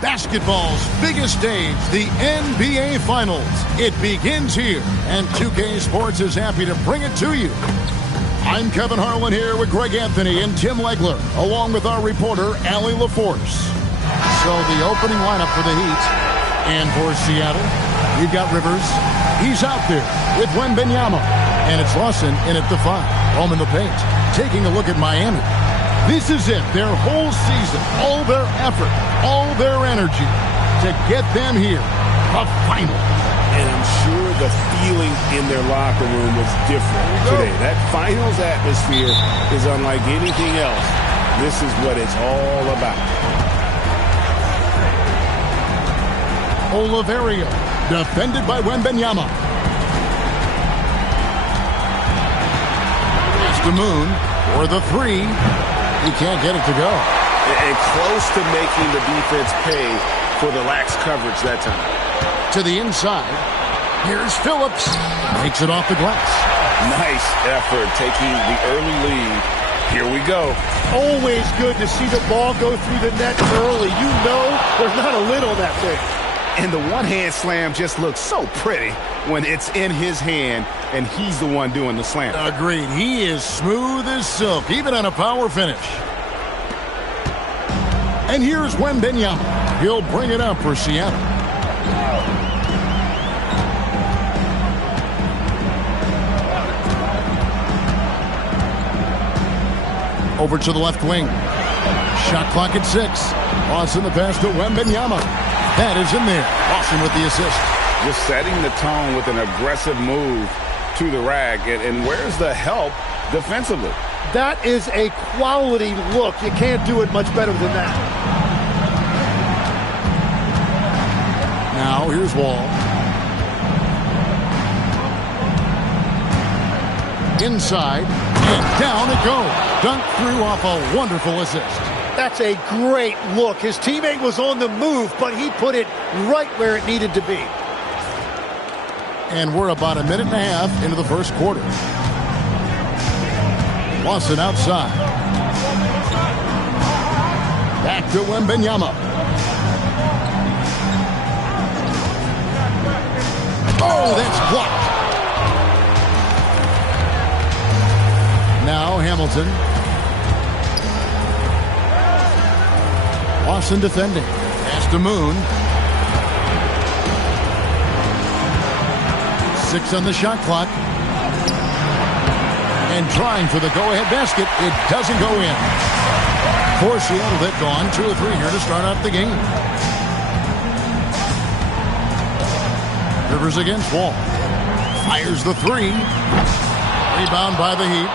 Basketball's biggest stage, the NBA Finals. It begins here, and 2K Sports is happy to bring it to you. I'm Kevin Harlan here with Greg Anthony and Tim Legler, along with our reporter, Allie LaForce. So the opening lineup for the Heat, and for Seattle, we've got Rivers. He's out there with Wembanyama, and it's Lawson in at the 5, home in the paint. Taking a look at Miami. This is it, their whole season, all their effort, all their energy to get them here, the finals. And I'm sure the feeling in their locker room was different today. That finals atmosphere is unlike anything else. This is what it's all about. Oliverio, defended by Wembanyama. Pass to Moon for the 3. He can't get it to go. And close to making the defense pay for the lax coverage that time. To the inside. Here's Phillips. Makes it off the glass. Nice effort taking the early lead. Here we go. Always good to see the ball go through the net early. You know there's not a lid on that thing. And the one-hand slam just looks so pretty when it's in his hand and he's the one doing the slam. Agreed. He is smooth as silk, even on a power finish. And here's Wembanyama. He'll bring it up for Seattle. Over to the left wing. Shot clock at 6. Lawson the pass to Wembanyama. That is in there. Lawson with the assist. Just setting the tone with an aggressive move to the rack. And where's the help defensively? That is a quality look. You can't do it much better than that. Now here's Wall. Inside. And down it goes. Dunked through off a wonderful assist. That's a great look. His teammate was on the move, but he put it right where it needed to be. And we're about a minute and a half into the first quarter. Lawson outside. Back to Wembanyama. Oh, that's blocked. Now Hamilton. Lawson defending. Pass to Moon. 6 on the shot clock. And trying for the go-ahead basket. It doesn't go in. For Seattle, they've gone 2 or 3 here to start out the game. Rivers against Wall. Fires the 3. Rebound by the Heat.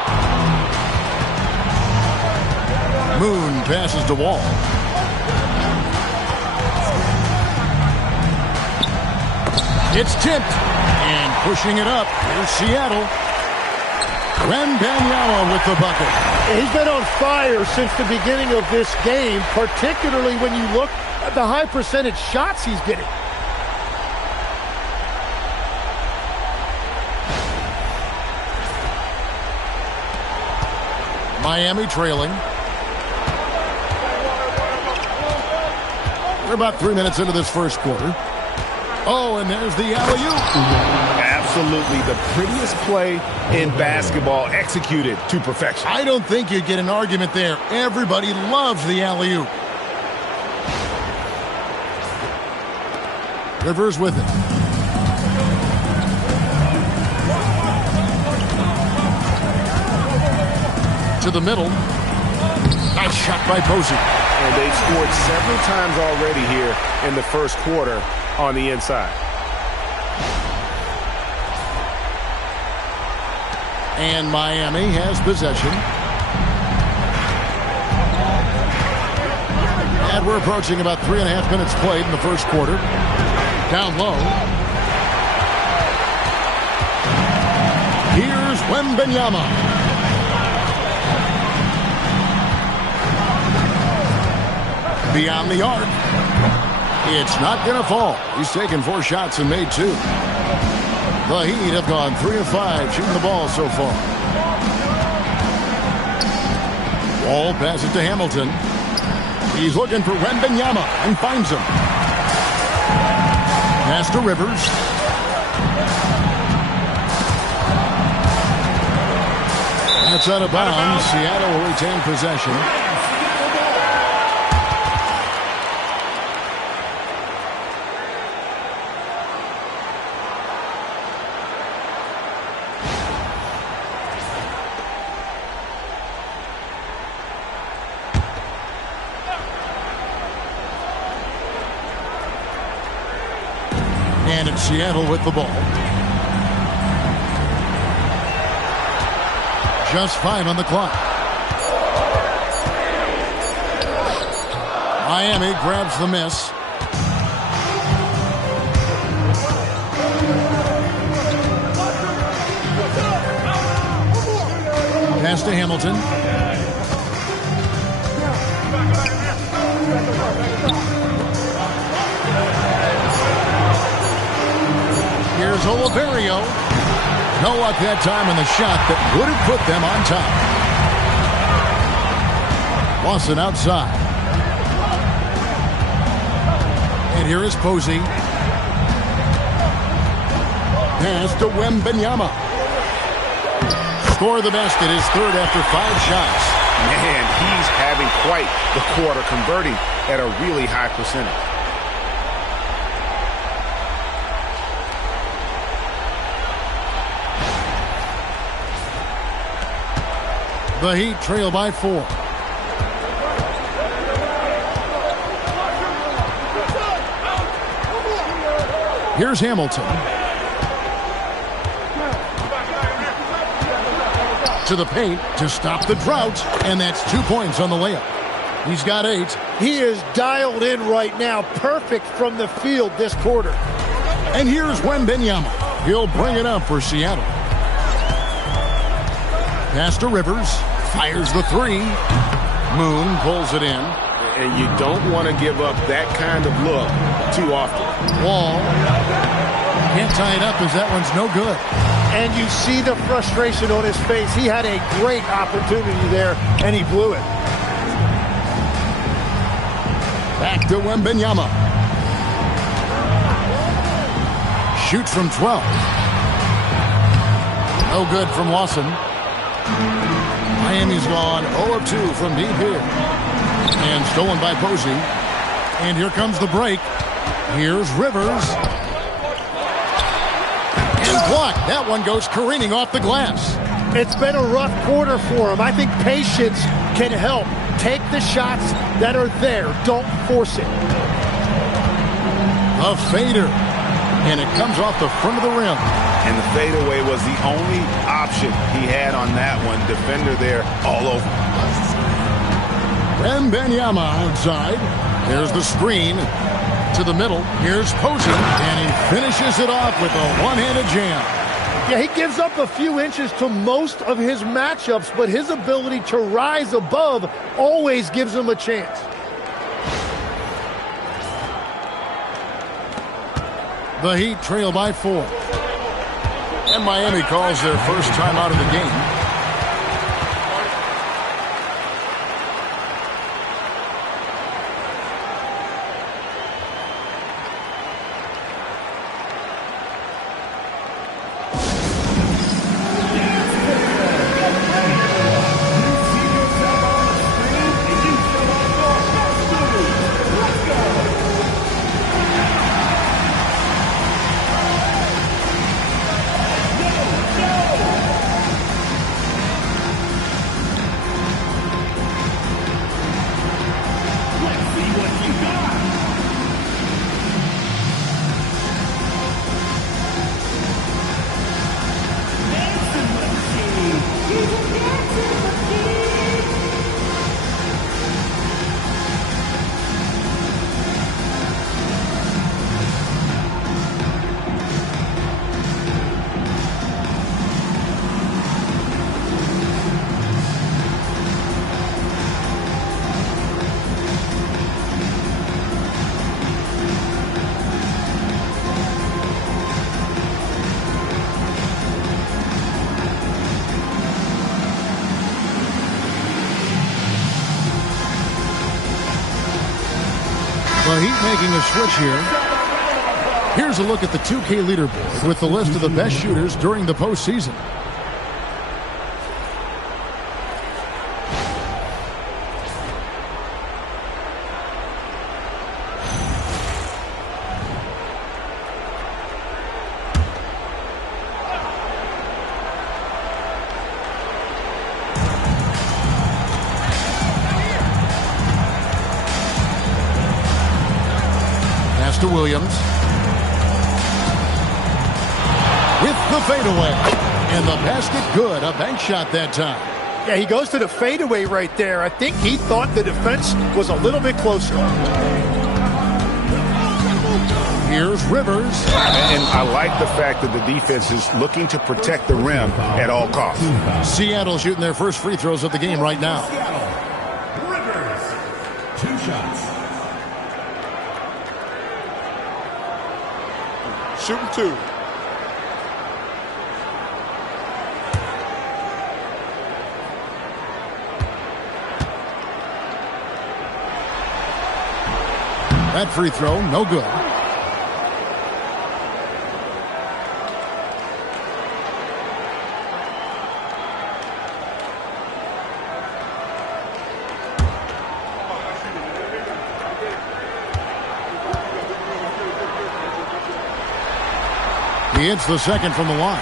Moon passes to Wall. It's tipped. And pushing it up. Here's Seattle. Wembanyama with the bucket. He's been on fire since the beginning of this game, particularly when you look at the high percentage shots he's getting. Miami trailing. We're about 3 minutes into this first quarter. Oh, and there's the alley-oop. Absolutely the prettiest play in basketball, executed to perfection. I don't think you'd get an argument there. Everybody loves the alley-oop. Rivers with it. To the middle. Nice shot by Posey. And they've scored several times already here in the first quarter on the inside. And Miami has possession. And we're approaching about 3.5 minutes played in the first quarter. Down low. Here's Wembanyama. Beyond the arc. It's not going to fall. He's taken 4 shots and made 2. The Heat have gone 3 of 5 shooting the ball so far. Wall passes to Hamilton. He's looking for Wembanyama and finds him. Pass to Rivers. That's out of bounds. Seattle will retain possession. And it's Seattle with the ball. Just 5 on the clock. Miami grabs the miss. Pass to Hamilton. Here's Oliverio. No luck that time in the shot that would have put them on top. Lawson outside. And here is Posey. Pass to Wembanyama. Score the basket, his third after 5 shots. Man, he's having quite the quarter, converting at a really high percentage. The Heat trail by 4. Here's Hamilton. To the paint to stop the drought, and that's 2 points on the layup. He's got 8. He is dialed in right now. Perfect from the field this quarter. And here's Wembanyama. He'll bring it up for Seattle. Pass to Rivers. Fires the 3. Moon pulls it in. And you don't want to give up that kind of look too often. Wall. Can't tie it up as that one's no good. And you see the frustration on his face. He had a great opportunity there, and he blew it. Back to Wembanyama. Shoots from 12. No good from Lawson. Miami's gone 0 of 2 from deep here. And stolen by Posey. And here comes the break. Here's Rivers. And blocked. That one goes careening off the glass. It's been a rough quarter for him. I think patience can help. Take the shots that are there. Don't force it. A fader. And it comes off the front of the rim. And the fadeaway was the only option he had on that one. Defender there all over. Wembanyama outside. There's the screen to the middle. Here's Posey, and he finishes it off with a one-handed jam. Yeah, he gives up a few inches to most of his matchups, but his ability to rise above always gives him a chance. The Heat trail by 4. And Miami calls their first time out of the game. making a switch here. Here's a look at the 2K leaderboard with the list of the best shooters during the postseason. Pass to Williams. With the fadeaway. And the basket good. A bank shot that time. Yeah, he goes to the fadeaway right there. I think he thought the defense was a little bit closer. Here's Rivers. And I like the fact that the defense is looking to protect the rim at all costs. Seattle shooting their first free throws of the game right now. Rivers, 2 shots. Shooting 2. That free throw, no good. He hits the second from the line.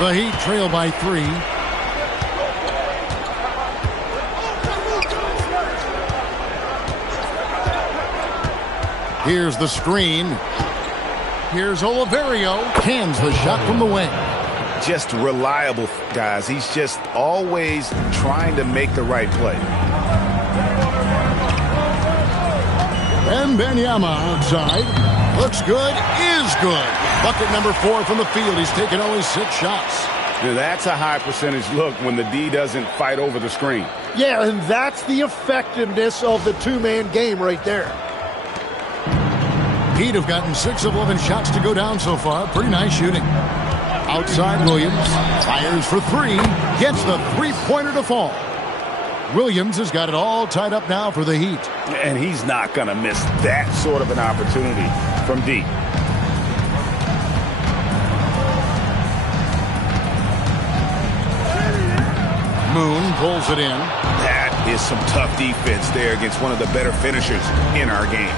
The Heat trail by 3. Here's the screen. Here's Oliverio. Hands the shot from the wing. Just reliable, guys. He's just always trying to make the right play. And Benyama outside. Looks good, is good. Bucket number 4 from the field. He's taken only 6 shots. Now that's a high percentage look when the D doesn't fight over the screen. Yeah, and that's the effectiveness of the two-man game right there. Heat have gotten 6 of 11 shots to go down so far. Pretty nice shooting. Outside Williams. Fires for 3. Gets the three-pointer to fall. Williams has got it all tied up now for the Heat. And he's not going to miss that sort of an opportunity from deep. Moon pulls it in. That is some tough defense there against one of the better finishers in our game.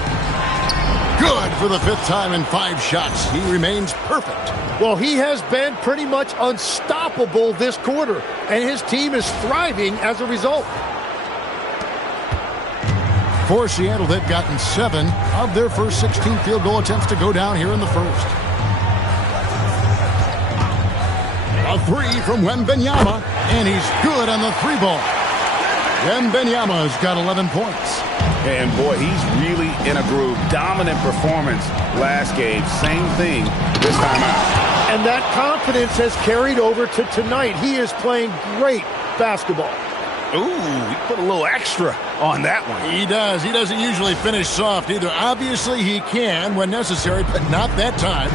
Good for the 5th time in 5 shots. He remains perfect. Well, he has been pretty much unstoppable this quarter, and his team is thriving as a result. For Seattle, they've gotten 7 of their first 16 field goal attempts to go down here in the first. A 3 from Wembanyama, and he's good on the 3-ball. Wembanyama's got 11 points. And boy, he's really in a groove. Dominant performance last game. Same thing this time out. And that confidence has carried over to tonight. He is playing great basketball. Ooh, he put a little extra on that one. He does. He doesn't usually finish soft either. Obviously, he can when necessary, but not that time.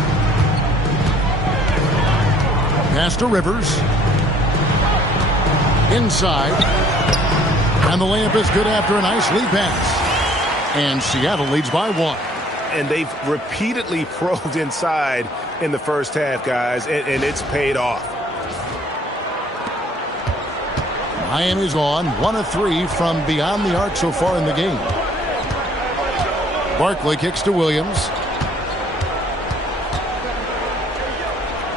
Pass to Rivers. Inside. And the layup is good after a nice lead pass. And Seattle leads by 1. And they've repeatedly probed inside in the first half, guys, and it's paid off. Miami's on 1 of 3 from beyond the arc so far in the game. Barkley kicks to Williams.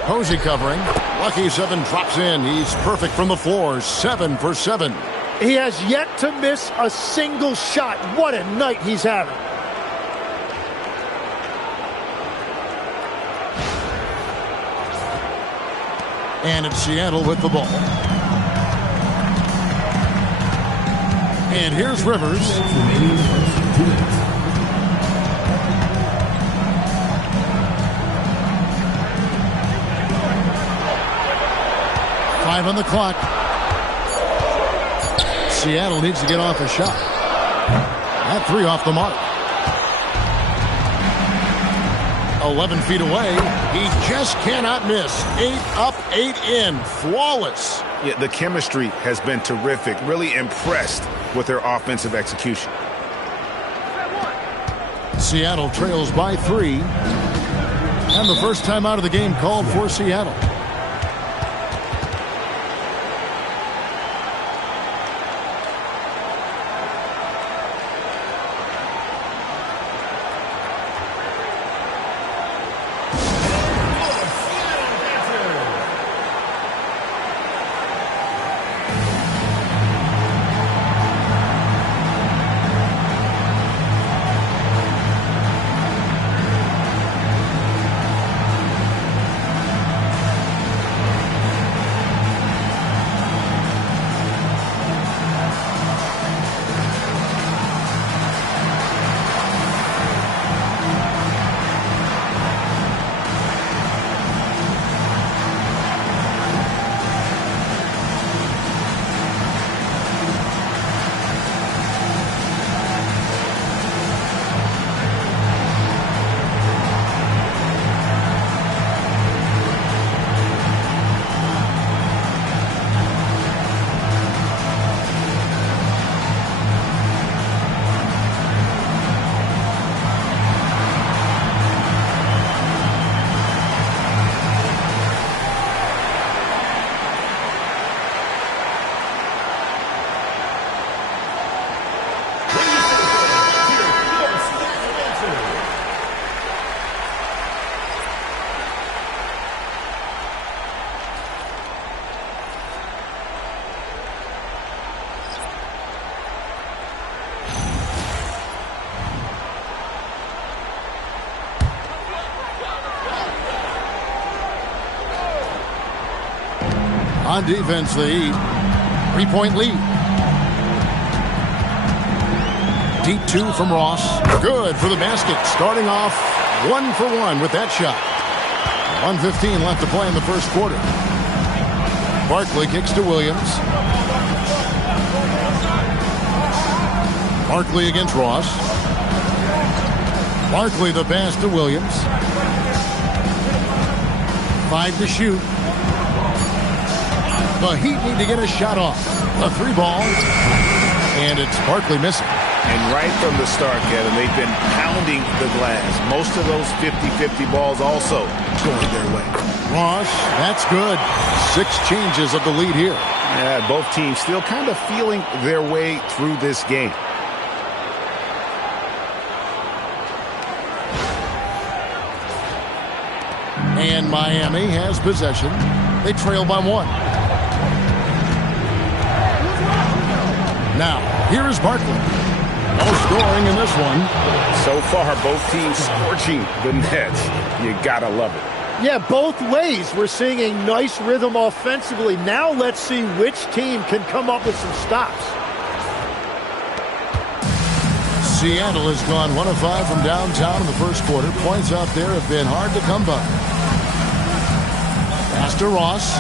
Posey covering. Lucky 7 drops in. He's perfect from the floor. 7 for 7. He has yet to miss a single shot. What a night he's having. And it's Seattle with the ball. And here's Rivers. 5 on the clock. Seattle needs to get off a shot. That 3 off the mark. 11 feet away. He just cannot miss. 8 up, 8 in. Flawless. Yeah, the chemistry has been terrific. Really impressed with their offensive execution. Seattle trails by 3. And the first time out of the game called for Seattle. On defense, the Heat. 3-point lead. Deep 2 from Ross. Good for the basket. Starting off 1 for 1 with that shot. 1:15 left to play in the first quarter. Barkley kicks to Williams. Barkley against Ross. Barkley the pass to Williams. 5 to shoot. The Heat need to get a shot off. A 3-ball. And it's Barkley missing. And right from the start, Kevin, they've been pounding the glass. Most of those 50-50 balls also going their way. Ross, that's good. 6 changes of the lead here. Yeah, both teams still kind of feeling their way through this game. And Miami has possession. They trail by 1. Now, here is Barkley. No scoring in this one. So far, both teams scorching the nets. You gotta love it. Yeah, both ways. We're seeing a nice rhythm offensively. Now let's see which team can come up with some stops. Seattle has gone 1 of 5 from downtown in the first quarter. Points out there have been hard to come by. Pass to Ross.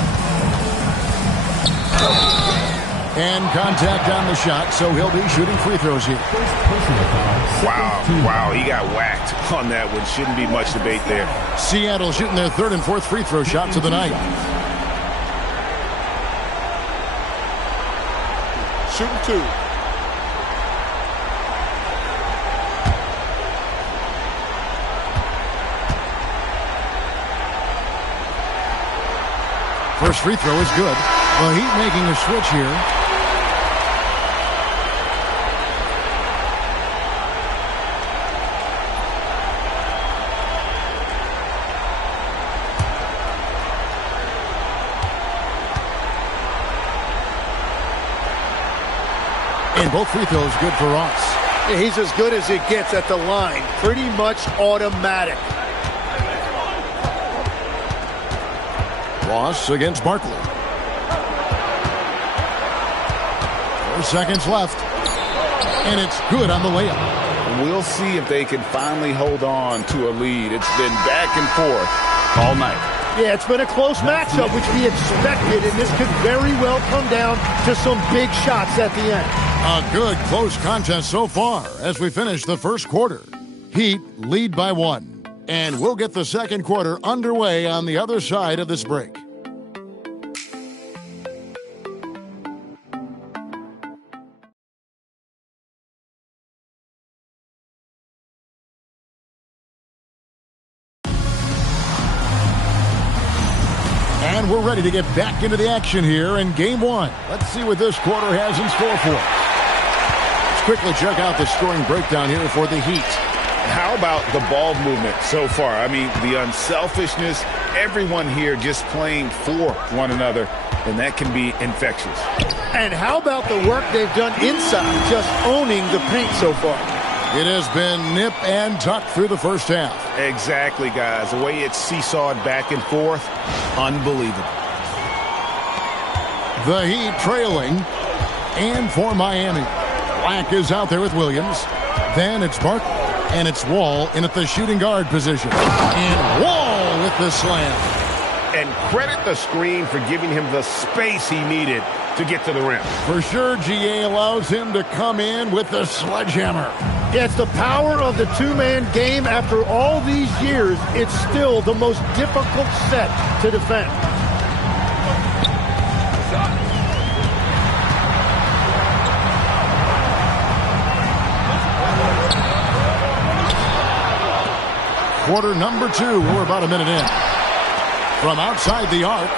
And contact on the shot, so he'll be shooting free throws here. Wow, he got whacked on that one. Shouldn't be much debate there. Seattle shooting their 3rd and 4th free throw shots of the night. Shooting 2. First free throw is good. The Heat making a switch here. And both free throws good for Ross. Yeah, he's as good as it gets at the line. Pretty much automatic. Ross against Barkley. 4 seconds left. And it's good on the layup. We'll see if they can finally hold on to a lead. It's been back and forth all night. Yeah, it's been a close matchup, which we expected, and this could very well come down to some big shots at the end. A good close contest so far as we finish the first quarter. Heat lead by 1. And we'll get the second quarter underway on the other side of this break. we're ready to get back into the action here in game one. Let's see what this quarter has in store for us. Let's quickly check out the scoring breakdown here for the Heat. How about the ball movement so far? I mean, the unselfishness, everyone here just playing for one another, and that can be infectious. And how about the work they've done inside, just owning the paint so far? It has been nip and tuck through the first half. Exactly, guys. The way it's seesawed back and forth, unbelievable. The Heat trailing, and for Miami, Black is out there with Williams. Then it's Barkley, and it's Wall in at the shooting guard position. And Wall with the slam. And credit the screen for giving him the space he needed to get to the rim. For sure, GA allows him to come in with the sledgehammer. Yeah, it's the power of the two-man game. After all these years, it's still the most difficult set to defend. Quarter number 2. We're about a minute in. From outside the arc.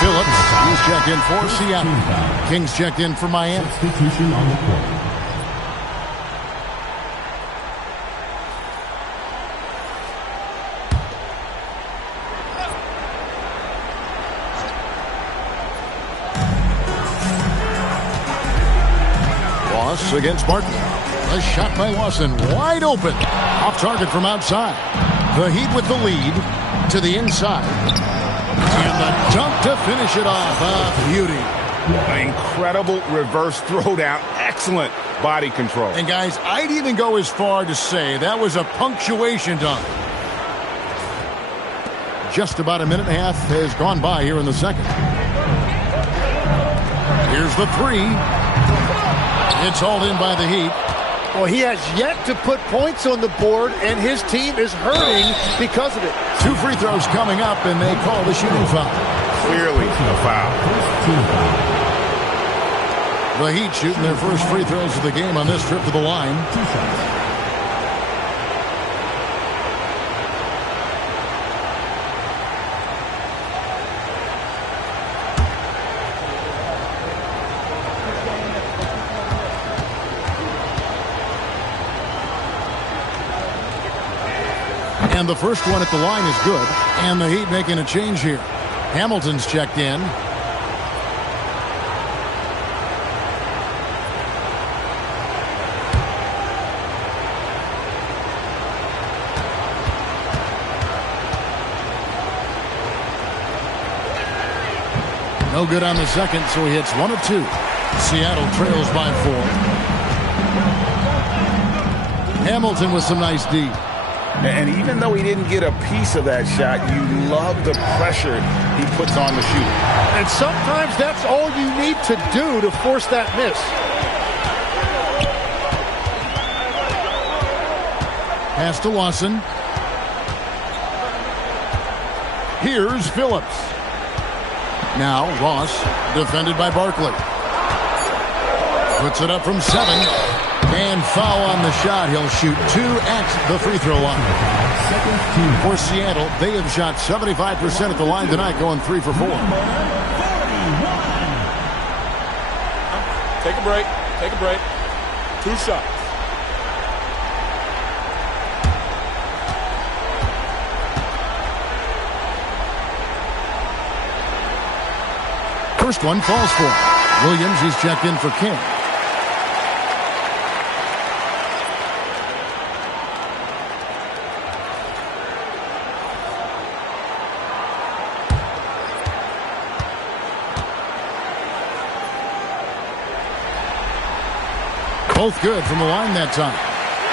Phillips, he's checked in for Seattle. Kings checked in for Miami. Substitution on the court. Ross against Barkley. A shot by Lawson, wide open. Off target from outside. The Heat with the lead to the inside. And the dunk to finish it off. A beauty. An incredible reverse throwdown. Excellent body control. And guys, I'd even go as far to say that was a punctuation dunk. Just about a minute and a half has gone by here in the second. Here's the three. It's hauled in by the Heat. Well, he has yet to put points on the board, and his team is hurting because of it. 2 free throws coming up, and they call the shooting foul. Clearly a foul. The Heat shooting their first free throws of the game on this trip to the line. And the first one at the line is good. And the Heat making a change here. Hamilton's checked in. No good on the second, so he hits 1 of 2. Seattle trails by 4. Hamilton with some nice D. And even though he didn't get a piece of that shot, you love the pressure he puts on the shooter. And sometimes that's all you need to do to force that miss. Pass to Lawson. Here's Phillips. Now Ross, defended by Barkley. Puts it up from 7. And foul on the shot. He'll shoot 2 at the free throw line. For Seattle, they have shot 75% at the line tonight, going 3 for 4. Take a break. Take a break. 2 shots. First one falls for him. Williams is checked in for King. Both good from the line that time.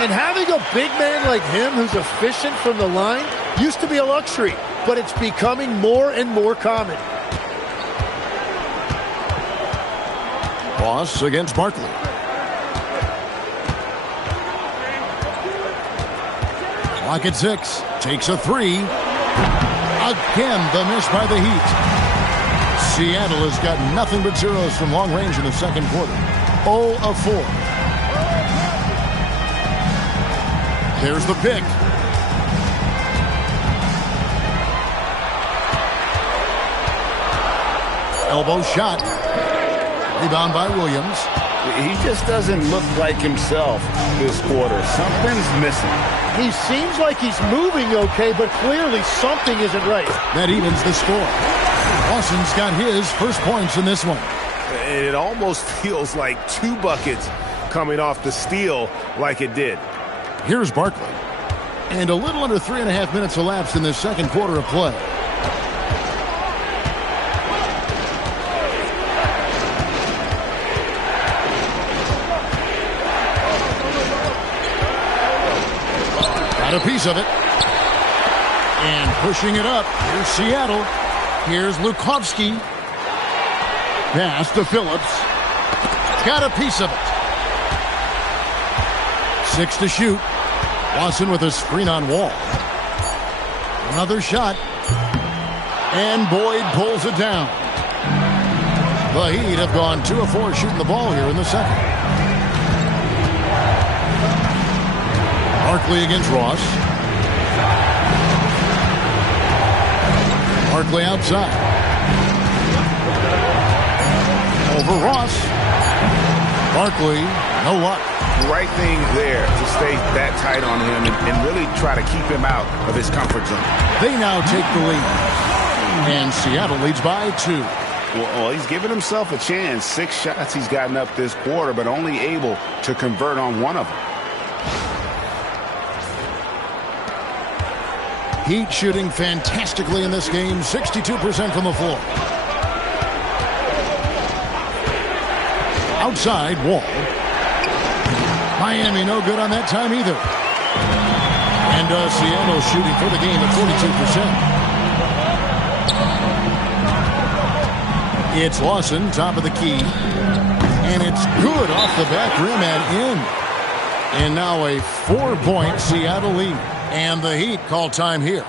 And having a big man like him who's efficient from the line used to be a luxury, but it's becoming more and more common. Ross against Barkley. Clock at 6. Takes a 3. Again, the miss by the Heat. Seattle has got nothing but zeros from long range in the second quarter. 0 of 4. There's the pick. Elbow shot. Rebound by Williams. He just doesn't look like himself this quarter. Something's missing. He seems like he's moving okay, but clearly something isn't right. That evens the score. Lawson's got his first points in this one. And it almost feels like 2 buckets coming off the steal like it did. Here's Barkley. And a little under 3.5 minutes elapsed in the second quarter of play. Got a piece of it. And pushing it up. Here's Seattle. Here's Lukovsky. Pass to Phillips. Got a piece of it. 6 to shoot. Lawson with a screen on Wall. Another shot. And Boyd pulls it down. The Heat have gone 2 of 4 shooting the ball here in the second. Barkley against Ross. Barkley outside. Over Ross. Barkley, no luck. Right thing there to stay that tight on him and really try to keep him out of his comfort zone. They now take the lead. And Seattle leads by 2. Well, he's given himself a chance. 6 shots he's gotten up this quarter, but only able to convert on 1 of them. Heat shooting fantastically in this game, 62% from the floor. Outside, Wall. Miami no good on that time either. And Seattle shooting for the game at 42%. It's Lawson, top of the key. And it's good off the back rim and in. And now a 4-point Seattle lead. And the Heat call time here.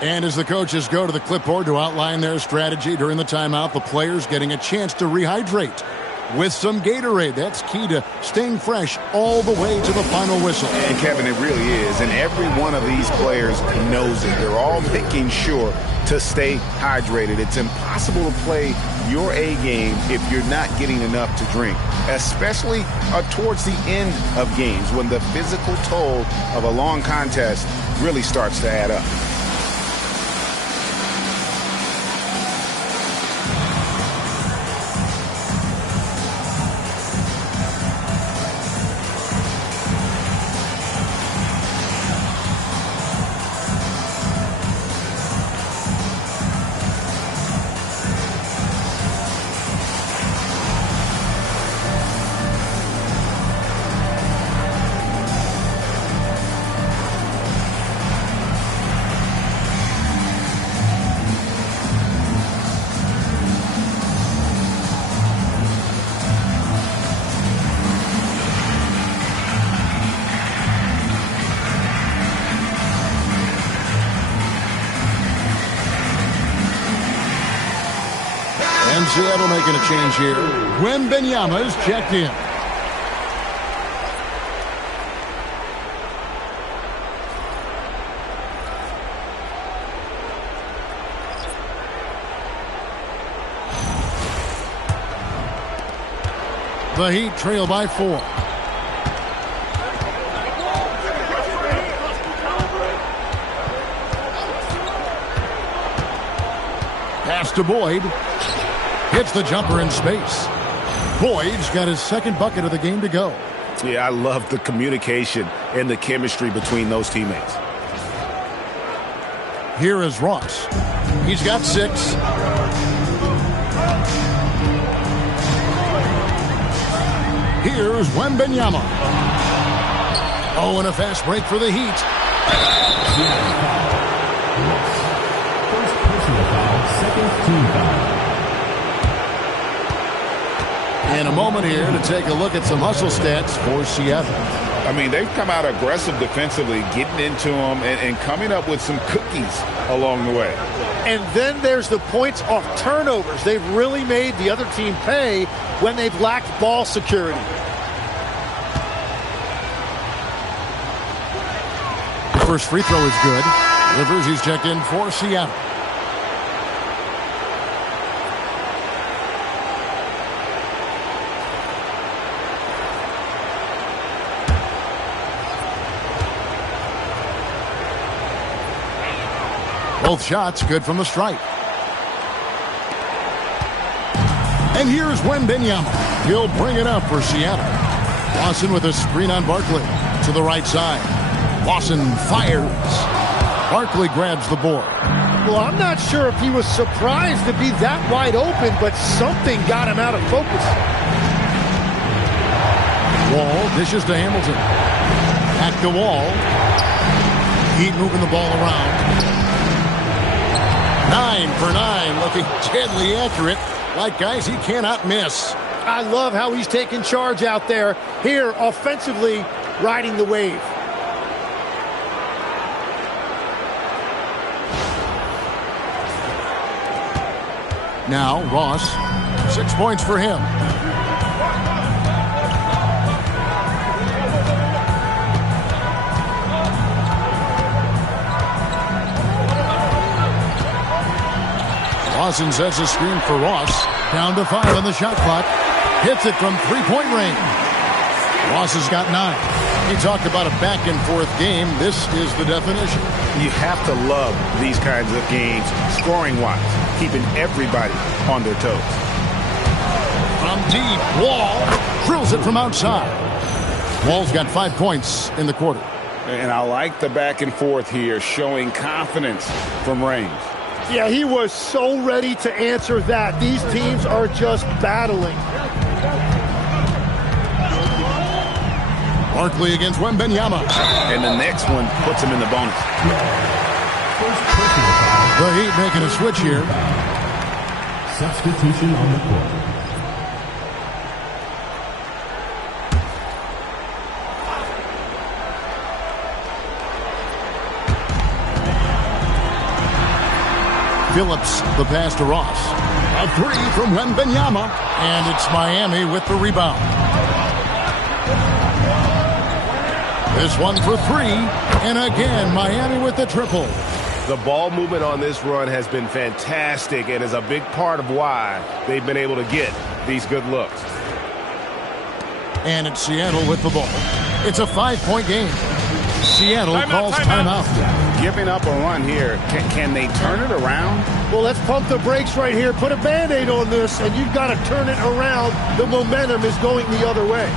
And as the coaches go to the clipboard to outline their strategy during the timeout, the players getting a chance to rehydrate with some Gatorade. That's key to staying fresh all the way to the final whistle. And Kevin, it really is. And every one of these players knows it. They're all making sure to stay hydrated. It's impossible to play your A game if you're not getting enough to drink, especially towards the end of games when the physical toll of a long contest really starts to add up. And Seattle making a change here. Wembanyama is checked in. The Heat trail by 4. Pass to Boyd. Hits the jumper in space. Boyd's got his second bucket of the game to go. Yeah, I love the communication and the chemistry between those teammates. Here is Ross. He's got 6. Here's Wembanyama. Oh, and a fast break for the Heat. First personal foul, second team foul. And a moment here to take a look at some hustle stats for Seattle. I mean, they've come out aggressive defensively, getting into them and coming up with some cookies along the way. And then there's the points off turnovers. They've really made the other team pay when they've lacked ball security. The first free throw is good. Rivers, he's checked in for Seattle. Both shots good from the stripe. And here's Wembanyama. He'll bring it up for Seattle. Lawson with a screen on Barkley to the right side. Lawson fires. Barkley grabs the board. Well, I'm not sure if he was surprised to be that wide open, but something got him out of focus. Wall dishes to Hamilton. Back to Wall. Heat moving the ball around. 9 for 9, looking deadly accurate, like guys he cannot miss. I love how he's taking charge out there. Here, offensively, riding the wave. Now, Ross, 6 points for him. Lawson sets a screen for Ross. Down to 5 on the shot clock. Hits it from three-point range. Ross has got 9. He talked about a back-and-forth game. This is the definition. You have to love these kinds of games, scoring-wise, keeping everybody on their toes. From deep, Wall drills it from outside. Wall's got 5 points in the quarter. And I like the back and forth here, showing confidence from range. Yeah, he was so ready to answer that. These teams are just battling. Barkley against Wembanyama. And the next one puts him in the bonus. The Heat making a switch here. Substitution on the court. Phillips, the pass to Ross. A 3 from Wembanyama. And it's Miami with the rebound. This one for 3. And again, Miami with the triple. The ball movement on this run has been fantastic and is a big part of why they've been able to get these good looks. And it's Seattle with the ball. It's a 5-point game. Seattle calls timeout. Giving up a run here. Can they turn it around? Well, let's pump the brakes right here. Put a Band-Aid on this, and you've got to turn it around. The momentum is going the other way.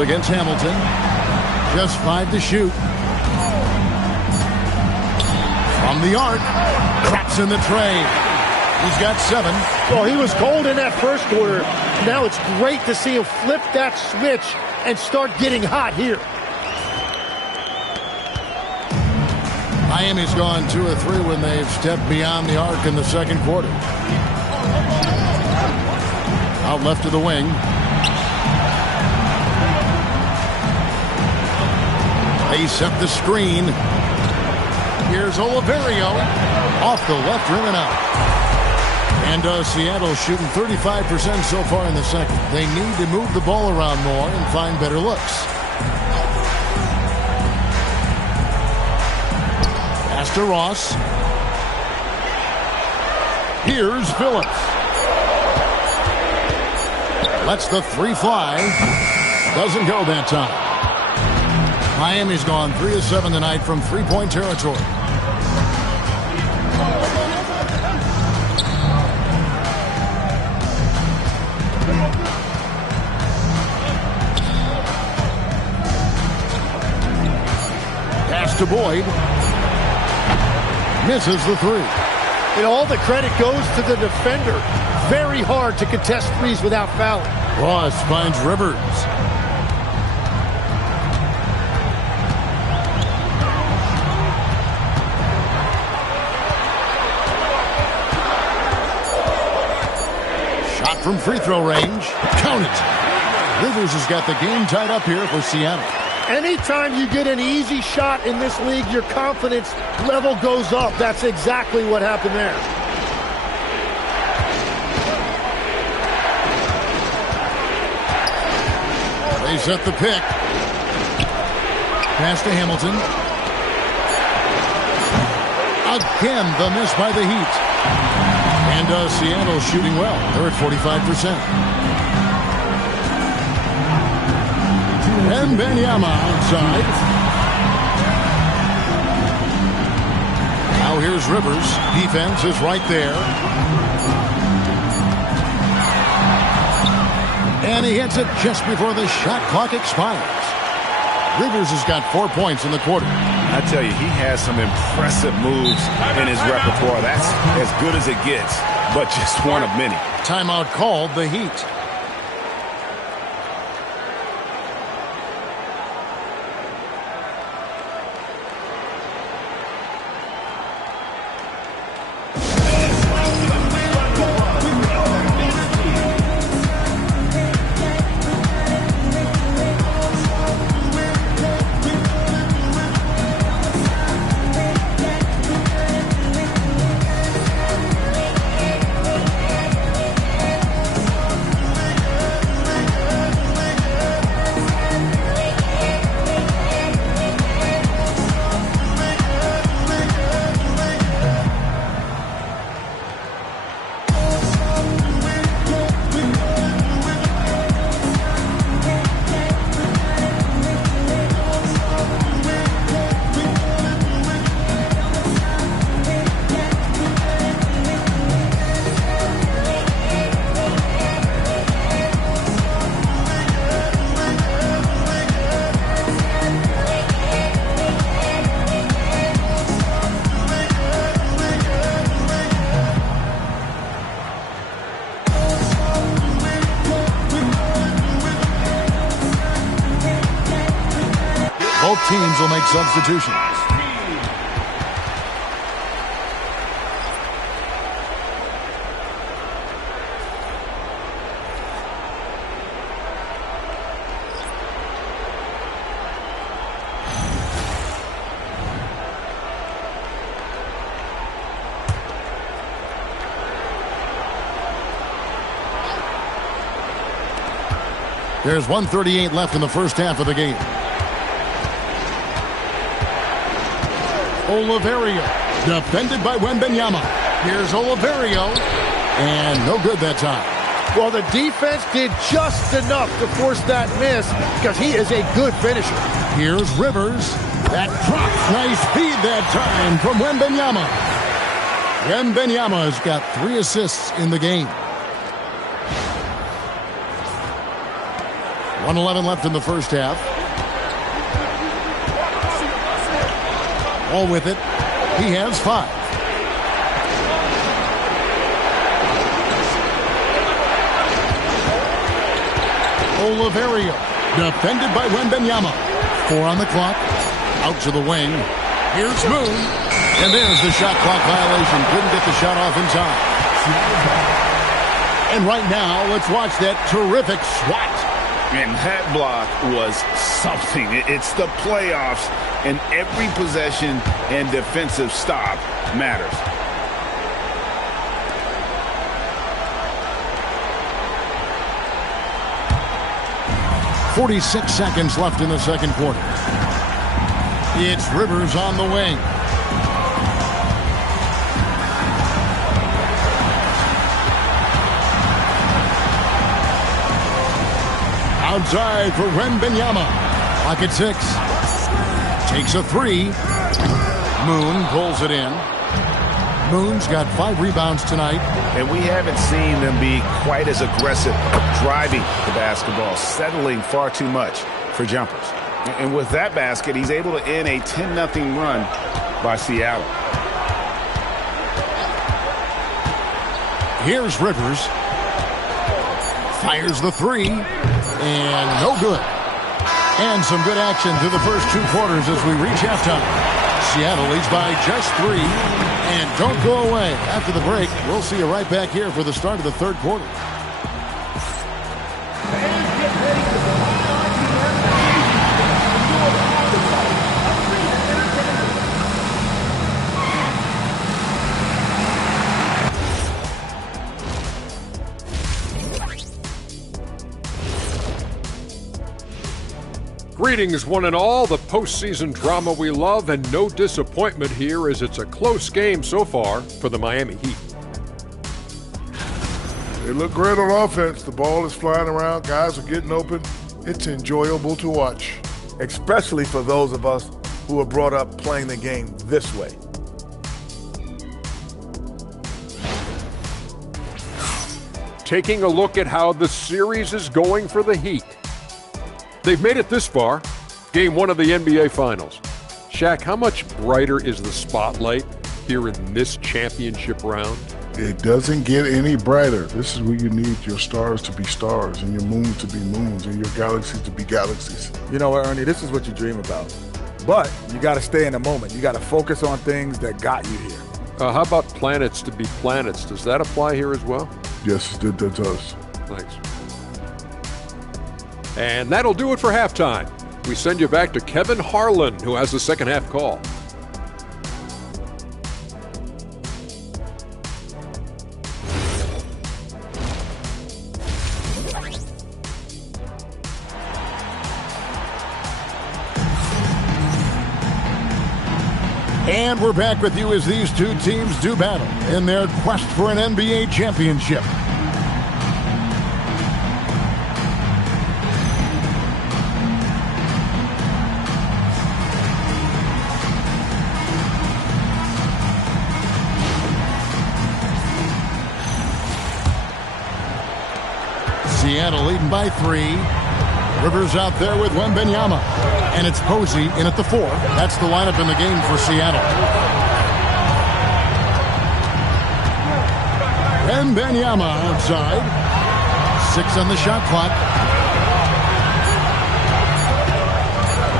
Against Hamilton. Just 5 to shoot. From the arc. Drops in the tray. He's got 7. Well, he was cold in that first quarter. Now it's great to see him flip that switch and start getting hot here. Miami's gone 2 of 3 when they've stepped beyond the arc in the second quarter. Out left to the wing. They set the screen. Here's Oliverio. Off the left rim and out. And Seattle shooting 35% so far in the second. They need to move the ball around more and find better looks. Pass to Ross. Here's Phillips. Lets the three fly. Doesn't go that time. Miami's gone 3 of 7 tonight from three-point territory. Pass to Boyd. Misses the three. And all the credit goes to the defender. Very hard to contest threes without fouling. Ross finds Rivers. Shot from free throw range. Count it. Rivers has got the game tied up here for Seattle. Anytime you get an easy shot in this league, your confidence level goes up. That's exactly what happened there. They set the pick. Pass to Hamilton. Again, the miss by the Heat. And Seattle shooting well. They're at 45%. And Benyama outside. Now here's Rivers. Defense is right there. And he hits it just before the shot clock expires. Rivers has got 4 points in the quarter. I tell you, he has some impressive moves in his repertoire. That's as good as it gets, but just one of many. Timeout called, the Heat. Both teams will make substitutions. There's 1:38 left in the first half of the game. Oliverio, defended by Wembanyama. Here's Oliverio, and no good that time. Well, the defense did just enough to force that miss because he is a good finisher. Here's Rivers. That drops. Nice feed that time from Wembanyama. Wembanyama has got 3 assists in the game. 1:11 left in the first half. All with it. He has 5. Oliverio, defended by Wembanyama. 4 on the clock. Out to the wing. Here's Moon. And there's the shot clock violation. Couldn't get the shot off in time. And right now, let's watch that terrific swat. And that block was something. It's the playoffs, and every possession and defensive stop matters. .46 seconds left in the second quarter. It's Rivers on the wing. Outside for Wembanyama. Clock at 6. Takes a 3. Moon pulls it in. Moon's got 5 rebounds tonight. And we haven't seen them be quite as aggressive driving the basketball, settling far too much for jumpers. And with that basket, he's able to end a 10-0 run by Seattle. Here's Rivers. Fires the 3. And no good. And some good action through the first 2 quarters as we reach halftime. Seattle leads by just 3. And don't go away. After the break, we'll see you right back here for the start of the third quarter. Greetings, one and all. The postseason drama we love, and no disappointment here as it's a close game so far for the Miami Heat. They look great on offense. The ball is flying around. Guys are getting open. It's enjoyable to watch. Especially for those of us who were brought up playing the game this way. Taking a look at how the series is going for the Heat. They've made it this far, Game 1 of the NBA Finals. Shaq, how much brighter is the spotlight here in this championship round? It doesn't get any brighter. This is where you need your stars to be stars and your moons to be moons and your galaxies to be galaxies. You know what, Ernie, this is what you dream about. But you got to stay in the moment. You got to focus on things that got you here. How about planets to be planets? Does that apply here as well? Yes, it does. Thanks. And that'll do it for halftime. We send you back to Kevin Harlan, who has the second half call. And we're back with you as these two teams do battle in their quest for an NBA championship. Seattle leading by 3. Rivers out there with Wembanyama. And it's Posey in at the 4. That's the lineup in the game for Seattle. Wembanyama outside. 6 on the shot clock.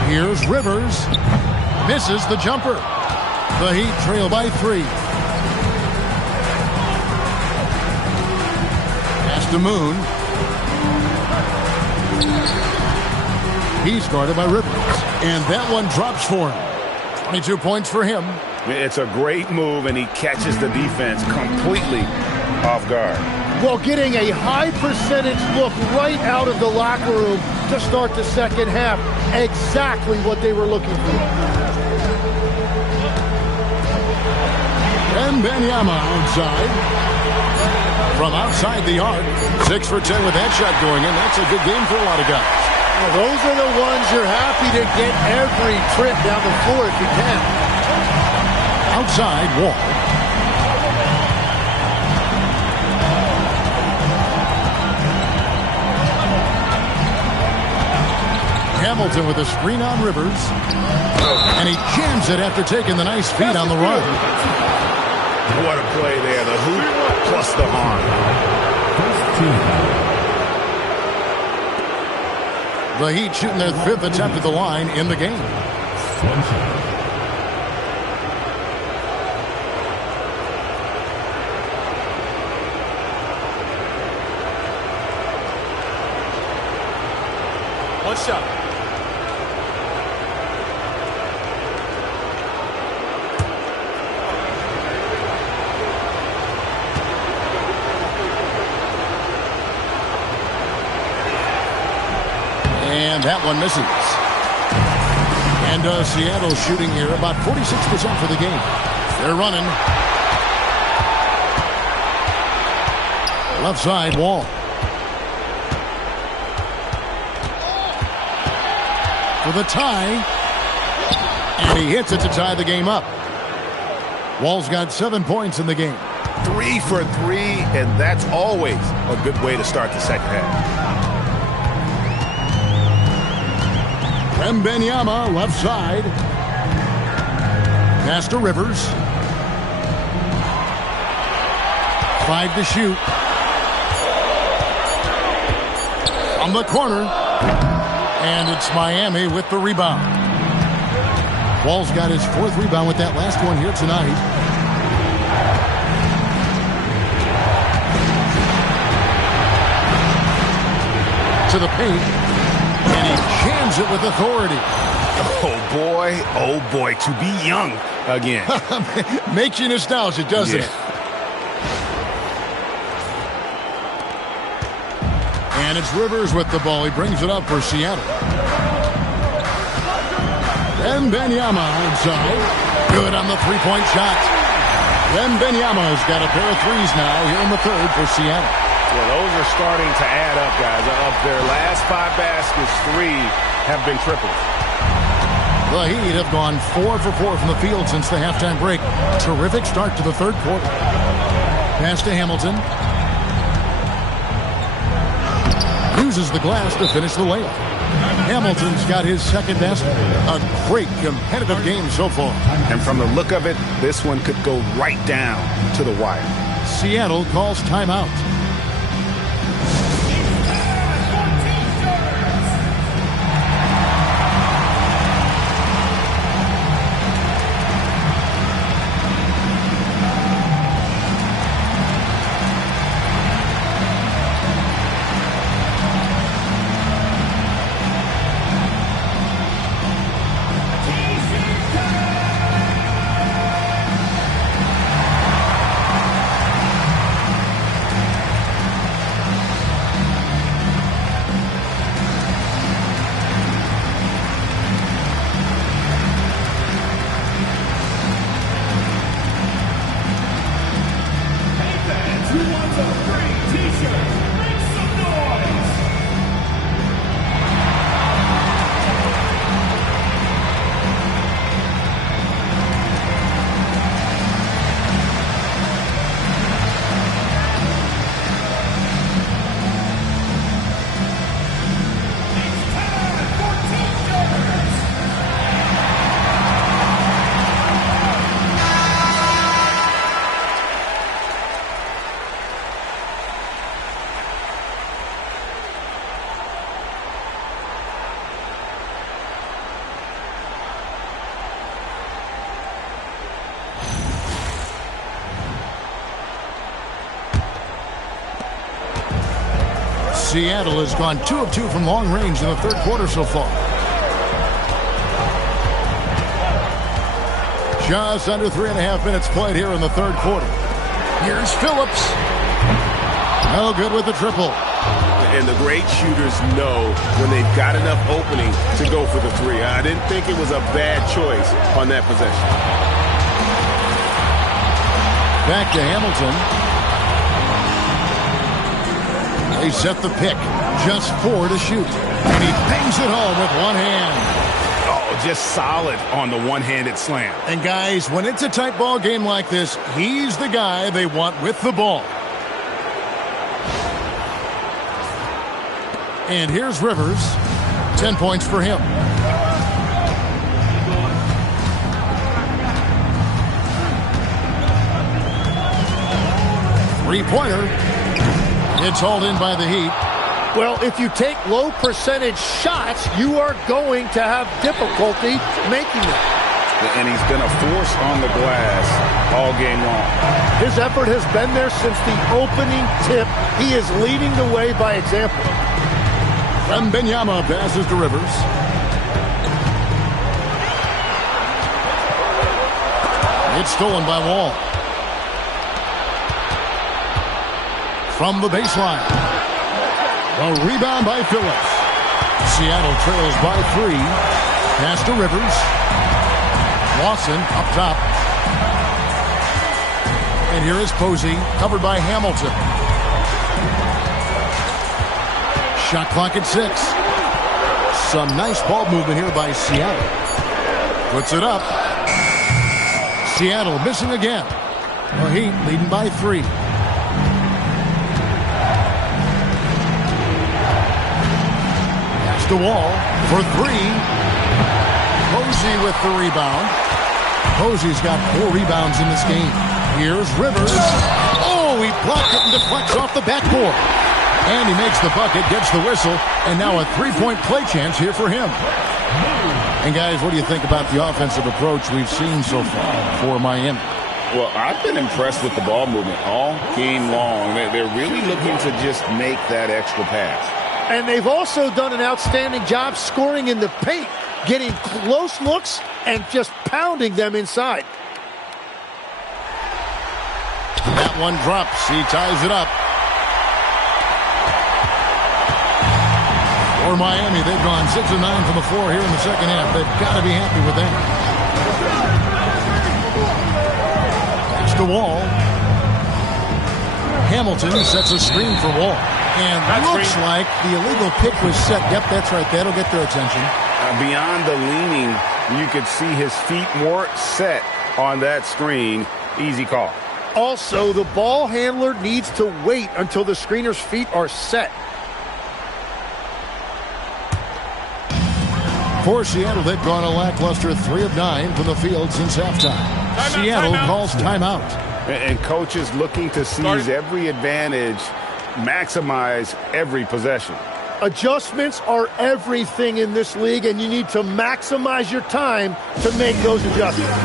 Here's Rivers. Misses the jumper. The Heat trail by 3. Pass to Moon. He's guarded by Rivers. And that one drops for him. 22 points for him. It's a great move, and he catches the defense completely off guard. Well, getting a high percentage look right out of the locker room to start the second half. Exactly what they were looking for. And Wembanyama outside. From outside the arc. 6 for 10 with that shot going in. That's a good game for a lot of guys. Well, those are the ones you're happy to get every trip down the floor if you can. Outside, Wall. Hamilton with a screen on Rivers. And he jams it after taking the nice feed on the run. What a play there. The hoop plus the arm. First team foul. The Heat shooting their 5th attempt at the line in the game. One shot. One shot. And that one misses. And Seattle shooting here about 46% for the game. They're running. Left side, Wall. For the tie. And he hits it to tie the game up. Wall's got 7 points in the game. 3 for 3, and that's always a good way to start the second half. Wembanyama, left side. Pass to Rivers. 5 to shoot. On the corner. And it's Miami with the rebound. Wall's got his 4th rebound with that last one here tonight. To the paint. And he jams it with authority. Oh, boy, to be young again. Makes you nostalgic, doesn't it? And it's Rivers with the ball. He brings it up for Seattle. Wembanyama inside. Good on the three-point shot. Wembanyama's got a pair of threes now here in the third for Seattle. Well, those are starting to add up, guys. Of their last 5 baskets, 3 have been triples. The Heat have gone 4 for 4 from the field since the halftime break. Terrific start to the third quarter. Pass to Hamilton. Uses the glass to finish the layup. Hamilton's got his second best. A great competitive game so far. And from the look of it, this one could go right down to the wire. Seattle calls timeout. Seattle has gone 2 of 2 from long range in the third quarter so far. Just under 3.5 minutes played here in the third quarter. Here's Phillips. No good with the triple. And the great shooters know when they've got enough opening to go for the 3. I didn't think it was a bad choice on that possession. Back to Hamilton. They set the pick. Just 4 to shoot. And he bangs it home with one hand. Oh, just solid on the one-handed slam. And guys, when it's a tight ball game like this, he's the guy they want with the ball. And here's Rivers. 10 points for him. Three-pointer. It's hauled in by the Heat. Well, if you take low percentage shots, you are going to have difficulty making them. And he's been a force on the glass all game long. His effort has been there since the opening tip. He is leading the way by example. Wembanyama passes to Rivers. It's stolen by Wall. From the baseline. A rebound by Phillips. Seattle trails by 3. Pass to Rivers. Lawson up top. And here is Posey, covered by Hamilton. Shot clock at 6. Some nice ball movement here by Seattle. Puts it up. Seattle missing again. The Heat leading by 3. Pass to Wall for 3. Posey with the rebound. Posey's got 4 rebounds in this game. Here's Rivers. Oh, he blocked it and deflects off the backboard. And he makes the bucket, gets the whistle, and now a 3-point play chance here for him. And guys, what do you think about the offensive approach we've seen so far for Miami? Well, I've been impressed with the ball movement all game long. They're really looking to just make that extra pass. And they've also done an outstanding job scoring in the paint, getting close looks and just pounding them inside. That one drops. He ties it up. For Miami, they've gone 6 of 9 from the floor here in the second half. They've got to be happy with that. Pass to Wall. Hamilton sets a screen for Wall. And looks like the illegal pick was set. Yep, that's right. That'll get their attention. Beyond the leaning, you could see his feet more set on that screen. Easy call. Also, the ball handler needs to wait until the screener's feet are set. For Seattle, they've gone a lackluster 3 of 9 from the field since halftime. Seattle calls timeout. And coaches looking to seize every advantage, maximize every possession. Adjustments are everything in this league, and you need to maximize your time to make those adjustments.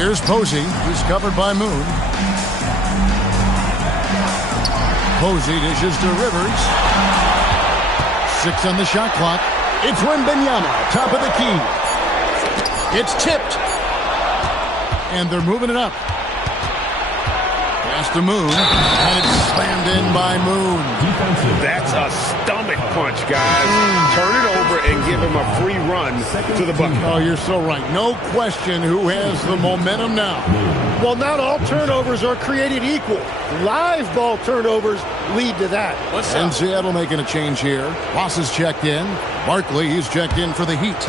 Here's Posey. He's covered by Moon. Posey dishes to Rivers. 6 on the shot clock. It's Wembanyama, top of the key. It's tipped. And they're moving it up. Pass to Moon. And it's slammed in by Moon. That's a stomach punch, guys. Turn it over and give him a free run to the bucket. Oh, you're so right. No question who has the momentum now. Well, not all turnovers are created equal. Live ball turnovers lead to that. And Seattle making a change here. Ross is checked in. Barkley is checked in for the Heat.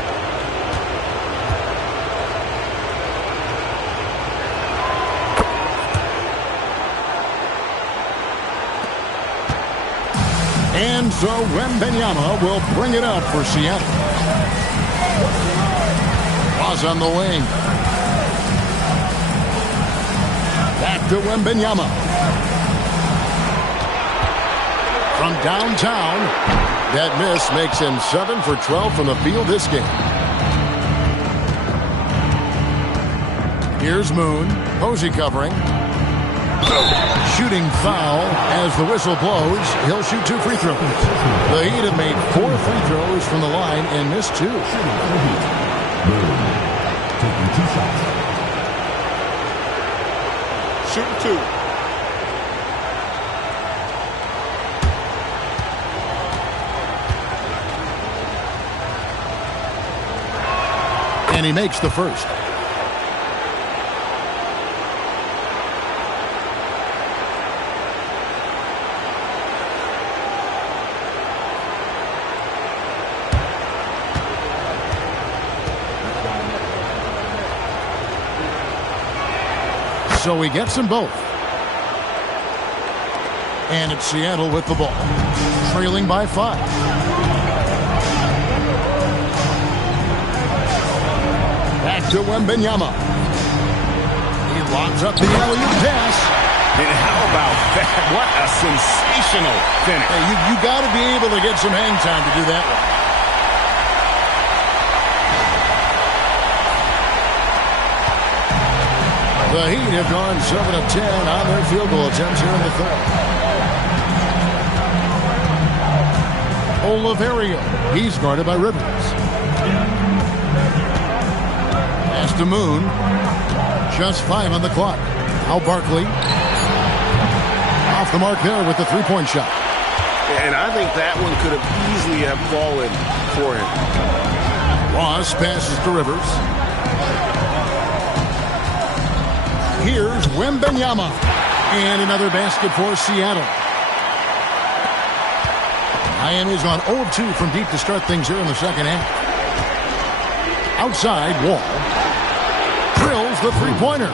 And so Wembanyama will bring it up for Seattle. Ross on the wing. Back to Wembanyama. from downtown. That miss makes him 7 for 12 from the field this game. Here's Moon. Posey covering. Shooting foul as the whistle blows. He'll shoot 2 free throws. The Heat have made 4 free throws from the line and missed 2. Taking 2 shots. Shooting 2. And he makes the first. So he gets them both. And it's Seattle with the ball. Trailing by 5. Back to Wembanyama. He lobs up the alley-oop pass. And how about that? What a sensational finish. Hey, you got to be able to get some hang time to do that one. The Heat have gone 7 of 10 on their field goal attempts here in the third. Oliverio. He's guarded by Rivers. Pass to Moon. Just 5 on the clock. Now Barkley. Off the mark there with the three-point shot. And I think that one could have easily have fallen for him. Ross passes to Rivers. Here's Wembanyama. And another basket for Seattle. Miami's gone 0-2 from deep to start things here in the second half. Outside, Wall. Drills the three-pointer.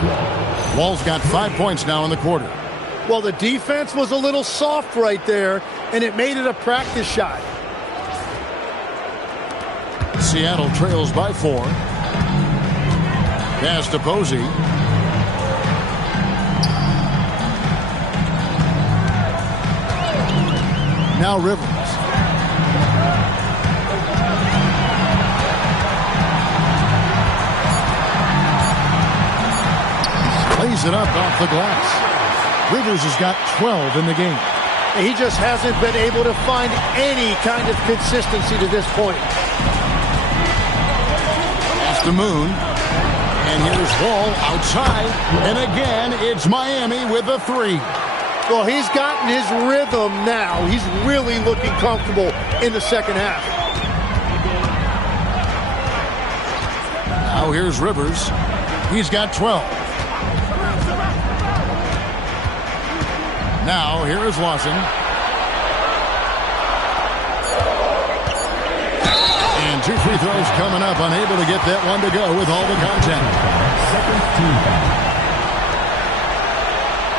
Wall's got 5 points now in the quarter. Well, the defense was a little soft right there, and it made it a practice shot. Seattle trails by 4. Pass to Posey. Now Rivers. Lays it up off the glass. Rivers has got 12 in the game. He just hasn't been able to find any kind of consistency to this point. Pass to Moon. And here's Wall outside. And again, it's Miami with a 3. Well, he's gotten his rhythm now. He's really looking comfortable in the second half. Now here's Rivers. He's got 12. Now here is Lawson. And 2 free throws coming up. Unable to get that one to go with all the contact.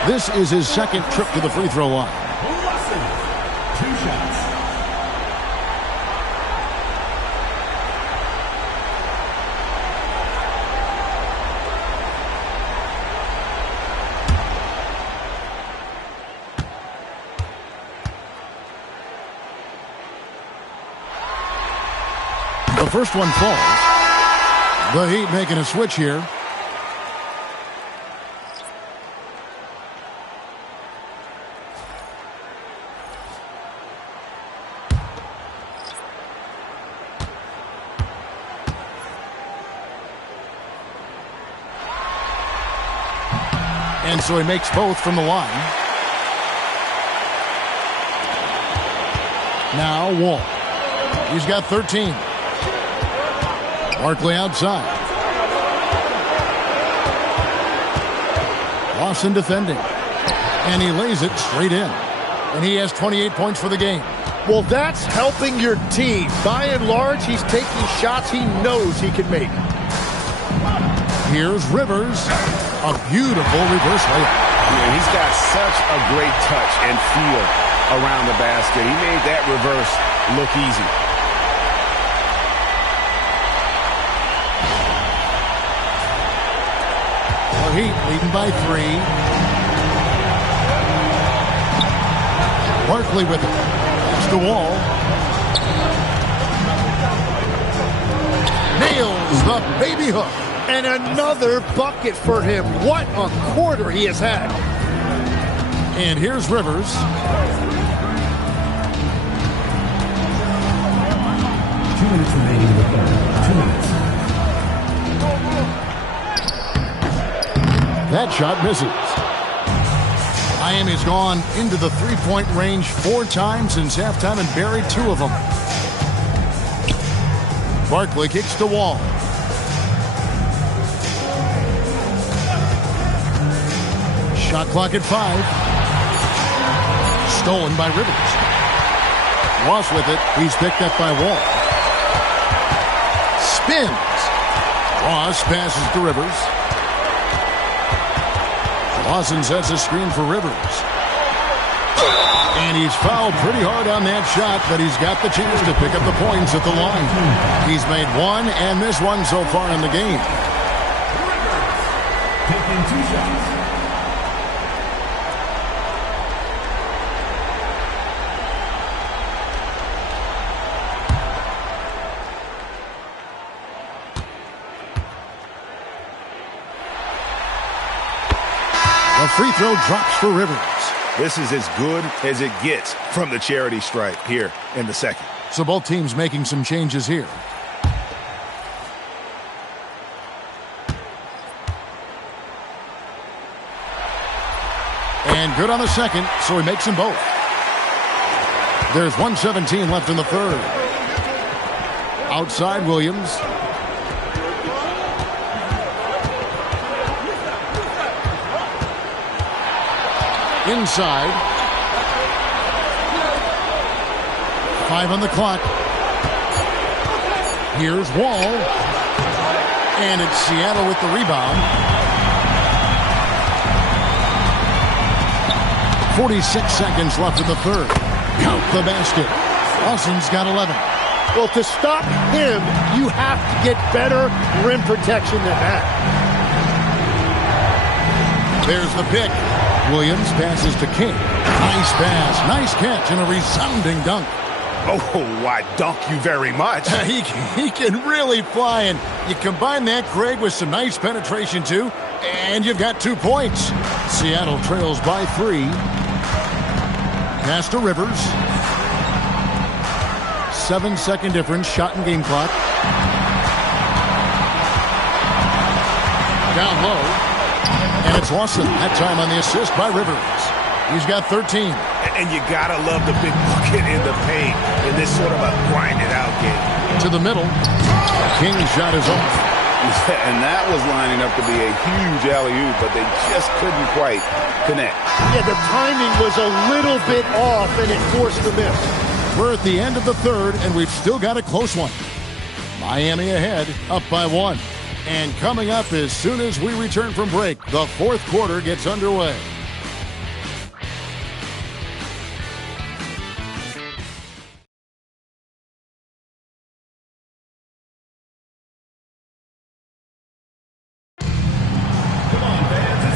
This is his second trip to the free throw line. 2 shots. The first one falls. The Heat making a switch here. And so he makes both from the line. Now Wall. He's got 13. Barkley outside. Lawson defending. And he lays it straight in. And he has 28 points for the game. Well, that's helping your team. By and large, he's taking shots he knows he can make. Here's Rivers. A beautiful reverse layup. Yeah, he's got such a great touch and feel around the basket. He made that reverse look easy. The Heat leading by 3. Barkley with it. kicks the wall. Nails the baby hook. And another bucket for him. What a quarter he has had. And here's Rivers. 2 minutes remaining in the third. 2 minutes. That shot misses. Miami's gone into the three-point range 4 times since halftime and buried 2 of them. Barkley kicks the wall. Shot clock at 5. Stolen by Rivers. Ross with it. He's picked up by Wall. Spins. Ross passes to Rivers. Lawson sets a screen for Rivers. And he's fouled pretty hard on that shot, but he's got the chance to pick up the points at the line. He's made 1 and missed 1 so far in the game. Taking 2 shots. The free throw drops for Rivers. This is as good as it gets from the charity stripe here in the second. So both teams making some changes here. And good on the second, so he makes them both. There's 1:17 left in the third. Outside Williams. Inside. 5 on the clock. Here's Wall. And it's Seattle with the rebound. 46 seconds left in the third. Count the basket. Lawson's got 11. Well, to stop him, you have to get better rim protection than that. There's the pick. Williams passes to King. Nice pass, nice catch, and a resounding dunk. Oh, I dunk you very much. He can really fly, and you combine that, Craig, with some nice penetration, too, and you've got 2 points. Seattle trails by 3. Pass to Rivers. 7-second difference, shot and game clock. Down low. And it's Lawson, that time on the assist by Rivers. He's got 13. And you got to love the big bucket in the paint in this sort of a grinded-out game. To the middle. King's shot is off. And that was lining up to be a huge alley-oop, but they just couldn't quite connect. Yeah, the timing was a little bit off, and it forced the miss. We're at the end of the third, and we've still got a close one. Miami ahead, up by 1. And coming up as soon as we return from break, the fourth quarter gets underway.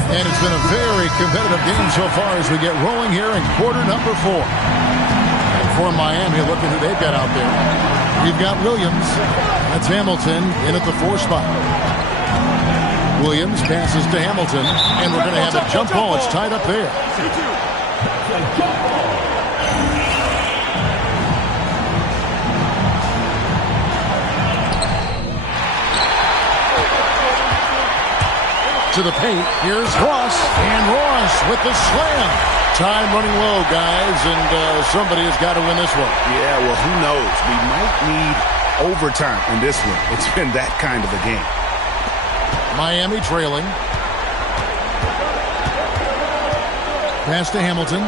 And it's been a very competitive game so far as we get rolling here in quarter number 4. And for Miami, look at who they've got out there. We've got Williams. That's Hamilton in at the 4 spot. Williams passes to Hamilton, and we're going to have a jump ball. It's tied up there. To the paint, here's Ross, and Ross with the slam. Time running low, guys, and somebody has got to win this one. Yeah, well, who knows? We might need overtime in this one. It's been that kind of a game. Miami trailing. Pass to Hamilton.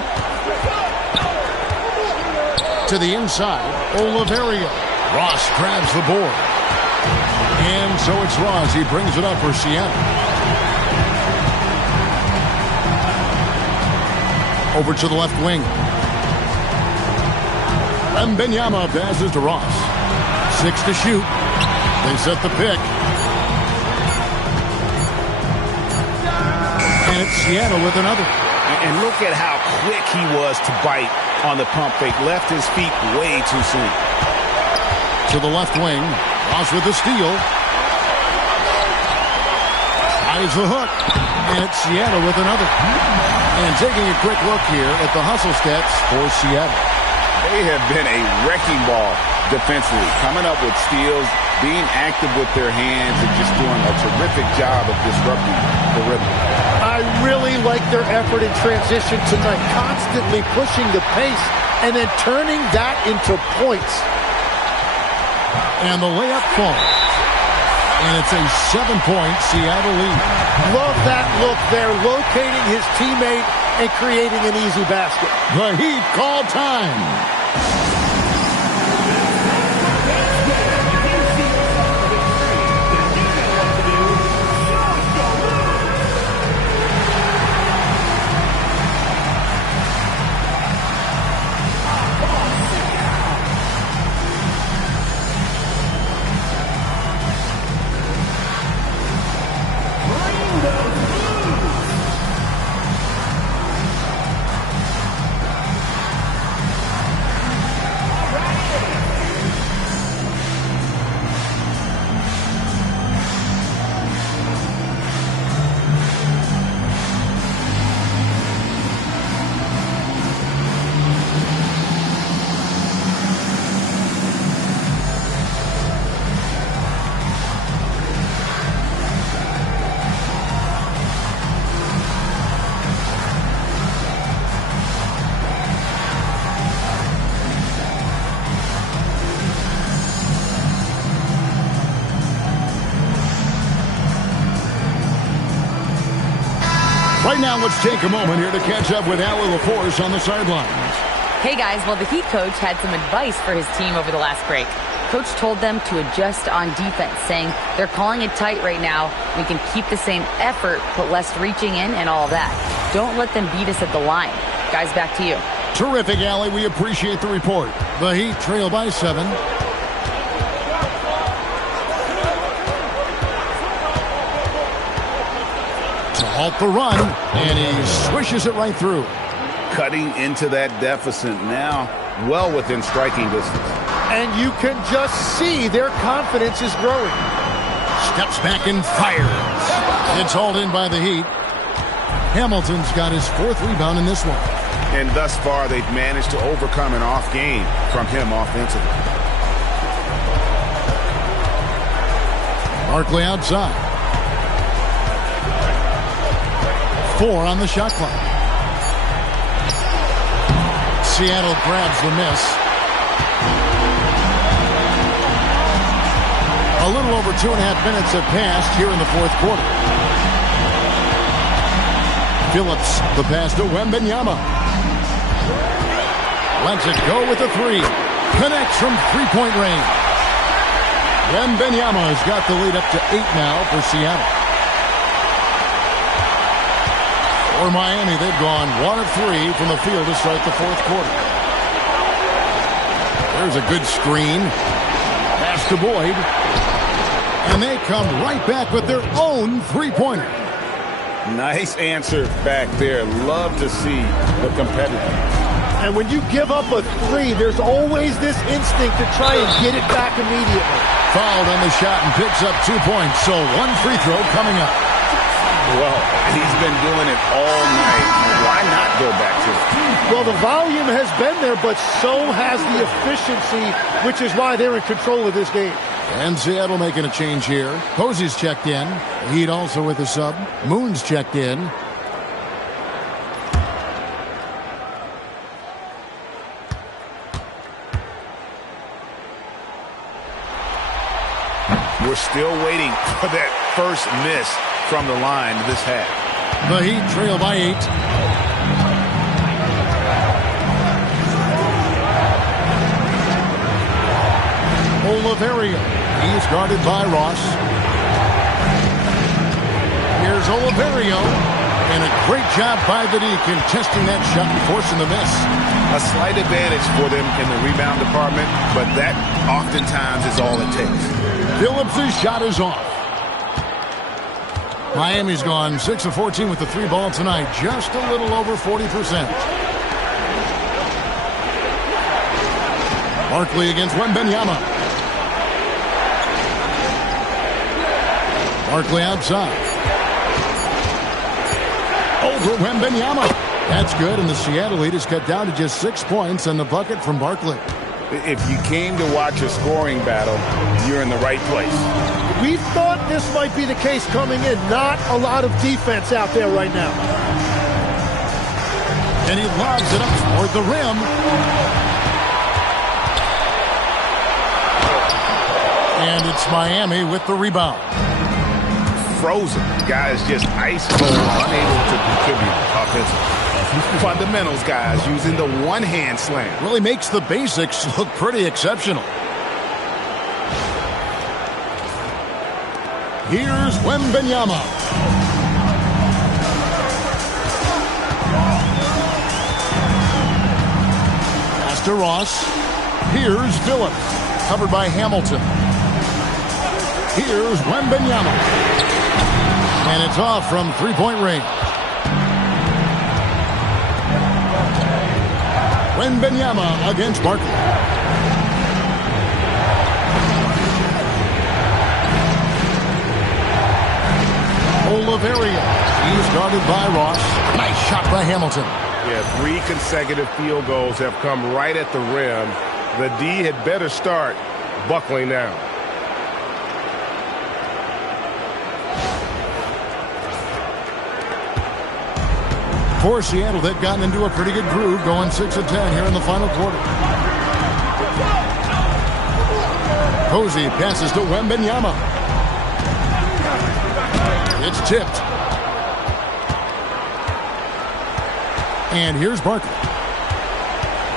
To the inside, Oliveira. Ross grabs the board. And so it's Ross. He brings it up for Seattle. Over to the left wing. Wembanyama passes to Ross. 6 to shoot. They set the pick. And it's Seattle with another. And look at how quick he was to bite on the pump fake. Left his feet way too soon. To the left wing. Ross with the steal. Eyes the hook. And it's Seattle with another. And taking a quick look here at the hustle stats for Seattle. They have been a wrecking ball defensively, coming up with steals, being active with their hands, and just doing a terrific job of disrupting the rhythm. I really like their effort in transition tonight, constantly pushing the pace and then turning that into points. And the layup falls. And it's a 7-point Seattle lead. Love that look there, locating his teammate and creating an easy basket. The Heat call time. Right now, let's take a moment here to catch up with Allie LaForce on the sidelines. Hey guys, well the Heat coach had some advice for his team over the last break. Coach told them to adjust on defense, saying they're calling it tight right now. We can keep the same effort, but less reaching in and all that. Don't let them beat us at the line. Guys, back to you. Terrific, Allie. We appreciate the report. The Heat trail by 7. To halt the run, and he swishes it right through. Cutting into that deficit now, well within striking distance. And you can just see their confidence is growing. Steps back and fires. It's hauled in by the Heat. Hamilton's got his 4th rebound in this one. And thus far, they've managed to overcome an off game from him offensively. Barkley outside. 4 on the shot clock. Seattle grabs the miss. A little over 2.5 minutes have passed here in the 4th quarter. Phillips, the pass to Wembanyama. Lets it go with a 3. Connects from 3-point range. Wembanyama has got the lead up to 8 now for Seattle. For Miami, they've gone 1 of 3 from the field to start the 4th quarter. There's a good screen. Pass to Boyd. And they come right back with their own 3-pointer. Nice answer back there. Love to see the competitor. And when you give up a 3, there's always this instinct to try and get it back immediately. Fouled on the shot and picks up 2 points. So 1 free throw coming up. Well, he's been doing it all night. Why not go back to it? Well, the volume has been there, but so has the efficiency, which is why they're in control of this game. And Seattle making a change here. Posey's checked in. Heat also with a sub. Moon's checked in. We're still waiting for that first miss from the line this half. The Heat trail by 8. Oliverio. He's guarded by Ross. Here's Oliverio. And a great job by the D contesting that shot and forcing the miss. A slight advantage for them in the rebound department, but that oftentimes is all it takes. Phillips' shot is off. Miami's gone 6 of 14 with the 3 ball tonight. Just a little over 40%. Barkley against Wembanyama. Barkley outside. Over Wembanyama. That's good, and the Seattle lead is cut down to just 6 points on the bucket from Barkley. If you came to watch a scoring battle, you're in the right place. We thought this might be the case coming in. Not a lot of defense out there right now. And he lobs it up toward the rim. And it's Miami with the rebound. Frozen. Guys just ice cold, unable to contribute offensively. Fundamentals, guys, using the one-hand slam. Really makes the basics look pretty exceptional. Here's Wembanyama. Pass to Ross. Here's Phillips. Covered by Hamilton. Here's Wembanyama. And it's off from three-point range. Wembanyama against Barkley. Oliveria. He's guarded by Ross. Nice shot by Hamilton. Yeah, 3 consecutive field goals have come right at the rim. The D had better start buckling down. For Seattle, they've gotten into a pretty good groove, going 6 of 10 here in the final quarter. Posey passes to Wembanyama. It's tipped. And here's Barkley.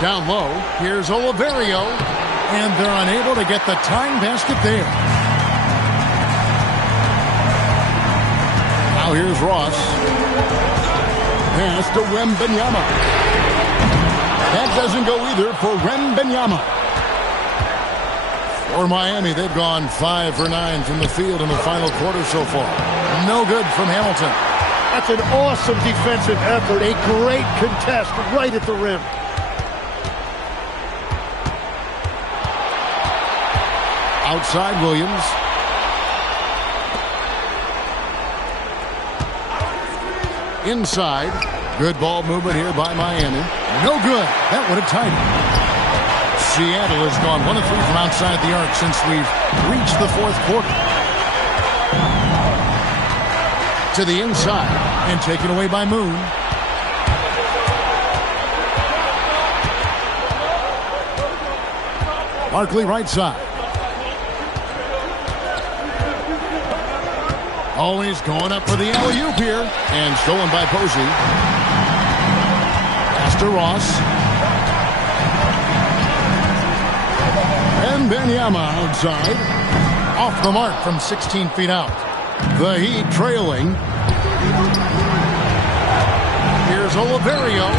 Down low, here's Oliverio. And they're unable to get the tying basket there. Now here's Ross. Pass to Wembanyama. That doesn't go either for Wembanyama. For Miami, they've gone 5 for 9 from the field in the final quarter so far. No good from Hamilton. That's an awesome defensive effort. A great contest right at the rim. Outside Williams. Inside. Good ball movement here by Miami. No good. That would have tied it. Seattle has gone 1 of 3 from outside the arc since we've reached the fourth quarter. To the inside and taken away by Moon. Barkley right side. Always going up for the alley-oop here. And stolen by Posey. Pass to Ross. And Wembanyama outside. Off the mark from 16 feet out. The Heat trailing. Here's Oliverio.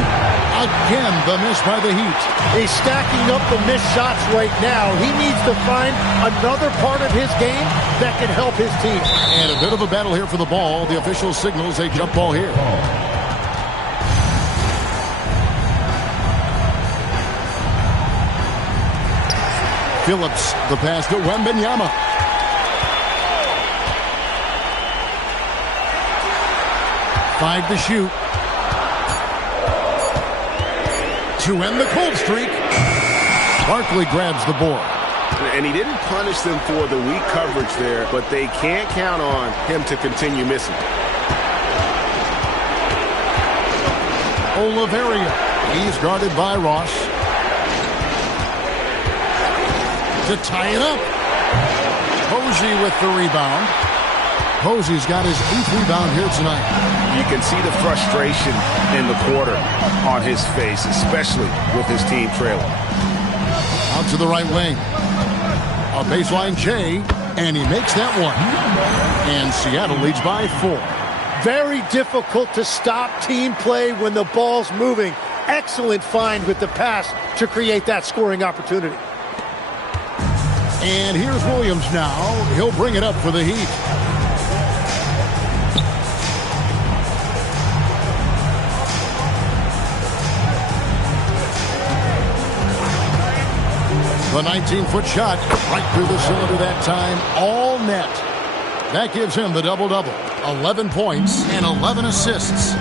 Again, the miss by the Heat. He's stacking up the missed shots right now. He needs to find another part of his game that can help his team. And a bit of a battle here for the ball. The official signals a jump ball here. Phillips, the pass to Wembanyama. Five to shoot. To end the cold streak. Barkley grabs the board. And he didn't punish them for the weak coverage there, but they can't count on him to continue missing. Oliveria. He's guarded by Ross. To tie it up. Posey with the rebound. Posey's got his 8th rebound here tonight. You can see the frustration in the quarter on his face, especially with his team trailing. Out to the right wing. A baseline J, and he makes that one. And Seattle leads by 4. Very difficult to stop team play when the ball's moving. Excellent find with the pass to create that scoring opportunity. And here's Williams now. He'll bring it up for the Heat. The 19-foot shot right through the cylinder that time, all net. That gives him the double-double, 11 points and 11 assists.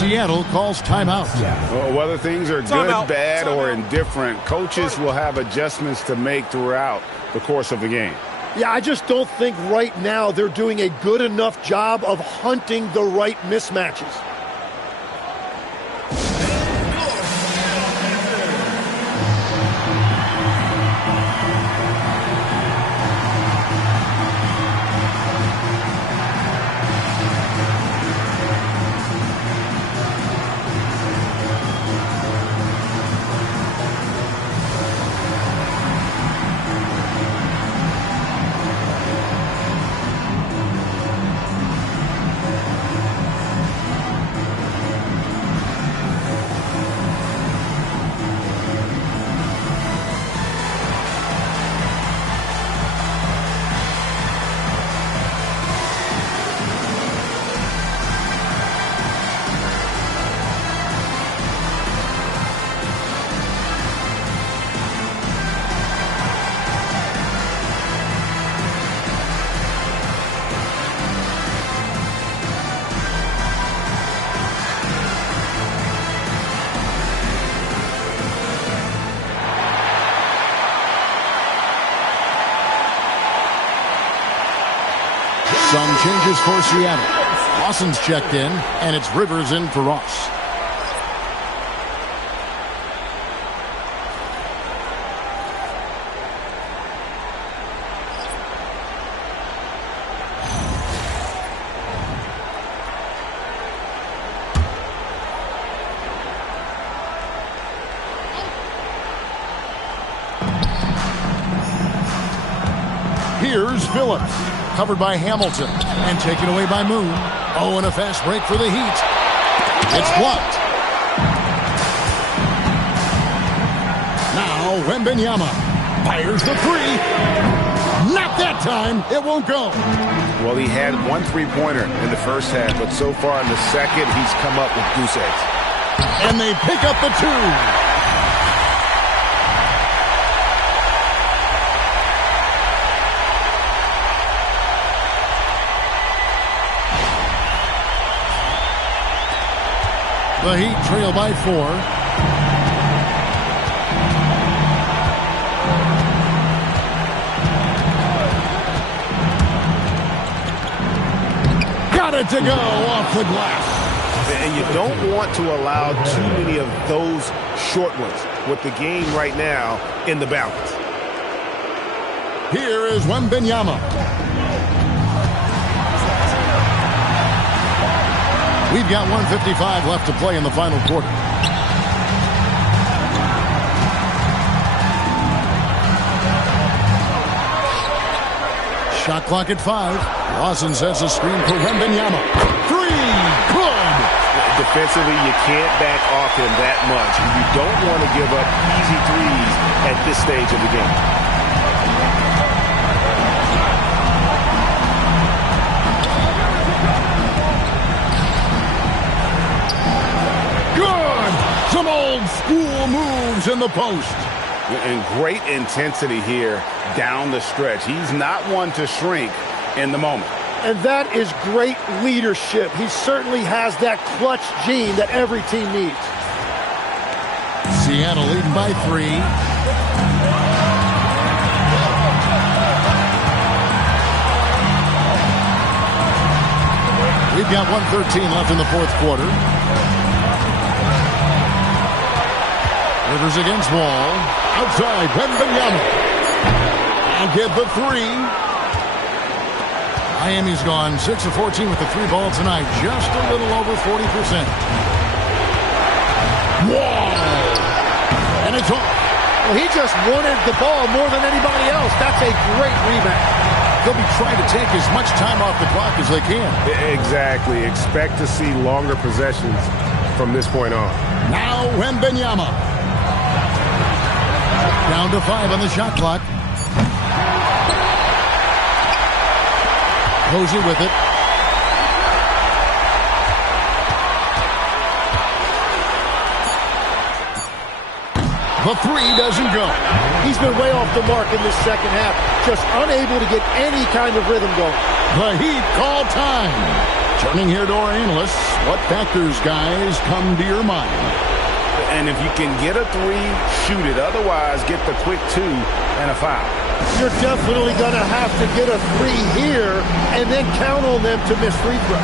Seattle calls timeout. Well, whether things are good, bad, or indifferent, coaches will have adjustments to make throughout the course of the game. Yeah, I just don't think right now they're doing a good enough job of hunting the right mismatches. Some changes for Seattle. Lawson's checked in, and it's Rivers in for Ross. Here's Phillips. Covered by Hamilton and taken away by Moon. Oh, and a fast break for the Heat. It's blocked. Now Wembanyama fires the three. Not that time. It won't go. Well, he had one three-pointer in the first half, but so far in the second, he's come up with goose eggs. And they pick up the two. The Heat trail by 4. Got it to go off the glass. And you don't want to allow too many of those short ones with the game right now in the balance. Here is Wembanyama. We've got 1:55 left to play in the final quarter. Shot clock at 5. Lawson sets a screen for Wembanyama. 3. Good. Defensively, you can't back off him that much. You don't want to give up easy threes at this stage of the game. Some old school moves in the post. And great intensity here down the stretch. He's not one to shrink in the moment. And that is great leadership. He certainly has that clutch gene that every team needs. Seattle leading by 3. We've got 1:13 left in the fourth quarter. Rivers against Wall. Outside, Wembanyama. And get the 3. Miami's gone 6 of 14 with the 3 ball tonight. Just a little over 40%. Wall. And it's off. Well, he just wanted the ball more than anybody else. That's a great rebound. They'll be trying to take as much time off the clock as they can. Exactly. Expect to see longer possessions from this point on. Now Wembanyama. Down to 5 on the shot clock. Posey with it. The three doesn't go. He's been way off the mark in this second half. Just unable to get any kind of rhythm going. The Heat call time. Turning here to our analysts, what factors, guys, come to your mind? And if you can get a three, shoot it. Otherwise, get the quick two and a foul. You're definitely going to have to get a three here and then count on them to miss free throw.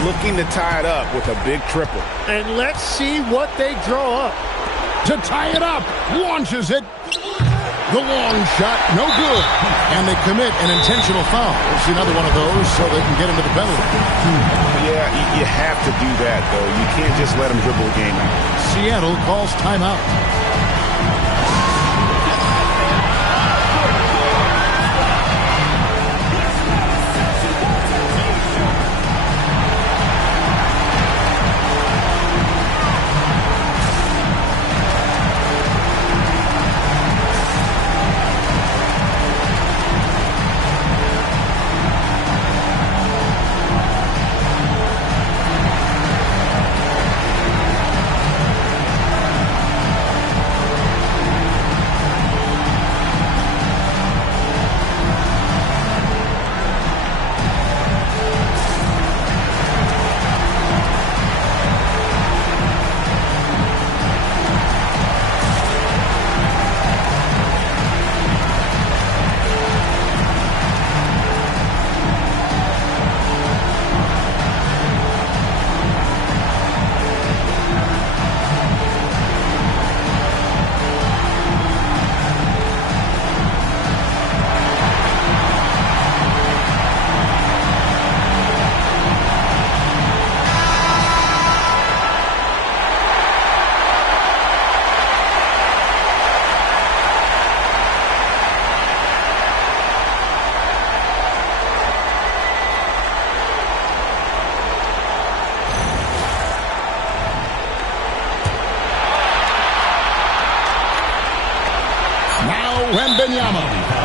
Looking to tie it up with a big triple. And let's see what they draw up. To tie it up, launches it. The long shot, no good. And they commit an intentional foul. We'll see another one of those so they can get into the penalty. Yeah, you have to do that, though. You can't just let them dribble the game out. Seattle calls timeout.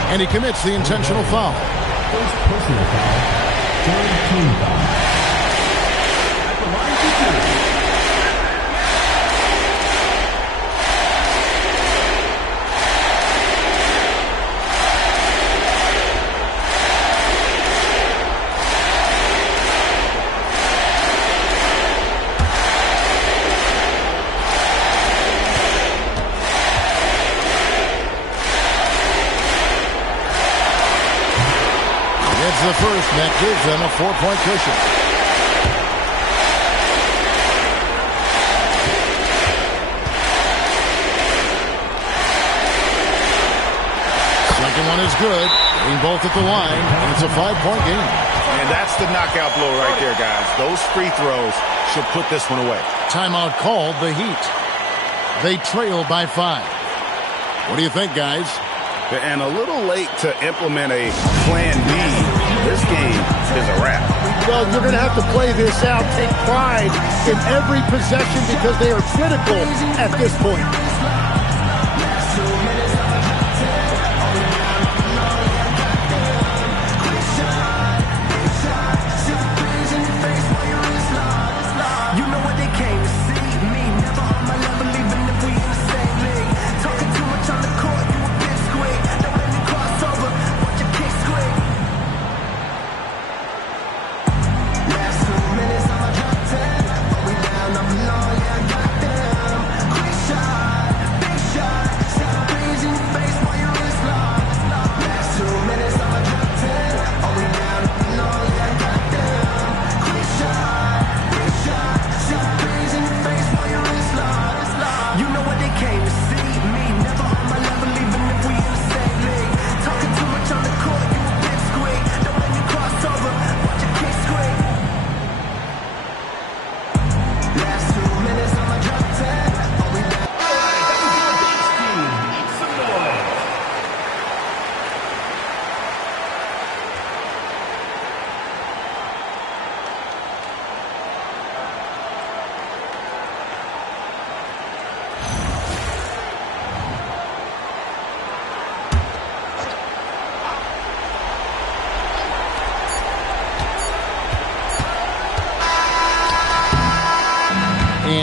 And he commits the intentional foul. First personal foul, third team foul. At the line to shoot. The first, that gives them a 4-point cushion. Second one is good. Being both at the line, and it's a 5-point game. And that's the knockout blow right there, guys. Those free throws should put this one away. Timeout called, the Heat. They trail by 5. What do you think, guys? And a little late to implement a plan B. This game is a wrap. Well, you're going to have to play this out, take pride in every possession because they are critical at this point.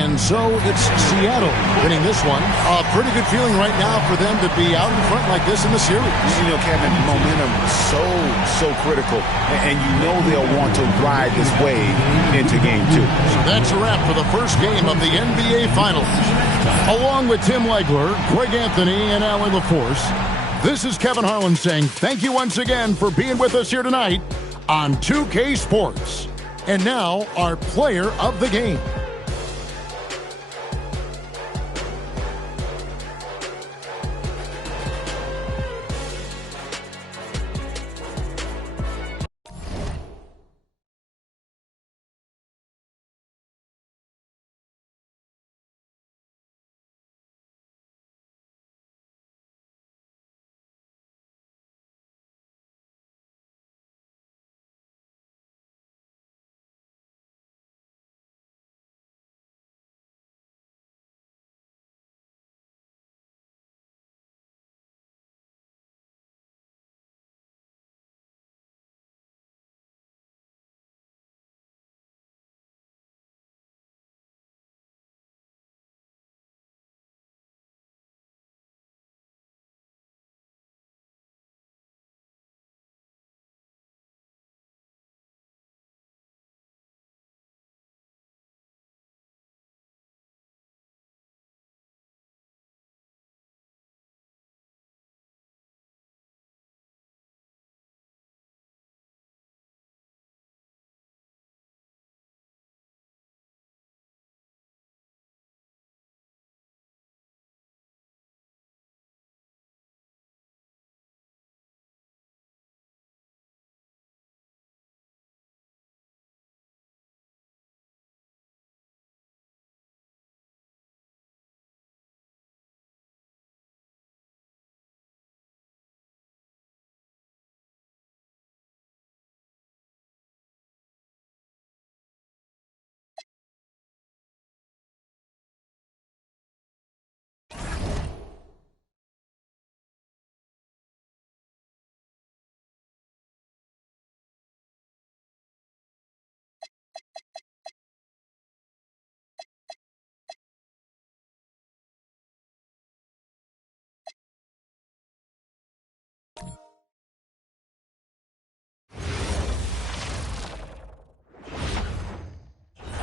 And so it's Seattle winning this one. A pretty good feeling right now for them to be out in front like this in the series. You know, Kevin, momentum so critical. And you know they'll want to ride this wave into game 2. So that's a wrap for the first game of the NBA Finals. Along with Tim Legler, Greg Anthony, and Allie LaForce, this is Kevin Harlan saying thank you once again for being with us here tonight on 2K Sports. And now, our player of the game.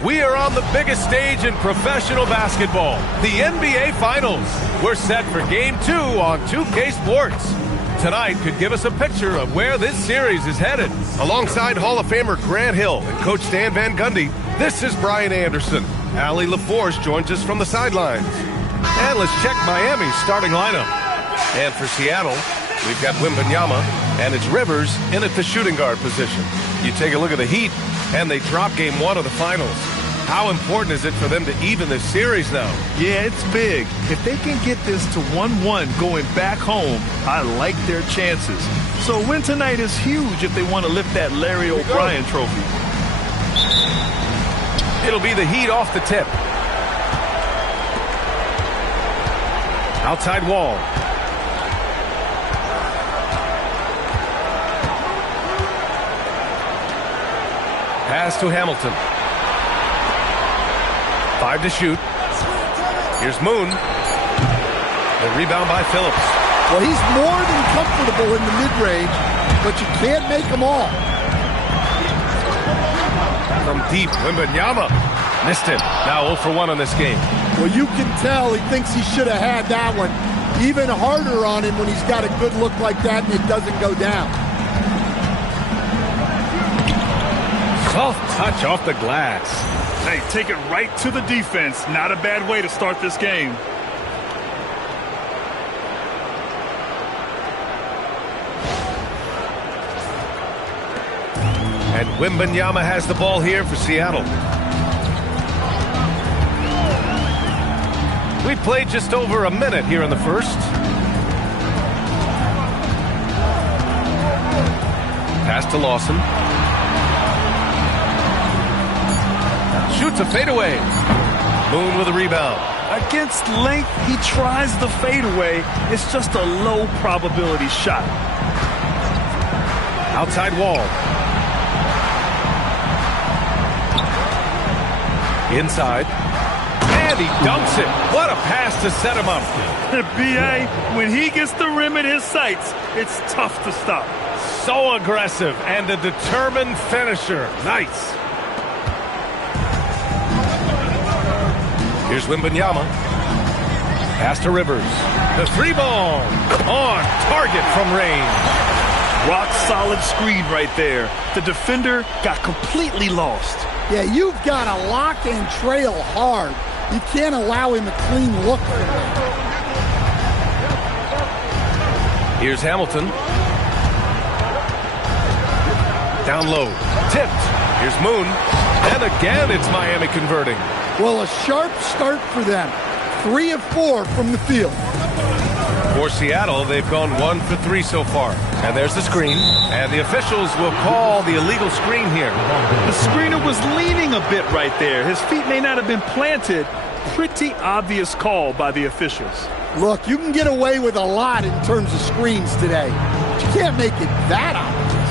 We are on the biggest stage in professional basketball, the NBA Finals. We're set for Game 2 on 2K Sports. Tonight could give us a picture of where this series is headed. Alongside Hall of Famer Grant Hill and Coach Stan Van Gundy, this is Brian Anderson. Allie LaForce joins us from the sidelines. And let's check Miami's starting lineup. And for Seattle, we've got Wembanyama, and it's Rivers in at the shooting guard position. You take a look at the Heat, and they drop Game 1 of the Finals. How important is it for them to even this series now? Yeah, it's big. If they can get this to 1-1 going back home, I like their chances. So a win tonight is huge if they want to lift that Larry O'Brien trophy. It'll be the Heat off the tip. Outside wall. Pass to Hamilton. 5 to shoot. Here's Moon. The rebound by Phillips. Well, he's more than comfortable in the mid-range, but you can't make them all. From deep, Wembanyama. Missed him. Now 0 for 1 on this game. Well, you can tell he thinks he should have had that one. Even harder on him when he's got a good look like that and it doesn't go down. Soft touch off the glass. Hey, take it right to the defense. Not a bad way to start this game. And Wembanyama has the ball here for Seattle. We played just over a minute here in the first. Pass to Lawson. Shoots a fadeaway. Moon with a rebound. Against length, he tries the fadeaway. It's just a low probability shot. Outside wall. Inside. And he dunks it. What a pass to set him up. B.A., when he gets the rim in his sights, it's tough to stop. So aggressive and a determined finisher. Nice. Here's Wembanyama. Pass to Rivers. The three ball on target from range. Rock solid screen right there. The defender got completely lost. Yeah, you've got to lock and trail hard. You can't allow him a clean look. Here's Hamilton. Down low. Tipped. Here's Moon. And again, it's Miami converting. Well, a sharp start for them. 3 of 4 from the field. For Seattle, they've gone 1 for 3 so far. And there's the screen. And the officials will call the illegal screen here. The screener was leaning a bit right there. His feet may not have been planted. Pretty obvious call by the officials. Look, you can get away with a lot in terms of screens today. But you can't make it that obvious.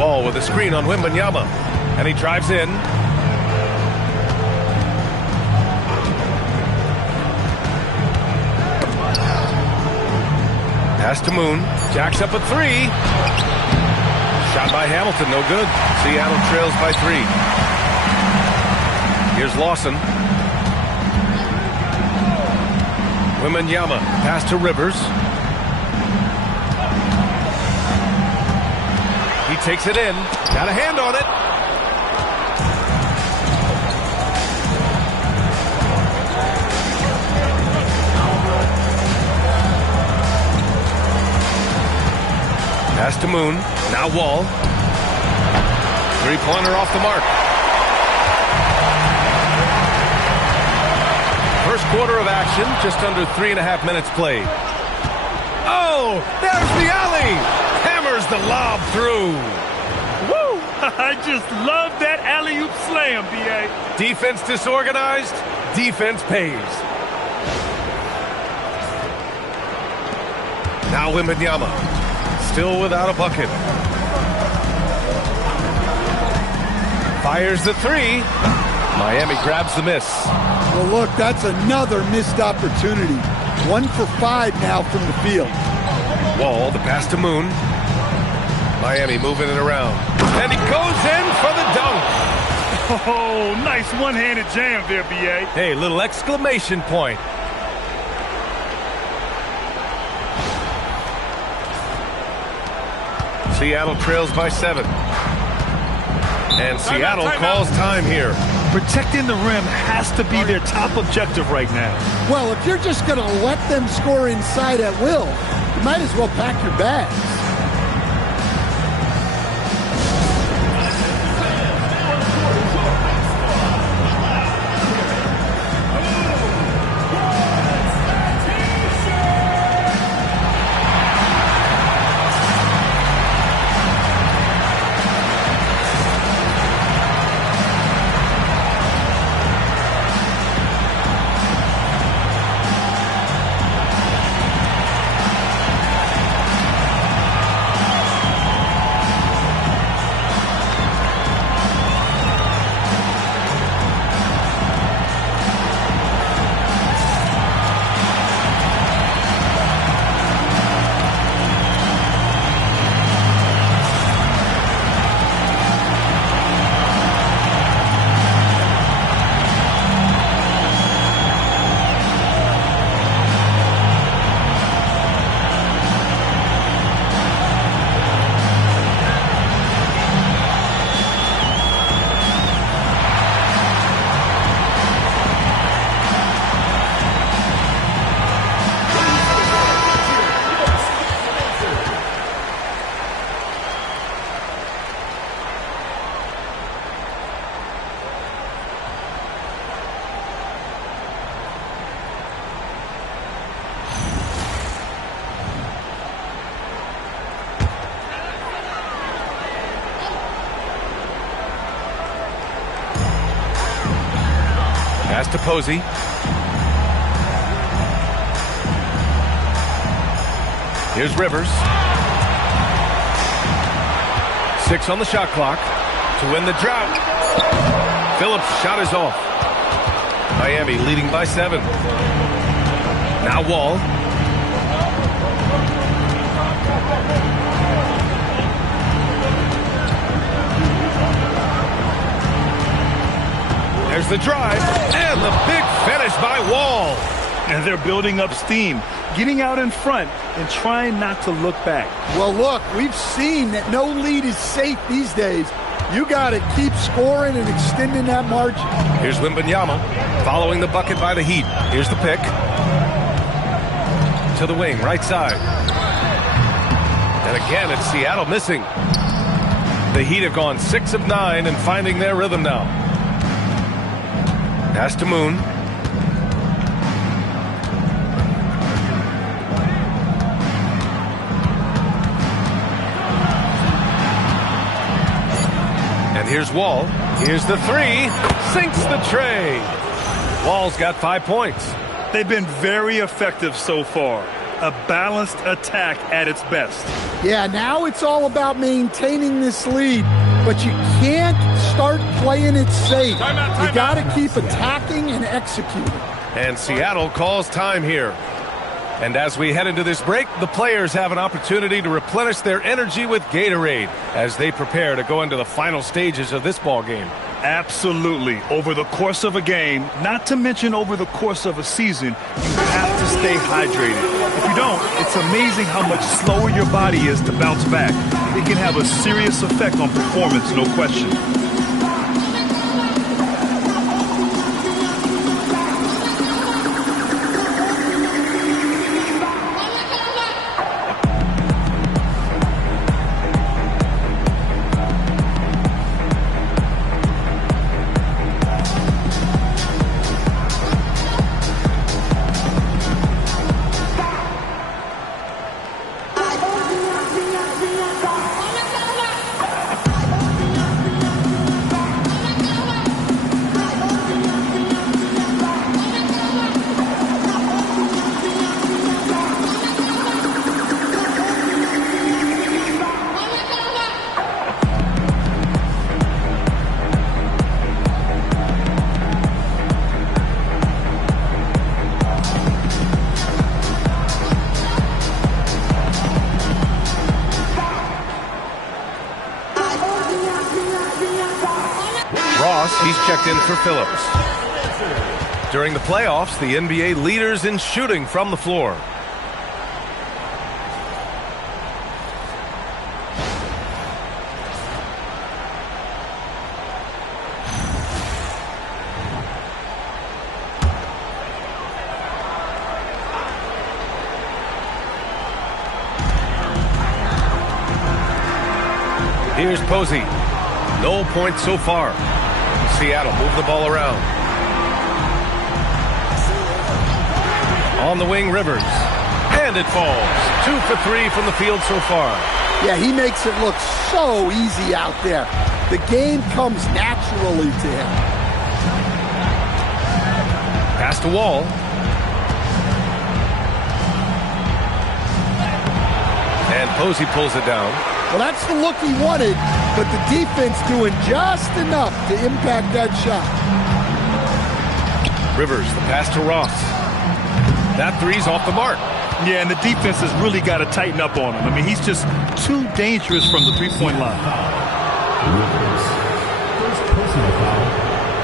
Wall with a screen on Wembanyama. And he drives in. Pass to Moon. Jacks up a 3. Shot by Hamilton, no good. Seattle trails by 3. Here's Lawson. Wembanyama. Pass to Rivers. He takes it in. Got a hand on it. Pass to Moon. Now Wall. Three-pointer off the mark. First quarter of action, just under 3.5 minutes played. Oh, there's the alley. Hammers the lob through. Woo! I just love that alley-oop slam, B.A. Defense disorganized. Defense pays. Now Wembanyama. Still without a bucket. Fires the 3. Miami grabs the miss. Well, look, that's another missed opportunity. 1 for 5 now from the field. Wall, the pass to Moon. Miami moving it around. And he goes in for the dunk. Oh, nice one-handed jam there, B.A. Hey, little exclamation point. Seattle trails by 7. And Seattle calls time here. Protecting the rim has to be their top objective right now. Well, if you're just going to let them score inside at will, you might as well pack your bags. Pass to Posey. Here's Rivers. 6 on the shot clock to win the drought. Phillips' shot is off. Miami leading by 7. Now Wall. There's the drive, and the big finish by Wall. And they're building up steam, getting out in front and trying not to look back. Well, look, we've seen that no lead is safe these days. You got to keep scoring and extending that margin. Here's Wembanyama following the bucket by the Heat. Here's the pick. To the wing, right side. And again, it's Seattle missing. The Heat have gone 6 of 9 and finding their rhythm now. Pass to Moon. And here's Wall. Here's the 3. Sinks the tray. Wall's got 5 points. They've been very effective so far. A balanced attack at its best. Yeah, now it's all about maintaining this lead, but you can't start playing it safe. You got to keep attacking and executing. And Seattle calls time here. And as we head into this break, the players have an opportunity to replenish their energy with Gatorade as they prepare to go into the final stages of this ball game. Absolutely. Over the course of a game, not to mention over the course of a season, you have to stay hydrated. If you don't, it's amazing how much slower your body is to bounce back. It can have a serious effect on performance, no question. He's checked in for Phillips. During the playoffs, the NBA leaders in shooting from the floor. Here's Posey. No points so far. Seattle move the ball around. On the wing, Rivers. And it falls. 2 for 3 from the field so far. Yeah, he makes it look so easy out there. The game comes naturally to him. Pass to Wall. And Posey pulls it down. Well, that's the look he wanted, but the defense doing just enough to impact that shot. Rivers, the pass to Ross. That three's off the mark. Yeah, and the defense has really got to tighten up on him. I mean, he's just too dangerous from the three-point line. Rivers. First personal foul.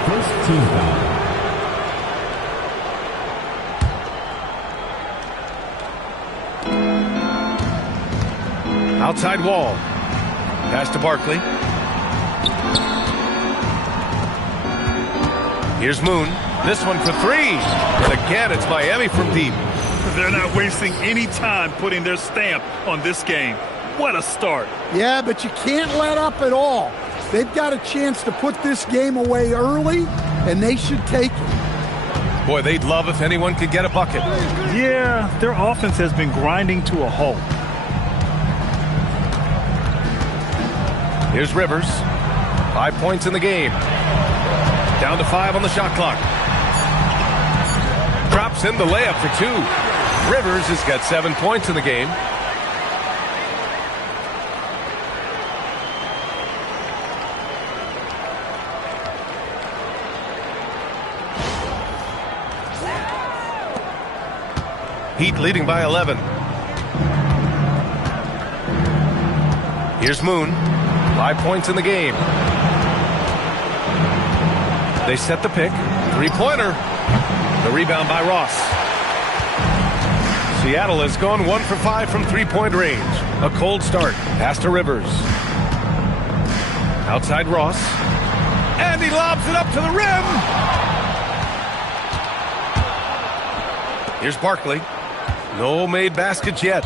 First team foul. Outside Wall. Pass to Barkley. Here's Moon. This one for 3. And again, it's Miami from deep. They're not wasting any time putting their stamp on this game. What a start. Yeah, but you can't let up at all. They've got a chance to put this game away early, and they should take it. Boy, they'd love if anyone could get a bucket. Yeah, their offense has been grinding to a halt. Here's Rivers. 5 points in the game. Down to 5 on the shot clock. Drops in the layup for 2. Rivers has got 7 points in the game. Heat leading by 11. Here's Moon. 5 points in the game. They set the pick. Three-pointer. The rebound by Ross. Seattle has gone 1 for 5 from three-point range. A cold start. Pass to Rivers. Outside Ross. And he lobs it up to the rim. Here's Barkley. No made baskets yet.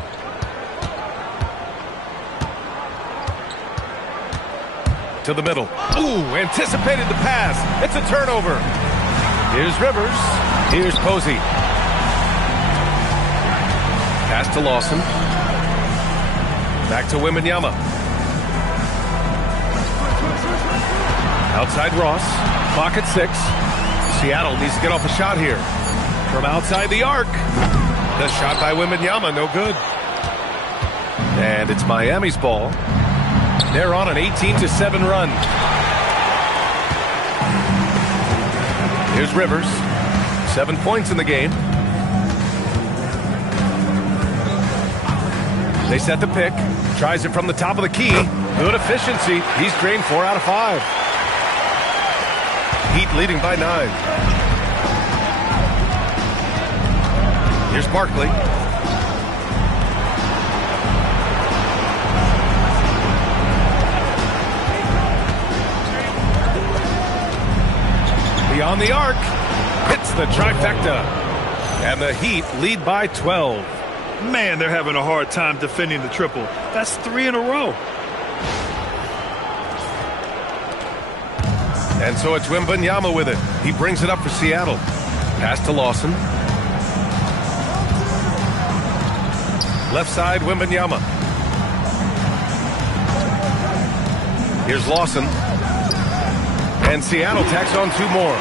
To the middle. Ooh, anticipated the pass. It's a turnover. Here's Rivers. Here's Posey. Pass to Lawson. Back to Wembanyama. Outside Ross. Clock at 6. Seattle needs to get off a shot here. From outside the arc. The shot by Wembanyama, no good. And it's Miami's ball. They're on an 18-7 run. Here's Rivers. 7 points in the game. They set the pick. Tries it from the top of the key. Good efficiency. He's drained 4 out of 5. Heat leading by 9. Here's Barkley. Beyond the arc. Hits the trifecta. And the Heat lead by 12. Man, they're having a hard time defending the triple. That's 3 in a row. And so it's Wembanyama with it. He brings it up for Seattle. Pass to Lawson. Left side, Wembanyama. Here's Lawson. And Seattle tacks on 2 more.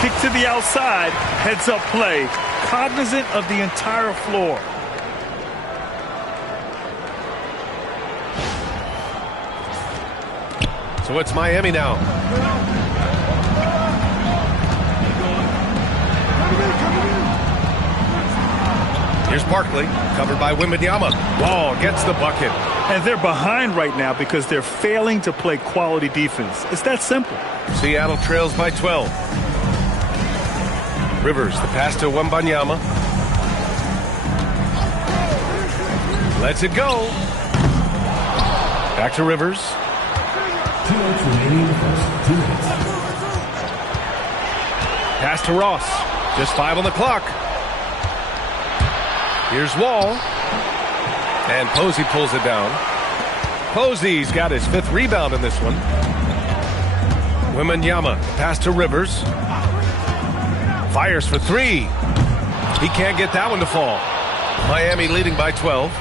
Kick to the outside, heads up play. Cognizant of the entire floor. So it's Miami now. Here's Barkley, covered by Wembanyama. Ball gets the bucket. And they're behind right now because they're failing to play quality defense. It's that simple. Seattle trails by 12. Rivers, the pass to Wembanyama. Lets it go. Back to Rivers. 2 minutes remaining in the first. 2 minutes. Pass to Ross. Just 5 on the clock. Here's Wall. And Posey pulls it down. Posey's got his 5th rebound in this one. Wembanyama, pass to Rivers. Fires for 3. He can't get that one to fall. Miami leading by 12.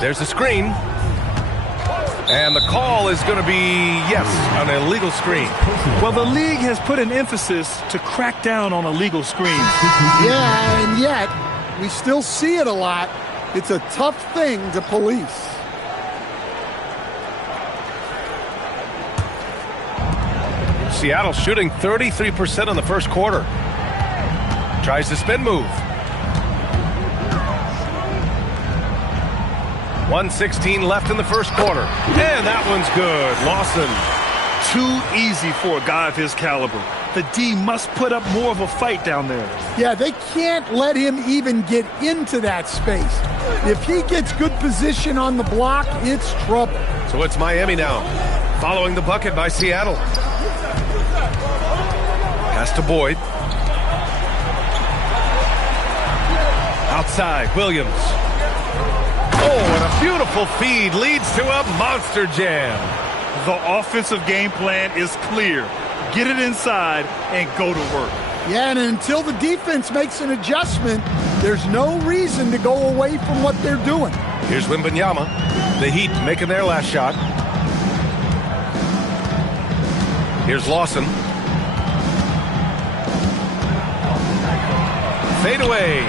There's a screen. And the call is going to be, yes, an illegal screen. Well, the league has put an emphasis to crack down on illegal screens. Yeah, and yet we still see it a lot. It's a tough thing to police. Seattle shooting 33% in the first quarter. Tries the spin move. 1:16 left in the first quarter. And that one's good. Lawson. Too easy for a guy of his caliber. The D must put up more of a fight down there. Yeah, they can't let him even get into that space. If he gets good position on the block, it's trouble. So it's Miami now, following the bucket by Seattle. Pass to Boyd. Outside, Williams. Oh, and a beautiful feed leads to a monster jam. The offensive game plan is clear. Get it inside and go to work. Yeah, and until the defense makes an adjustment, there's no reason to go away from what they're doing. Here's Wembanyama. The Heat making their last shot. Here's Lawson. Fade away.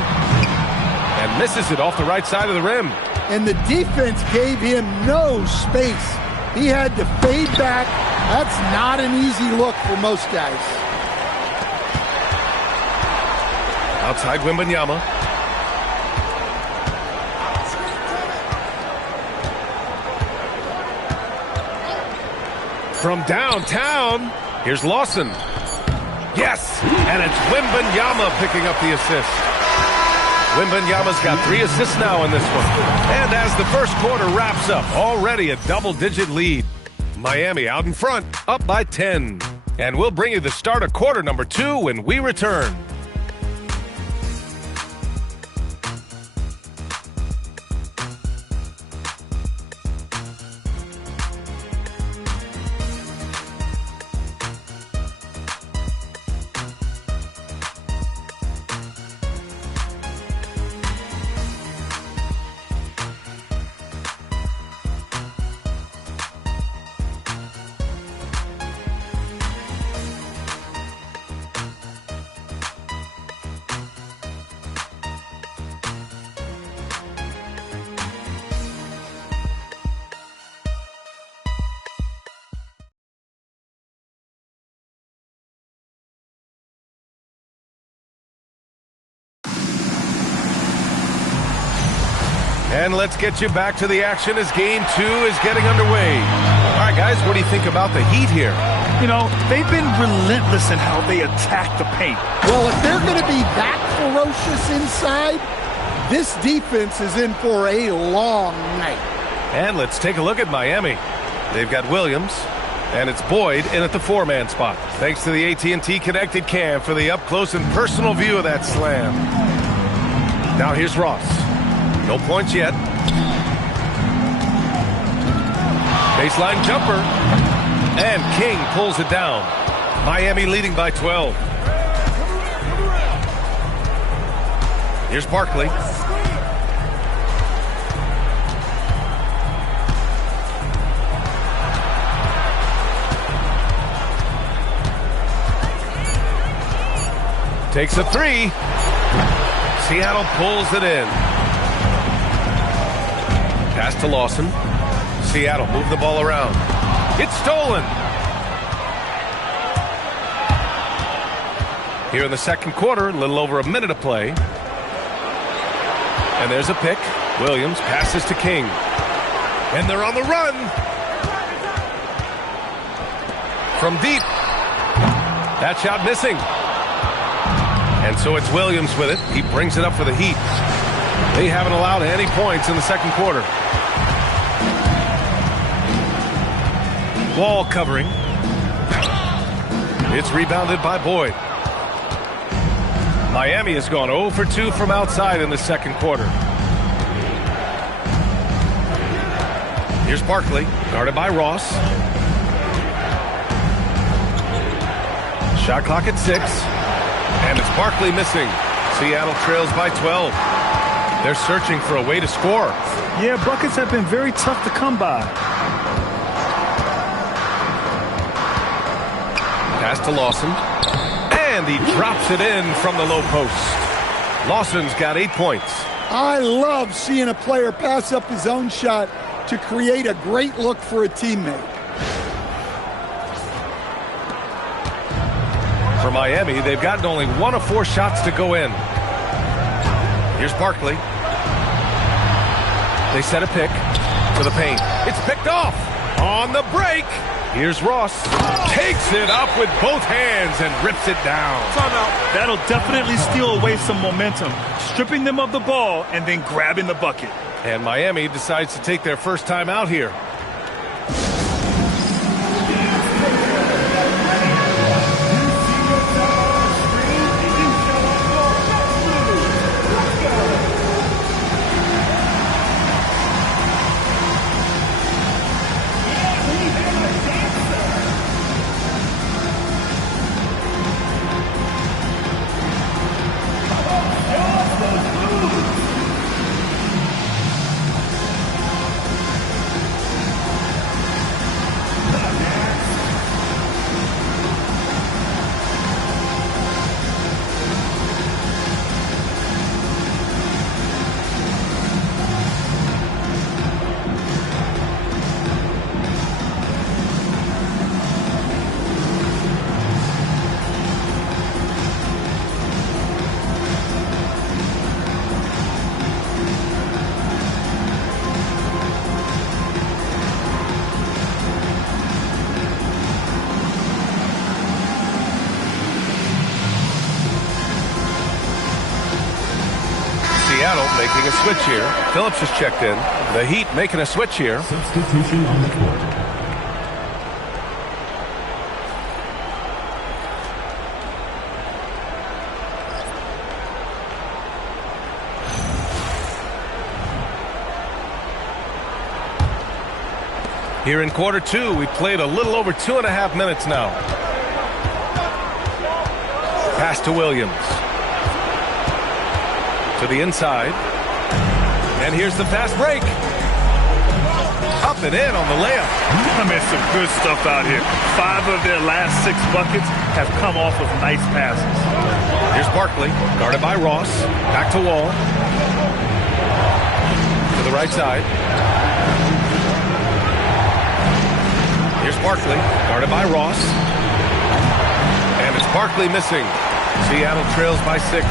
And misses it off the right side of the rim. And the defense gave him no space. He had to fade back. That's not an easy look for most guys. Outside Wembanyama. From downtown, here's Lawson. Yes, and it's Wembanyama picking up the assist. Wembanyama's got 3 assists now in this one. And as the first quarter wraps up, already a double-digit lead. Miami out in front, up by 10. And we'll bring you the start of quarter number 2 when we return. And let's get you back to the action as game 2 is getting underway. All right, guys, what do you think about the Heat here? You know, they've been relentless in how they attack the paint. Well, if they're going to be that ferocious inside, this defense is in for a long night. And let's take a look at Miami. They've got Williams, and it's Boyd in at the 4-man spot. Thanks to the AT&T Connected Cam for the up-close and personal view of that slam. Now here's Ross. No points yet. Baseline jumper. And King pulls it down. Miami leading by 12. Here's Barkley. Takes a 3. Seattle pulls it in. Pass to Lawson. Seattle move the ball around. It's stolen. Here in the second quarter, a little over a minute of play. And there's a pick. Williams passes to King. And they're on the run. From deep. That shot missing. And so it's Williams with it. He brings it up for the Heat. They haven't allowed any points in the second quarter. Wall covering. It's rebounded by Boyd. Miami has gone 0 for 2 from outside in the second quarter. Here's Barkley, guarded by Ross. Shot clock at 6. And it's Barkley missing. Seattle trails by 12. They're searching for a way to score. Yeah, buckets have been very tough to come by. Pass to Lawson. And he drops it in from the low post. Lawson's got 8 points. I love seeing a player pass up his own shot to create a great look for a teammate. For Miami, they've gotten only 1 of 4 shots to go in. Here's Barkley. They set a pick to the paint. It's picked off on the break. Here's Ross. Takes it up with both hands and rips it down. Timeout. That'll definitely steal away some momentum, stripping them of the ball and then grabbing the bucket. And Miami decides to take their first time out here. making a switch here. Phillips has checked in. The Heat making a switch here. Substitution on the court. Here in quarter two, we played a little over 2.5 minutes now. Pass to Williams. To the inside. And here's the fast break. Up and in on the layup. I mean, some good stuff out here. 5 of their last 6 buckets have come off of nice passes. Here's Barkley, guarded by Ross. Back to Wall. To the right side. Here's Barkley, guarded by Ross. And it's Barkley missing. Seattle trails by 6.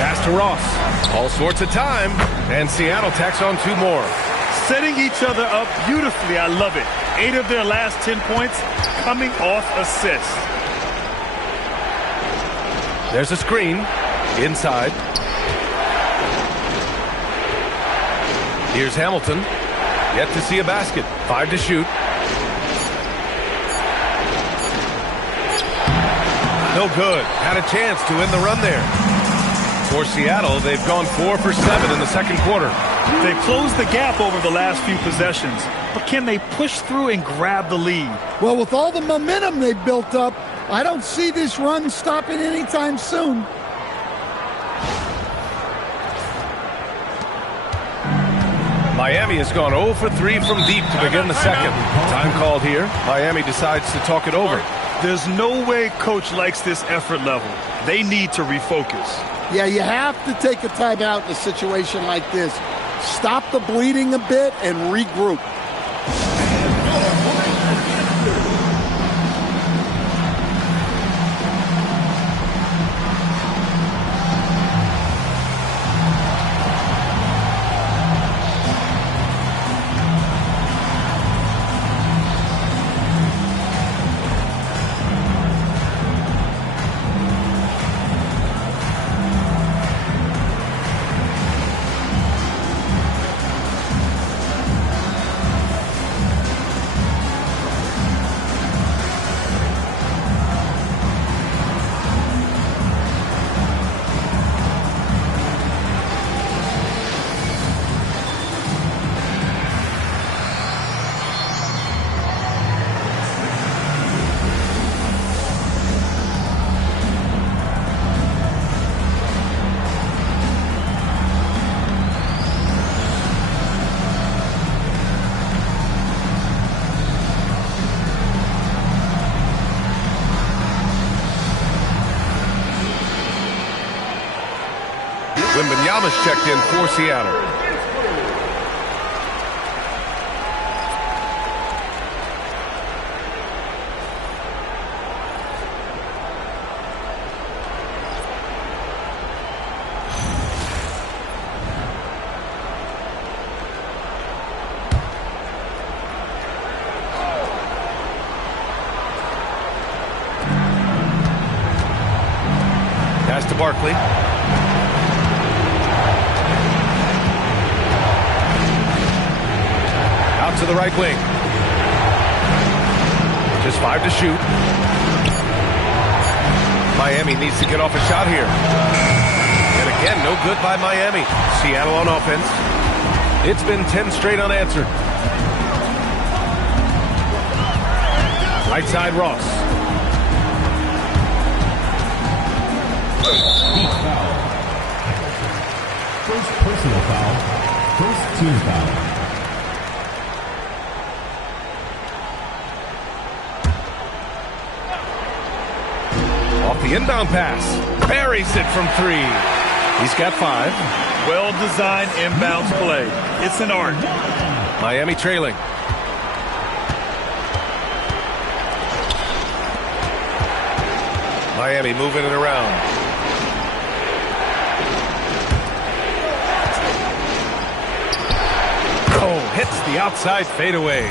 Pass to Ross. All sorts of time. And Seattle tacks on 2 more. Setting each other up beautifully. I love it. 8 of their last 10 points coming off assists. There's a screen. Inside. Here's Hamilton. Yet to see a basket. 5 to shoot. No good. Had a chance to win the run there. For Seattle, they've gone 4 for 7 in the second quarter. They've closed the gap over the last few possessions. But can they push through and grab the lead? Well, with all the momentum they've built up, I don't see this run stopping anytime soon. Miami has gone 0 for 3 from deep to begin the second. Time called here. Miami decides to talk it over. There's no way coach likes this effort level. They need to refocus. Yeah, you have to take a timeout in a situation like this. Stop the bleeding a bit and regroup. Wembanyama's checked in for Seattle. Pass to Barkley. To the right wing. Just 5 to shoot. Miami needs to get off a shot here. And again, no good by Miami. Seattle on offense. It's been 10 straight unanswered. Right side, Ross. Heat foul. First personal foul. First team foul. The inbound pass. Buries it from 3. He's got 5. Well-designed inbounds play. It's an art. Miami trailing. Miami moving it around. Oh, hits the outside fadeaway.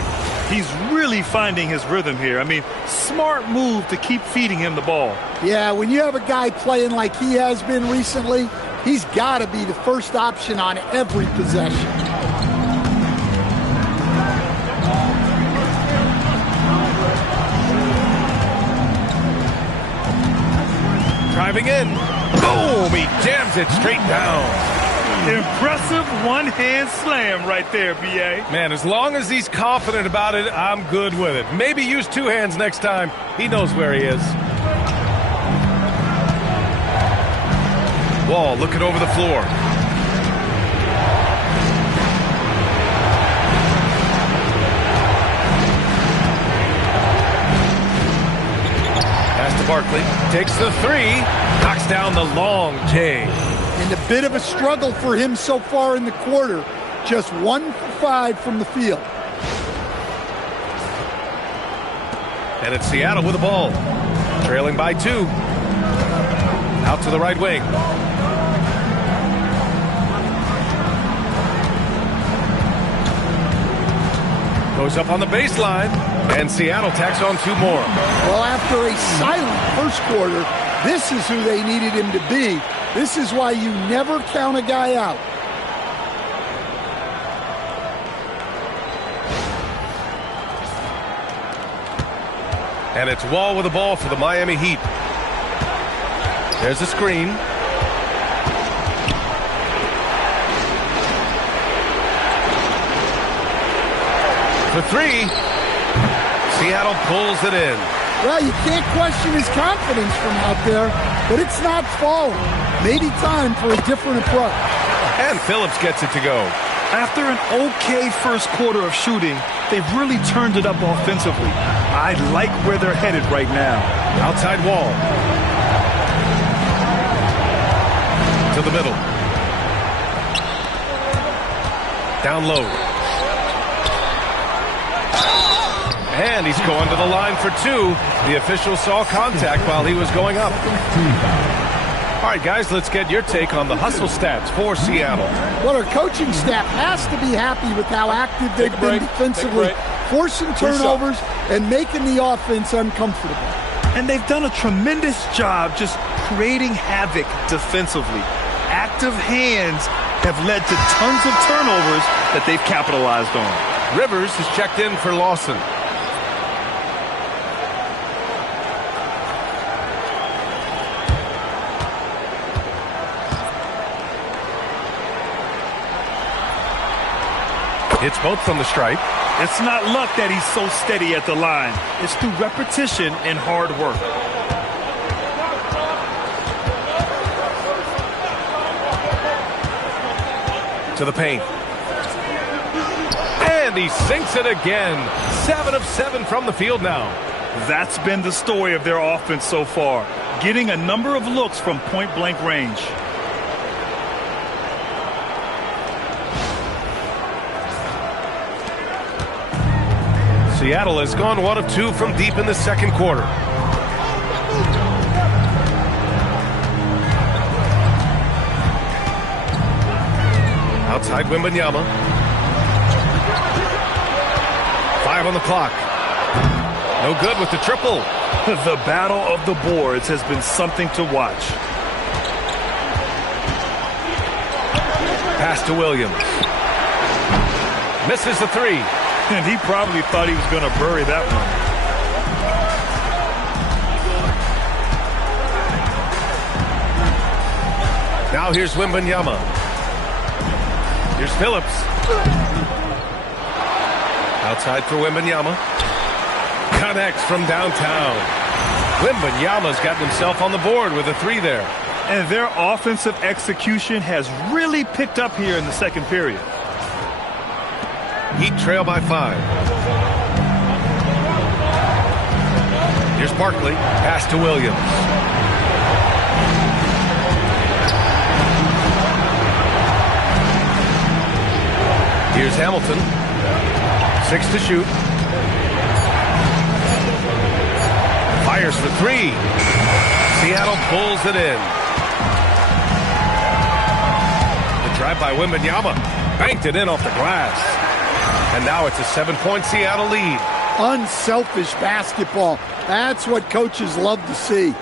He's really finding his rhythm here. I mean, smart move to keep feeding him the ball. Yeah, when you have a guy playing like he has been recently, He's got to be the first option on every possession. Driving in. Boom! He jams it straight down. Impressive one-hand slam right there, B.A. Man, as long as he's confident about it, I'm good with it. Maybe use two hands next time. He knows where he is. Wall looking over the floor. Pass to Barkley. Takes the three. Knocks down the long J. And a bit of a struggle for him so far in the quarter. Just 1 for 5 from the field. And it's Seattle with the ball. Trailing by 2. Out to the right wing. Goes up on the baseline. And Seattle tacks on 2 more. Well, after a silent first quarter, this is who they needed him to be. This is why you never count a guy out. And it's Wall with the ball for the Miami Heat. There's a screen. For 3. Seattle pulls it in. Well, you can't question his confidence from out there, but it's not falling. Maybe time for a different approach. And Phillips gets it to go. After an okay first quarter of shooting, they've really turned it up offensively. I like where they're headed right now. Outside Wall. To the middle. Down low. And he's going to the line for 2. The official saw contact while he was going up. All right, guys, let's get your take on the hustle stats for Seattle. Well, our coaching staff has to be happy with how active they've been defensively, forcing turnovers and making the offense uncomfortable. And they've done a tremendous job just creating havoc defensively. Active hands have led to tons of turnovers that they've capitalized on. Rivers is checked in for Lawson. It's both from the stripe. It's not luck that he's so steady at the line. It's through repetition and hard work. To the paint. And he sinks it again. 7 of 7 from the field now. That's been the story of their offense so far. Getting a number of looks from point-blank range. Seattle has gone 1 of 2 from deep in the second quarter. Outside Wembanyama. 5 on the clock. No good with the triple. The battle of the boards has been something to watch. Pass to Williams. Misses the 3. And he probably thought he was going to bury that one. Now here's Wembanyama. Here's Phillips. Outside for Wembanyama. Connects from downtown. Wembanyama's gotten himself on the board with a 3 there. And their offensive execution has really picked up here in the second period. Heat trail by 5. Here's Barkley. Pass to Williams. Here's Hamilton. 6 to shoot. Fires for 3. Seattle pulls it in. The drive by Wembanyama. Banked it in off the glass. And now it's a 7-point Seattle lead. Unselfish basketball. That's what coaches love to see.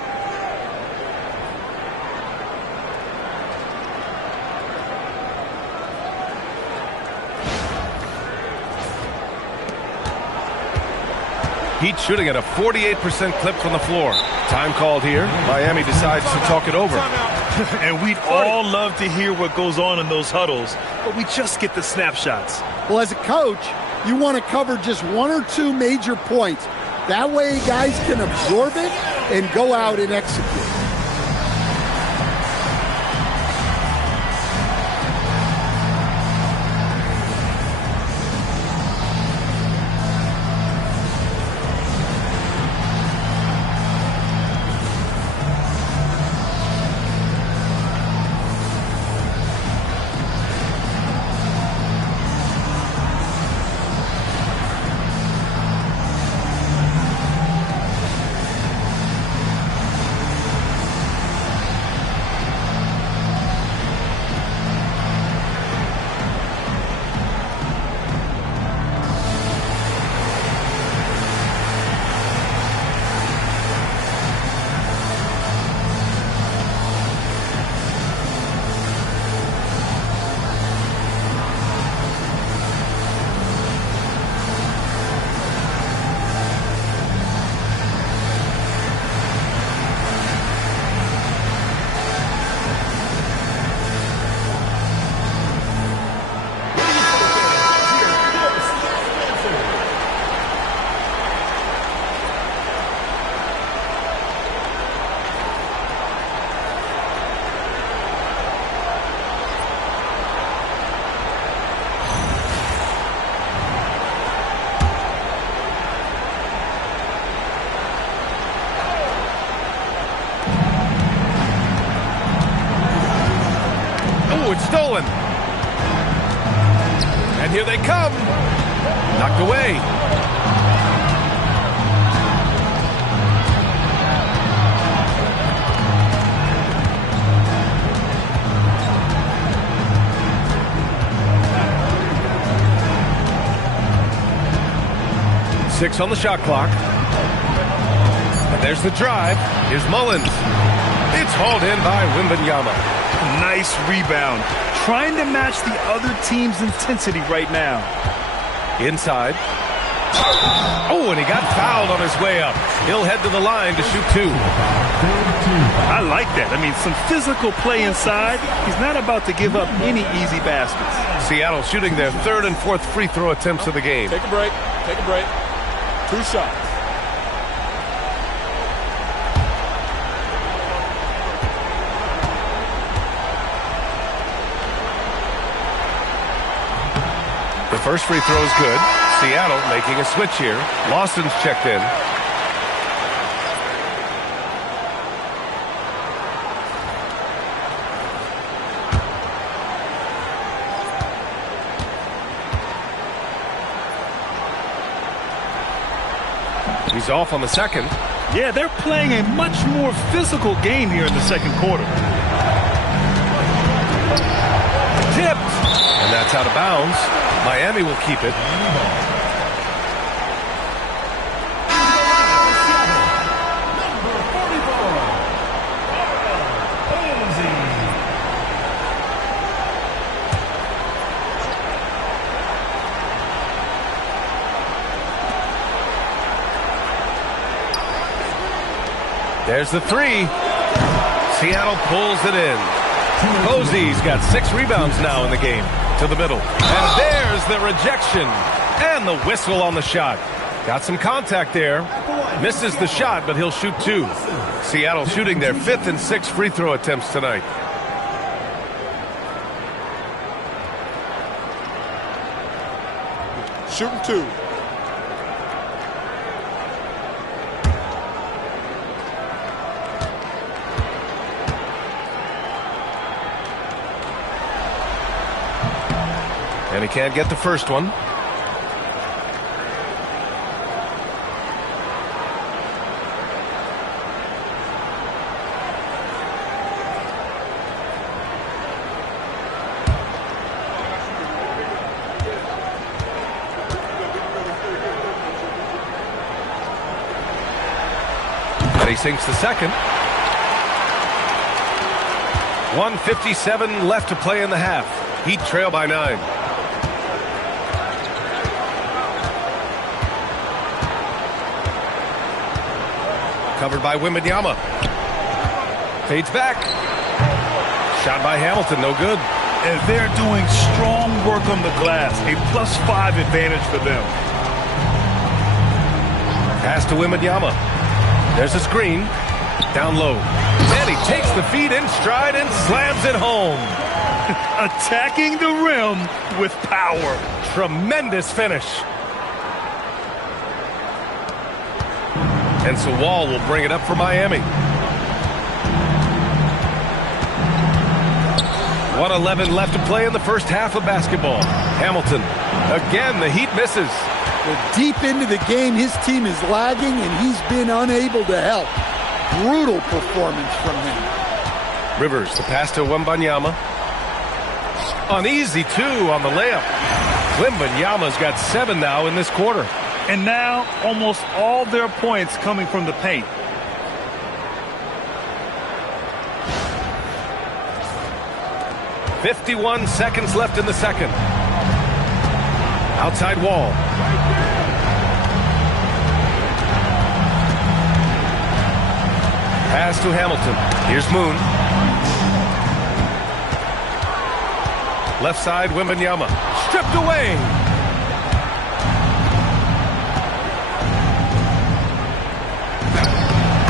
Heat shooting at a 48% clip from the floor. Time called here. Miami decides to talk it over. And we'd all love to hear what goes on in those huddles, but we just get the snapshots. Well, as a coach, you want to cover just one or two major points. That way guys can absorb it and go out and execute. Stolen. And here they come. Knocked away. Six on the shot clock. And there's the drive. Here's Mullins. It's hauled in by Wembanyama. Nice rebound. Trying to match the other team's intensity right now. Inside. Oh, and he got fouled on his way up. He'll head to the line to shoot two. I like that. I mean, some physical play inside. He's not about to give up any easy baskets. Seattle shooting their third and fourth free throw attempts of the game. Take a break. Take a break. 2 shots. The first free throw is good. Seattle making a switch here. Lawson's checked in. He's off on the second. Yeah, they're playing a much more physical game here in the second quarter. Tipped. And that's out of bounds. Miami will keep it. There's the three. Seattle pulls it in. Posey's got 6 rebounds now in the game. To the middle. And there's the rejection. And the whistle on the shot. Got some contact there. Misses the shot, but he'll shoot 2. Seattle shooting their 5th and 6th free throw attempts tonight. Shooting 2. And he can't get the first one. And he sinks the second. 1:57 left to play in the half. Heat trail by 9. Covered by Wembanyama. Fades back. Shot by Hamilton, no good. And they're doing strong work on the glass. A +5 advantage for them. Pass to Wembanyama. There's a screen. Down low. And he takes the feed in stride and slams it home. Attacking the rim with power. Tremendous finish. And so Wall will bring it up for Miami. 1:11 left to play in the first half of basketball. Hamilton. Again, the Heat misses. Deep into the game, his team is lagging, and he's been unable to help. Brutal performance from him. Rivers, the pass to Wembanyama. Uneasy, too, on the layup. Wembanyama's got 7 now in this quarter. And now, almost all their points coming from the paint. .51 seconds left in the second. Outside Wall. Pass to Hamilton. Here's Moon. Left side, Wembanyama. Stripped away.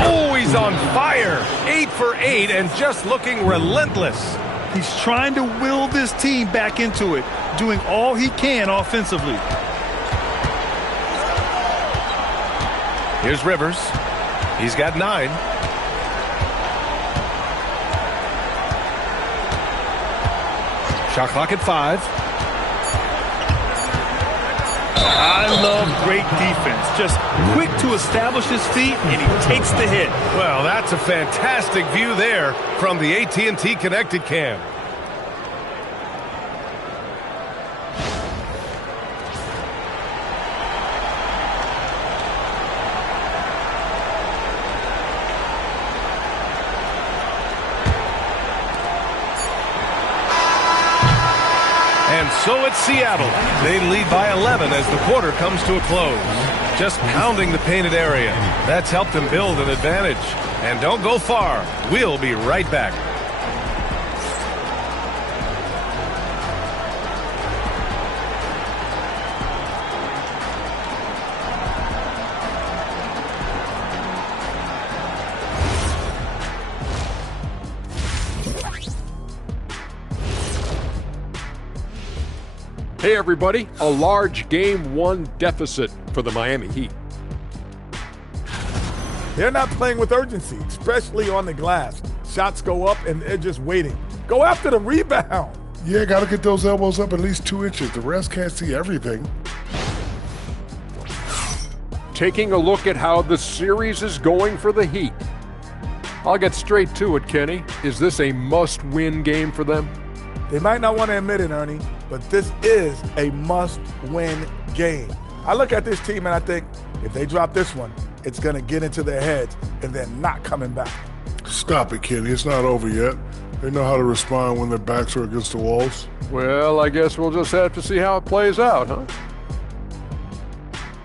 Oh, he's on fire. 8 for 8 and just looking relentless. He's trying to will this team back into it, doing all he can offensively. Here's Rivers. He's got 9. Shot clock at 5. I love great defense. Just quick to establish his feet, and he takes the hit. Well, that's a fantastic view there from the AT&T Connected Cam. And so it's Seattle. They lead by 11 as the quarter comes to a close. Just pounding the painted area. That's helped them build an advantage. And don't go far. We'll be right back. Hey everybody, a large Game 1 deficit for the Miami Heat. They're not playing with urgency, especially on the glass. Shots go up and they're just waiting. Go after the rebound. Yeah, got to get those elbows up at least 2 inches. The rest can't see everything. Taking a look at how the series is going for the Heat. I'll get straight to it, Kenny. Is this a must-win game for them? They might not want to admit it, Ernie, but this is a must-win game. I look at this team and I think if they drop this one, it's going to get into their heads and they're not coming back. Stop it, Kenny. It's not over yet. They know how to respond when their backs are against the walls. Well, I guess we'll just have to see how it plays out, huh?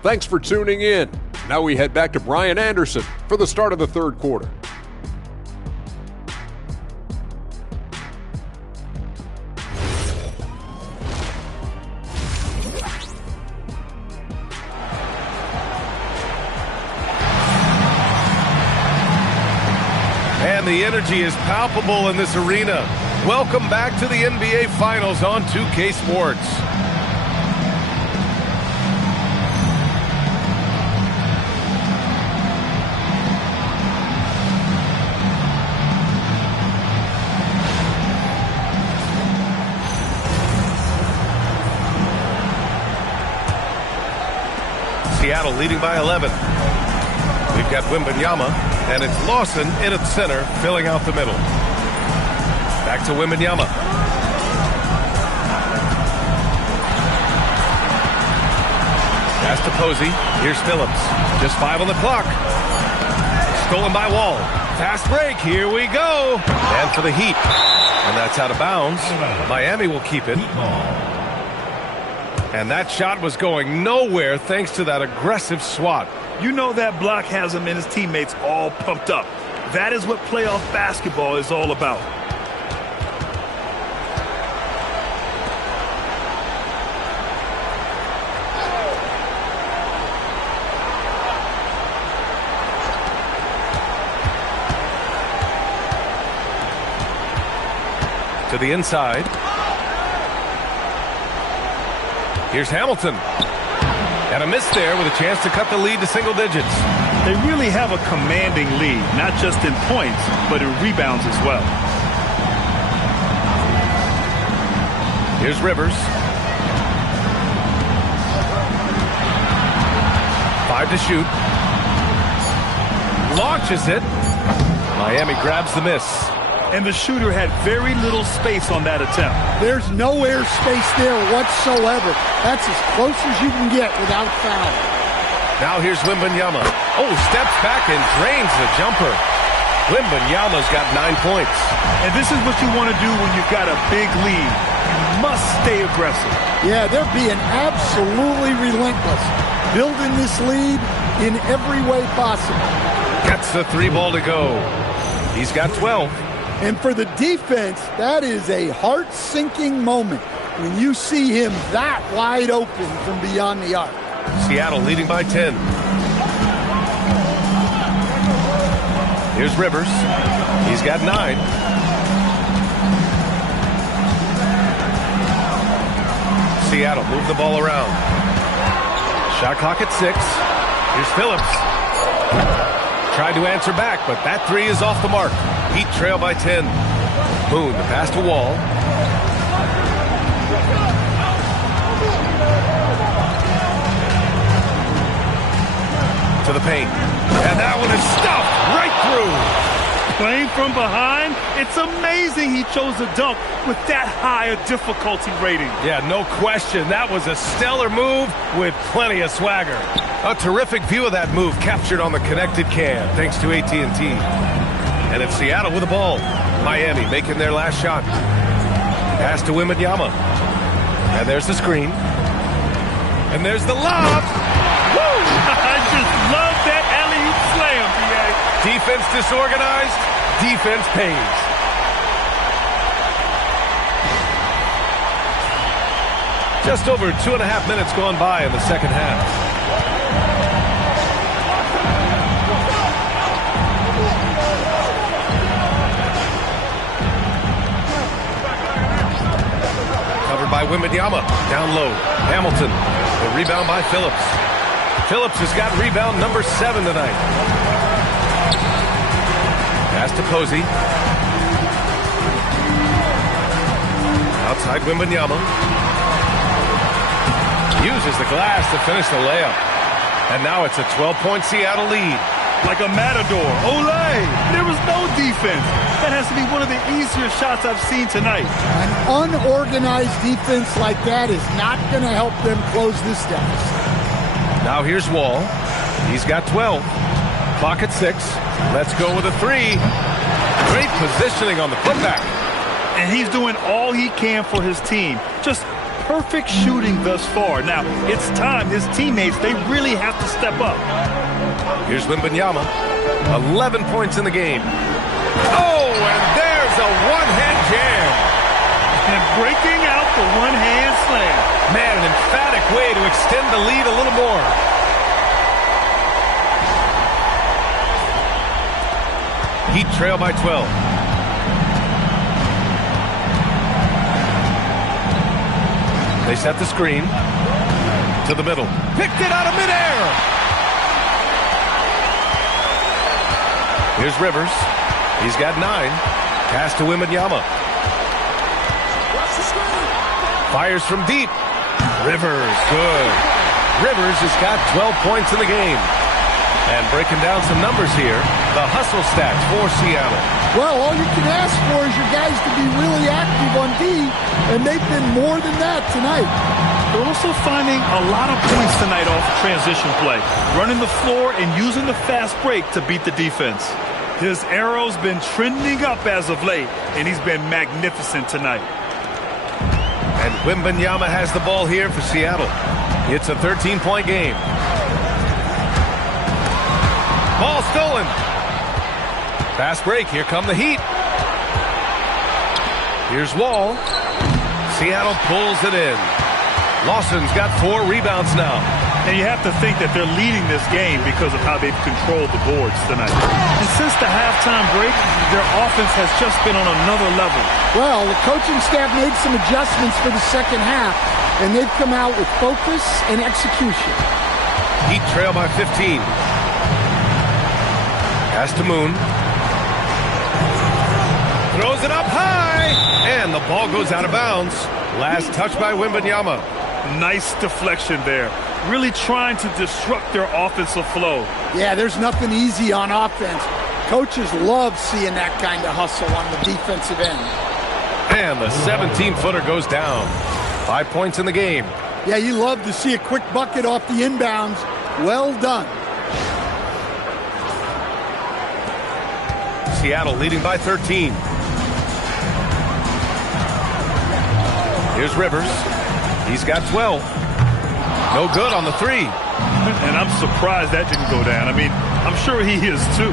Thanks for tuning in. Now we head back to Brian Anderson for the start of the third quarter. And the energy is palpable in this arena. Welcome back to the NBA Finals on 2K Sports. Seattle leading by 11. We've got Wembanyama, and it's Lawson in at center, filling out the middle. Back to Wembanyama. Pass to Posey. Here's Phillips. Just 5 on the clock. Stolen by Wall. Fast break. Here we go. And for the Heat. And that's out of bounds. Miami will keep it. And that shot was going nowhere thanks to that aggressive swat. You know that block has him and his teammates all pumped up. That is what playoff basketball is all about. To the inside. Here's Hamilton. And a miss there with a chance to cut the lead to single digits. They really have a commanding lead, not just in points, but in rebounds as well. Here's Rivers. 5 to shoot. Launches it. Miami grabs the miss. And the shooter had very little space on that attempt. There's no air space there whatsoever. That's as close as you can get without foul. Now here's Wembanyama. Oh, steps back and drains the jumper. Wembanyama's got 9 points. And this is what you want to do when you've got a big lead. You must stay aggressive. Yeah, they're being absolutely relentless. Building this lead in every way possible. Gets the 3 ball to go. He's got 12. And for the defense, that is a heart-sinking moment when you see him that wide open from beyond the arc. Seattle leading by 10. Here's Rivers. He's got 9. Seattle move the ball around. Shot clock at 6. Here's Phillips. Tried to answer back, but that 3 is off the mark. Heat trail by 10. Boone, the pass to Wall. To the paint. And that one is stuffed right through. Playing from behind, it's amazing he chose a dunk with that high a difficulty rating. Yeah, no question. That was a stellar move with plenty of swagger. A terrific view of that move captured on the connected cam, thanks to AT&T. And it's Seattle with the ball. Miami making their last shot. Pass to Wembanyama. And there's the screen. And there's the lob. Woo! I just love that alley-oop slam, B.A. Defense disorganized. Defense pays. Just over 2.5 minutes gone by in the second half. Covered by Wembanyama. Down low. Hamilton. The rebound by Phillips. Phillips has got rebound number 7 tonight. Pass to Posey. Outside Wembanyama. Uses the glass to finish the layup. And now it's a 12-point Seattle lead. Like a matador. Olay! There was no defense. That has to be one of the easier shots I've seen tonight. An unorganized defense like that is not going to help them close this deficit. Now here's Wall. He's got 12. Clock at 6. Let's go with a 3. Great positioning on the putback. And he's doing all he can for his team. Just perfect shooting thus far. Now, it's time. His teammates, they really have to step up. Here's Wembanyama. 11 points in the game. Oh, and there's a one-hand jam. And breaking out the one-hand slam. Man, an emphatic way to extend the lead a little more. Heat trail by 12. They set the screen to the middle. Picked it out of midair. Here's Rivers. He's got 9. Pass to Wembanyama. Fires from deep. Rivers, good. Rivers has got 12 points in the game. And breaking down some numbers here, the hustle stats for Seattle. Well, all you can ask for is your guys to be really active on D, and they've been more than that tonight. They're also finding a lot of points tonight off transition play, running the floor and using the fast break to beat the defense. His arrow's been trending up as of late, and he's been magnificent tonight. And Wembanyama has the ball here for Seattle. It's a 13-point game. Ball stolen. Fast break. Here come the Heat. Here's Wall. Seattle pulls it in. Lawson's got 4 rebounds now. And you have to think that they're leading this game because of how they've controlled the boards tonight. And since the halftime break, their offense has just been on another level. Well, the coaching staff made some adjustments for the second half, and they've come out with focus and execution. Heat trail by 15. Pass to Moon. Throws it up high, and the ball goes out of bounds. Last touch by Wembanyama. Nice deflection there. Really trying to disrupt their offensive flow. Yeah, there's nothing easy on offense. Coaches love seeing that kind of hustle on the defensive end. And the 17-footer goes down. 5 points in the game. Yeah, you love to see a quick bucket off the inbounds. Well done. Seattle leading by 13. Here's Rivers. He's got 12. No good on the 3. And I'm surprised that didn't go down. I mean, I'm sure he is too.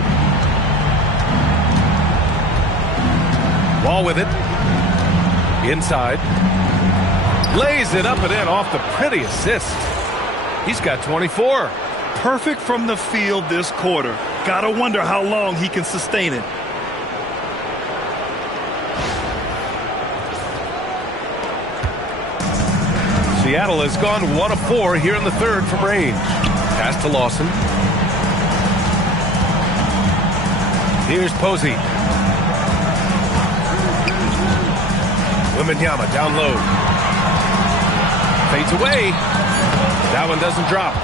Wall with it. Inside. Lays it up and in off the pretty assist. He's got 24. Perfect from the field this quarter. Gotta wonder how long he can sustain it. Seattle has gone 1 of 4 here in the third from range. Pass to Lawson. Here's Posey. Wembanyama down low. Fades away. That one doesn't drop.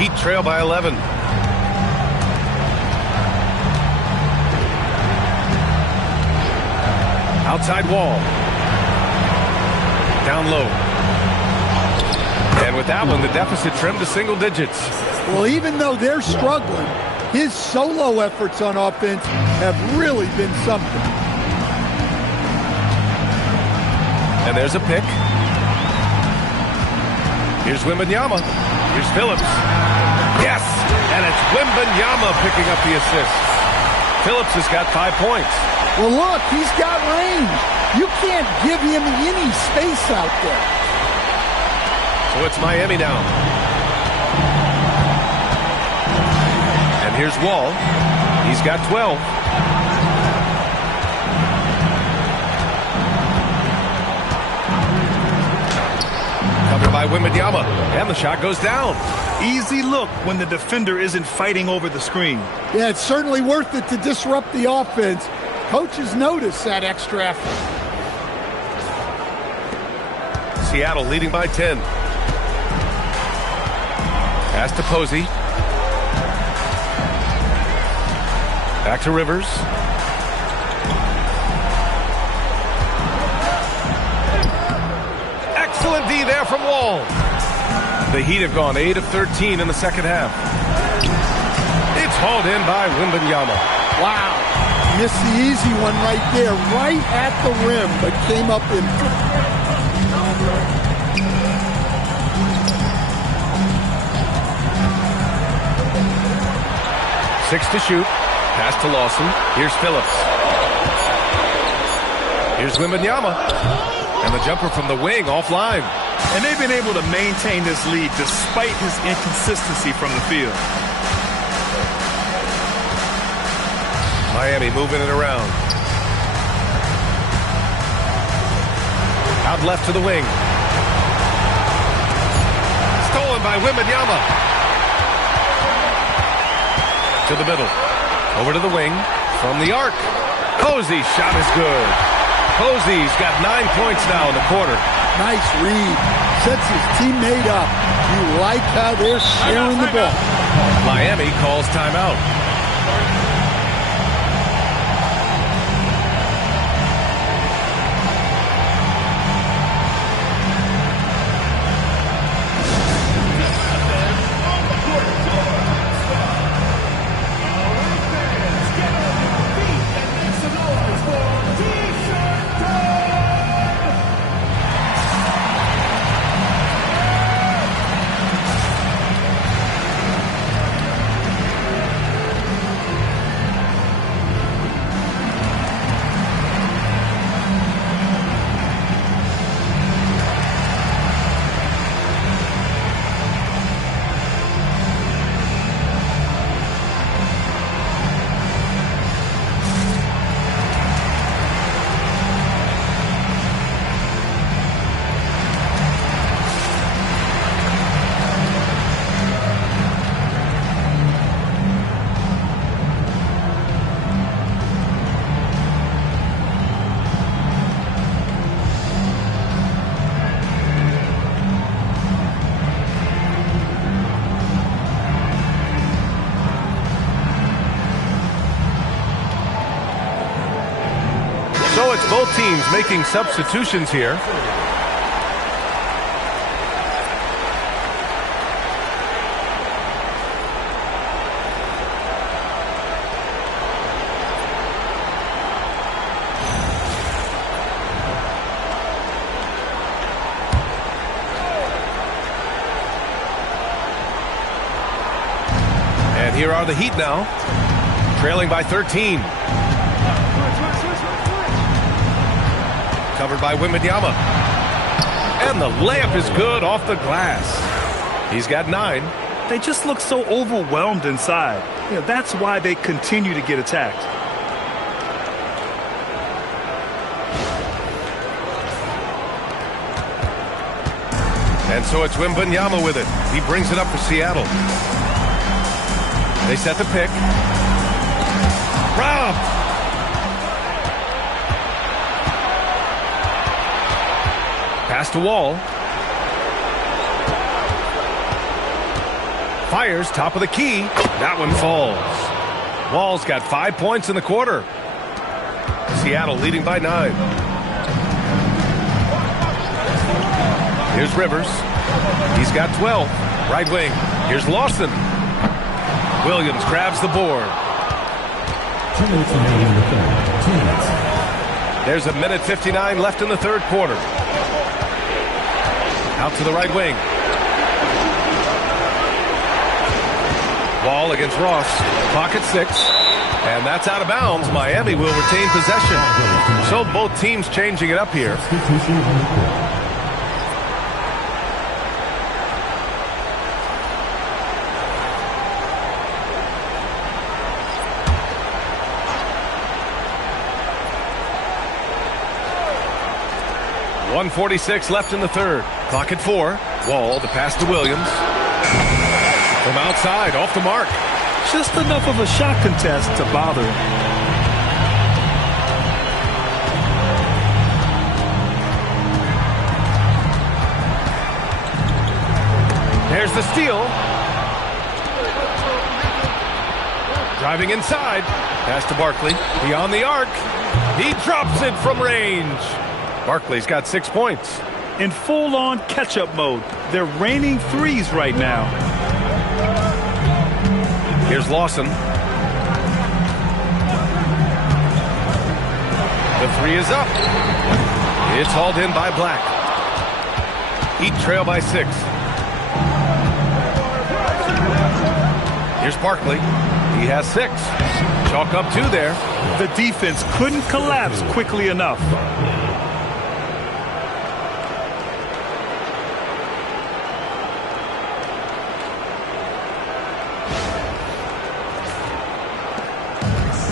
Heat trail by 11. Outside Wall. Down low. And with that one, the deficit trimmed to single digits. Well, even though they're struggling, his solo efforts on offense have really been something. And there's a pick. Here's Wembanyama. Here's Phillips. Yes! And it's Wembanyama picking up the assist. Phillips has got 5 points. Well, look, he's got range. You can't give him any space out there. So it's Miami now. And here's Wall. He's got 12. Covered by Wembanyama. And the shot goes down. Easy look when the defender isn't fighting over the screen. Yeah, it's certainly worth it to disrupt the offense. Coaches notice that extra effort. Seattle leading by 10. Pass to Posey. Back to Rivers. Excellent D there from Wall. The Heat have gone 8 of 13 in the second half. It's hauled in by Wembanyama. Wow. Missed the easy one right there, right at the rim, but came up in. 6 to shoot. Pass to Lawson. Here's Phillips. Here's Wembanyama. And the jumper from the wing offline. And they've been able to maintain this lead despite his inconsistency from the field. Miami moving it around. Out left to the wing. Stolen by Wembanyama. To the middle. Over to the wing. From the arc. Posey's shot is good. Posey's got 9 points now in the quarter. Nice read. Sets his teammate up. You like how they're sharing the ball. Miami calls timeout. Both teams making substitutions here. And here are the Heat now, trailing by 13. Covered by Wembanyama. And the layup is good off the glass. He's got 9. They just look so overwhelmed inside. That's why they continue to get attacked. And so it's Wembanyama with it. He brings it up for Seattle. They set the pick. Robbed. Pass to Wall. Fires top of the key. That one falls. Wall's got 5 points in the quarter. Seattle leading by 9. Here's Rivers. He's got 12. Right wing. Here's Lawson. Williams grabs the board. 2 minutes remaining in the third. 2 minutes. There's a minute 59 left in the third quarter. Out to the right wing. Wall against Ross. Clock at 6. And that's out of bounds. Miami will retain possession. So both teams changing it up here. 1:46 left in the third. Clock at 4. Wall, the pass to Williams. From outside, off the mark. Just enough of a shot contest to bother him. There's the steal. Driving inside. Pass to Barkley. Beyond the arc. He drops it from range. Barkley's got 6 points. In full-on catch-up mode. They're raining threes right now. Here's Lawson. The 3 is up. It's hauled in by Black. Heat trail by 6. Here's Barkley. He has 6. Chalk up 2 there. The defense couldn't collapse quickly enough.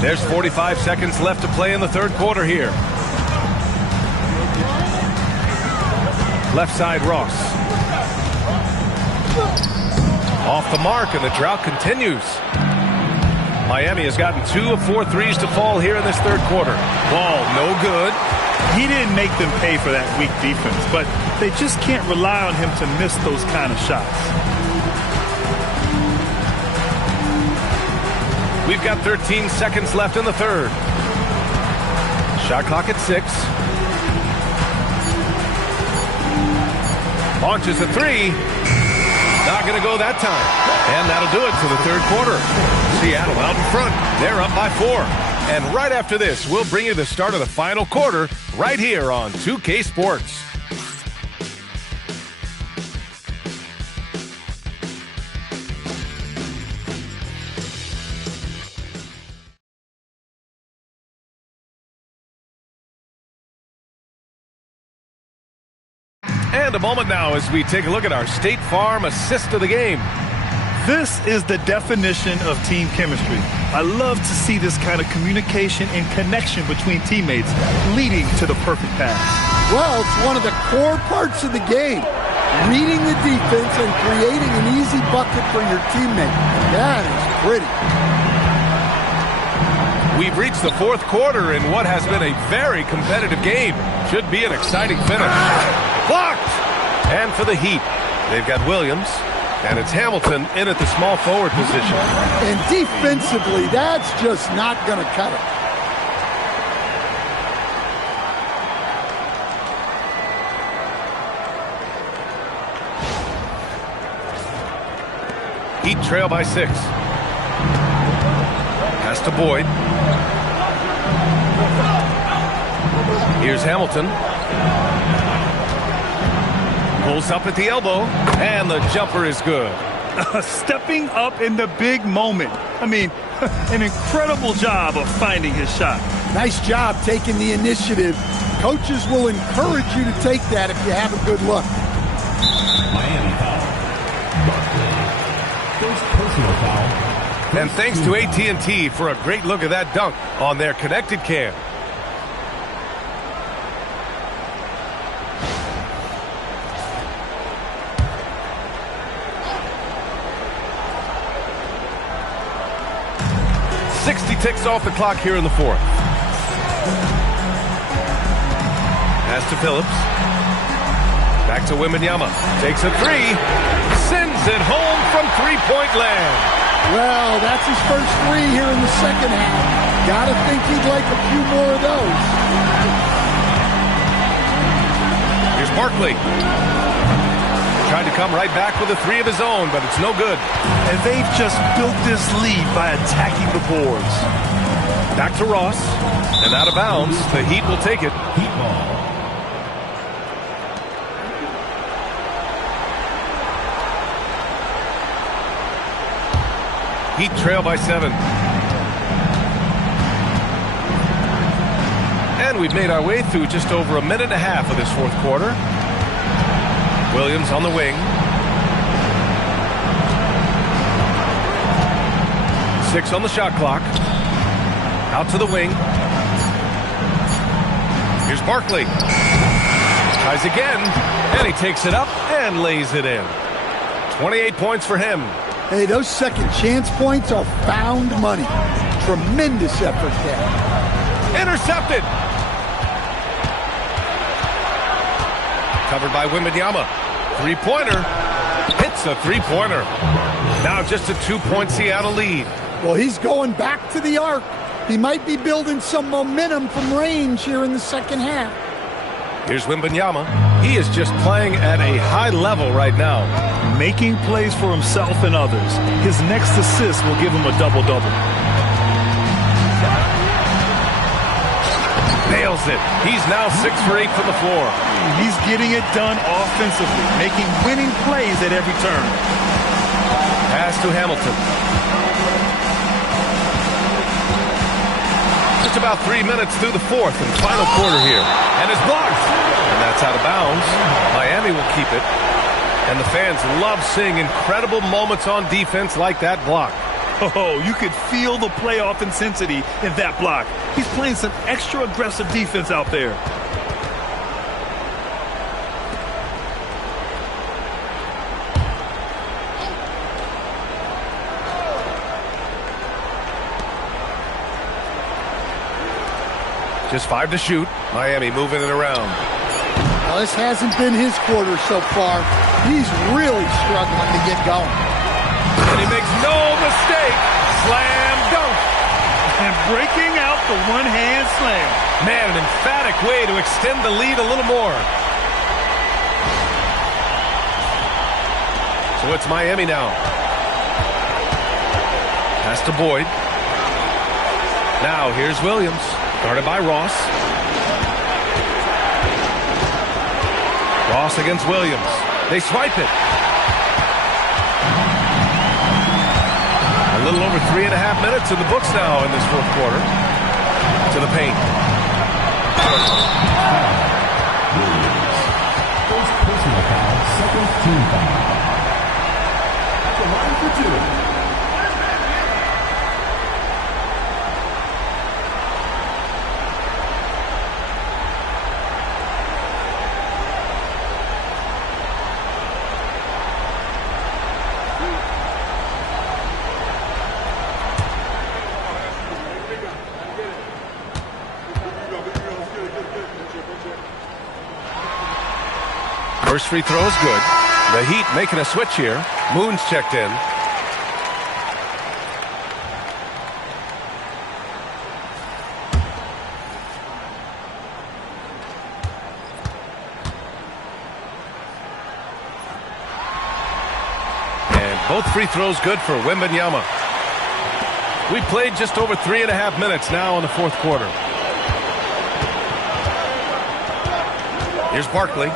There's 45 seconds left to play in the third quarter here. Left side, Ross. Off the mark, and the drought continues. Miami has gotten 2 of 4 threes to fall here in this third quarter. Ball, no good. He didn't make them pay for that weak defense, but they just can't rely on him to miss those kind of shots. We've got 13 seconds left in the third. Shot clock at 6. Launches a 3. Not going to go that time. And that'll do it for the third quarter. Seattle out in front. They're up by 4. And right after this, we'll bring you the start of the final quarter right here on 2K Sports. And a moment now as we take a look at our State Farm assist of the game. This is the definition of team chemistry. I love to see this kind of communication and connection between teammates leading to the perfect pass. Well, it's one of the core parts of the game. Reading the defense and creating an easy bucket for your teammate. That is pretty. We've reached the fourth quarter in what has been a very competitive game. Should be an exciting finish. Blocked! And for the Heat, they've got Williams, and it's Hamilton in at the small forward position. And defensively, that's just not going to cut it. Heat trail by 6. Pass to Boyd. Here's Hamilton. Pulls up at the elbow, and the jumper is good. Stepping up in the big moment. I mean, an incredible job of finding his shot. Nice job taking the initiative. Coaches will encourage you to take that if you have a good look. Miami foul. First personal foul. And thanks to AT&T for a great look at that dunk on their connected cam. Ticks off the clock here in the 4th. Pass to Phillips. Back to Wembanyama. Takes a 3. Sends it home from three-point land. Well, that's his first 3 here in the second half. Gotta think he'd like a few more of those. Here's Barkley. Tried to come right back with a 3 of his own, but it's no good. And they've just built this lead by attacking the boards. Back to Ross. And out of bounds. The Heat will take it. Heat ball. Heat trail by 7. And we've made our way through just over a minute and a half of this 4th quarter. Williams on the wing. 6 on the shot clock. Out to the wing. Here's Barkley. Tries again, and he takes it up and lays it in. 28 points for him. Hey, those second chance points are found money. Tremendous effort there. Intercepted. Covered by Wembanyama. Three-pointer. Hits a three-pointer. Now just a 2-point Seattle lead. Well, he's going back to the arc. He might be building some momentum from range here in the second half. Here's Wembanyama. He is just playing at a high level right now. Making plays for himself and others. His next assist will give him a double-double. Nails it. He's now 6 for 8 from the floor. He's getting it done offensively, making winning plays at every turn. Pass to Hamilton. Just about 3 minutes through the 4th and final quarter here. And it's blocked. And that's out of bounds. Miami will keep it. And the fans love seeing incredible moments on defense like that block. Oh, you could feel the playoff intensity in that block. He's playing some extra aggressive defense out there. Just 5 to shoot. Miami moving it around. Well, this hasn't been his quarter so far. He's really struggling to get going. And he makes no mistake. Slam dunk. And breaking out the one-hand slam. Man, an emphatic way to extend the lead a little more. So it's Miami now. Pass to Boyd. Now here's Williams. Guarded by Ross. Ross against Williams. They swipe it. A little over 3.5 minutes in the books now in this 4th quarter. To the paint. First personal foul, second team foul. At the line for 2. First free throw is good. The Heat making a switch here. Moon's checked in. And Both free throws good for Wembanyama. We played just over 3.5 minutes now in the fourth quarter. Here's Barkley.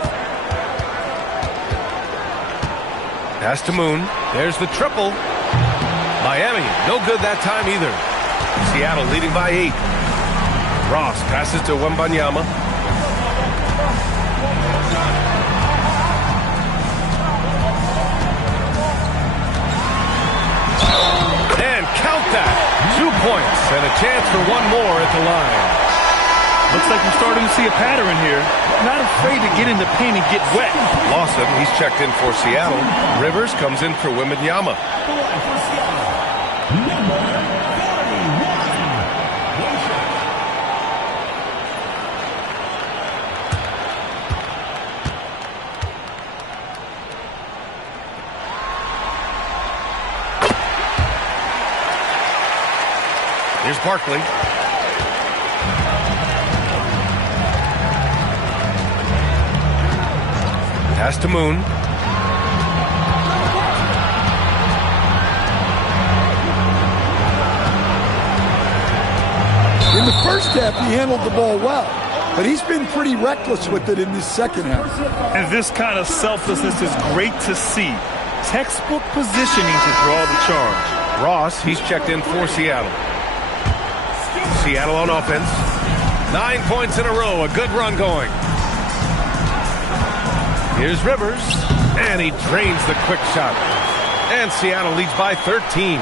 Pass to Moon. There's the triple. Miami, no good that time either. Seattle leading by 8. Ross passes to Wembanyama. And count that. 2 points and a chance for one more at the line. Looks like we're starting to see a pattern here. Not afraid to get in the paint and get wet. Lawson, he's checked in for Seattle. Rivers comes in for Wembanyama. Here's Barkley. Pass to Moon. In the first half, he handled the ball well, but he's been pretty reckless with it in this second half. And this kind of selflessness is great to see. Textbook positioning to draw the charge. Ross, he's checked in for Seattle. Seattle on offense. 9 points in a row, a good run going. Here's Rivers, and he drains the quick shot. And Seattle leads by 13.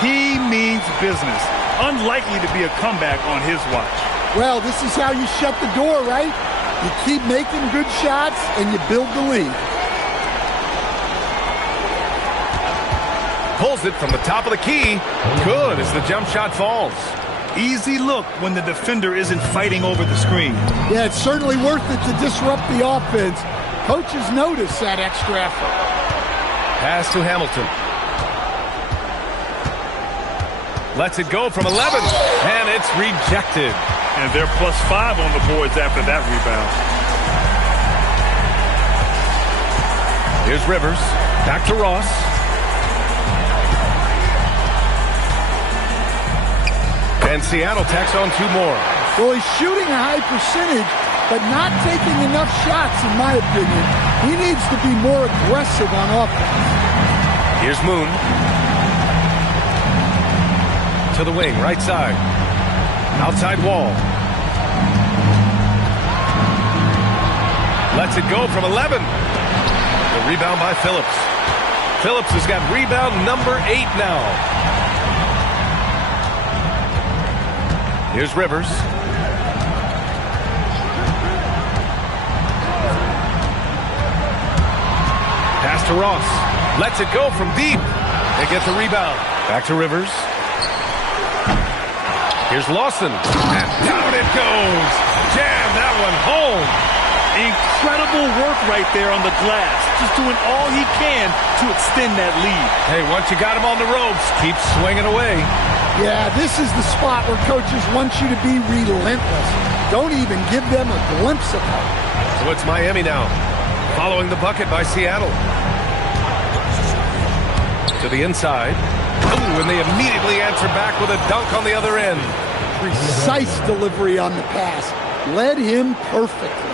He means business. Unlikely to be a comeback on his watch. Well, this is how you shut the door, right? You keep making good shots, and you build the lead. Pulls it from the top of the key. Good as the jump shot falls. Easy look when the defender isn't fighting over the screen. Yeah, it's certainly worth it to disrupt the offense. Coaches notice that extra effort. Pass to Hamilton. Lets it go from 11, and it's rejected. And they're +5 on the boards after that rebound. Here's Rivers. Back to Ross. And Seattle tacks on 2 more. Well, he's shooting a high percentage, but not taking enough shots, in my opinion. He needs to be more aggressive on offense. Here's Moon. To the wing, right side. Outside wall. Lets it go from 11. The rebound by Phillips. Phillips has got rebound number 8 now. Here's Rivers. Pass to Ross. Lets it go from deep. They get the rebound. Back to Rivers. Here's Lawson. And down it goes. Jam that one home. Incredible work right there on the glass. Just doing all he can to extend that lead. Hey, once you got him on the ropes, keep swinging away. Yeah, this is the spot where coaches want you to be relentless. Don't even give them a glimpse of hope. So it's Miami now, following the bucket by Seattle. To the inside. Ooh, and they immediately answer back with a dunk on the other end. Precise delivery on the pass. Led him perfectly.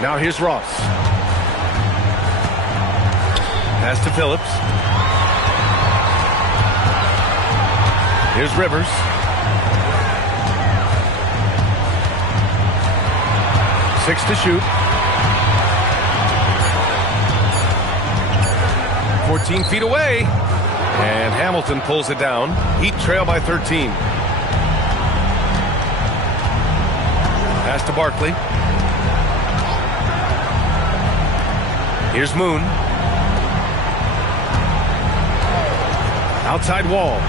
Now here's Ross. Pass to Phillips. Here's Rivers. Six to shoot. 14 feet away. And Hamilton pulls it down. Heat trail by 13. Pass to Barkley. Here's Moon. Outside wall.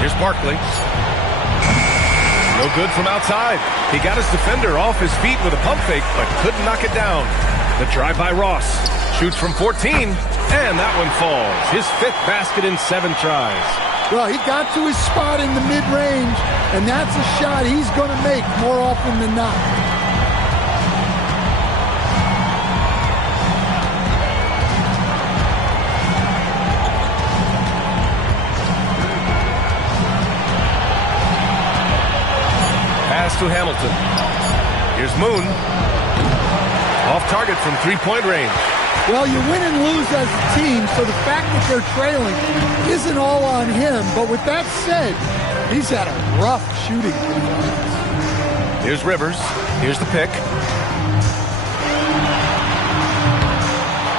Here's Barkley. No good from outside. He got his defender off his feet with a pump fake, but couldn't knock it down. The drive by Ross. Shoots from 14, and that one falls. His 5th basket in 7 tries. Well, he got to his spot in the mid-range, and that's a shot he's going to make more often than not. Pass to Hamilton. Here's Moon. Off target from three-point range. Well, you win and lose as a team, so the fact that they're trailing isn't all on him. But with that said, he's had a rough shooting performance. Here's Rivers. Here's the pick.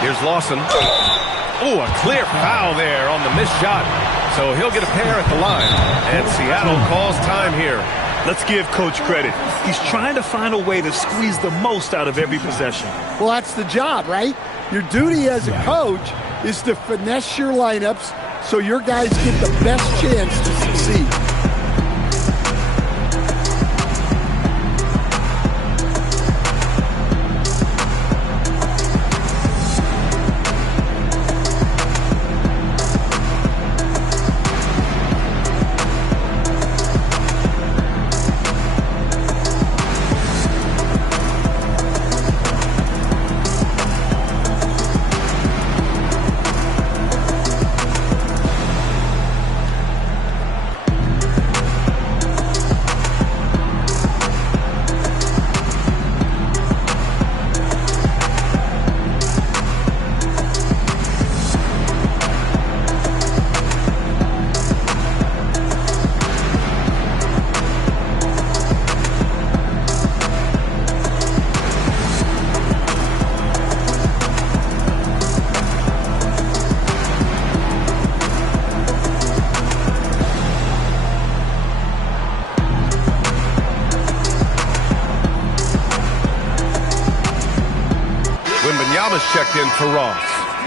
Here's Lawson. Oh, a clear foul there on the missed shot. So he'll get a pair at the line. And Seattle calls time here. Let's give Coach credit. He's trying to find a way to squeeze the most out of every possession. Well, that's the job, right? Your duty as a coach is to finesse your lineups so your guys get the best chance to succeed. Checked in for Ross.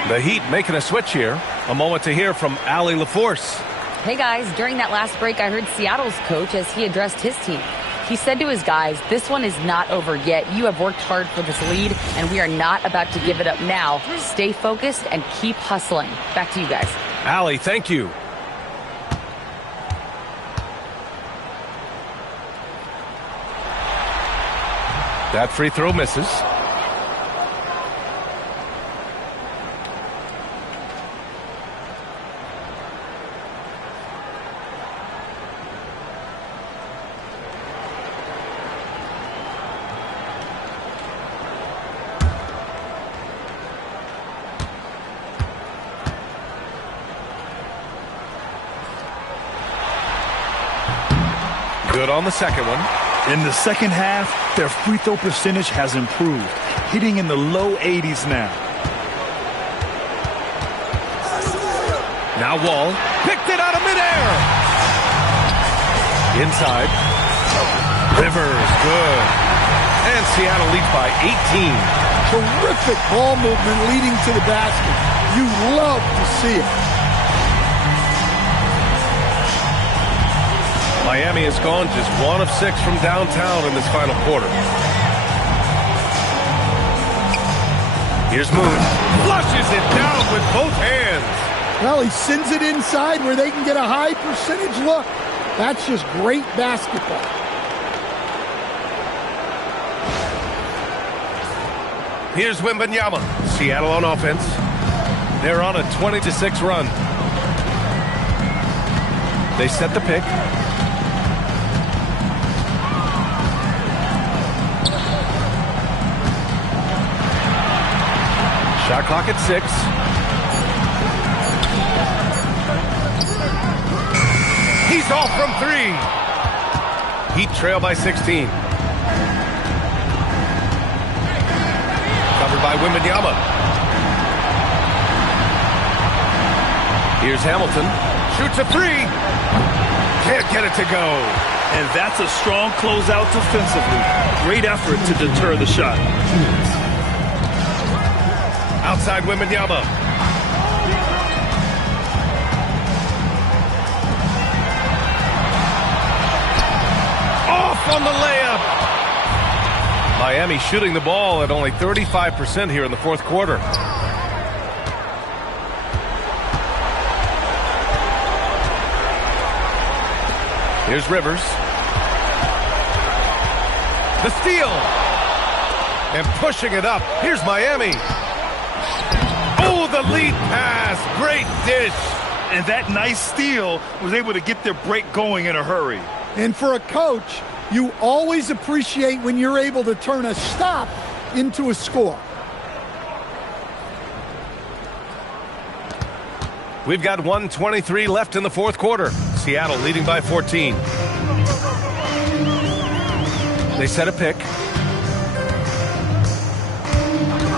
The Heat making a switch here. A moment to hear from Allie LaForce. Hey guys, during that last break, I heard Seattle's coach as he addressed his team. He said to his guys, this one is not over yet. You have worked hard for this lead, and we are not about to give it up now. Stay focused and keep hustling. Back to you guys. Allie, thank you. That free throw misses. Good on the second one. In the second half, their free throw percentage has improved, hitting in the low 80s now. Now Wall picked it out of midair. Inside. Rivers, good. And Seattle leads by 18. Terrific ball movement leading to the basket. You love to see it. Miami has gone just 1 of 6 from downtown in this final quarter. Here's Moon. Flushes it down with both hands. Well, he sends it inside where they can get a high percentage look. That's just great basketball. Here's Wembanyama. Seattle on offense. They're on a 20-6 run. They set the pick. Shot clock at 6. He's off from 3. Heat trail by 16. Covered by Wembanyama. Here's Hamilton. Shoots a 3. Can't get it to go. And that's a strong closeout defensively. Great effort to deter the shot. Outside Wembanyama. Off on the layup. Miami shooting the ball at only 35% here in the fourth quarter. Here's Rivers. The steal. And pushing it up. Here's Miami. Oh, the lead pass. Great dish. And that nice steal was able to get their break going in a hurry. And for a coach, you always appreciate when you're able to turn a stop into a score. We've got 1:23 left in the fourth quarter. Seattle leading by 14. They set a pick.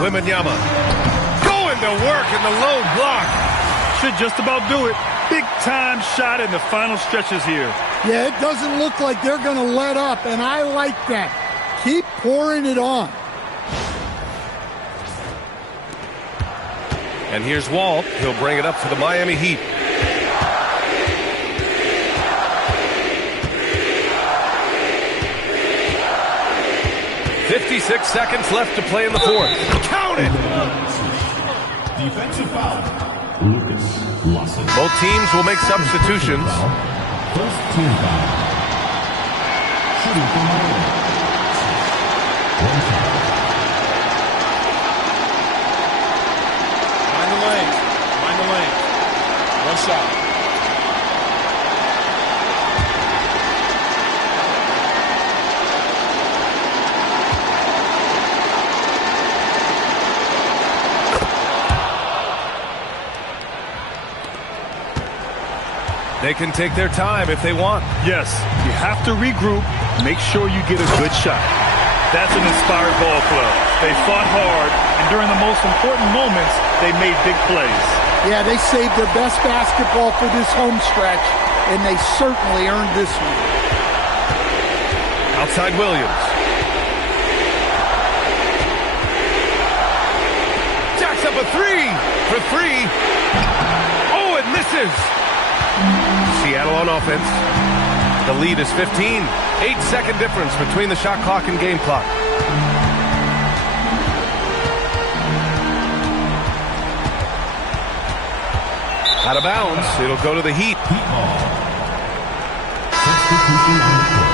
Wembanyama going to work in the low block. Should just about do it. Big time shot in the final stretches here. Yeah, it doesn't look like they're going to let up, and I like that. Keep pouring it on. And here's Wall. He'll bring it up for the Miami Heat. "56 seconds left to play in the fourth. Count it! Defensive foul. Lucas Lawson. Both teams will make substitutions. First team foul. Shooting for Miami. One foul. Mind the lane. Mind the lane. One shot. They can take their time if they want. Yes, you have to regroup, make sure you get a good shot. That's an inspired ball club. They fought hard, and during the most important moments, they made big plays. Yeah, they saved their best basketball for this home stretch, and they certainly earned this one. Outside Williams. Jacks up a three for three. Oh, it misses. Seattle on offense. The lead is 15. 8-second difference between the shot clock and game clock. Out of bounds. It'll go to the Heat. Substitution on the court.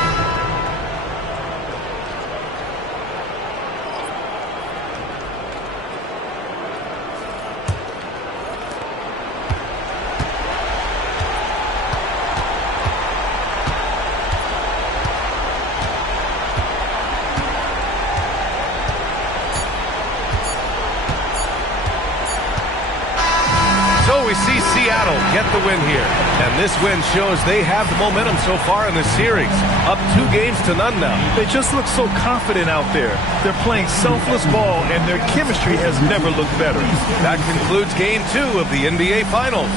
We see Seattle get the win here. And this win shows they have the momentum so far in this series. Up 2 games to none now. They just look so confident out there. They're playing selfless ball, and their chemistry has never looked better. That concludes Game 2 of the NBA Finals.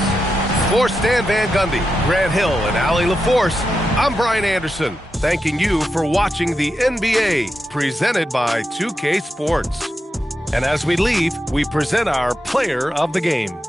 For Stan Van Gundy, Grant Hill, and Allie LaForce, I'm Brian Anderson, thanking you for watching the NBA, presented by 2K Sports. And as we leave, we present our player of the game.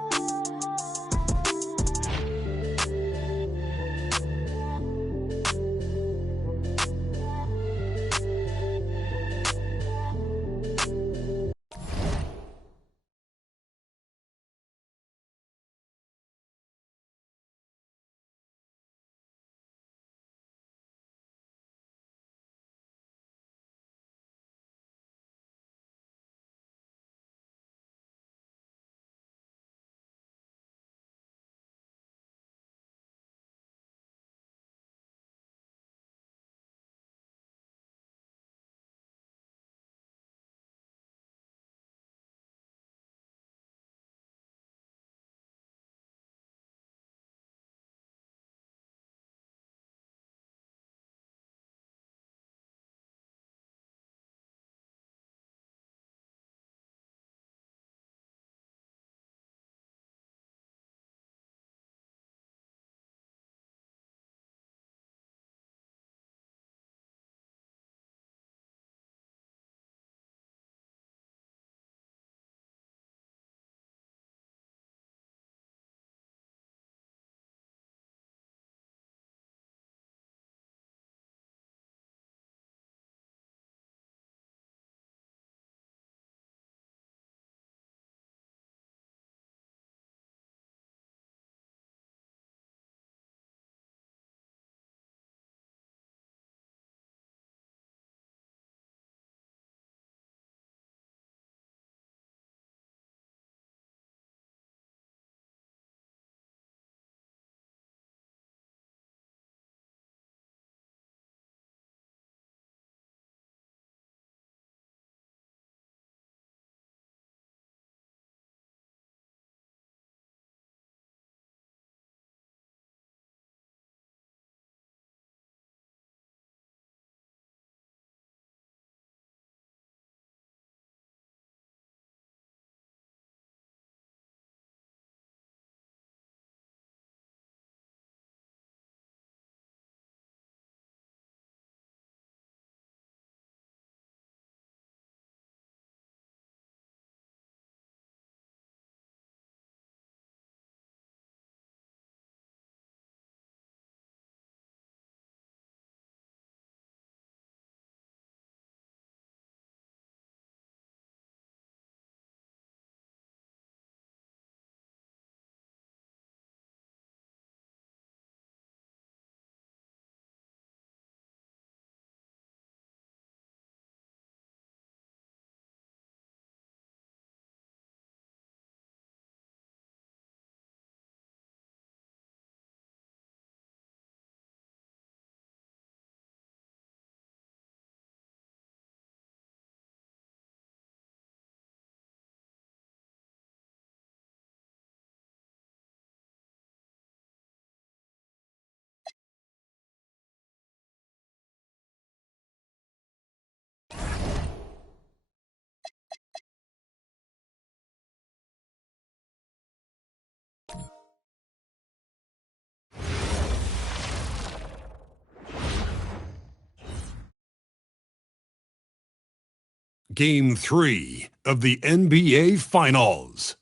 Game 3 of the NBA Finals.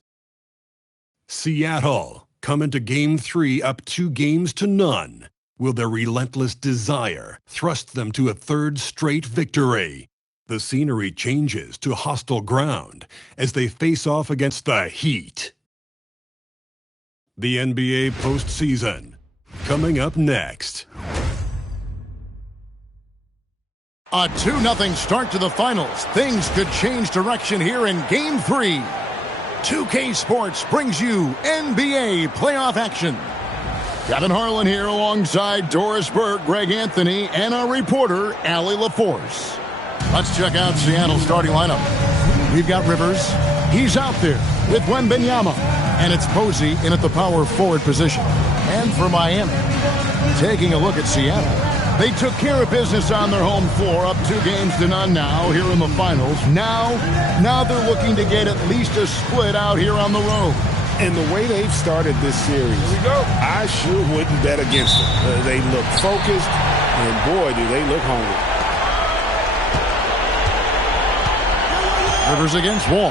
Seattle come into Game 3 up 2-0. Will their relentless desire thrust them to a third straight victory? The scenery changes to hostile ground as they face off against the Heat. The NBA postseason, coming up next. A 2-0 start to the finals. Things could change direction here in Game 3. 2K Sports brings you NBA playoff action. Kevin Harlan here alongside Doris Burke, Greg Anthony, and our reporter, Allie LaForce. Let's check out Seattle's starting lineup. We've got Rivers. He's out there with Wembanyama. And it's Posey in at the power forward position. And for Miami, taking a look at Seattle. They took care of business on their home floor, up 2-0 now here in the finals. Now they're looking to get at least a split out here on the road. And the way they've started this series, I sure wouldn't bet against them. They look focused, and boy, do they look hungry. Rivers against Wall.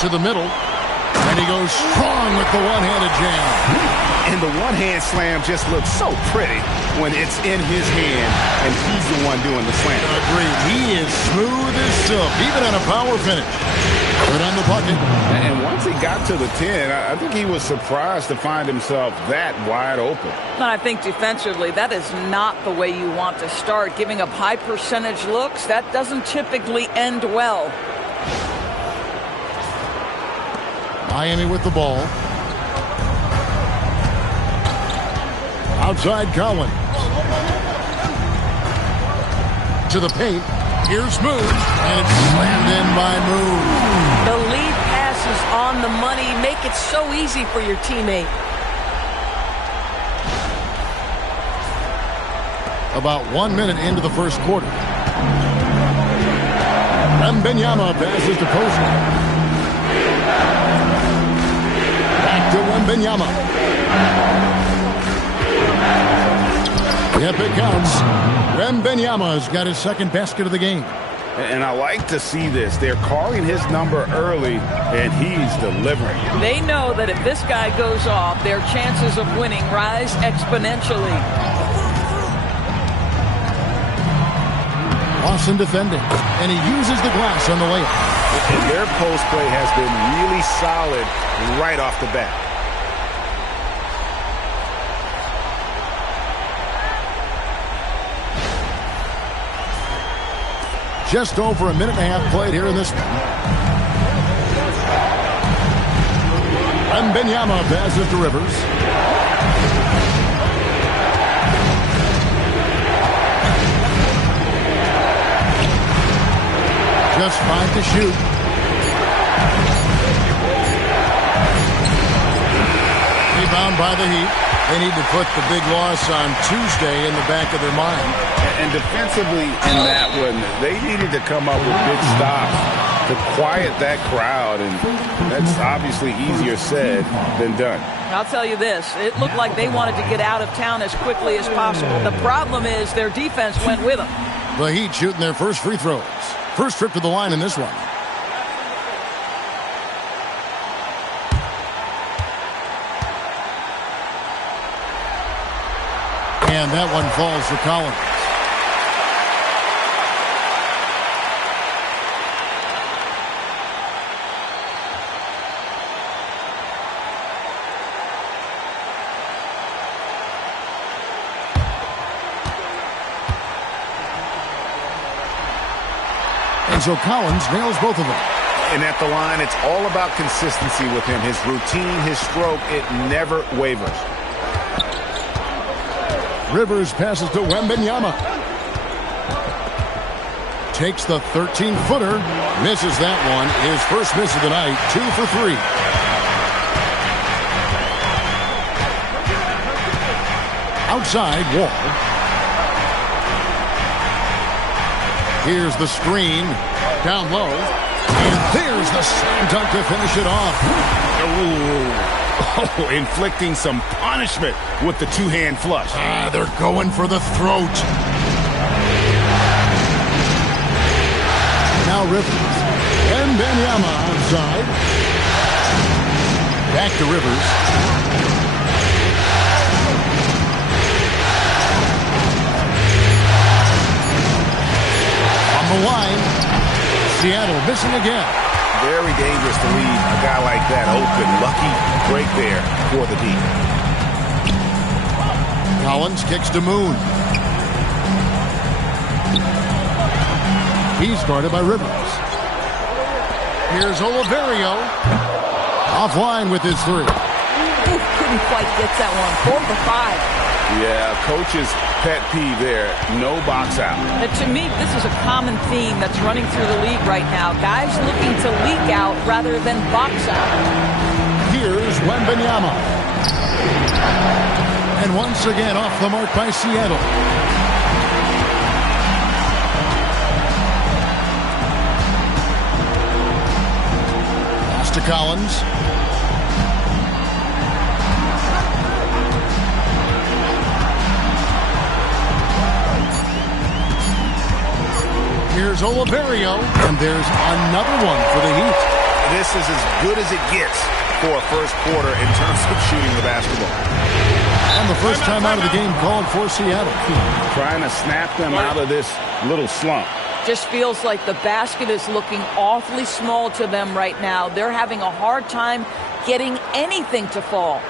To the middle. And he goes strong with the one-handed jam. And the one-hand slam just looks so pretty when it's in his hand and he's the one doing the slam. Agreed. He is smooth as silk, even on a power finish. Put on the bucket. And once he got to the 10, I think he was surprised to find himself that wide open. And I think defensively, that is not the way you want to start. Giving up high percentage looks, that doesn't typically end well. Miami with the ball. Outside Collins. To the paint. Here's Moon. And it's slammed in by Moon. The lead pass is on the money. Make it so easy for your teammate. About 1 minute into the first quarter. Wembanyama passes to Posey. Back to Wembanyama. Yep, it counts. Wembanyama's got his second basket of the game. And I like to see this. They're calling his number early, and he's delivering. They know that if this guy goes off, their chances of winning rise exponentially. Lawson defending, and he uses the glass on the layup. And their post play has been really solid right off the bat. Just over a minute and a half played here in this one. Wembanyama passes to Rivers. Just 5 to shoot. Rebound by the Heat. They need to put the big loss on Tuesday in the back of their mind. And defensively in that one, they needed to come up with big stops to quiet that crowd. And that's obviously easier said than done. I'll tell you this. It looked like they wanted to get out of town as quickly as possible. The problem is their defense went with them. The Heat shooting their first free throws. First trip to the line in this one. And that one falls for Collins. And so Collins nails both of them. And at the line, it's all about consistency with him. His routine, his stroke, it never wavers. Rivers passes to Wembanyama. Takes the 13-footer. Misses that one. His first miss of the night. 2 for 3. Outside, Wall. Here's the screen. Down low. And there's the slam dunk to finish it off. Ooh. Oh, inflicting some punishment with the two-hand flush. They're going for the throat. Now Rivers. And Benyama outside. Back to Rivers. On the line. Seattle missing again. Very dangerous to leave a guy like that open. Lucky break there for the D. Collins kicks to Moon. He's guarded by Rivers. Here's Oliverio. Offline with his three. Couldn't quite get that one. 4 for 5. Yeah, coach's pet peeve there. No box out. To me, this is a common theme that's running through the league right now. Guys looking to leak out rather than box out. Here's Wembanyama. And once again off the mark by Seattle. Pass to Collins. Here's Oliverio, and there's another one for the Heat. This is as good as it gets for a first quarter in terms of shooting the basketball. And the first time out of the game called for Seattle. Trying to snap them out of this little slump. Just feels like the basket is looking awfully small to them right now. They're having a hard time getting anything to fall.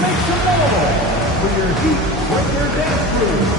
Make some noise for your Heat Breaker Dance Crew.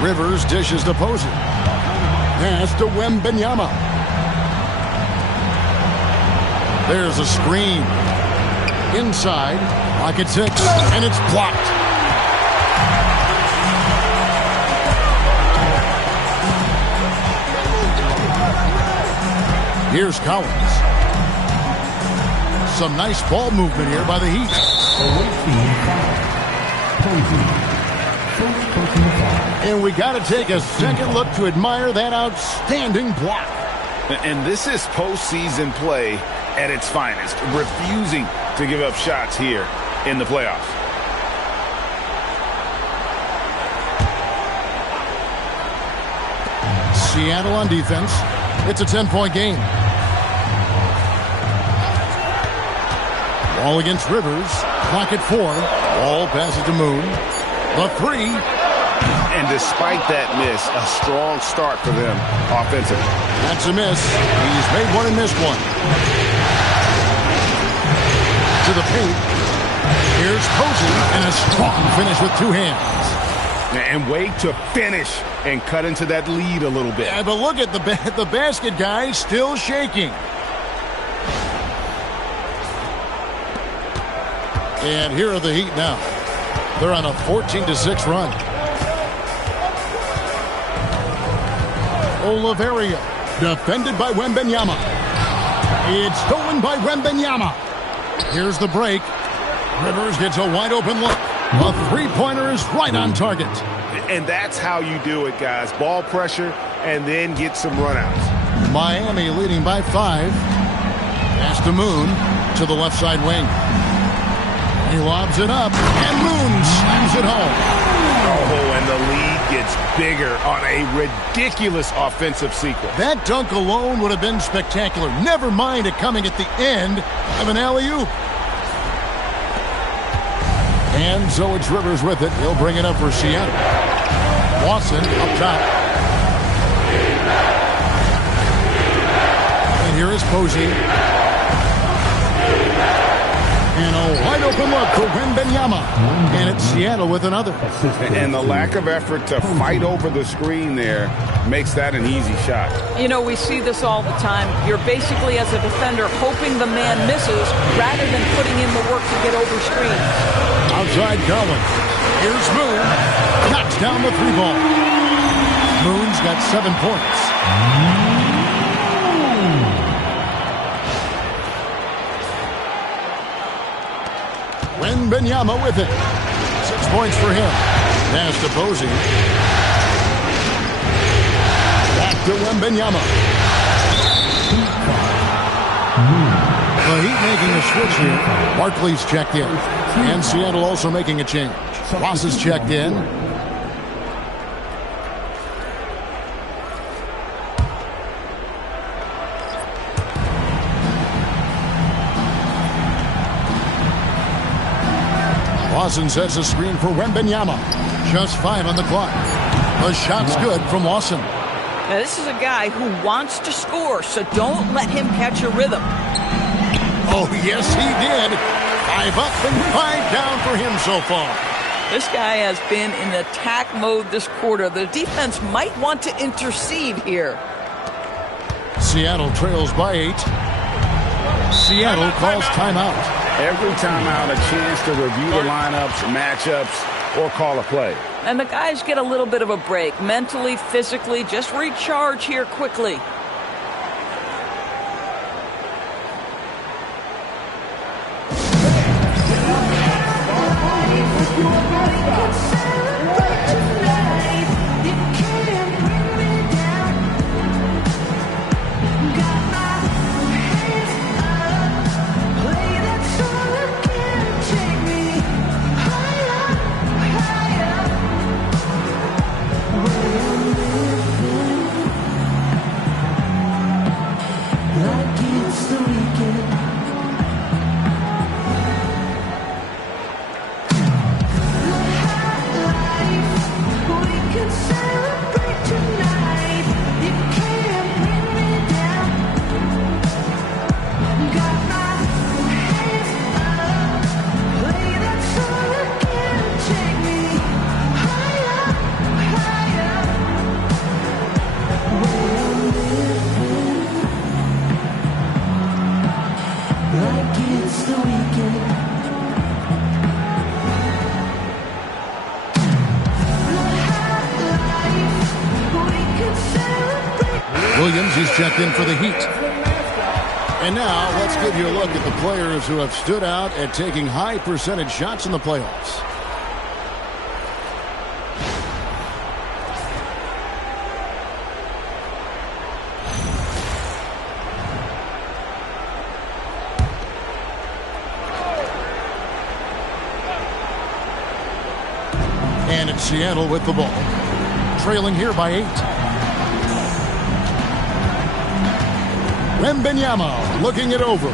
Rivers dishes to Posey. Pass to Wembanyama. There's a screen. Inside. Pocket 6. And it's blocked. Here's Collins. Some nice ball movement here by the Heat. And we got to take a second look to admire that outstanding block. And this is postseason play at its finest, refusing to give up shots here in the playoffs. Seattle on defense. It's a 10-point game. Ball against Rivers. Clock at 4. Ball passes to Moon. The 3. And despite that miss, a strong start for them offensively. That's a miss. He's made one and missed one. To the paint. Here's Posey, and a strong finish with 2 hands. And wait to finish and cut into that lead a little bit. Yeah, but look at the basket, guys, still shaking. And here are the Heat now. They're on a 14-6 run. Oliveira, defended by Wembanyama. It's stolen by Wembanyama. Here's the break. Rivers gets a wide open look. A three-pointer is right on target. And that's how you do it, guys. Ball pressure and then get some runouts. Miami leading by 5. Pass to Moon to the left side wing. He lobs it up, and Moon slams it home. Oh, and the lead gets bigger on a ridiculous offensive sequence. That dunk alone would have been spectacular. Never mind it coming at the end of an alley-oop. And so it's Rivers with it. He'll bring it up for Seattle. Lawson up top. And here is Posey. And a wide open look for Wembanyama. And it's Seattle with another. And the lack of effort to fight over the screen there makes that an easy shot. You know, we see this all the time. You're basically, as a defender, hoping the man misses rather than putting in the work to get over screens. Outside Garland. Here's Moon. Knocks down the 3-ball. Moon's got 7 points. Wembanyama with it. 6 points for him. Pass to Posey. Back to Wembanyama. The Heat making a switch here. Barkley's checked in. And Seattle also making a change. Ross is checked in. Lawson sets a screen for Wembanyama. Just 5 on the clock. The shot's good from Lawson. Now, this is a guy who wants to score, so don't let him catch a rhythm. Oh, yes, he did. 5 up and 5 down for him so far. This guy has been in attack mode this quarter. The defense might want to intercede here. Seattle trails by 8. Seattle calls timeout. Every timeout, a chance to review the lineups, matchups, or call a play. And the guys get a little bit of a break. Mentally, physically, just recharge here quickly. Williams is checked in for the Heat. And now let's give you a look at the players who have stood out at taking high percentage shots in the playoffs. And it's Seattle with the ball. Trailing here by 8. Wembanyama looking it over.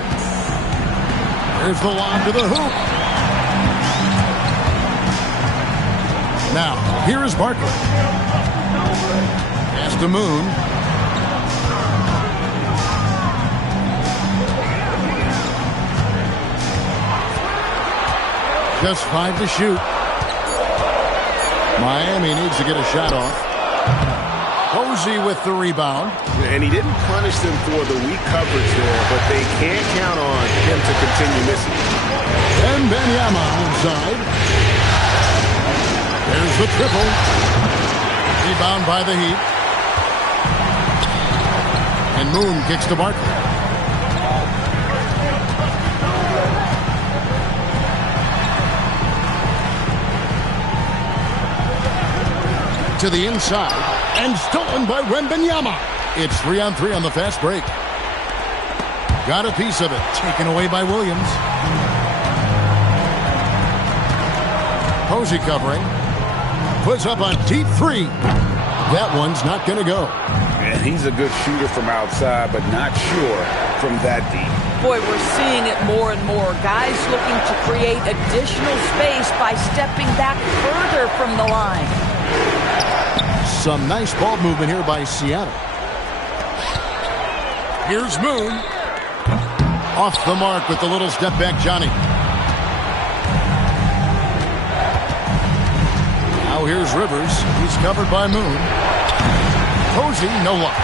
There's the lob to the hoop. Now, here is Barkley. Pass to Moon. Just 5 to shoot. Miami needs to get a shot off. Posey with the rebound. And he didn't punish them for the weak coverage there, but they can't count on him to continue missing. And Wembanyama inside. There's the triple. Rebound by the Heat. Moon kicks to Barkley. To the inside, and stolen by Wembanyama. It's 3-on-3 on the fast break. Got a piece of it, taken away by Williams. Posey covering. Puts up a deep three. That one's not going to go. And he's a good shooter from outside, but not sure from that deep. Boy, we're seeing it more and more. Guys looking to create additional space by stepping back further from the line. Some nice ball movement here by Seattle. Here's Moon. Off the mark with the little step back, Johnny. Now here's Rivers. He's covered by Moon. Posey, no luck.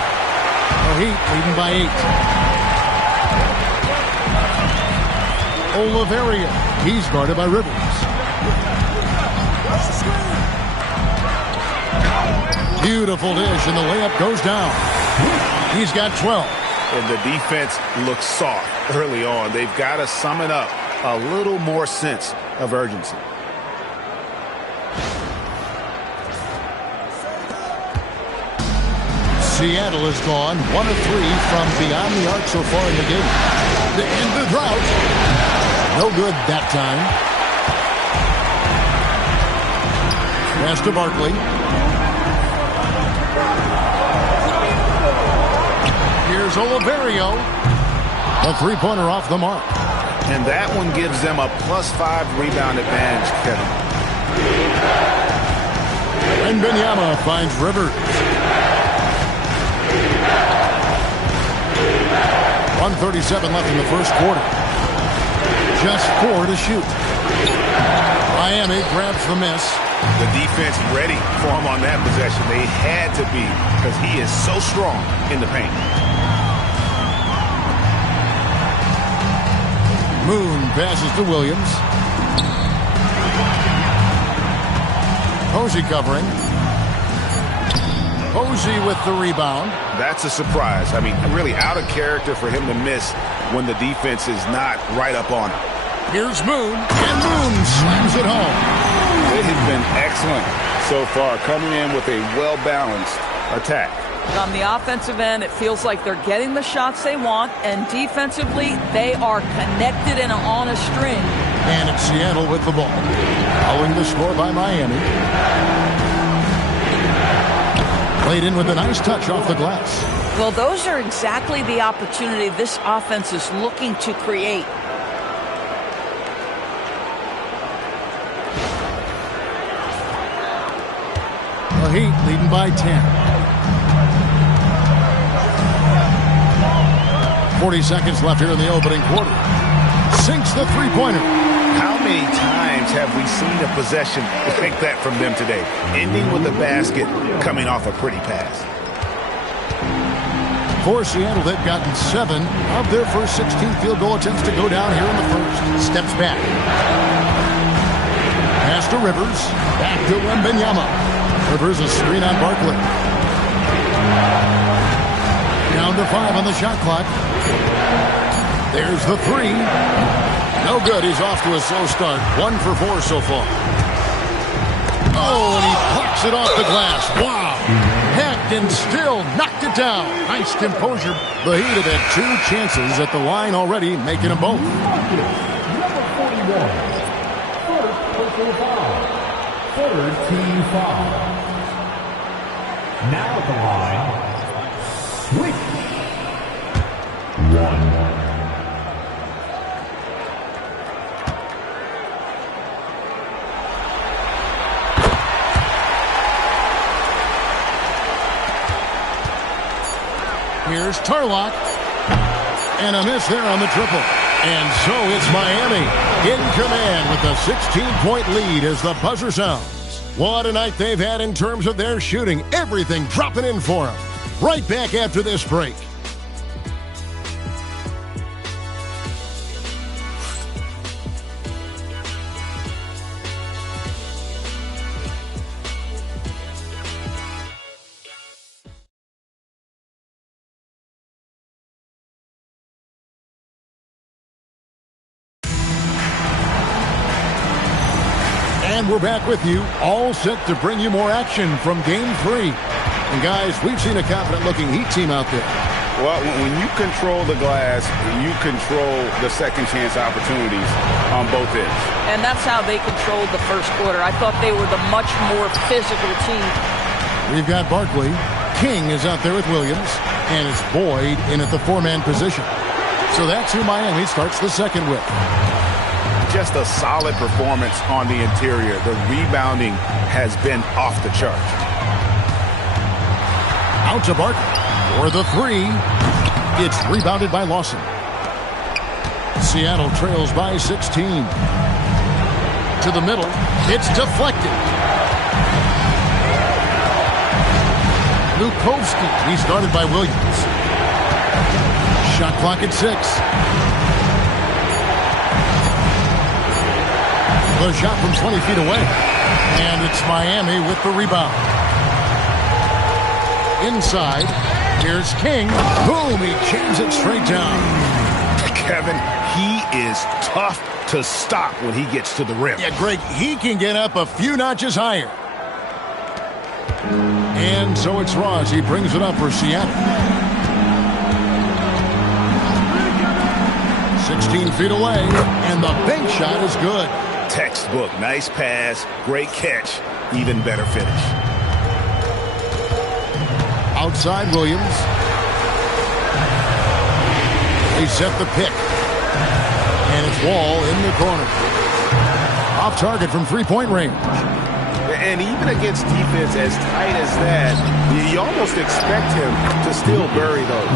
The Heat leading by 8. Oliveria. He's guarded by Rivers. Beautiful dish, and the layup goes down. He's got 12. And the defense looks soft early on. They've got to summon up a little more sense of urgency. Seattle has gone 1 of 3 from beyond the arc so far in the game. The end of the drought. No good that time. Pass to Barkley. Here's Oliverio. A three-pointer off the mark. And that one gives them a +5 rebound advantage, Kevin. And Wembanyama finds Rivers. 1:37 left in the first quarter. Just 4 to shoot. Miami grabs the miss. The defense ready for him on that possession. They had to be, because he is so strong in the paint. Moon passes to Williams. Posey covering. Posey with the rebound. That's a surprise. I mean, really out of character for him to miss when the defense is not right up on him. Here's Moon, and Moon slams it home. It has been excellent so far, coming in with a well-balanced attack. On the offensive end, it feels like they're getting the shots they want, and defensively, they are connected and on a string. And it's Seattle with the ball. Following the score by Miami. Played in with a nice touch off the glass. Well, those are exactly the opportunity this offense is looking to create. The Heat leading by 10. 40 seconds left here in the opening quarter. Sinks the three-pointer. How many times have we seen a possession like that from them today? Ending with a basket, coming off a pretty pass. For Seattle, they've gotten 7 of their first 16 field goal attempts to go down here in the first. Steps back. Pass to Rivers. Back to Wembanyama. Rivers a screen on Barkley. Down to 5 on the shot clock. There's the 3. No good. He's off to a slow start. 1 for 4 so far. Oh, and he plucks it off the glass. Wow. Hacked and still knocked it down. Nice composure. The Heat have had 2 chances at the line already, making them both. Number 41. First personal foul. Third team foul. Now at the line, switch. 1. Here's Tarlock. And a miss there on the triple. And so it's Miami in command with a 16-point lead as the buzzer sounds. What a night they've had in terms of their shooting. Everything dropping in for them. Right back after this break. we're back with you, all set to bring you more action from Game 3. And guys, we've seen a confident-looking Heat team out there. Well, when you control the glass, you control the second chance opportunities on both ends. And that's how they controlled the first quarter. I thought they were the much more physical team. We've got Barkley. King is out there with Williams. And it's Boyd in at the four-man position. So that's who Miami starts the second with. Just a solid performance on the interior. The rebounding has been off the chart. Out to Barkley for the three. It's rebounded by Lawson. Seattle trails by 16. To the middle. It's deflected. Lukovsky. He started by Williams. Shot clock at 6. The shot from 20 feet away. And it's Miami with the rebound. Inside. Here's King. Boom! He jams it straight down. Kevin, he is tough to stop when he gets to the rim. Yeah, Greg, he can get up a few notches higher. And so it's Ross. He brings it up for Seattle. 16 feet away. And the bank shot is good. Textbook. Nice pass. Great catch. Even better finish. Outside Williams. They set the pick. And it's Wall in the corner. Off target from three-point range. And even against defense as tight as that, you almost expect him to still bury those.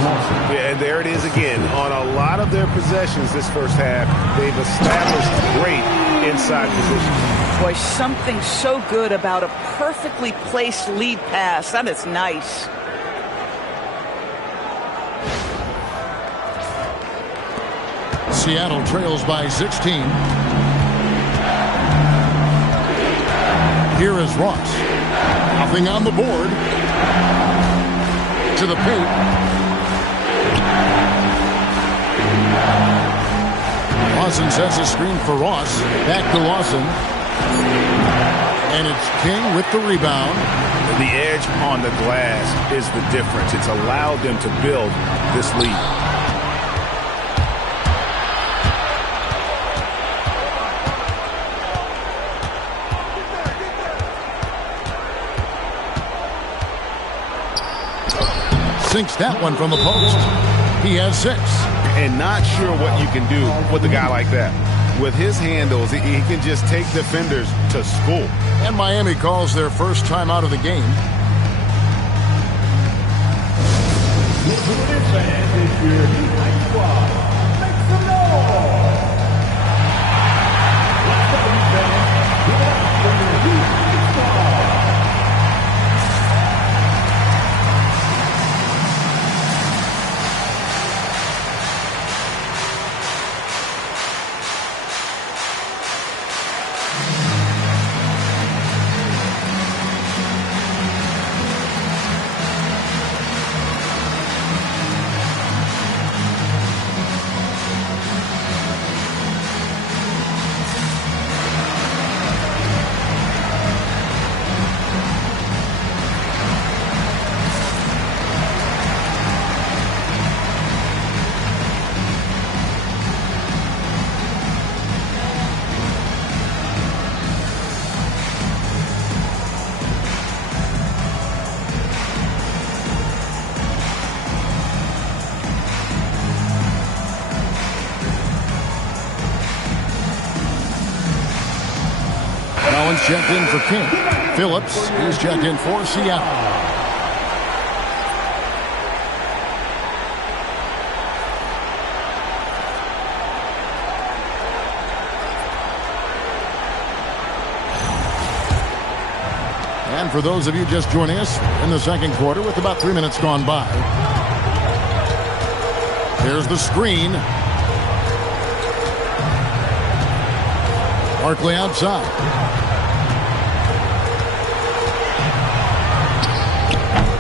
Yeah, and there it is again. On a lot of their possessions this first half, they've established great inside position. Boy, something so good about a perfectly placed lead pass. That is nice. Seattle trails by 16. Here is Ross. Nothing on the board. To the paint. Lawson sets a screen for Ross. Back to Lawson. And it's King with the rebound. The edge on the glass is the difference. It's allowed them to build this lead. Sinks that one from the post. He has 6. And not sure what you can do with a guy like that. With his handles, he can just take defenders to school. And Miami calls their first time out of the game. Collins checked in for King. Phillips, he's checked in for Seattle. And for those of you just joining us in the second quarter with about 3 minutes gone by, here's the screen. Barkley outside.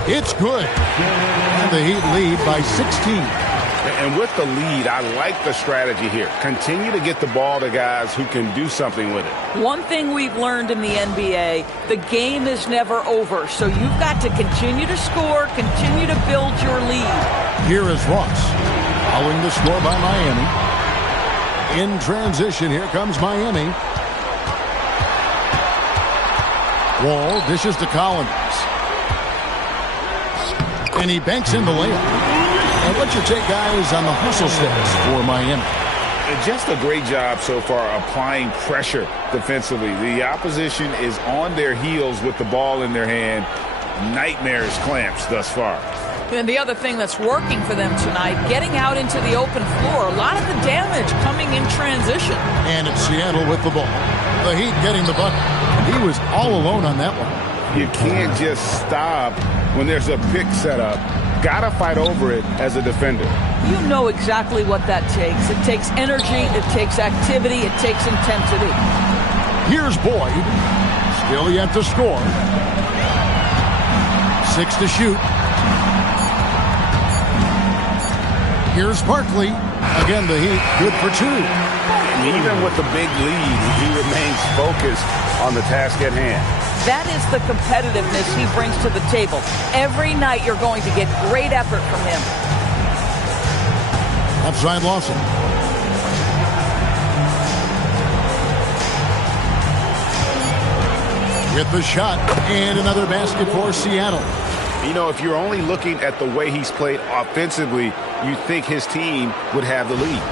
It's good. And the Heat lead by 16. And with the lead, I like the strategy here. Continue to get the ball to guys who can do something with it. One thing we've learned in the NBA, the game is never over. So you've got to continue to score, continue to build your lead. Here is Ross, following the score by Miami. In transition, here comes Miami. Wall dishes to Collins. And he banks in the layup. And what's your take, guys, on the hustle stats for Miami? Just a great job so far applying pressure defensively. The opposition is on their heels with the ball in their hand. Nightmares clamps thus far. And the other thing that's working for them tonight, getting out into the open floor. A lot of the damage coming in transition. And it's Seattle with the ball. The Heat getting the bucket. He was all alone on that one. You can't just stop when there's a pick set up. Gotta fight over it as a defender. You know exactly what that takes. It takes energy, it takes activity, it takes intensity. Here's Boyd. Still yet to score. 6 to shoot. Here's Barkley. Again, the Heat good for 2. And even with the big lead, he remains focused on the task at hand. That is the competitiveness he brings to the table. Every night you're going to get great effort from him. Outside Lawson. With the shot and another basket for Seattle. You know, if you're only looking at the way he's played offensively, you think his team would have the lead.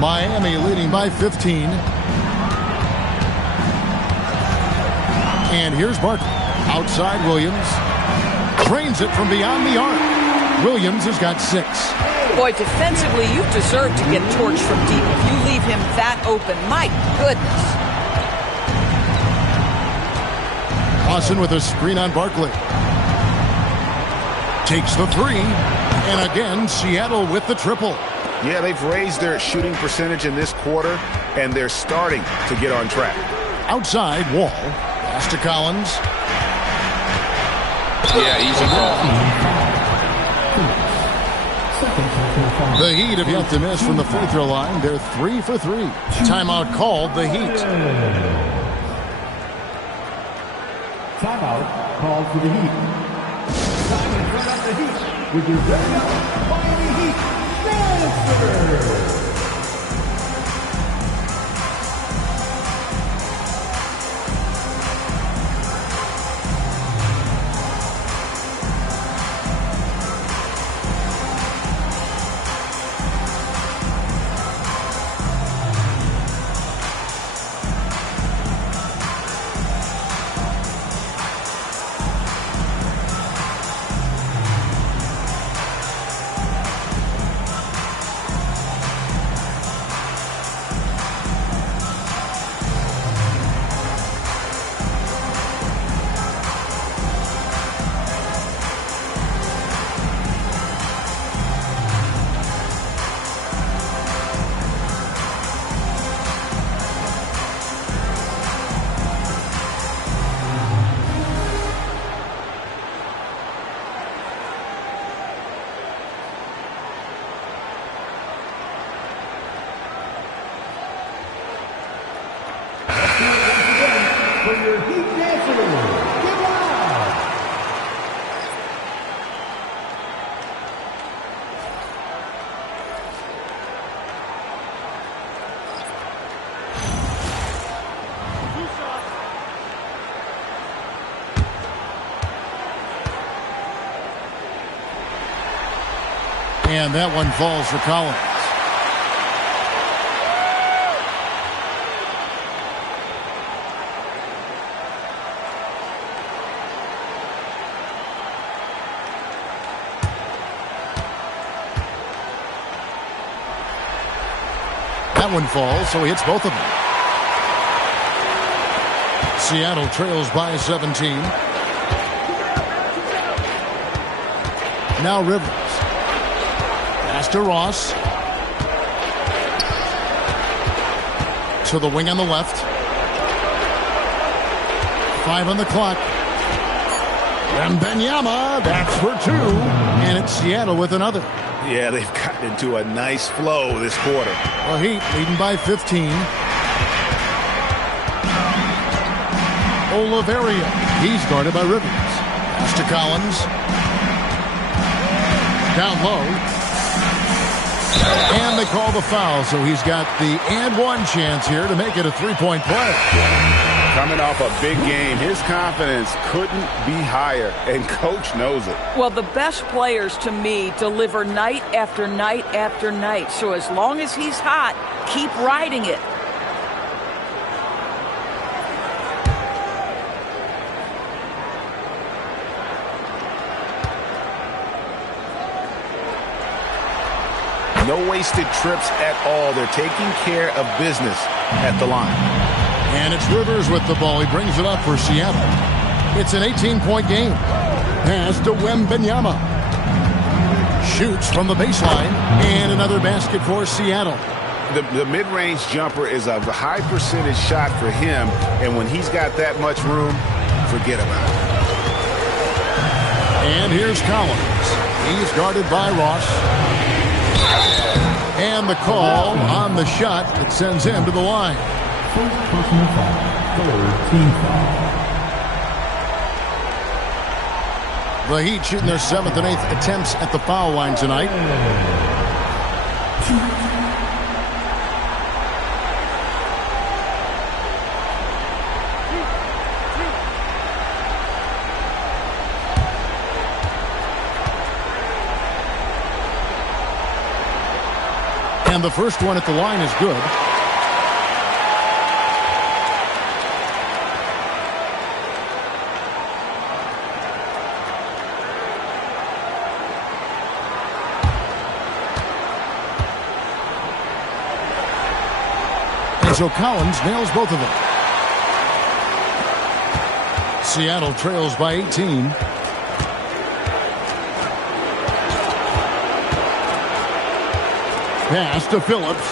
Miami leading by 15. And here's Barkley. Outside Williams. Drains it from beyond the arc. Williams has got 6. Boy, defensively, you deserve to get torched from deep. If you leave him that open, my goodness. Lawson with a screen on Barkley. Takes the 3. And again, Seattle with the triple. Yeah, they've raised their shooting percentage in this quarter, and they're starting to get on track. Outside, Wall. Pass to Collins. Yeah, easy ball. The Heat have yet to miss from the free throw line. They're 3 for 3. Timeout called, the Heat. Timeout called for the Heat. Time in front of the Heat with your very own Miami Heat transfer. For your Heat dancers, get loud! And that one falls for Collins. That one falls, so he hits both of them. Seattle trails by 17. Now Rivers. Pass to Ross. To the wing on the left. 5 on the clock. Wembanyama, that's for 2. And it's Seattle with another. Yeah, they've gotten into a nice flow this quarter. The Heat leading by 15. Oliveria, he's guarded by Rivers. Pass to Collins. Down low. And they call the foul, so he's got the and one chance here to make it a three-point play. Coming off a big game, his confidence couldn't be higher, and Coach knows it. Well, the best players, to me, deliver night after night after night. So as long as he's hot, keep riding it. No wasted trips at all. They're taking care of business at the line. And it's Rivers with the ball. He brings it up for Seattle. It's an 18-point game. Pass to Wembanyama. Shoots from the baseline. And another basket for Seattle. The mid-range jumper is a high percentage shot for him. And when he's got that much room, forget about it. And here's Collins. He's guarded by Ross. And the call on the shot that sends him to the line. First personal foul. Third team foul. The Heat shooting their 7th and 8th attempts at the foul line tonight. And the first one at the line is good. And so Collins nails both of them. Seattle trails by 18. Pass to Phillips.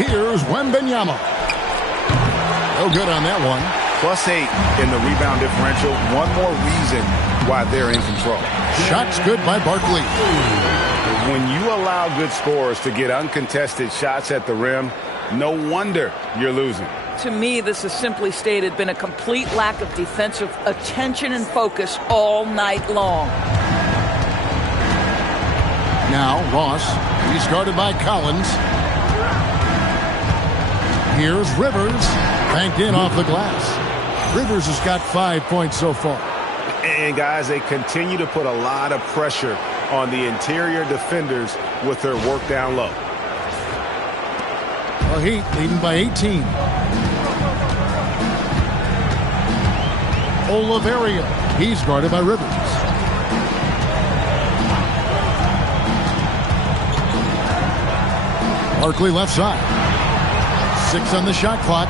Here's Wembanyama. No good on that one. +8 in the rebound differential. One more reason why they're in control. Shots good by Barkley. When you allow good scorers to get uncontested shots at the rim, no wonder you're losing. To me, this has simply stated been a complete lack of defensive attention and focus all night long. Now Ross, he's guarded by Collins. Here's Rivers, banked in off the glass. Rivers has got 5 points so far. And guys, they continue to put a lot of pressure on the interior defenders with their work down low. The Heat leading by 18. Oliveria, he's guarded by Rivers. Barkley left side. 6 on the shot clock.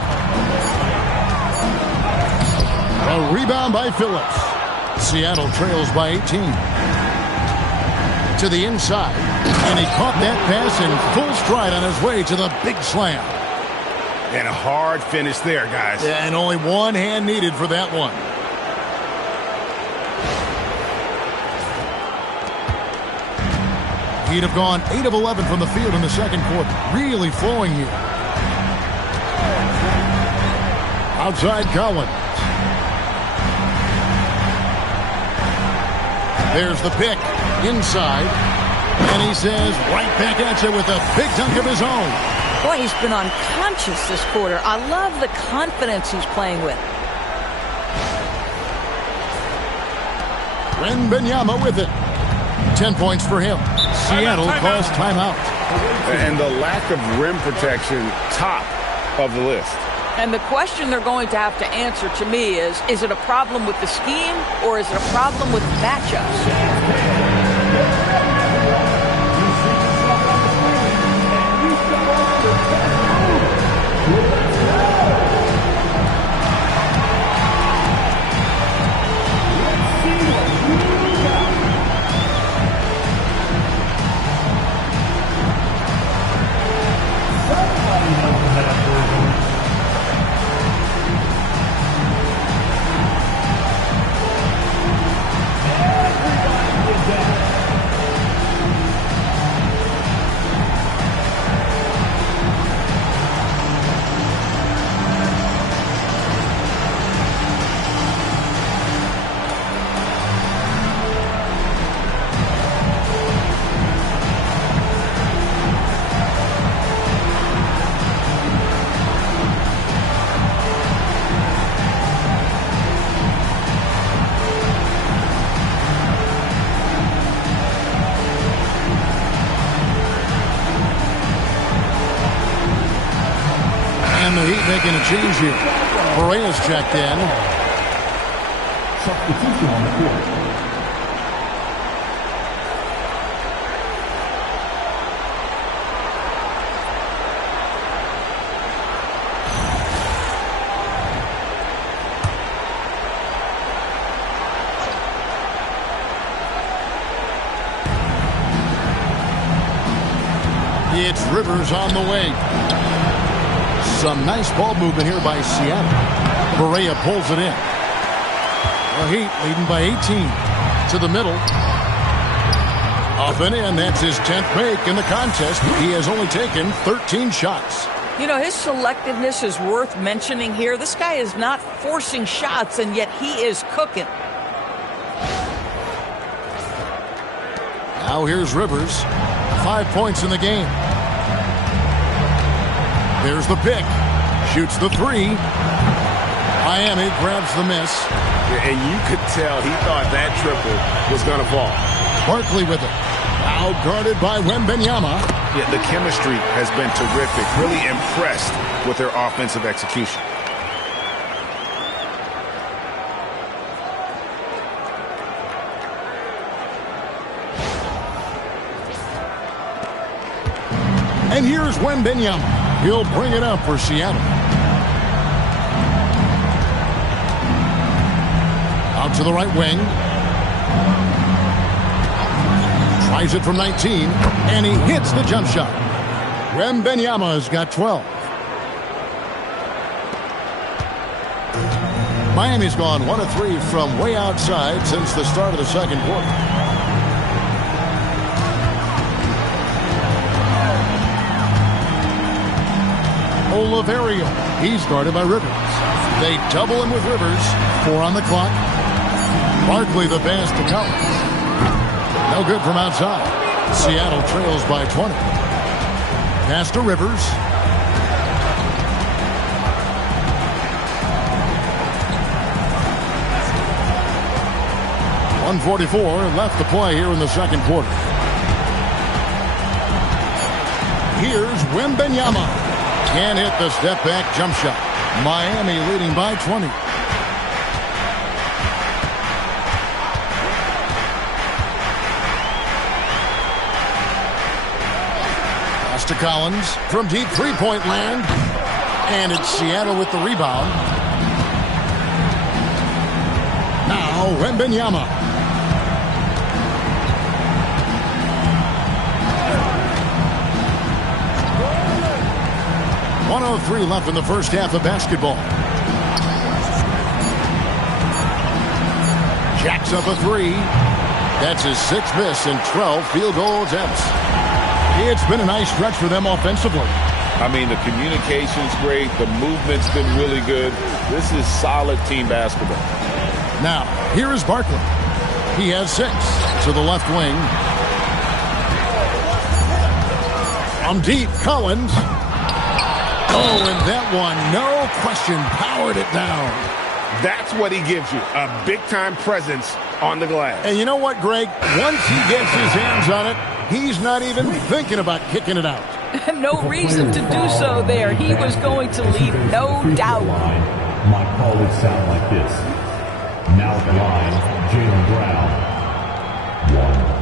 A rebound by Phillips. Seattle trails by 18. To the inside. And he caught that pass in full stride on his way to the big slam. And a hard finish there, guys. Yeah, and only one hand needed for that one. He'd have gone 8 of 11 from the field in the second quarter. Really flowing here. Outside Collins. There's the pick. Inside. And he says right back at you with a big dunk of his own. Boy, he's been unconscious this quarter. I love the confidence he's playing with. Wembanyama with it. 10 points for him. Seattle calls timeout. And the lack of rim protection, top of the list. And the question they're going to have to answer to me is it a problem with the scheme or is it a problem with matchups? making a change here. Correa's checked in. Substitution on the court. It's Rivers on the wing. Some nice ball movement here by Seattle. Correa pulls it in. The Heat leading by 18. To the middle. Up and in. That's his 10th make in the contest. He has only taken 13 shots. You know, his selectiveness is worth mentioning here. This guy is not forcing shots, and yet he is cooking. Now here's Rivers. 5 points in the game. There's the pick. Shoots the three. Miami grabs the miss. And you could tell he thought that triple was going to fall. Barkley with it. Now guarded by Wembanyama. Yeah, the chemistry has been terrific. Really impressed with their offensive execution. And here's Wembanyama. He'll bring it up for Seattle. Out to the right wing. Tries it from 19, and he hits the jump shot. Wembanyama's got 12. Miami's gone 1 of 3 from way outside since the start of the second quarter. Oliverio. He's guarded by Rivers. They double him with Rivers. 4 on the clock. Barkley the pass to Collins. No good from outside. Seattle trails by 20. Pass to Rivers. .144 left to play here in the second quarter. Here's Wembanyama. Can't hit the step-back jump shot. Miami leading by 20. Pass to Collins from deep three-point land. And it's Seattle with the rebound. Now Wembanyama. 103 left in the first half of basketball. Jacks up a three. That's his 6th miss and 12 field goal attempts. It's been a nice stretch for them offensively. I mean, the communication's great. The movement's been really good. This is solid team basketball. Now, here is Barkley. He has 6 to the left wing. From deep, Collins. Oh, and that one, no question, powered it down. That's what he gives you, a big-time presence on the glass. And you know what, Greg? Once he gets his hands on it, he's not even thinking about kicking it out. No reason to do so there. He was going to leave, no doubt. My call would sound like this. Now at the line, Jaylen Brown. 1.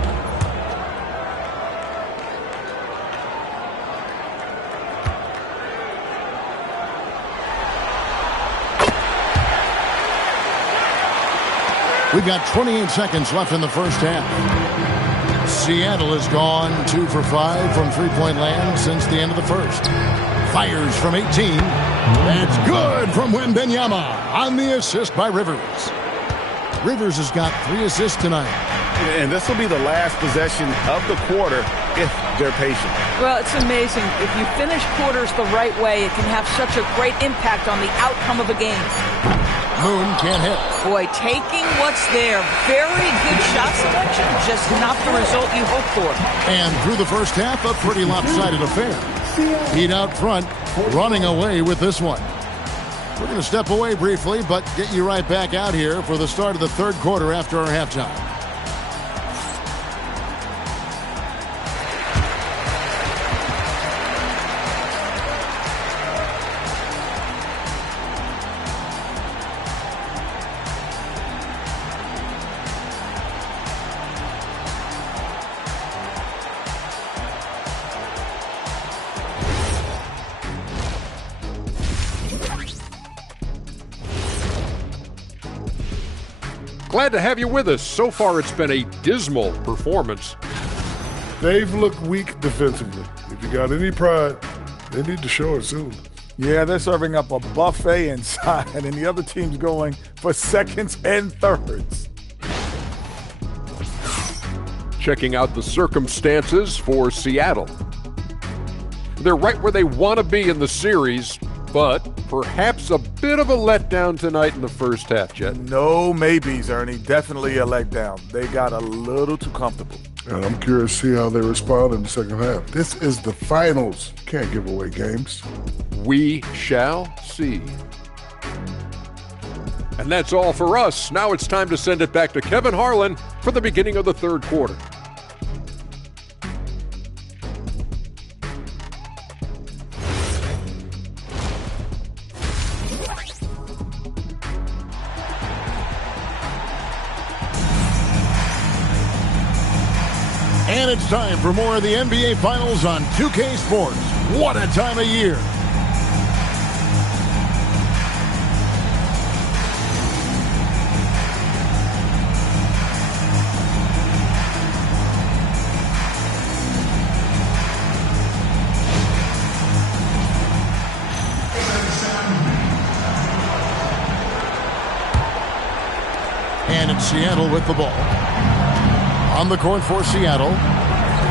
We've got 28 seconds left in the first half. Seattle has gone 2 for 5 from three-point land since the end of the first. Fires from 18. That's good from Wembanyama on the assist by Rivers. Rivers has got 3 assists tonight. And this will be the last possession of the quarter if they're patient. Well, it's amazing. If you finish quarters the right way, it can have such a great impact on the outcome of a game. Moon can't hit. Boy, taking what's there. Very good shot selection, just not the result you hope for. And through the first half, a pretty lopsided affair. Heat out front, running away with this one. We're going to step away briefly, but get you right back out here for the start of the third quarter after our halftime. Glad to have you with us. So far, it's been a dismal performance. They've looked weak defensively. If you got any pride, they need to show it soon. Yeah, they're serving up a buffet inside, and the other team's going for seconds and thirds. Checking out the circumstances for Seattle. They're right where they want to be in the series, but perhaps a bit of a letdown tonight in the first half, Jet. No maybes, Ernie. Definitely a letdown. They got a little too comfortable. And I'm curious to see how they respond in the second half. This is the finals. Can't give away games. We shall see. And that's all for us. Now it's time to send it back to Kevin Harlan for the beginning of the third quarter. And it's time for more of the NBA Finals on 2K Sports. What a time of year. And it's Seattle with the ball. On the court for Seattle,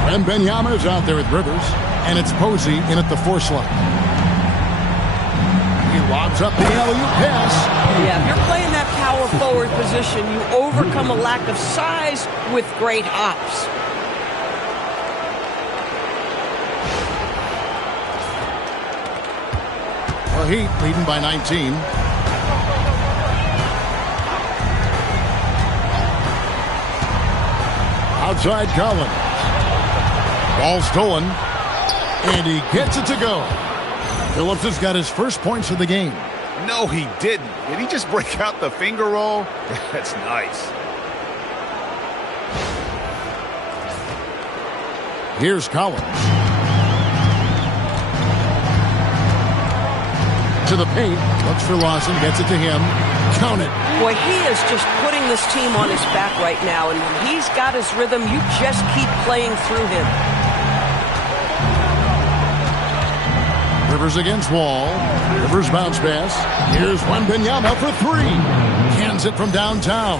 Wembanyama is out there with Rivers, and it's Posey in at the force line. He lobs up the alley-oop pass. Yeah, if you're playing that power forward position, you overcome a lack of size with great hops. The Heat leading by 19. Outside Collins. Ball stolen. And he gets it to go. Phillips has got his first points of the game. No, he didn't. Did he just break out the finger roll? That's nice. Here's Collins. To the paint. Looks for Lawson. Gets it to him. Count it. Boy, he is just putting this team on his back right now, and when he's got his rhythm, you just keep playing through him. Rivers against Wall. Rivers bounce pass. Here's Wembanyama for three. Cans it from downtown.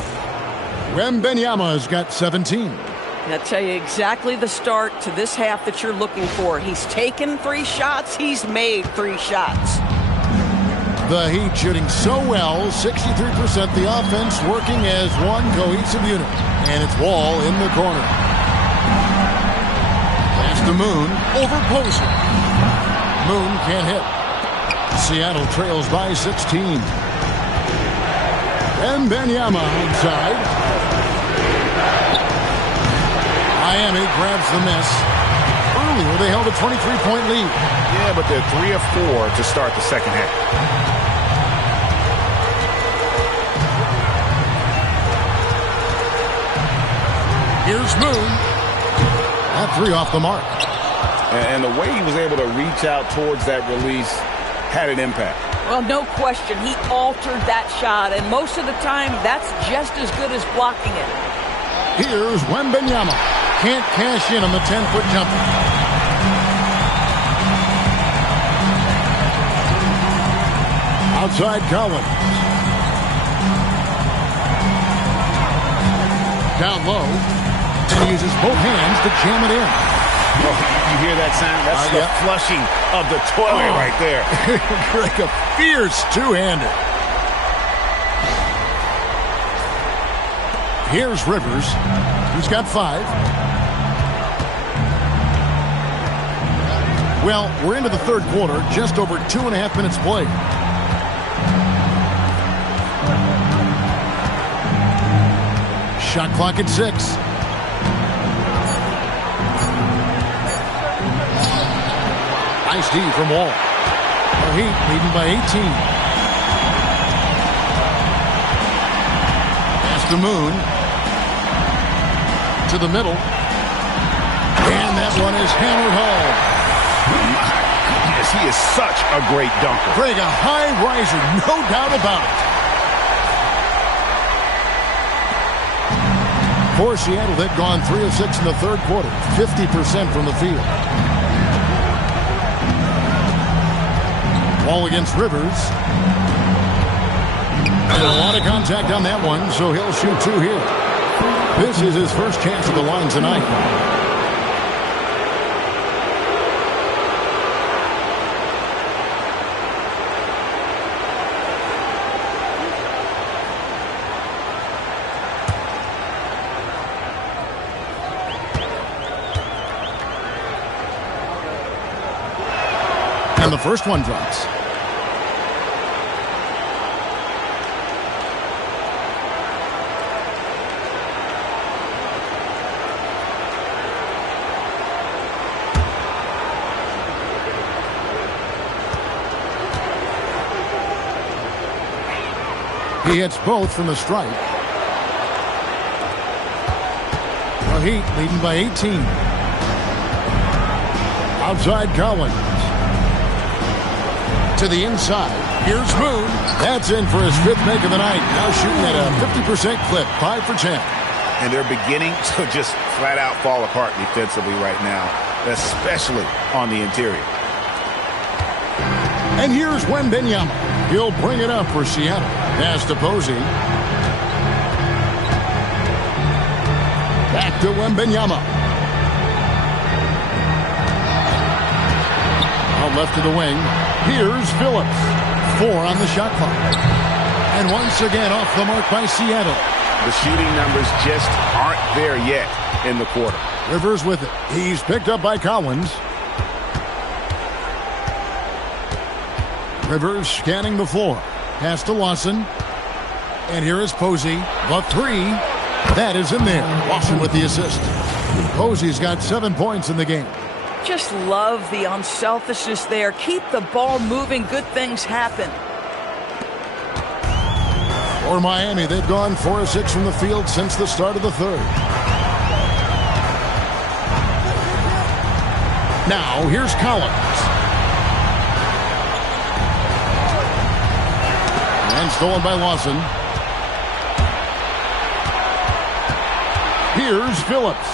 Wembanyama has got 17. I'll tell you exactly the start to this half that you're looking for. He's taken 3 shots. He's made 3 shots. The Heat shooting so well, 63%. The offense working as one cohesive unit. And it's Wall in the corner. Pass to Moon over Posey. Moon can't hit. Seattle trails by 16. Wembanyama inside. Miami grabs the miss. Earlier they held a 23-point lead. Yeah, but they're 3 of 4 to start the second half. Here's Moon. That 3 off the mark. And the way he was able to reach out towards that release had an impact. Well, no question. He altered that shot, and most of the time, that's just as good as blocking it. Here's Wembanyama. Can't cash in on the 10-foot jumper. Outside Collins. Down low. And he uses both hands to jam it in. Oh, you hear that sound? That's the flushing of the toilet right there. Like a fierce two-hander. Here's Rivers. He's got 5. Well, we're into the third quarter, just over 2.5 minutes played. Shot clock at 6. Nice D from Wall. The Heat leading by 18. Pass to Moon. To the middle. And that one is hammered home. My goodness, he is such a great dunker. Greg, a high riser, no doubt about it. For Seattle, they've gone 3 of 6 in the third quarter, 50% from the field. Ball against Rivers. And a lot of contact on that one, so he'll shoot 2 here. This is his first chance at the line tonight. And the first one drops. He hits both from the stripe. The Heat leading by 18. Outside Collins. To the inside. Here's Moon. That's in for his 5th make of the night. Now shooting at a 50% clip. 5 for 10. And they're beginning to just flat out fall apart defensively right now, especially on the interior. And here's Wembanyama. He'll bring it up for Seattle. Pass to Posey. Back to Wembanyama. Out left to the wing. Here's Phillips. 4 on the shot clock. And once again off the mark by Seattle. The shooting numbers just aren't there yet in the quarter. Rivers with it. He's picked up by Collins. Rivers scanning the floor. Pass to Lawson. And here is Posey. The 3. That is in there. Lawson with the assist. Posey's got 7 points in the game. Just love the unselfishness there. Keep the ball moving. Good things happen. For Miami, they've gone 4 of 6 from the field since the start of the third. Now, here's Collins. And stolen by Lawson. Here's Phillips.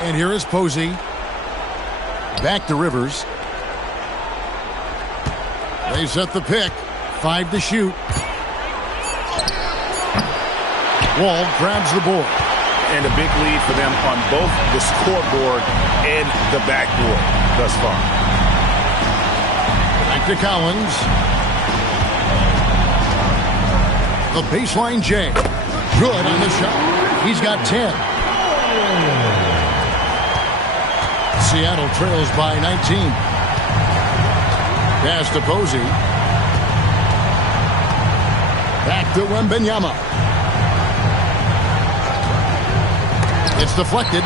And here is Posey. Back to Rivers. They set the pick. 5 to shoot. Wall grabs the board. And a big lead for them on both the scoreboard and the backboard thus far. Back to Collins. The baseline J. Good on the shot. He's got 10. Seattle trails by 19. Pass to Posey. Back to Wembanyama. It's deflected.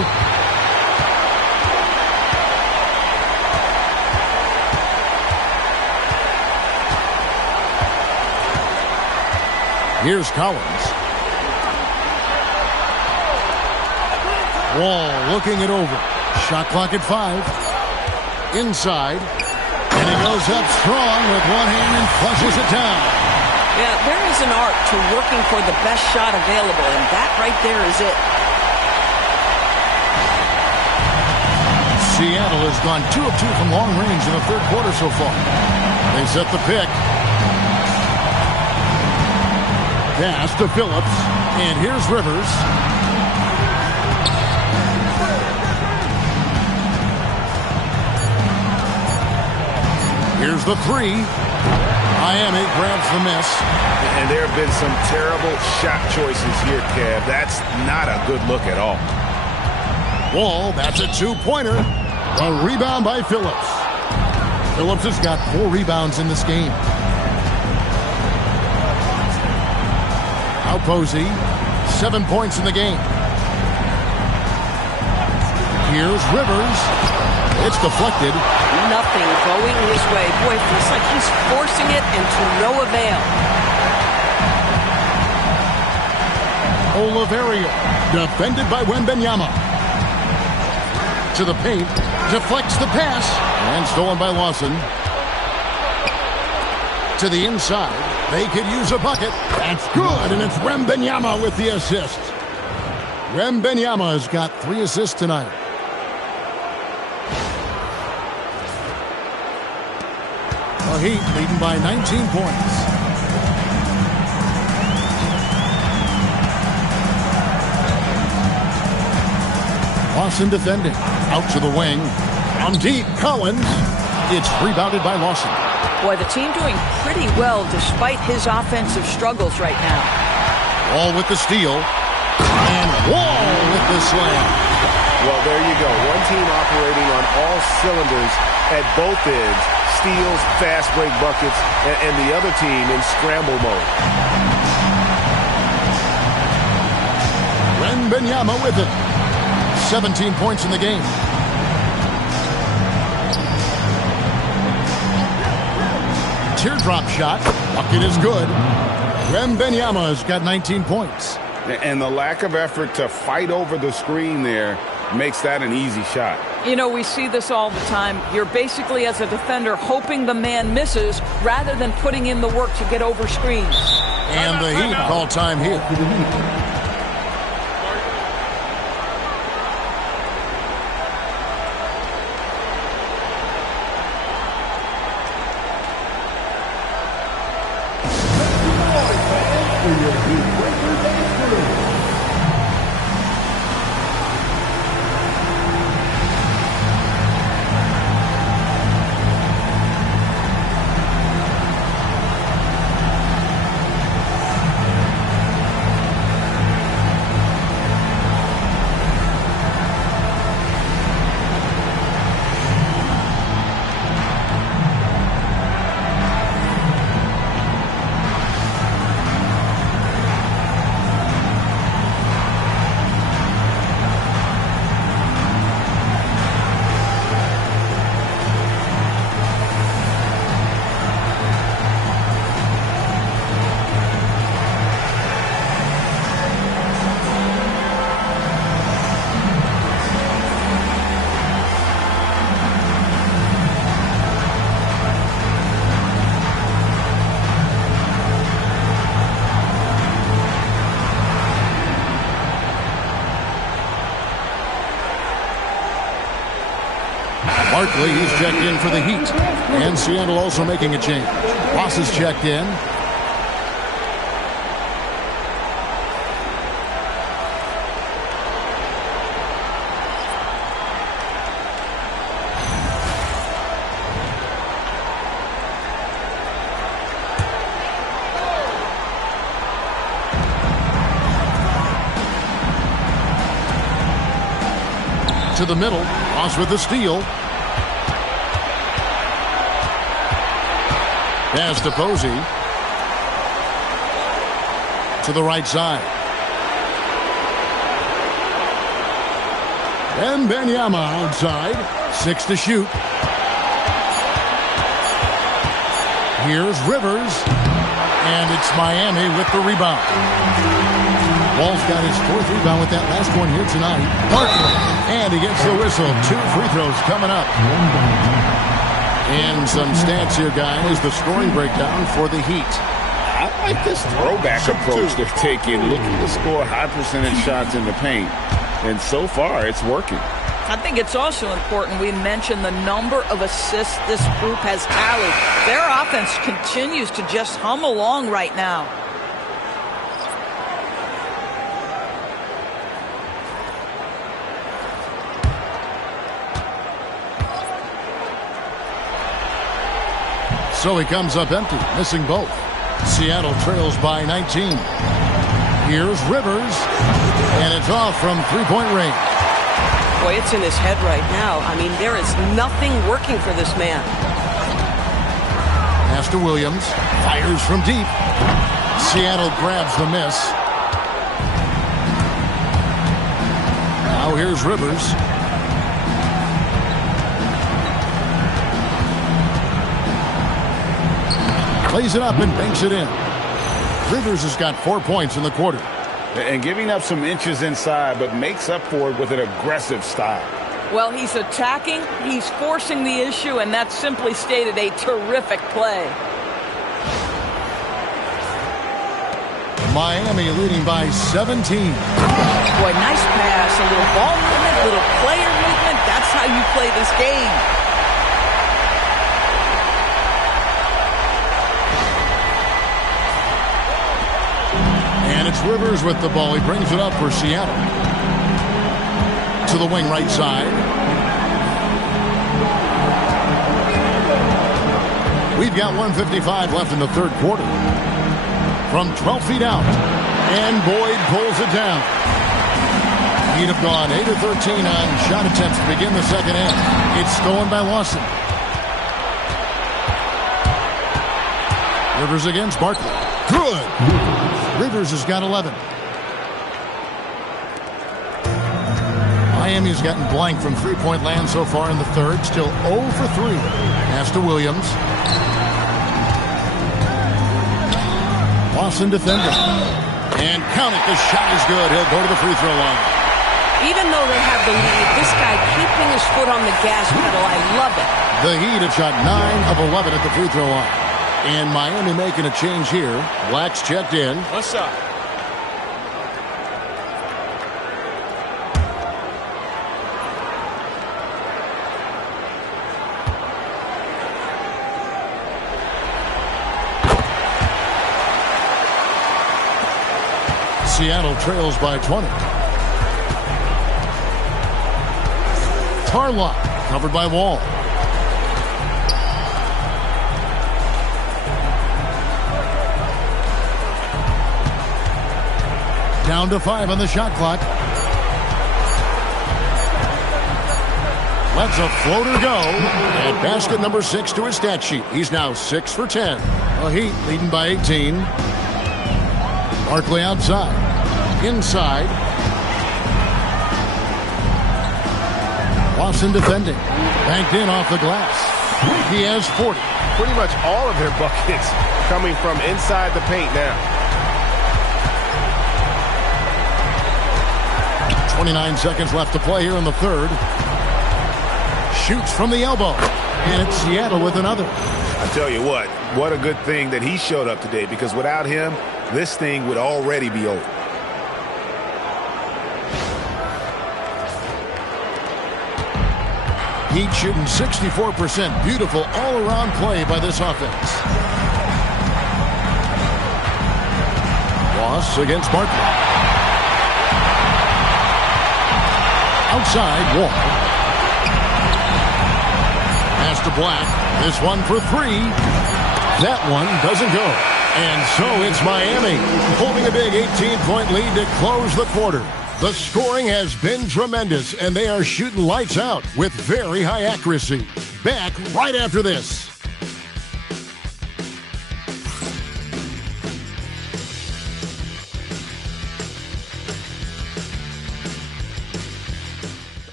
Here's Collins. Wall looking it over. Shot clock at 5. Inside. And he goes up strong with one hand and flushes it down. Yeah, there is an art to working for the best shot available, and that right there is it. Seattle has gone 2 of 2 from long range in the third quarter so far. They set the pick. Pass to Phillips. And here's Rivers. Here's the 3. Miami grabs the miss. And there have been some terrible shot choices here, Kev. That's not a good look at all. Wall, that's a 2-pointer. A rebound by Phillips. Phillips has got 4 rebounds in this game. Now Posey, 7 points in the game. Here's Rivers. It's deflected. Nothing going his way. Boy, it feels like he's forcing it and to no avail. Oliverio, defended by Wembanyama. To the paint, deflects the pass, and stolen by Lawson. To the inside, They could use a bucket. That's good, and it's Wembanyama with the assist. Wembanyama has got 3 assists tonight. The Heat leading by 19 points. Lawson defending. Out to the wing. Down deep, Collins. It's rebounded by Lawson. Boy, the team doing pretty well despite his offensive struggles right now. Wall with the steal. And Wall with the slam. Well, there you go. One team operating on all cylinders at both ends. Steals, fast break buckets, and the other team in scramble mode. Wembanyama with it. 17 points in the game. Teardrop shot. Bucket is good. Wembanyama has got 19 points. And the lack of effort to fight over the screen there makes that an easy shot. You know, we see this all the time. You're basically, as a defender, hoping the man misses rather than putting in the work to get over screens. And the Heat call time here. Barkley, he's checked in for the Heat. And Seattle also making a change. Ross is checked in. To the middle. Ross with the steal. Pass to Posey. To the right side. And Wembanyama outside. 6 to shoot. Here's Rivers. And it's Miami with the rebound. Wall's got his 4th rebound with that last one here tonight. Barkley. And he gets the whistle. 2 free throws coming up. And some stats here, guys. The scoring breakdown for the Heat. I like this throwback approach they're taking, looking to score high percentage shots in the paint. And so far, it's working. I think it's also important we mention the number of assists this group has tallied. Their offense continues to just hum along right now. So he comes up empty, missing both. Seattle trails by 19. Here's Rivers, and it's off from three-point range. Boy, it's in his head right now. I mean, there is nothing working for this man. Pass to Williams, fires from deep. Seattle grabs the miss. Now here's Rivers. Plays it up and banks it in. Rivers has got 4 points in the quarter. And giving up some inches inside, but makes up for it with an aggressive style. Well, he's attacking, he's forcing the issue, and that's simply stated a terrific play. Miami leading by 17. Boy, nice pass, a little ball movement, a little player movement. That's how you play this game. And it's Rivers with the ball. He brings it up for Seattle. To the wing right side. We've got 1:55 left in the third quarter. From 12 feet out. And Boyd pulls it down. He'd have gone 8 of 13 on shot attempts to begin the second half. It's stolen by Lawson. Rivers against Barkley. Good. Rivers has got 11. Miami's gotten blank from three-point land so far in the third. Still 0 for 3. Pass to Williams. Lawson defending. And count it. The shot is good. He'll go to the free throw line. Even though they have the lead, this guy keeping his foot on the gas pedal, I love it. The Heat have shot 9 of 11 at the free throw line. And Miami making a change here. Black's checked in. What's up? Seattle trails by 20. Tarlock covered by Wall. Down to 5 on the shot clock. Lets a floater go. And basket number 6 to his stat sheet. He's now 6 for 10. The Heat leading by 18. Barkley outside. Inside. Lawson defending. Banked in off the glass. He has 40. Pretty much all of their buckets coming from inside the paint now. 29 seconds left to play here in the third. Shoots from the elbow. And it's Seattle with another. I tell you what a good thing that he showed up today, because without him, this thing would already be over. Heat shooting 64%. Beautiful all-around play by this offense. Ross against Barkley. Outside, Wall. Pass to Black. This one for 3. That one doesn't go. And so it's Miami holding a big 18-point lead to close the quarter. The scoring has been tremendous, and they are shooting lights out with very high accuracy. Back right after this.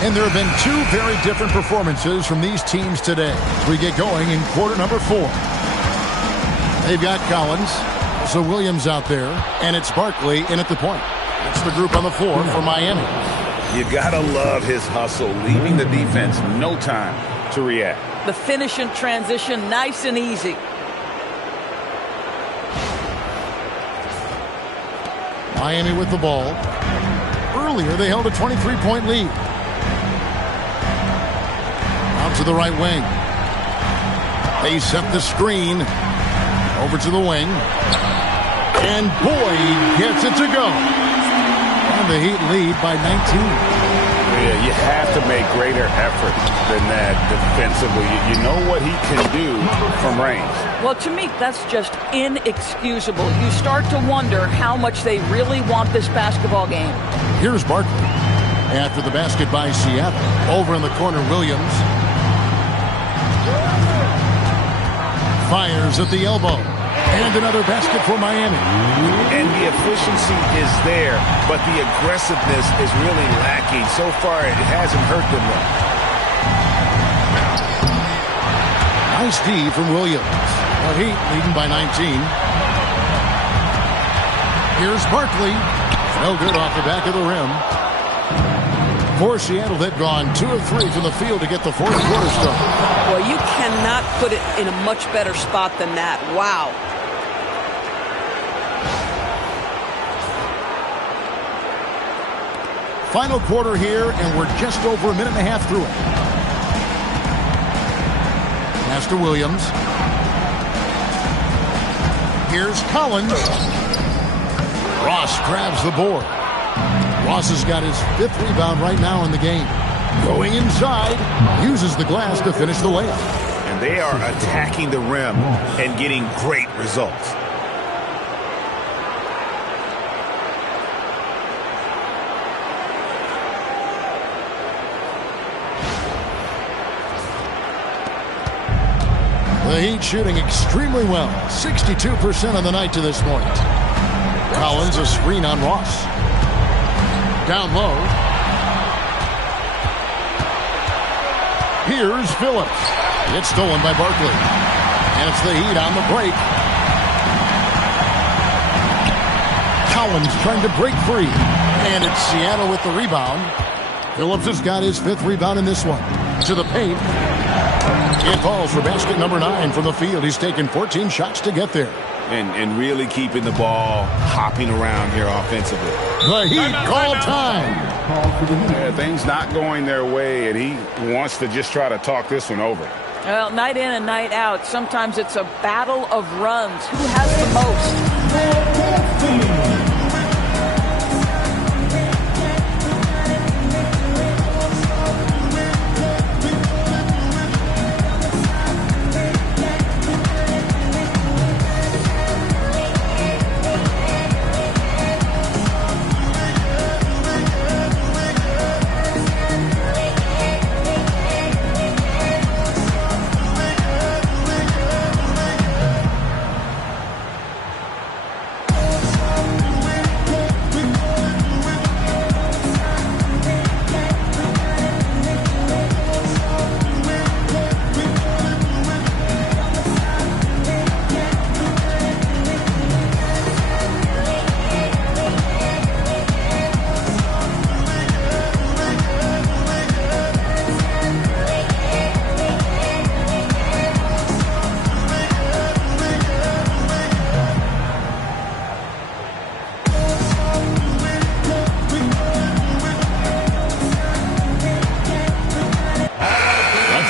And there have been 2 very different performances from these teams today. We get going in quarter number 4. They've got Collins, so Williams out there, and it's Barkley in at the point. It's the group on the floor for Miami. You gotta love his hustle, leaving the defense no time to react. The finish and transition, nice and easy. Miami with the ball. Earlier, they held a 23-point lead. Out to the right wing. They set the screen. Over to the wing. And Boyd gets it to go. And the Heat lead by 19. Yeah, you have to make greater effort than that defensively. You know what he can do from range. Well, to me, that's just inexcusable. You start to wonder how much they really want this basketball game. Here's Barkley. After the basket by Seattle. Over in the corner, Williams. Fires at the elbow. And another basket for Miami. And the efficiency is there, but the aggressiveness is really lacking. So far, it hasn't hurt them much. Nice D from Williams. The Heat leading by 19. Here's Barkley. No good off the back of the rim. For Seattle, they've gone 2 of 3 from the field to get the fourth quarter started. Well, you cannot put it in a much better spot than that. Wow. Final quarter here, and we're just over a minute and a half through it. Pass to Williams. Here's Collins. Ross grabs the board. Ross has got his 5th rebound right now in the game. Going inside, uses the glass to finish the layup. And they are attacking the rim and getting great results. The Heat shooting extremely well. 62% on the night to this point. Collins, a screen on Ross. Down low. Here's Phillips. It's stolen by Barkley. And it's the Heat on the break. Collins trying to break free. And it's Seattle with the rebound. Phillips has got his 5th rebound in this one. To the paint. It falls for basket number 9 from the field. He's taken 14 shots to get there. And really keeping the ball hopping around here offensively. The Heat call time. Yeah, things not going their way, and he wants to just try to talk this one over. Well, night in and night out, sometimes it's a battle of runs. Who has the most?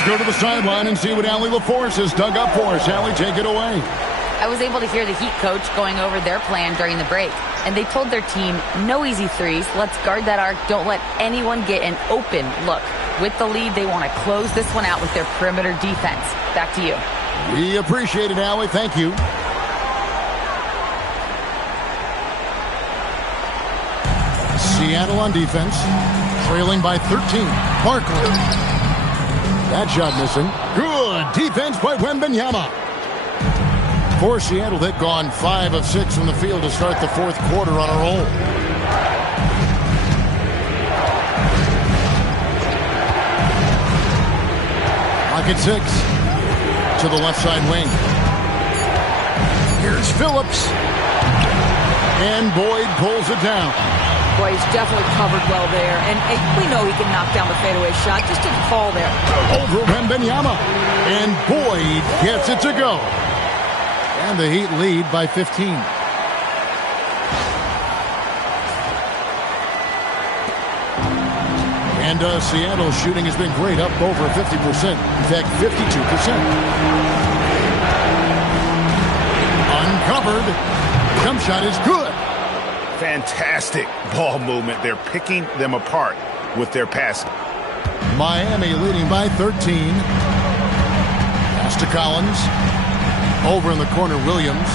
Go to the sideline and see what Allie LaForce has dug up for us. Allie, take it away. I was able to hear the Heat coach going over their plan during the break, and they told their team, no easy threes. Let's guard that arc. Don't let anyone get an open look. With the lead, they want to close this one out with their perimeter defense. Back to you. We appreciate it, Allie. Thank you. Seattle on defense, trailing by 13. Barkley. That shot missing. Good defense by Wembanyama. For Seattle, they've gone 5 of 6 from the field to start the fourth quarter on a roll. Pocket 6 to the left side wing. Here's Phillips. And Boyd pulls it down. Boy, he's definitely covered well there. And we know he can knock down the fadeaway shot. Just didn't fall there. Over Wembanyama. And Boyd gets it to go. And the Heat lead by 15. And Seattle's shooting has been great, up over 50%. In fact, 52%. Uncovered. Jump shot is good. Fantastic ball movement. They're picking them apart with their passing. Miami leading by 13. Pass to Collins. Over in the corner, Williams.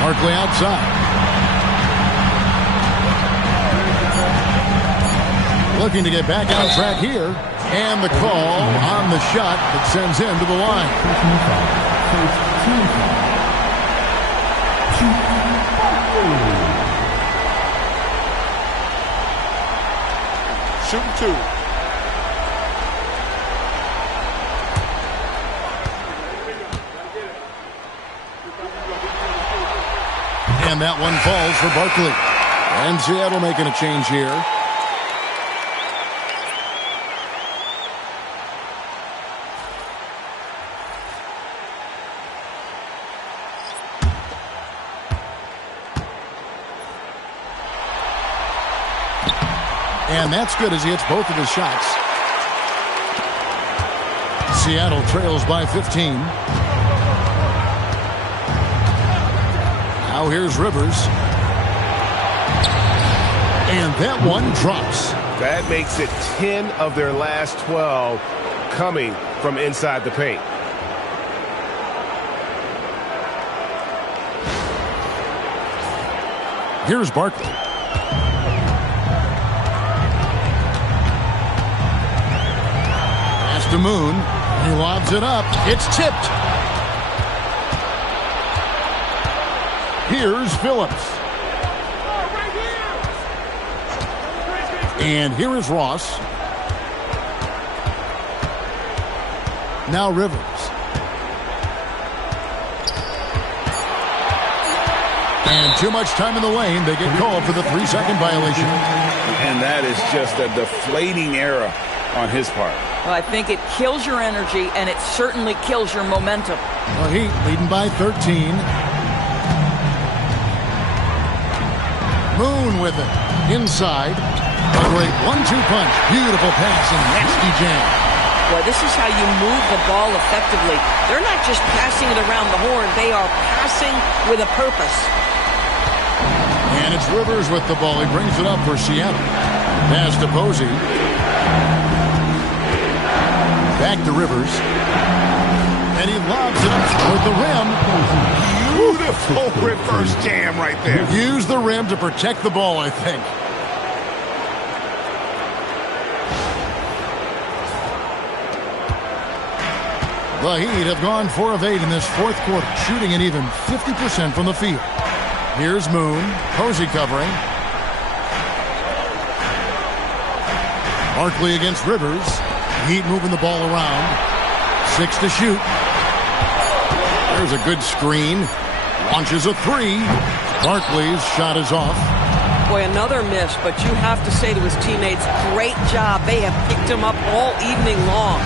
Barkley outside. Looking to get back on track here. And the call on the shot that sends him to the line. Shooting 2. And And that one falls for Barkley. And Seattle making a change here. And that's good as he hits both of his shots. Seattle trails by 15. Now here's Rivers. And that one drops. That makes it 10 of their last 12 coming from inside the paint. Here's Barkley. Pass to Moon. He lobs it up. It's tipped. Here's Phillips. And here is Ross. Now Rivers. And too much time in the lane. They get called for the 3-second violation. And that is just a deflating error on his part. Well, I think it kills your energy, and it certainly kills your momentum. The Heat leading by 13. Moon with it. Inside. A great 1-2 punch. Beautiful pass and nasty jam. Boy, this is how you move the ball effectively. They're not just passing it around the horn. They are passing with a purpose. And it's Rivers with the ball. He brings it up for Seattle. Pass to Posey. Back to Rivers. And he lobs it up with the rim. Beautiful reverse jam right there. Use the rim to protect the ball, I think. The Heat have gone 4 of 8 in this fourth quarter, shooting an even 50% from the field. Here's Moon. Posey covering. Barkley against Rivers. Heat moving the ball around. 6 to shoot. There's a good screen. Launches a 3. Barkley's shot is off. Boy, another miss, but you have to say to his teammates, great job. They have picked him up all evening long.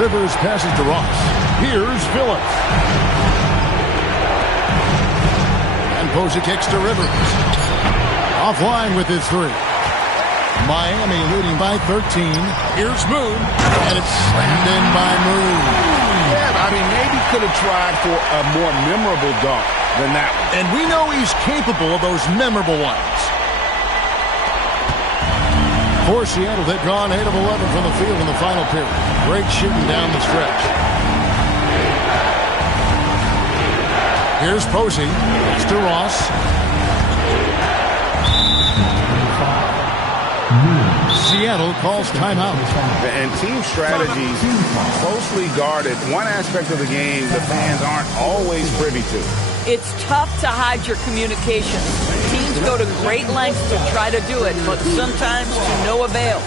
Rivers passes to Ross. Here's Phillips. And Posey kicks to Rivers. Offline with his 3. Miami leading by 13. Here's Moon. And it's slammed in by Moon. Yeah, I mean, maybe could have tried for a more memorable dunk than that one. And we know he's capable of those memorable ones. For Seattle, they've gone 8 of 11 from the field in the final period. Great shooting down the stretch. Here's Posey. It's to Ross. Seattle calls timeout. And team strategies closely guarded. One aspect of the game the fans aren't always privy to. It's tough to hide your communication. Teams go to great lengths to try to do it, but sometimes to no avail.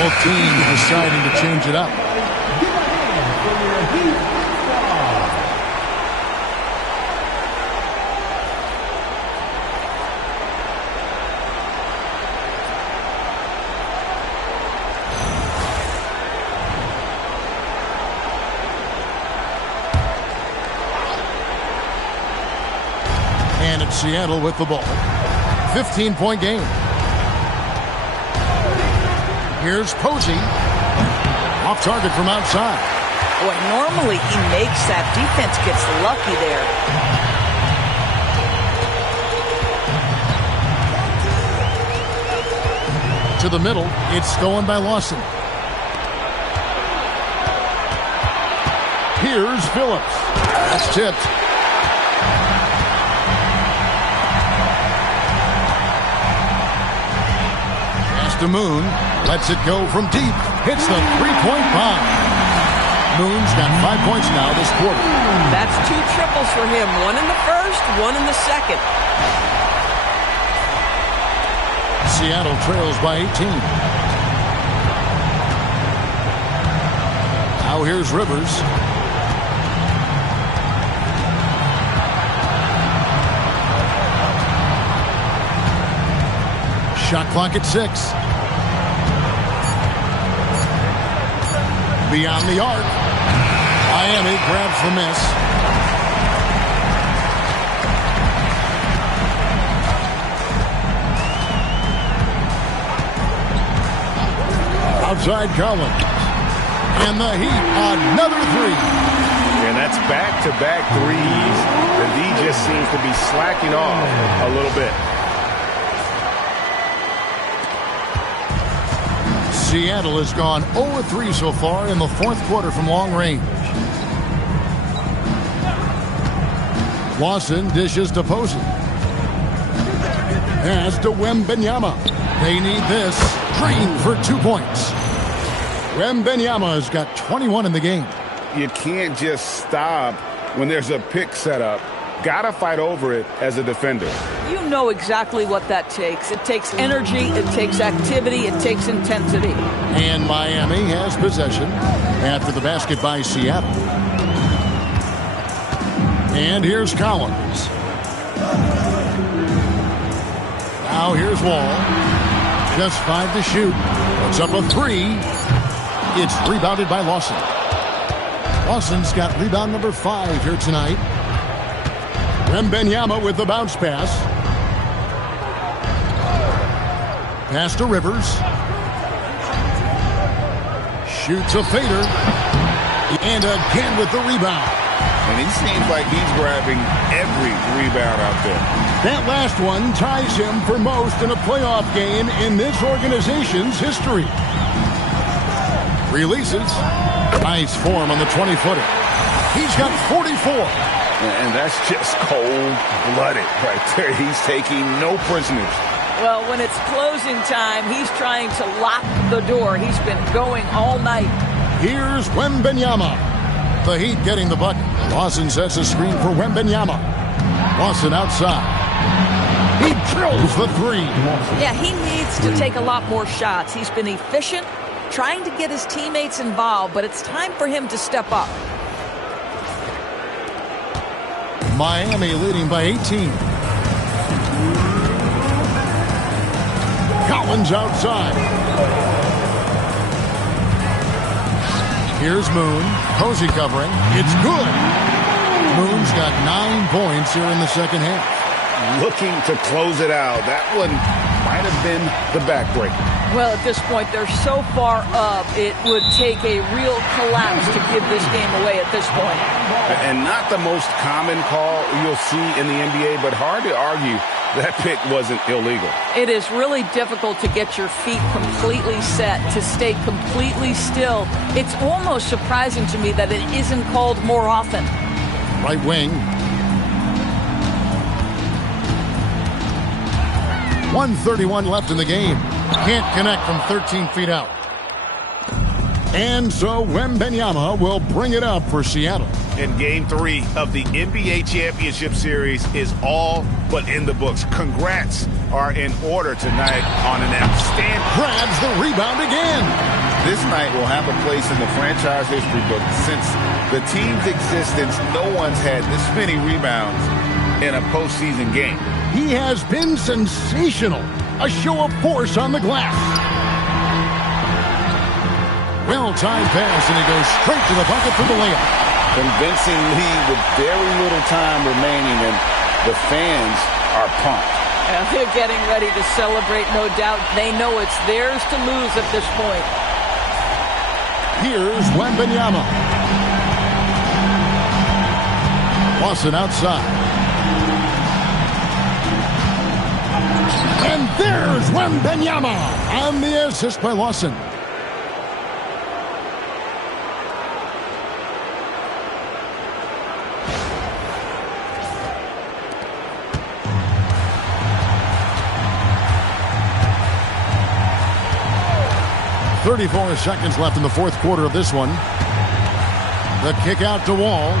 Both teams deciding to change it up. And it's Seattle with the ball. 15-point game. Here's Posey. Off target from outside. Boy, normally he makes that. Defense gets lucky there. To the middle. It's stolen by Lawson. Here's Phillips. That's tipped. Pass to Moon. Lets it go from deep. Hits the three-point bomb. Moon's got 5 points now this quarter. That's 2 triples for him. 1 in the first, 1 in the second. Seattle trails by 18. Now here's Rivers. Shot clock at 6. Beyond the arc. Miami grabs the miss. Outside Collins. And the Heat, another three. And that's back-to-back threes. The D just seems to be slacking off a little bit. Seattle has gone 0-3 so far in the fourth quarter from long range. Lawson dishes to Posey. Pass to Wembanyama. They need this. Green for 2 points. Wembanyama has got 21 in the game. You can't just stop when there's a pick set up. Gotta fight over it as a defender. You know exactly what that takes. It takes energy, it takes activity, it takes intensity. And Miami has possession after the basket by Seattle. And here's Collins. Now here's Wall. Just 5 to shoot. Puts up a 3. It's rebounded by Lawson. Lawson's got rebound number 5 here tonight. Wembanyama with the bounce pass. Pass to Rivers. Shoots a fader. And again with the rebound. And he seems like he's grabbing every rebound out there. That last one ties him for most in a playoff game in this organization's history. Releases. Nice form on the 20-footer. He's got 44. And that's just cold-blooded right there. He's taking no prisoners. Well, when it's closing time, he's trying to lock the door. He's been going all night. Here's Wembanyama. The Heat getting the bucket. Lawson sets a screen for Wembanyama. Lawson outside. He drills the 3. Yeah, he needs to take a lot more shots. He's been efficient, trying to get his teammates involved, but it's time for him to step up. Miami leading by 18. Collins outside. Here's Moon. Posey covering. It's good. Moon's got 9 points here in the second half. Looking to close it out. That one might have been the backbreaker. Well, at this point, they're so far up, it would take a real collapse to give this game away at this point. And not the most common call you'll see in the NBA, but hard to argue that pick wasn't illegal. It is really difficult to get your feet completely set, to stay completely still. It's almost surprising to me that it isn't called more often. Right wing. 1:31 left in the game. Can't connect from 13 feet out. And so Wembanyama will bring it up for Seattle. And Game 3 of the NBA Championship Series is all but in the books. Congrats are in order tonight on an outstanding... Grabs the rebound again. This night will have a place in the franchise history book. Since the team's existence, no one's had this many rebounds in a postseason game. He has been sensational. A show of force on the glass. Well-timed pass, and he goes straight to the bucket for the layup. Convincing lead with very little time remaining, and the fans are pumped. They're getting ready to celebrate, no doubt. They know it's theirs to lose at this point. Here's Wembanyama. Lawson outside. And there's Wembanyama on the assist by Lawson. .34 seconds left in the fourth quarter of this one. The kick out to Wall.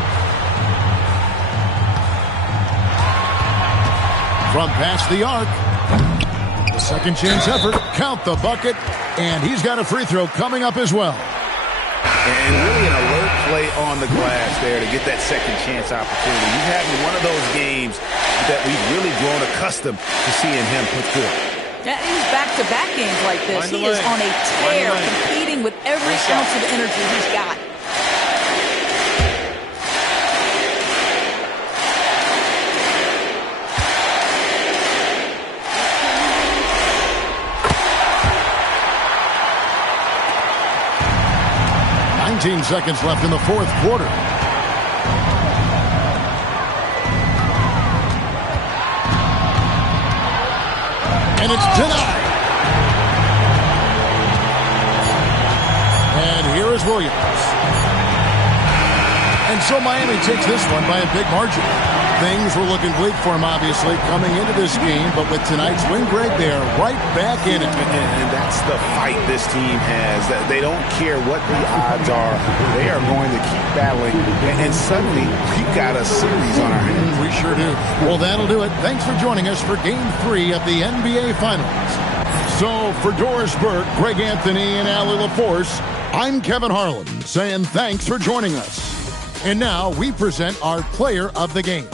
From past the arc. The second chance effort. Count the bucket. And he's got a free throw coming up as well. And really an alert play on the glass there to get that second chance opportunity. He's having one of those games that we've really grown accustomed to seeing him put forth. Yeah, he's back-to-back games like this. He is on a tear, competing with every ounce of energy he's got. Seconds left in the fourth quarter. And it's denied. And here is Williams. And so Miami takes this one by a big margin. Things were looking bleak for him, obviously, coming into this game. But with tonight's win, Greg, they are right back in it. And that's the fight this team has. They don't care what the odds are. They are going to keep battling. And suddenly, we've got a series on our hands. We sure do. Well, that'll do it. Thanks for joining us for Game 3 of the NBA Finals. So, for Doris Burke, Greg Anthony, and Allie LaForce, I'm Kevin Harlan, saying thanks for joining us. And now, we present our player of the game.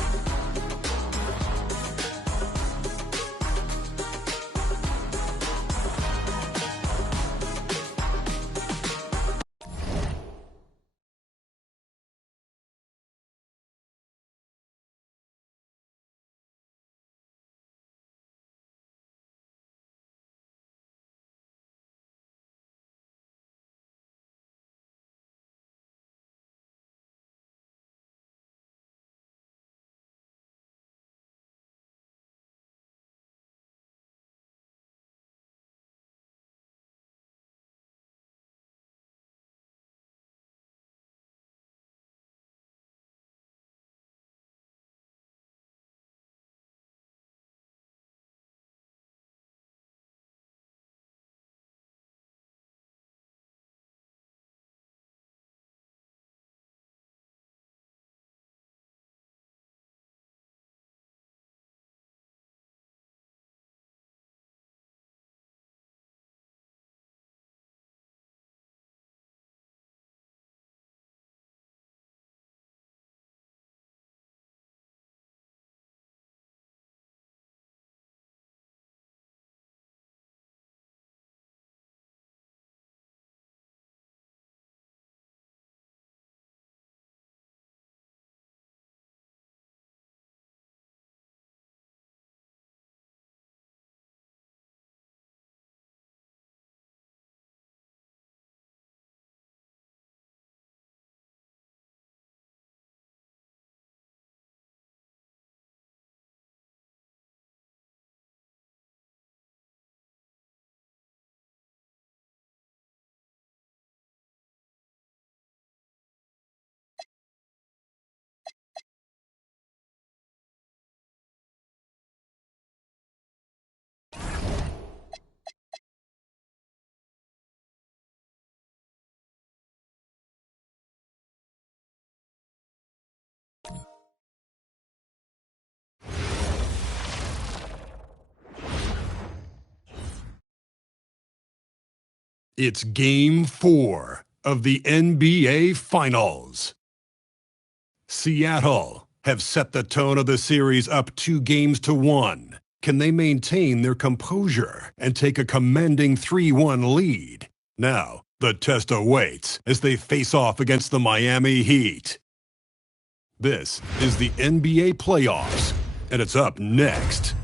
It's Game 4 of the NBA Finals. Seattle have set the tone of the series up 2-1. Can they maintain their composure and take a commanding 3-1 lead? Now, the test awaits as they face off against the Miami Heat. This is the NBA playoffs, and it's up next.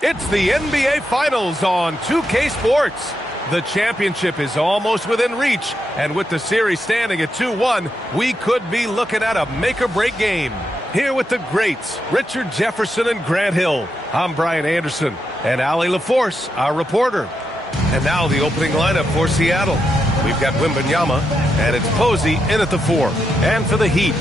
It's the NBA Finals on 2K Sports. The championship is almost within reach, and with the series standing at 2-1, we could be looking at a make-or-break game. Here with the greats, Richard Jefferson and Grant Hill. I'm Brian Anderson, and Allie LaForce, our reporter. And now the opening lineup for Seattle. We've got Wembanyama, and it's Posey in at the 4. And for the Heat,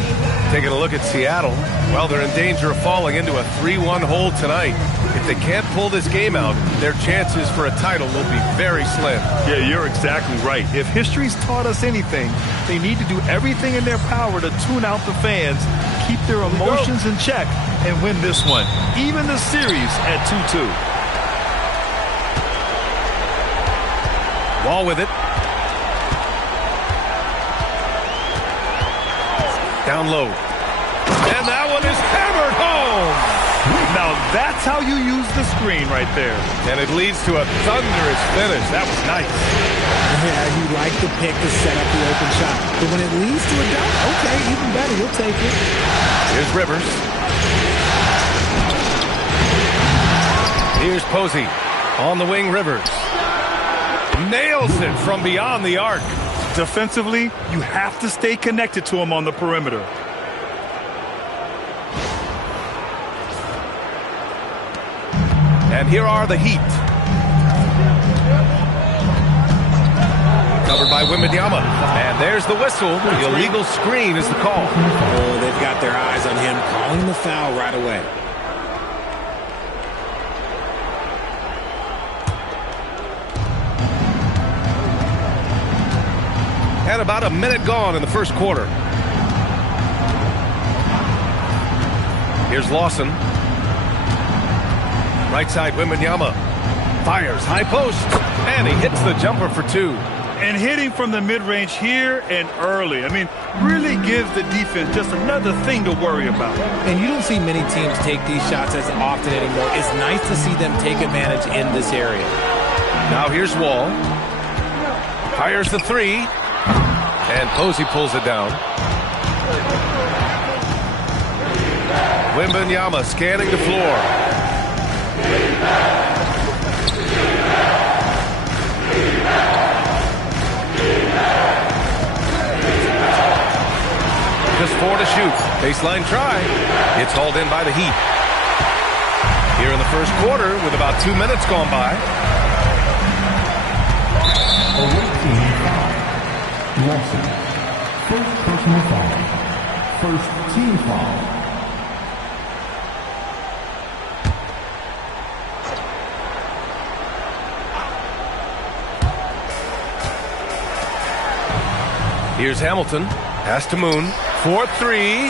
taking a look at Seattle, well, they're in danger of falling into a 3-1 hole tonight. If they can't pull this game out, their chances for a title will be very slim. Yeah, you're exactly right. If history's taught us anything, they need to do everything in their power to tune out the fans, keep their emotions in check, and win this one, even the series at 2-2. Wall with it. Down low. And that one is hammered home. Now that's how you use the screen right there. And it leads to a thunderous finish. That was nice. Yeah, you like the pick to set up the open shot. But when it leads to a dunk, okay, even better. You'll take it. Here's Rivers. Here's Posey. On the wing, Rivers. Nails it from beyond the arc. Defensively, you have to stay connected to him on the perimeter. And here are the Heat. Covered by Wembanyama. And there's the whistle. The illegal screen is the call. Oh, they've got their eyes on him, calling the foul right away. And about a minute gone in the first quarter. Here's Lawson. Right side, Wembanyama. Fires, high post. And he hits the jumper for 2. And hitting from the mid-range here and early. I mean, really gives the defense just another thing to worry about. And you don't see many teams take these shots as often anymore. It's nice to see them take advantage in this area. Now here's Wall. Fires the 3. And Posey pulls it down. Wembanyama scanning the floor. Just 4 to shoot. Baseline try. It's hauled in by the Heat. Here in the first quarter with about 2 minutes gone by. Lawson. First personal foul. First team foul. Here's Hamilton. Pass to Moon. 4-3.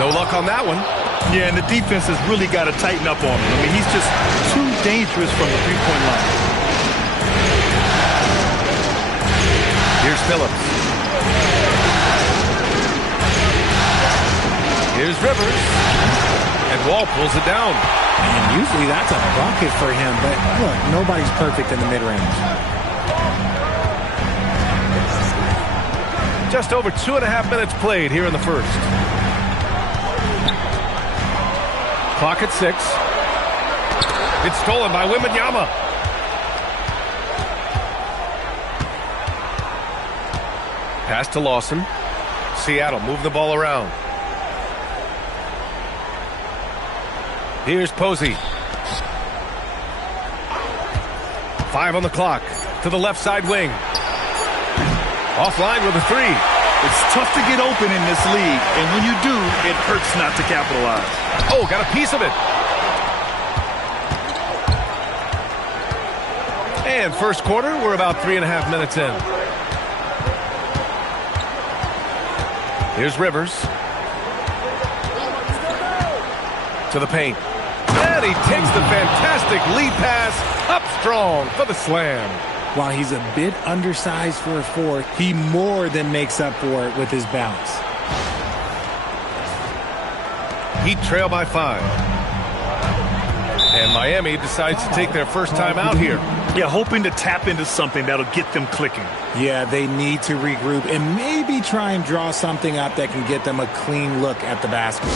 No luck on that one. Yeah, and the defense has really got to tighten up on him. I mean, he's just too dangerous from the three-point line. Here's Phillips. Here's Rivers. And Wall pulls it down. And usually that's a bucket for him, but look, nobody's perfect in the mid-range. Just over 2.5 minutes played here in the first. Clock at 6. It's stolen by Wembanyama. Pass to Lawson. Seattle move the ball around. Here's Posey. 5 on the clock. To the left side wing. Offline with a 3. It's tough to get open in this league, and when you do, it hurts not to capitalize. Oh, got a piece of it. And first quarter, we're about 3.5 minutes in. Here's Rivers. To the paint. And he takes the fantastic lead pass up strong for the slam. While he's a bit undersized for a 4, he more than makes up for it with his bounce. Heat trail by 5. And Miami decides to take their first time out here. Yeah, hoping to tap into something that'll get them clicking. Yeah, they need to regroup and maybe try and draw something up that can get them a clean look at the basket.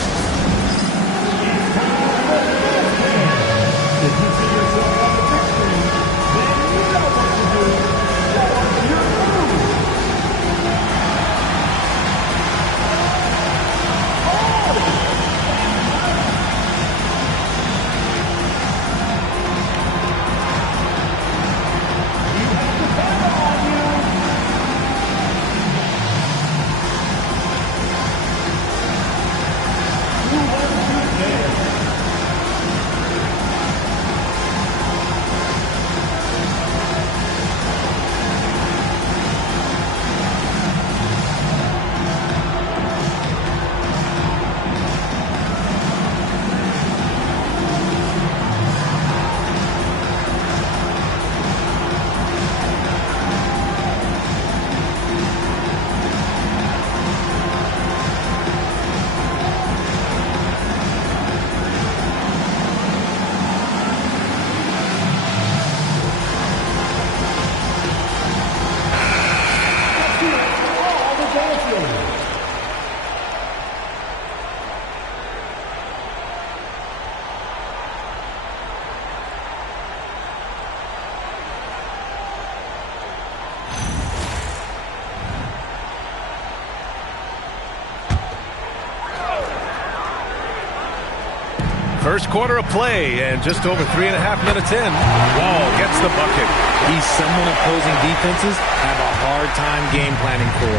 First quarter of play, and just over 3.5 minutes in, Wall gets the bucket. He's someone opposing defenses have a hard time game planning for.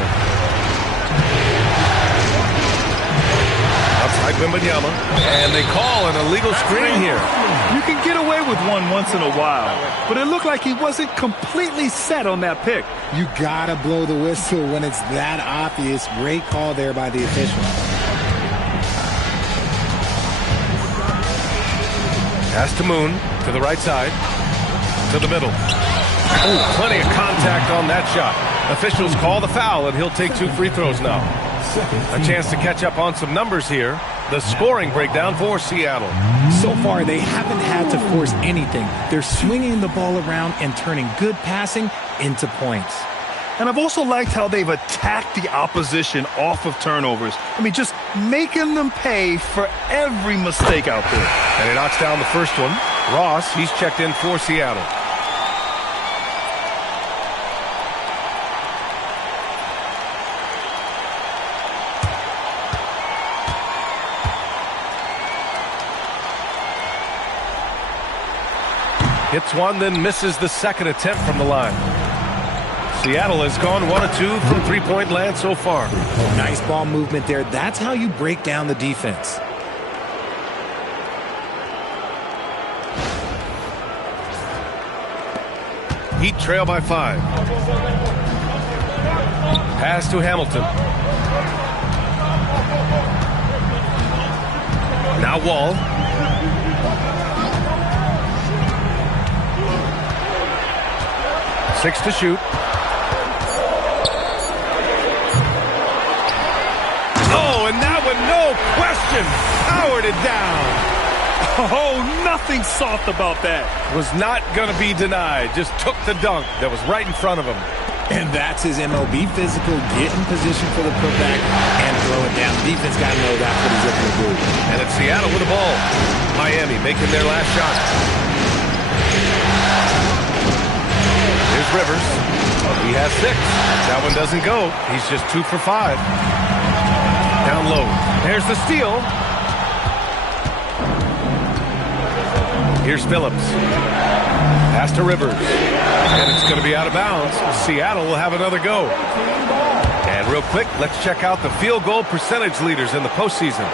Outside Wembanyama, and they call an illegal screen here. You can get away with one once in a while, but it looked like he wasn't completely set on that pick. You gotta blow the whistle when it's that obvious. Great call there by the official. Pass to Moon, to the right side, to the middle. Oh, plenty of contact on that shot. Officials call the foul, and he'll take 2 free throws now. A chance to catch up on some numbers here. The scoring breakdown for Seattle. So far, they haven't had to force anything. They're swinging the ball around and turning good passing into points. And I've also liked how they've attacked the opposition off of turnovers. I mean, just making them pay for every mistake out there. And he knocks down the first one. Ross, he's checked in for Seattle. Hits one, then misses the second attempt from the line. Seattle has gone 1 of 2 from three-point land so far. Nice ball movement there. That's how you break down the defense. Heat trail by 5. Pass to Hamilton. Now Wall. Six to shoot. Oh, and that one, no question, powered it down. Oh, nothing soft about that. Was not going to be denied. Just took the dunk that was right in front of him. And that's his MO. Be physical, get in position for the putback, and throw it down. Defense got to know that's what he's looking to do. And it's Seattle with the ball. Miami making their last shot. Here's Rivers. He has 6. That one doesn't go. He's just 2 for 5. Down low. There's the steal. Here's Phillips. Pass to Rivers. And it's going to be out of bounds. Seattle will have another go. And real quick, let's check out the field goal percentage leaders in the postseason.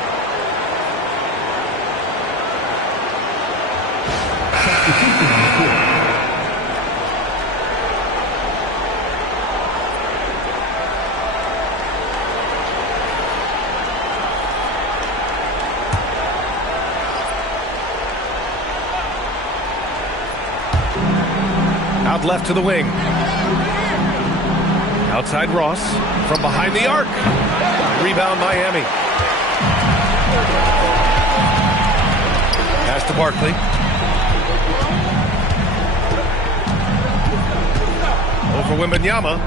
Out left to the wing. Outside Ross. From behind the arc. Rebound Miami. Pass to Barkley. Over Wembanyama.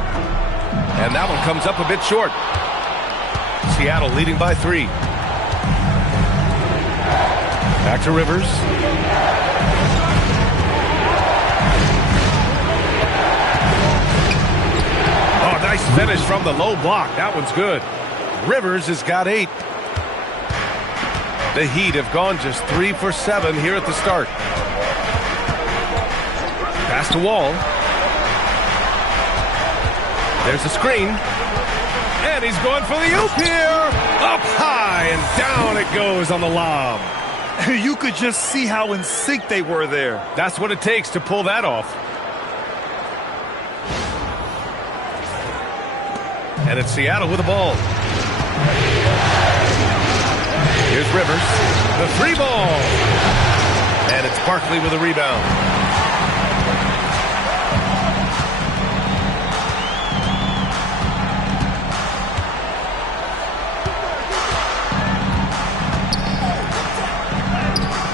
And that one comes up a bit short. Seattle leading by 3. Back to Rivers. Oh, nice finish from the low block. That one's good. Rivers has got 8. The Heat have gone just 3 for 7 here at the start. Pass to Wall. There's a screen. And he's going for the oop here. Up high and down it goes on the lob. You could just see how in sync they were there. That's what it takes to pull that off. And it's Seattle with the ball. Here's Rivers. The 3 ball. And it's Barkley with a rebound.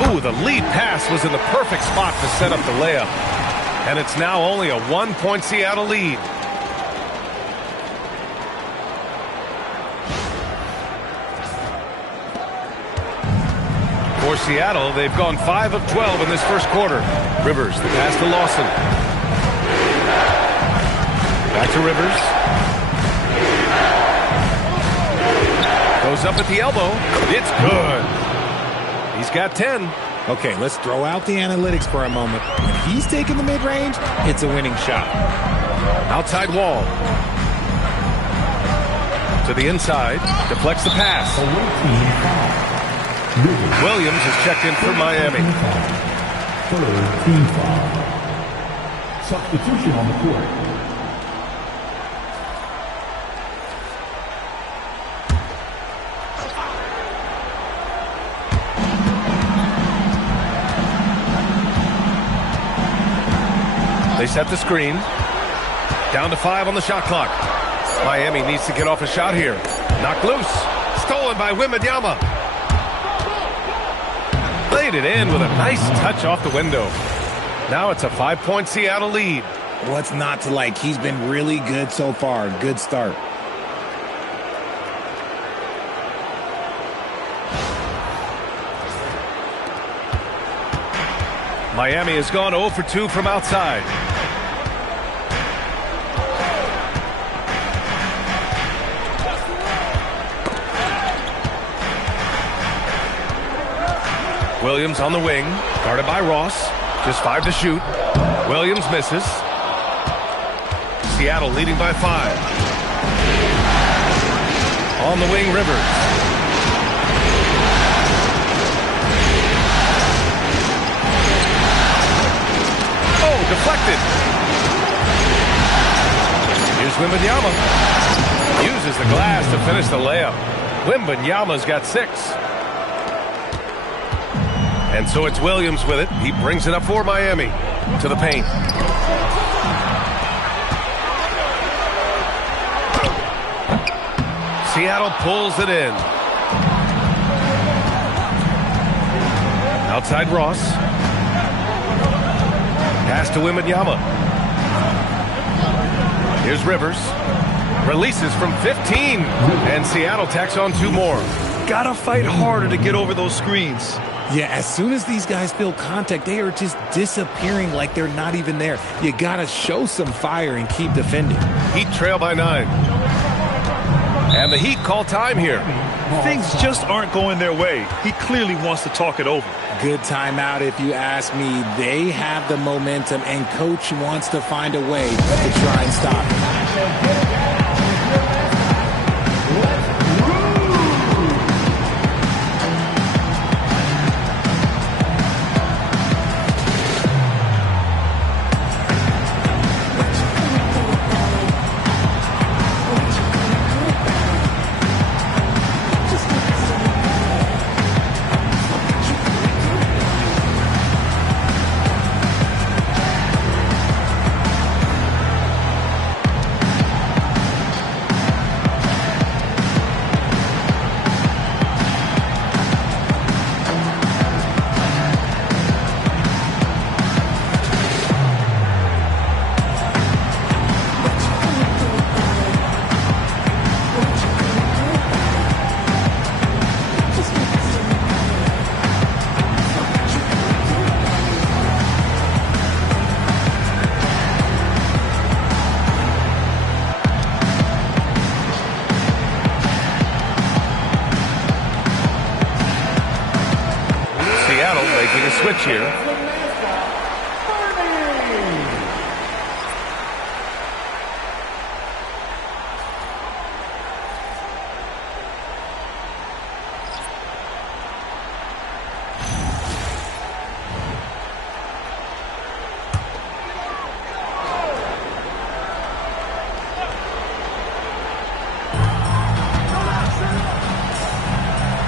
Ooh, the lead pass was in the perfect spot to set up the layup. And it's now only a 1-point Seattle lead. For Seattle, they've gone 5 of 12 in this first quarter. Rivers, the pass to Lawson. Back to Rivers. Goes up at the elbow. It's good. He's got 10. Okay, let's throw out the analytics for a moment. When he's taking the mid-range, it's a winning shot. Outside Wall. To the inside. Deflects the pass. Williams is checked in for Miami. Third team foul. Substitution on the court. They set the screen. Down to 5 on the shot clock. Miami needs to get off a shot here. Knocked loose. Stolen by Wembanyama. Laid it in with a nice touch off the window. Now it's a 5-point Seattle lead. What's not to like? He's been really good so far. Good start. Miami has gone 0 for 2 from outside. Williams on the wing, guarded by Ross. Just 5 to shoot. Williams misses. Seattle leading by 5. On the wing, Rivers. Oh, deflected. Here's Wembanyama. Uses the glass to finish the layup. Wembanyama's got 6. And so it's Williams with it. He brings it up for Miami. To the paint. Seattle pulls it in. Outside Ross. Pass to Wembanyama. Here's Rivers. Releases from 15. And Seattle tacks on 2 more. Gotta fight harder to get over those screens. Yeah, as soon as these guys feel contact, they are just disappearing like they're not even there. You gotta show some fire and keep defending. Heat trail by 9. And the Heat call time here. Things just aren't going their way. He clearly wants to talk it over. Good timeout if you ask me. They have the momentum, and Coach wants to find a way to try and stop it. Making a switch here.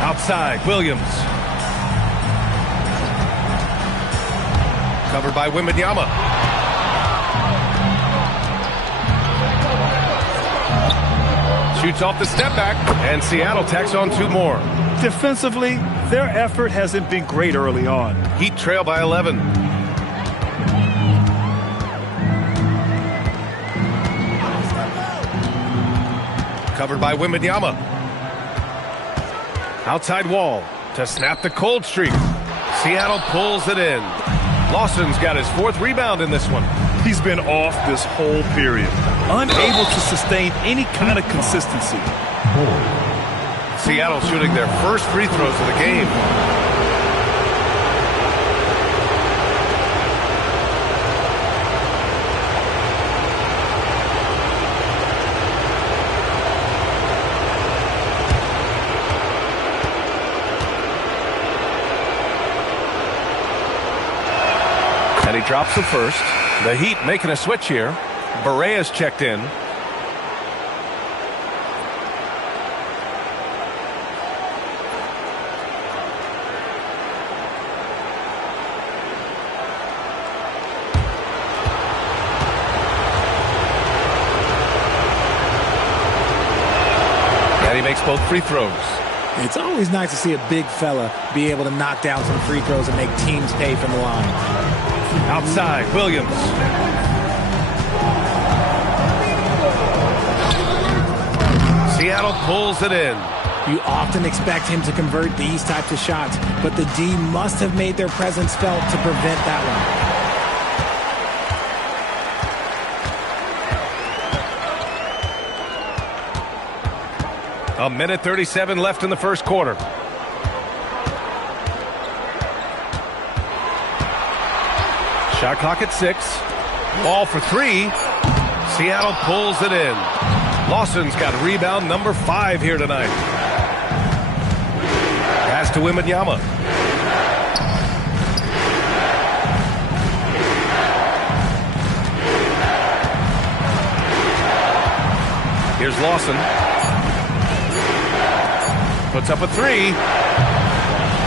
Outside, Williams. Covered by Wembanyama. Shoots off the step back, and Seattle tacks on 2 more. Defensively, their effort hasn't been great early on. Heat trail by 11. Covered by Wembanyama. Outside Wall to snap the cold streak. Seattle pulls it in. Lawson's got his 4th rebound in this one. He's been off this whole period, unable to sustain any kind of consistency. Seattle shooting their first free throws of the game. And he drops the first. The Heat making a switch here. Barea's checked in. And he makes both free throws. It's always nice to see a big fella be able to knock down some free throws and make teams pay from the line. Outside, Williams. Seattle pulls it in. You often expect him to convert these types of shots, but the D must have made their presence felt to prevent that one. 1:37 left in the first quarter. Shot clock at 6. Ball for 3. Seattle pulls it in. Lawson's got rebound number 5 here tonight. Pass to Wembanyama. Here's Lawson. Puts up a 3.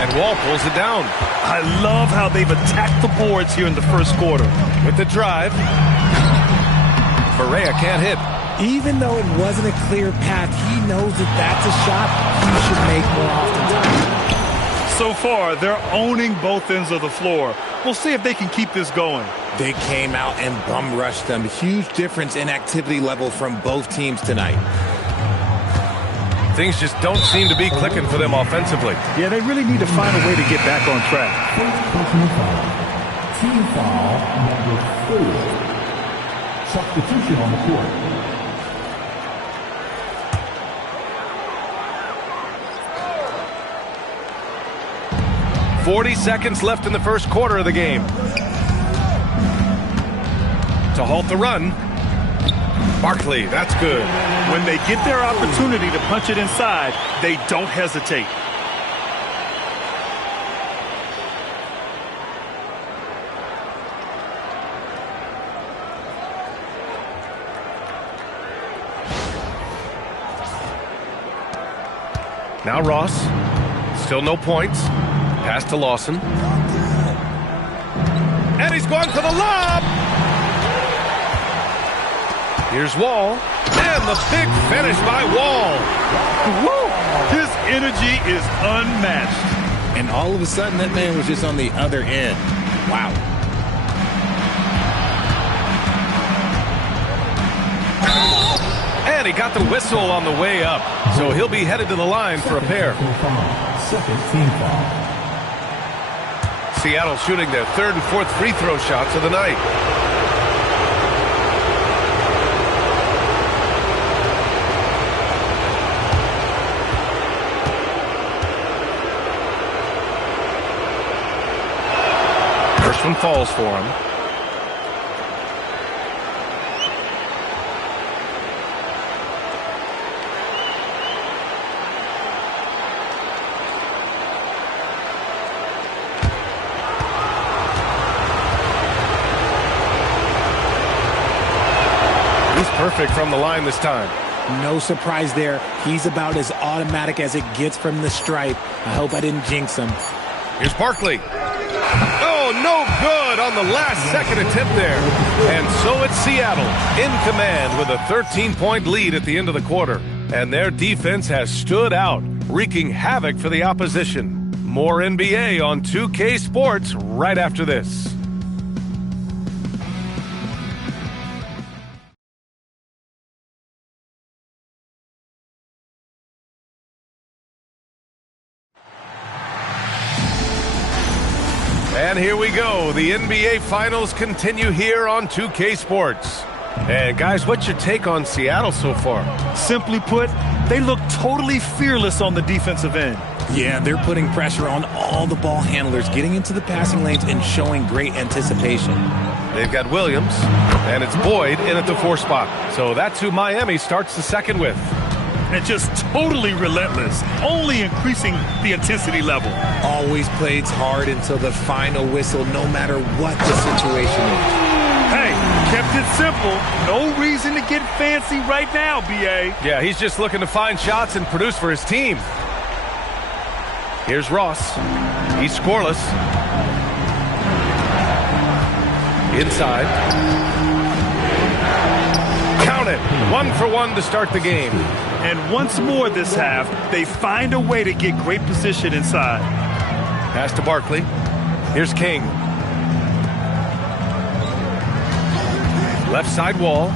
And Wall pulls it down. I love how they've attacked the boards here in the first quarter. With the drive. Barea can't hit. Even though it wasn't a clear path, he knows that that's a shot he should make more often. So far, they're owning both ends of the floor. We'll see if they can keep this going. They came out and bum rushed them. Huge difference in activity level from both teams tonight. Things just don't seem to be clicking for them offensively. Yeah, they really need to find a way to get back on track. Team foul number 4. Substitution on the court. .40 seconds left in the first quarter of the game. To halt the run. Barkley, that's good. When they get their opportunity to punch it inside, they don't hesitate. Now Ross. Still no points. Pass to Lawson. And he's going for the lob. Here's Wall. And the big finish by Wall. Woo! His energy is unmatched. And all of a sudden, that man was just on the other end. Wow. And he got the whistle on the way up. So he'll be headed to the line for a pair. Second team foul. Seattle shooting their 3rd and 4th free throw shots of the night. one falls for him. He's perfect from the line this time. No surprise there. He's about as automatic as it gets from the stripe. I hope I didn't jinx him. Here's Barkley. Oh, no good on the last-second attempt there. And so it's Seattle in command with a 13-point lead at the end of the quarter. And their defense has stood out, wreaking havoc for the opposition. More NBA on 2K Sports right after this. And here we go. The NBA Finals continue here on 2K Sports. And guys, what's your take on Seattle so far? Simply put, they look totally fearless on the defensive end. Yeah, they're putting pressure on all the ball handlers, getting into the passing lanes and showing great anticipation. They've got Williams, and it's Boyd in at the 4 spot. So that's who Miami starts the second with. And just totally relentless, only increasing the intensity level. Always plays hard until the final whistle, no matter what the situation is. Hey, kept it simple. No reason to get fancy right now, B.A. Yeah, he's just looking to find shots and produce for his team. Here's Ross. He's scoreless. Inside. Count it. 1 for 1 to start the game. And once more this half, they find a way to get great position inside. Pass to Barkley. Here's King. Left side wall.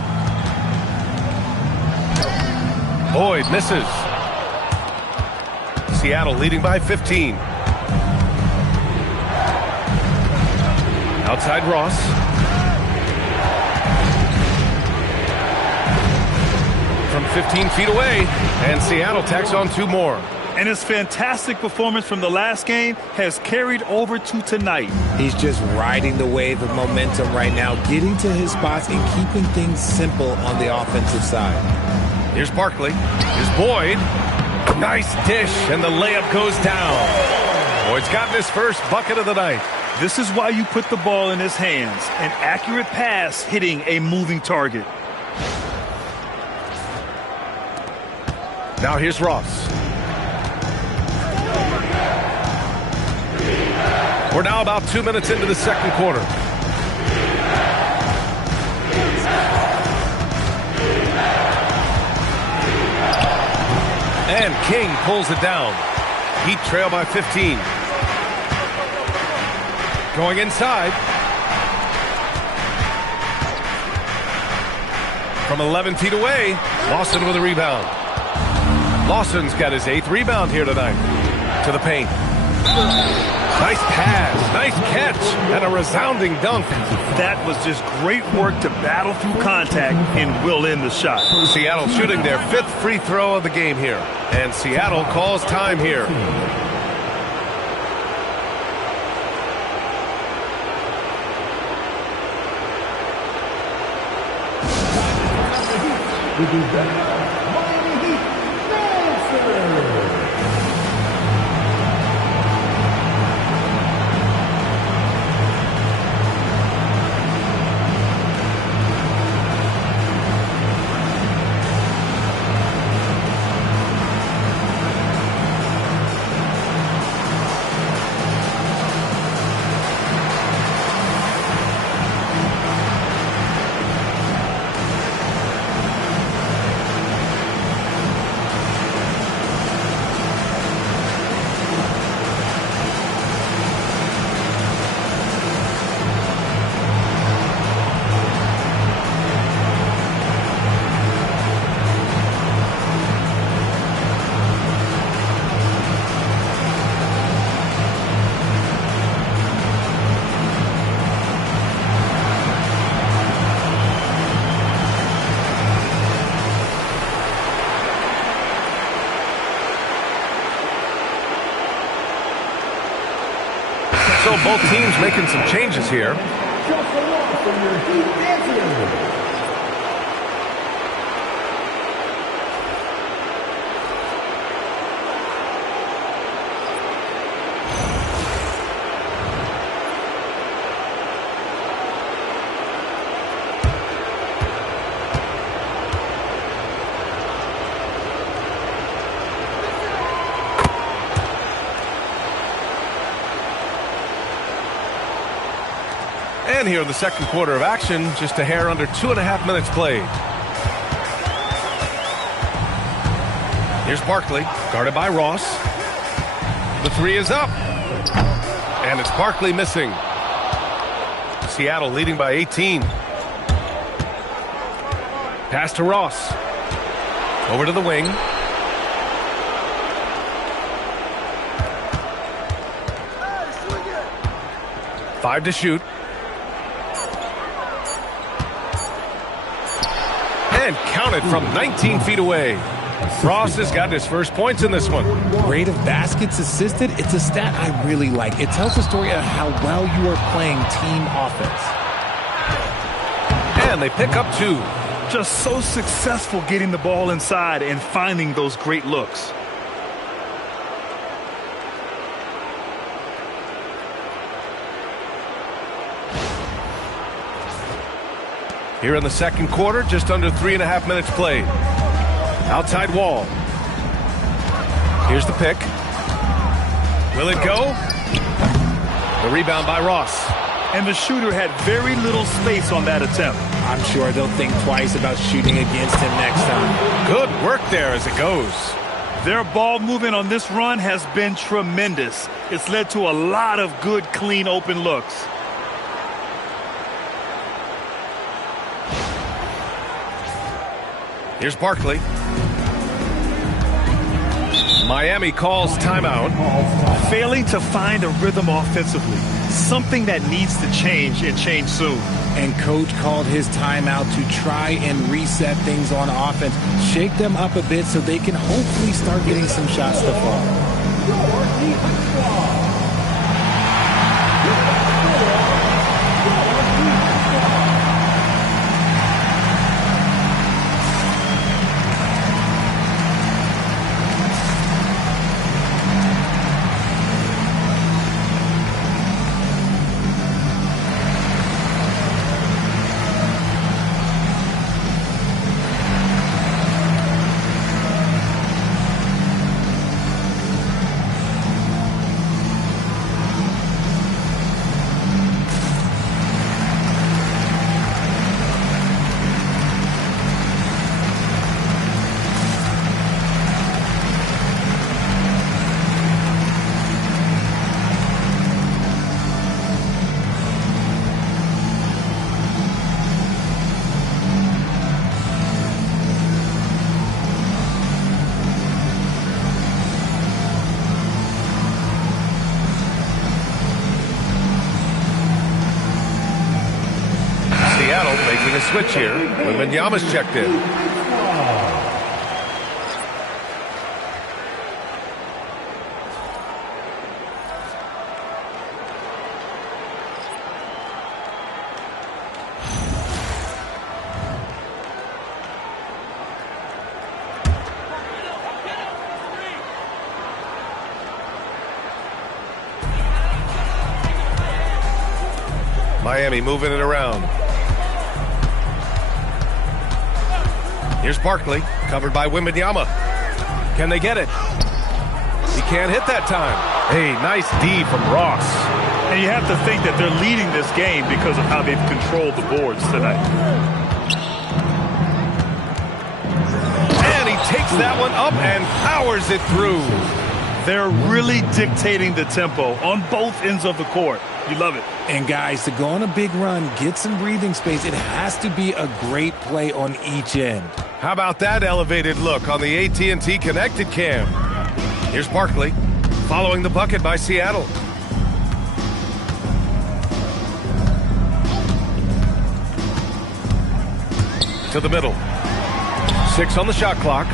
Boyd misses. Seattle leading by 15. Outside Ross. From 15 feet away, and Seattle tacks on 2 more. And his fantastic performance from the last game has carried over to tonight. He's just riding the wave of momentum right now, getting to his spots and keeping things simple on the offensive side. Here's Barkley. Here's Boyd. Nice dish, and the layup goes down. Boyd's gotten his first bucket of the night. This is why you put the ball in his hands. An accurate pass hitting a moving target. Now here's Ross. We're now about 2 minutes into the second quarter. And King pulls it down. Heat trail by 15. Going inside. From 11 feet away, Lawson with a rebound. Lawson's got his 8th rebound here tonight. To the paint. Nice pass, nice catch, and a resounding dunk. That was just great work to battle through contact and will in the shot. Seattle shooting their 5th free throw of the game here. And Seattle calls time here. So both teams making some changes here. Just a loss from your Heat dancers. And here in the second quarter of action, just a hair under 2.5 minutes played. Here's Barkley, guarded by Ross. The three is up. And it's Barkley missing. Seattle leading by 18. Pass to Ross. Over to the wing. Five to shoot. And counted from 19 feet away. Ross has got his first points in this one. Rate of baskets assisted, it's a stat I really like. It tells the story of how well you are playing team offense. And they pick up two. Just so successful getting the ball inside and finding those great looks. Here in the second quarter, just under 3.5 minutes played. Outside wall. Here's the pick. Will it go? The rebound by Ross. And the shooter had very little space on that attempt. I'm sure they'll think twice about shooting against him next time. Good work there as it goes. Their ball movement on this run has been tremendous. It's led to a lot of good, clean, open looks. Here's Barkley. Miami calls timeout. Failing to find a rhythm offensively. Something that needs to change and change soon. And coach called his timeout to try and reset things on offense. Shake them up a bit so they can hopefully start getting some shots to fall. Making a switch here. Wembanyama's checked in. Miami moving it around. Here's Barkley, covered by Wembanyama. Can they get it? He can't hit that time. Hey, nice D from Ross. And you have to think that they're leading this game because of how they've controlled the boards tonight. And he takes that one up and powers it through. They're really dictating the tempo on both ends of the court. You love it. And guys, to go on a big run, get some breathing space, it has to be a great play on each end. How about that elevated look on the AT&T Connected Cam? Here's Barkley, following the bucket by Seattle. To the middle. 6 on the shot clock.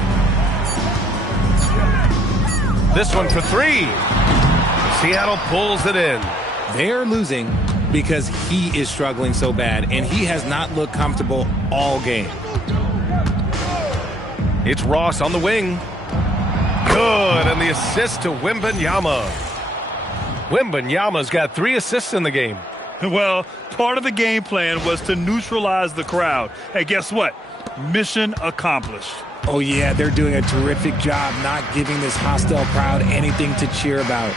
This one for 3. Seattle pulls it in. They're losing because he is struggling so bad, and he has not looked comfortable all game. It's Ross on the wing. Good, and the assist to Wembanyama. Wembanyama's got 3 assists in the game. Well, part of the game plan was to neutralize the crowd. Hey, guess what? Mission accomplished. Oh, yeah, they're doing a terrific job not giving this hostile crowd anything to cheer about.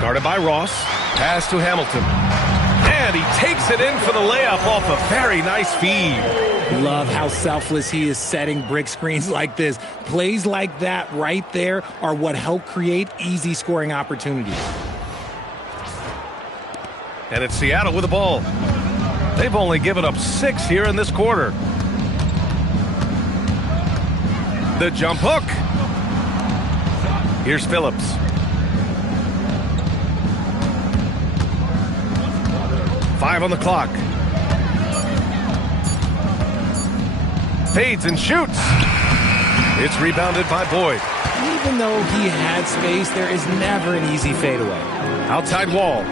Guarded by Ross. Pass to Hamilton. And he takes it in for the layup off a very nice feed. Love how selfless he is setting brick screens like this. Plays like that right there are what help create easy scoring opportunities. And it's Seattle with the ball. They've only given up 6 here in this quarter. The jump hook. Here's Phillips. Five on the clock. Fades and shoots. It's rebounded by Boyd. Even though he had space, there is never an easy fadeaway. Outside wall.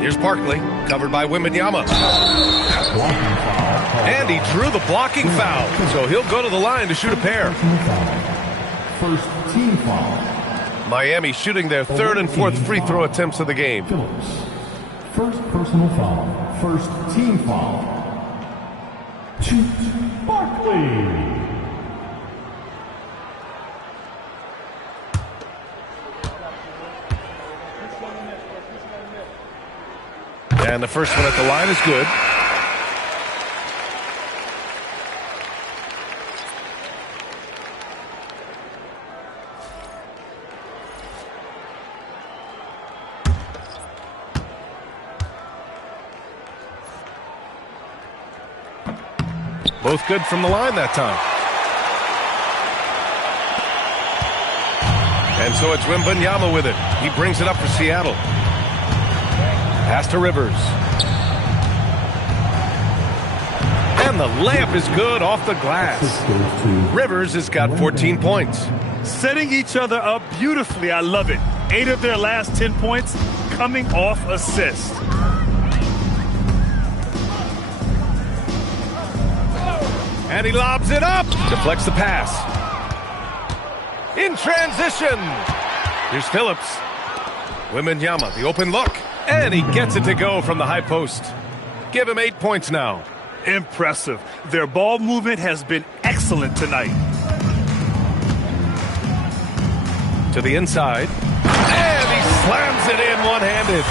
Here's Barkley, covered by Wembanyama. And he drew the blocking foul, so he'll go to the line to shoot a pair. First team foul. Miami shooting their 3rd and 4th free throw attempts of the game. First personal foul. First team foul. Shoot Barkley. And the first one at the line is good. Both good from the line that time. And so it's Wembanyama with it. He brings it up for Seattle. Pass to Rivers. And the layup is good off the glass. Rivers has got 14 points. Setting each other up beautifully. I love it. 8 of their last 10 points coming off assist. And he lobs it up. Deflects the pass. In transition. Here's Phillips. Wembanyama, the open look. And he gets it to go from the high post. Give him 8 points now. Impressive. Their ball movement has been excellent tonight. To the inside. And he slams it in one-handed.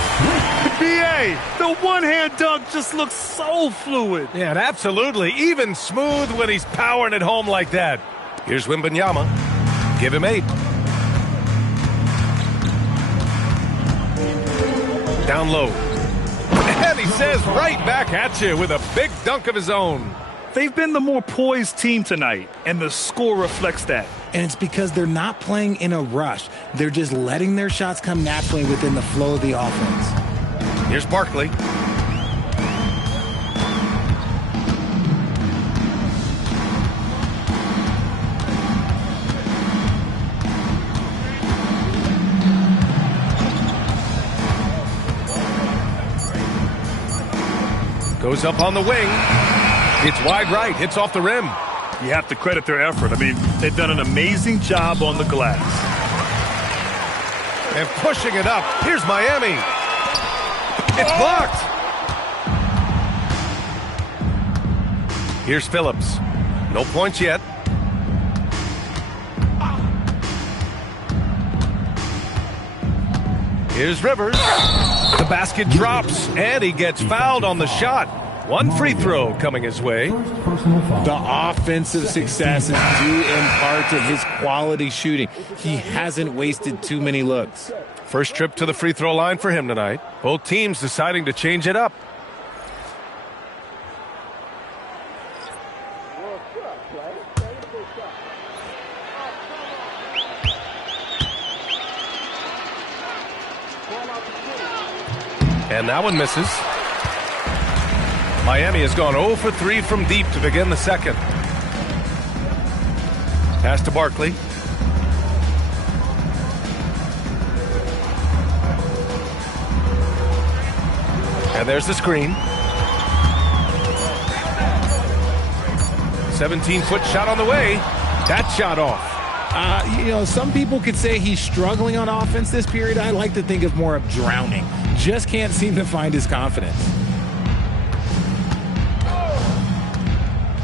BA, the one-hand dunk just looks so fluid. Yeah, and absolutely. Even smooth when he's powering it home like that. Here's Wembanyama. Give him 8. Down low. And he says right back at you with a big dunk of his own. They've been the more poised team tonight, and the score reflects that. And it's because they're not playing in a rush. They're just letting their shots come naturally within the flow of the offense. Here's Barkley. Goes up on the wing. It's wide right. Hits off the rim. You have to credit their effort. I mean, they've done an amazing job on the glass. And pushing it up. Here's Miami. It's blocked. Here's Phillips. No points yet. Here's Rivers. The basket drops, and he gets fouled on the shot. One free throw coming his way. The offensive success is due in part to his quality shooting. He hasn't wasted too many looks. First trip to the free throw line for him tonight. Both teams deciding to change it up. And that one misses. Miami has gone 0 for 3 from deep to begin the second. Pass to Barkley. And there's the screen. 17-foot shot on the way. That shot off. Some people could say he's struggling on offense this period. I like to think of more of drowning. Just can't seem to find his confidence.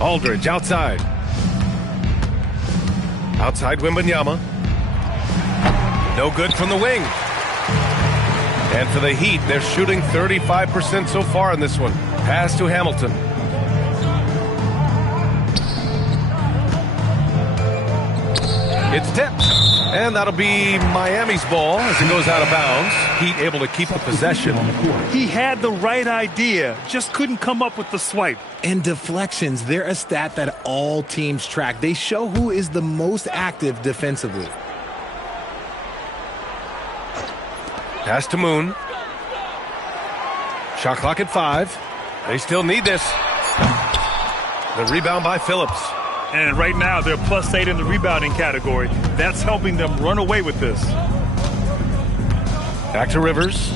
Aldridge outside. Outside Wembanyama. No good from the wing. And for the Heat, they're shooting 35% so far in this one. Pass to Hamilton. It's tipped. And that'll be Miami's ball as it goes out of bounds. Heat able to keep the possession. He had the right idea, just couldn't come up with the swipe. And deflections, they're a stat that all teams track. They show who is the most active defensively. Pass to Moon. Shot clock at 5. They still need this. The rebound by Phillips. And right now, they're +8 in the rebounding category. That's helping them run away with this. Back to Rivers.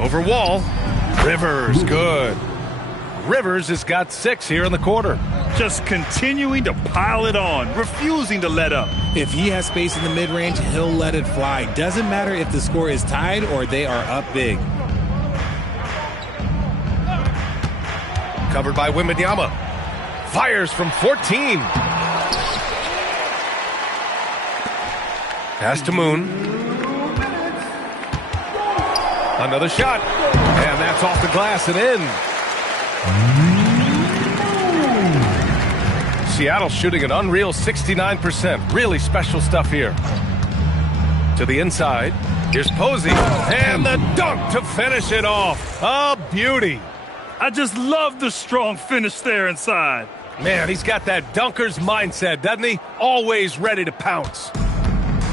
Over Wall. Rivers, good. Rivers has got 6 here in the quarter. Just continuing to pile it on, refusing to let up. If he has space in the mid-range, he'll let it fly. Doesn't matter if the score is tied or they are up big. Covered by Wembanyama. Fires from 14. Pass to Moon. Another shot. And that's off the glass and in. Seattle shooting an unreal 69%. Really special stuff here. To the inside. Here's Posey. And the dunk to finish it off. A beauty. I just love the strong finish there inside. Man, he's got that dunker's mindset, doesn't he? Always ready to pounce.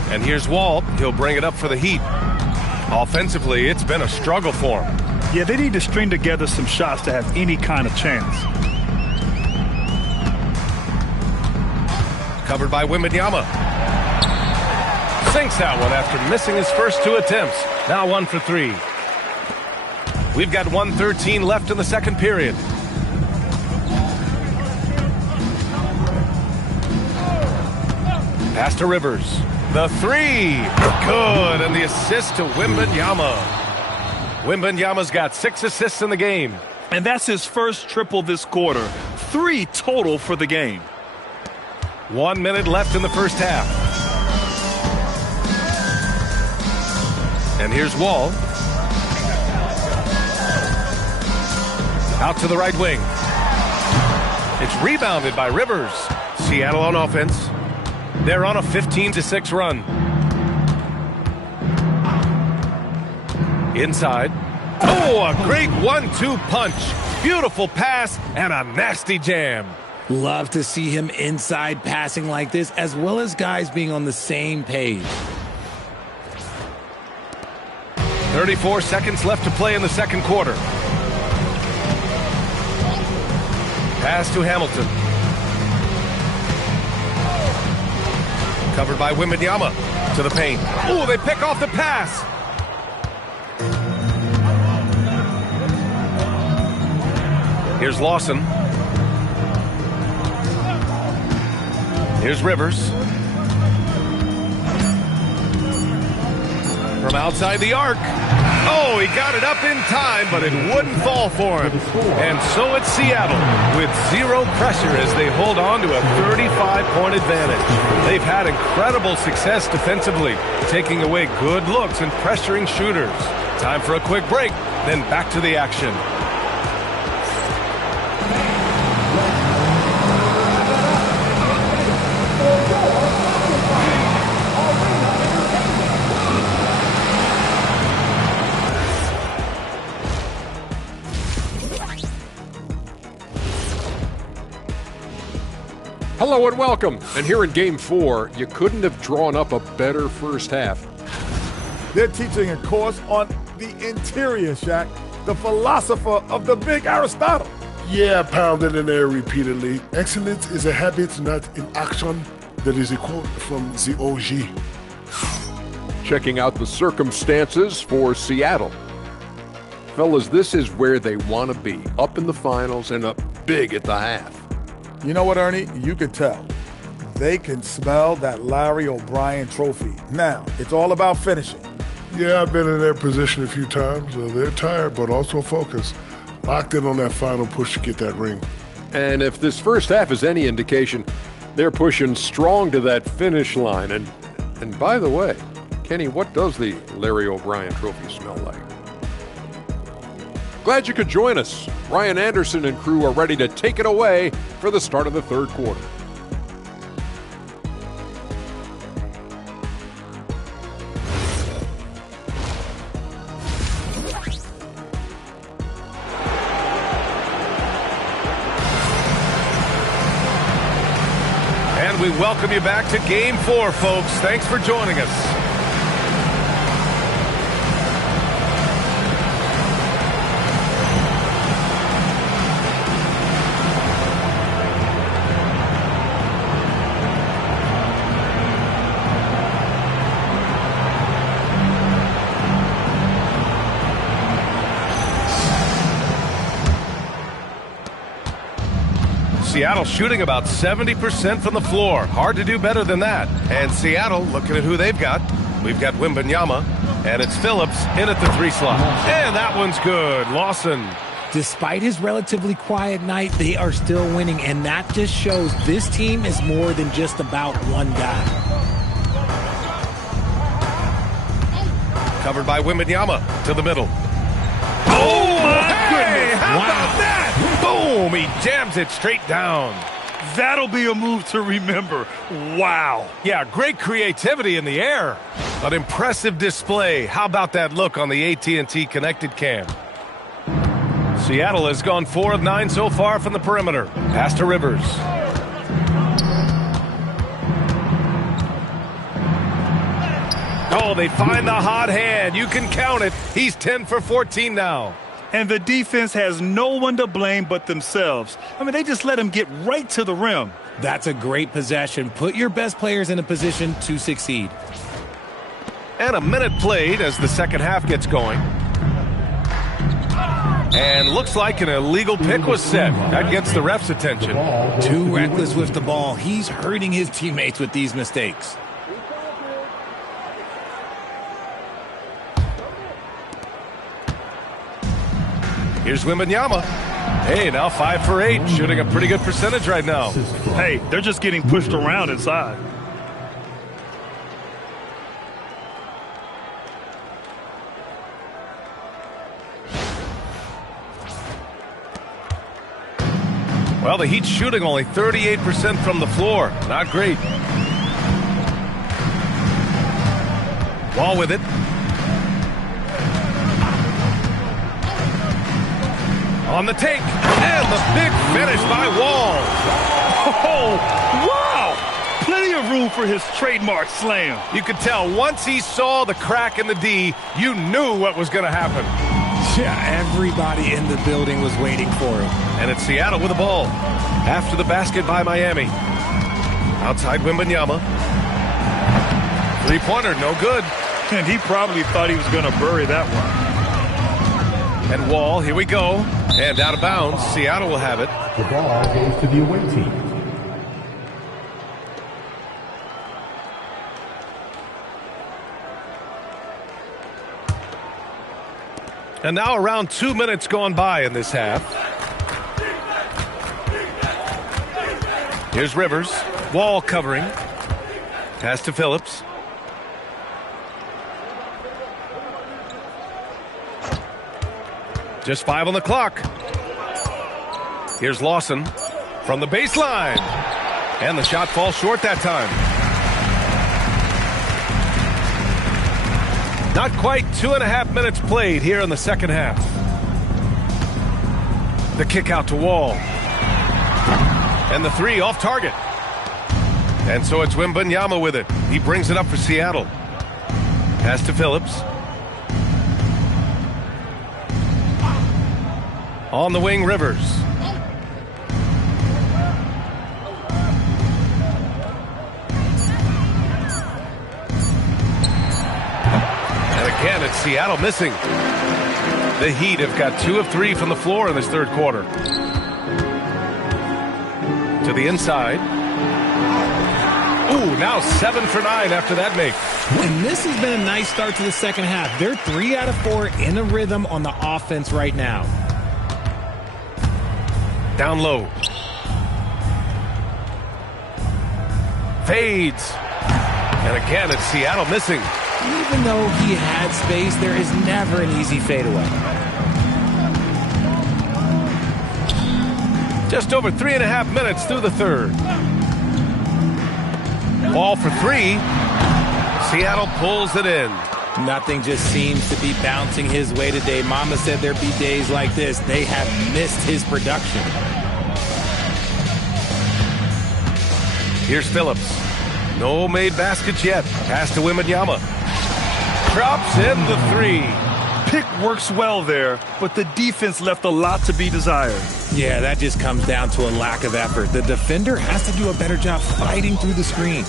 And here's Wall. He'll bring it up for the Heat. Offensively, it's been a struggle for him. Yeah, they need to string together some shots to have any kind of chance. Covered by Wembanyama. Sinks that one after missing his first 2 attempts. Now 1 for 3. We've got 1:13 left in the second period. Pass to Rivers. The 3. Good. And the assist to Wembanyama. Wembanyama's got 6 assists in the game. And that's his first triple this quarter. 3 total for the game. 1 minute left in the first half. And here's Wall. Out to the right wing. It's rebounded by Rivers. Seattle on offense. They're on a 15-6 run. Inside. Oh, a great 1-2 punch. Beautiful pass and a nasty jam. Love to see him inside passing like this, as well as guys being on the same page. 34 seconds left to play in the second quarter. Pass to Hamilton. Covered by Wembanyama. To the paint. Oh, they pick off the pass. Here's Lawson. Here's Rivers. From outside the arc. Oh, he got it up in time, but it wouldn't fall for him. And so it's Seattle with 0 pressure as they hold on to a 35-point advantage. They've had incredible success defensively, taking away good looks and pressuring shooters. Time for a quick break, then back to the action. Hello and welcome. And here in Game 4, you couldn't have drawn up a better first half. They're teaching a course on the interior, Shaq. the philosopher of the big Aristotle. Yeah, pounded in there repeatedly. Excellence is a habit, not an action. That is a quote from the OG. Checking out the circumstances for Seattle. Fellas, this is where they want to be, up in the finals and up big at the half. You know what, Ernie? You can tell. They can smell that Larry O'Brien trophy. Now, it's all about finishing. Yeah, I've been in their position a few times. They're tired, but also focused. Locked in on that final push to get that ring. And if this first half is any indication, they're pushing strong to that finish line. And by the way, Kenny, what does the Larry O'Brien trophy smell like? Glad you could join us. Ryan Anderson and crew are ready to take it away for the start of the third quarter. And we welcome you back to Game 4, folks. Thanks for joining us. Seattle shooting about 70% from the floor. Hard to do better than that. And Seattle, looking at who they've got. We've got Wembanyama, and it's Phillips in at the 3 slot. And that one's good. Lawson. Despite his relatively quiet night, they are still winning, and that just shows this team is more than just about one guy. Covered by Wembanyama to the middle. Oh, my goodness. How about that? Boom. He jams it straight down. That'll be a move to remember. Wow. Yeah, great creativity in the air. An impressive display. How about that look on the AT&T connected cam? Seattle has gone 4 of 9 so far from the perimeter. Pass to Rivers. Oh, they find the hot hand. You can count it. He's 10 for 14 now. And the defense has no one to blame but themselves. I mean, they just let him get right to the rim. That's a great possession. Put your best players in a position to succeed. And a minute played as the second half gets going. And looks like an illegal pick was set. That gets the ref's attention. Too reckless with the ball. He's hurting his teammates with these mistakes. Here's Wembanyama. Hey, now 5 for 8, shooting a pretty good percentage right now. Hey, they're just getting pushed around inside. Well, the Heat's shooting only 38% from the floor. Not great. Wall with it. On the take, and the big finish by Wall. Oh, wow! Plenty of room for his trademark slam. You could tell once he saw the crack in the D, you knew what was going to happen. Yeah, everybody in the building was waiting for him. And it's Seattle with the ball. After the basket by Miami. Outside Wembanyama. Three-pointer, no good. And he probably thought he was going to bury that one. And Wall, here we go. And out of bounds, Seattle will have it. The ball goes to the away team. And now around 2 minutes gone by in this half. Here's Rivers. Wall covering. Pass to Phillips. Just 5 on the clock. Here's Lawson from the baseline. And the shot falls short that time. Not quite 2.5 minutes played here in the second half. The kick out to Wall. And the 3 off target. And so it's Wembanyama with it. He brings it up for Seattle. Pass to Phillips. On the wing, Rivers. And again, it's Seattle missing. The Heat have got 2 of 3 from the floor in this third quarter. To the inside. Ooh, now 7 for 9 after that make. And this has been a nice start to the second half. They're 3 out of 4 in a rhythm on the offense right now. Down low. Fades. And again, it's Seattle missing. Even though he had space, there is never an easy fadeaway. Just over 3.5 minutes through the third. Ball for 3. Seattle pulls it in. Nothing just seems to be bouncing his way today. Mama said there'd be days like this. They have missed his production. Here's Phillips. No made baskets yet. Pass to Wembanyama. Drops in the 3. Pick works well there, but the defense left a lot to be desired. Yeah, that just comes down to a lack of effort. The defender has to do a better job fighting through the screen.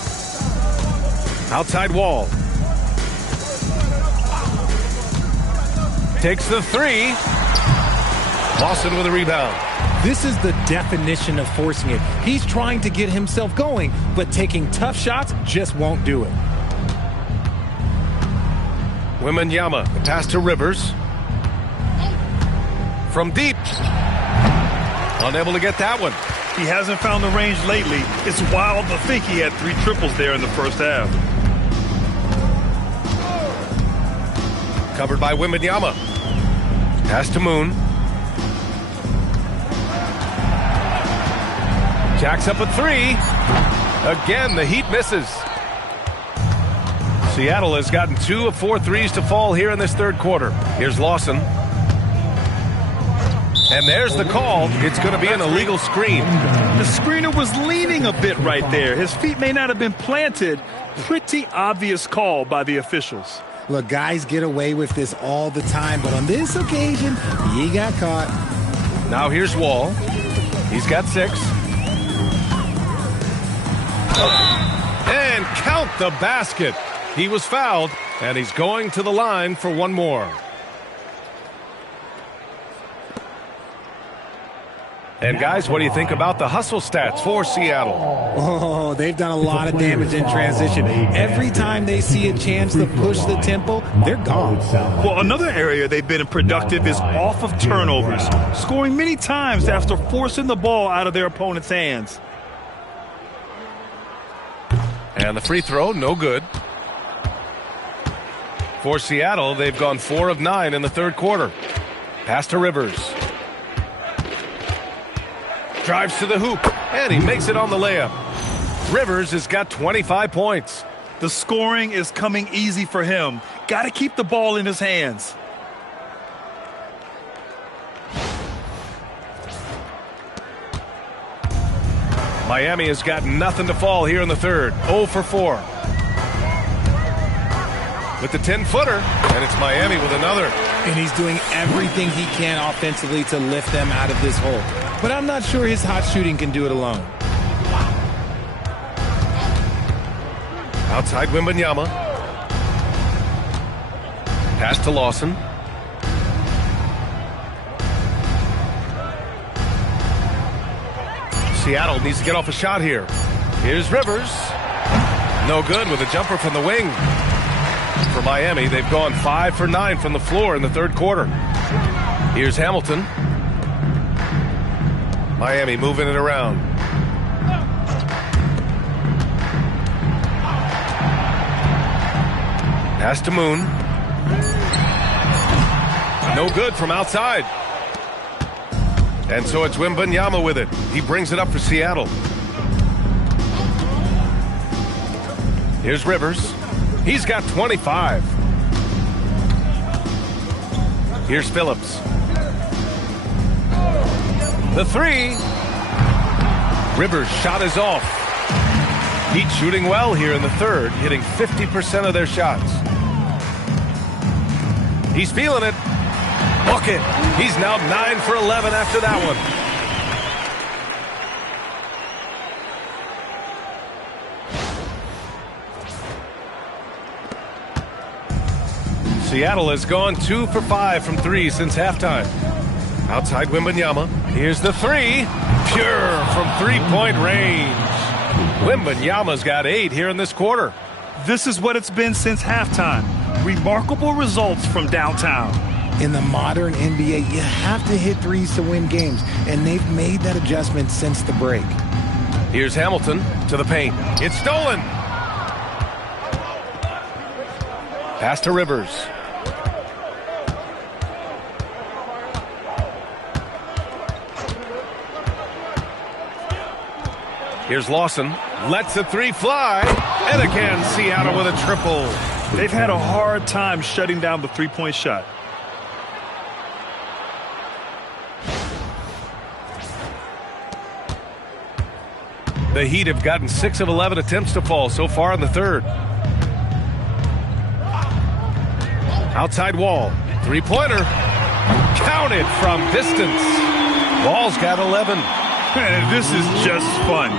Outside wall. Takes the 3. Lawson with a rebound. This is the definition of forcing it. He's trying to get himself going, but taking tough shots just won't do it. Wembanyama, the pass to Rivers. From deep. Unable to get that one. He hasn't found the range lately. It's wild to think he had 3 triples there in the first half. Covered by Wembanyama. Pass to Moon. Jacks up a 3. Again, the Heat misses. Seattle has gotten 2 of 4 threes to fall here in this third quarter. Here's Lawson. And there's the call. It's going to be an illegal screen. The screener was leaning a bit right there. His feet may not have been planted. Pretty obvious call by the officials. Look, guys get away with this all the time, but on this occasion, he got caught. Now here's Wall. He's got 6. And count the basket. He was fouled, and he's going to the line for one more. And guys, what do you think about the hustle stats for Seattle? Oh, they've done a lot of damage in transition. Every time they see a chance to push the tempo, they're gone. Well, another area they've been productive is off of turnovers, scoring many times after forcing the ball out of their opponent's hands. And the free throw, no good. For Seattle, they've gone 4 of 9 in the third quarter. Pass to Rivers. Drives to the hoop, and he makes it on the layup. Rivers has got 25 points. The scoring is coming easy for him. Got to keep the ball in his hands. Miami has got nothing to fall here in the third. 0 for 4. With the 10-footer, and it's Miami with another. And he's doing everything he can offensively to lift them out of this hole. But I'm not sure his hot shooting can do it alone. Outside Wembanyama. Pass to Lawson. Seattle needs to get off a shot here. Here's Rivers. No good with a jumper from the wing. For Miami, they've gone 5 for 9 from the floor in the third quarter. Here's Hamilton. Miami moving it around. Pass to Moon. No good from outside. And so it's Wembanyama with it. He brings it up for Seattle. Here's Rivers. He's got 25. Here's Phillips. The 3. Rivers' shot is off. Heat shooting well here in the third, hitting 50% of their shots. He's feeling it. Bucket. He's now 9 for 11 after that one. Seattle has gone 2 for 5 from 3 since halftime. Outside Wembanyama. Here's the 3. Pure from three-point range. Wembanyama's got 8 here in this quarter. This is what it's been since halftime. Remarkable results from downtown. In the modern NBA, you have to hit threes to win games, and they've made that adjustment since the break. Here's Hamilton to the paint. It's stolen. Pass to Rivers. Here's Lawson. Lets the 3 fly. And again, Seattle with a triple. They've had a hard time shutting down the three-point shot. The Heat have gotten 6 of 11 attempts to fall so far in the third. Outside Wall. Three-pointer. Counted from distance. Wall's got 11. Man, this is just fun.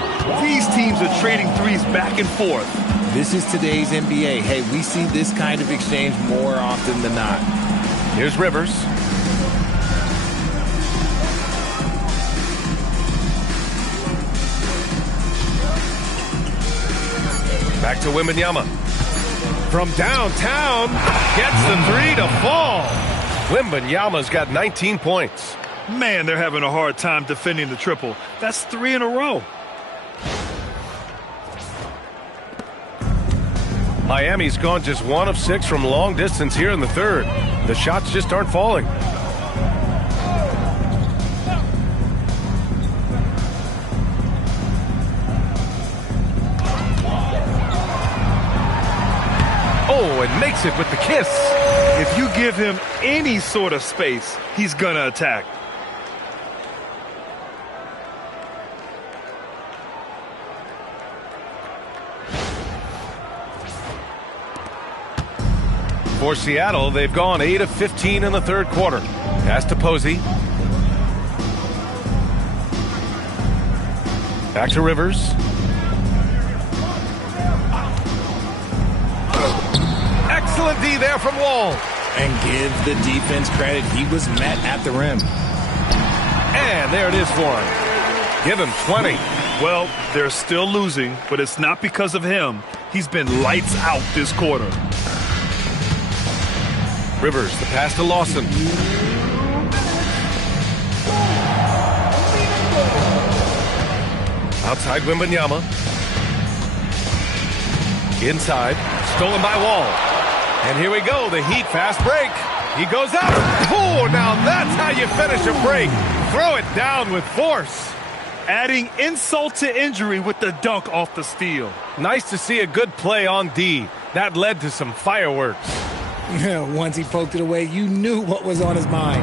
These teams are trading threes back and forth. This is today's NBA. Hey, we see this kind of exchange more often than not. Here's Rivers. Back to Wembanyama. From downtown, gets the 3 to fall. Wembanyama's got 19 points. Man, they're having a hard time defending the triple. That's 3 in a row. Miami's gone just 1 of 6 from long distance here in the third. The shots just aren't falling. Oh, and makes it with the kiss. If you give him any sort of space, he's going to attack. For Seattle, they've gone 8 of 15 in the third quarter. Pass to Posey. Back to Rivers. Excellent D there from Wall. And give the defense credit. He was met at the rim. And there it is for him. Give him 20. Well, they're still losing, but it's not because of him. He's been lights out this quarter. Rivers, the pass to Lawson. Outside Wembanyama. Inside. Stolen by Wall. And here we go. The Heat fast break. He goes out. Oh, now that's how you finish a break. Throw it down with force. Adding insult to injury with the dunk off the steal. Nice to see a good play on D. That led to some fireworks. Once he poked it away, you knew what was on his mind.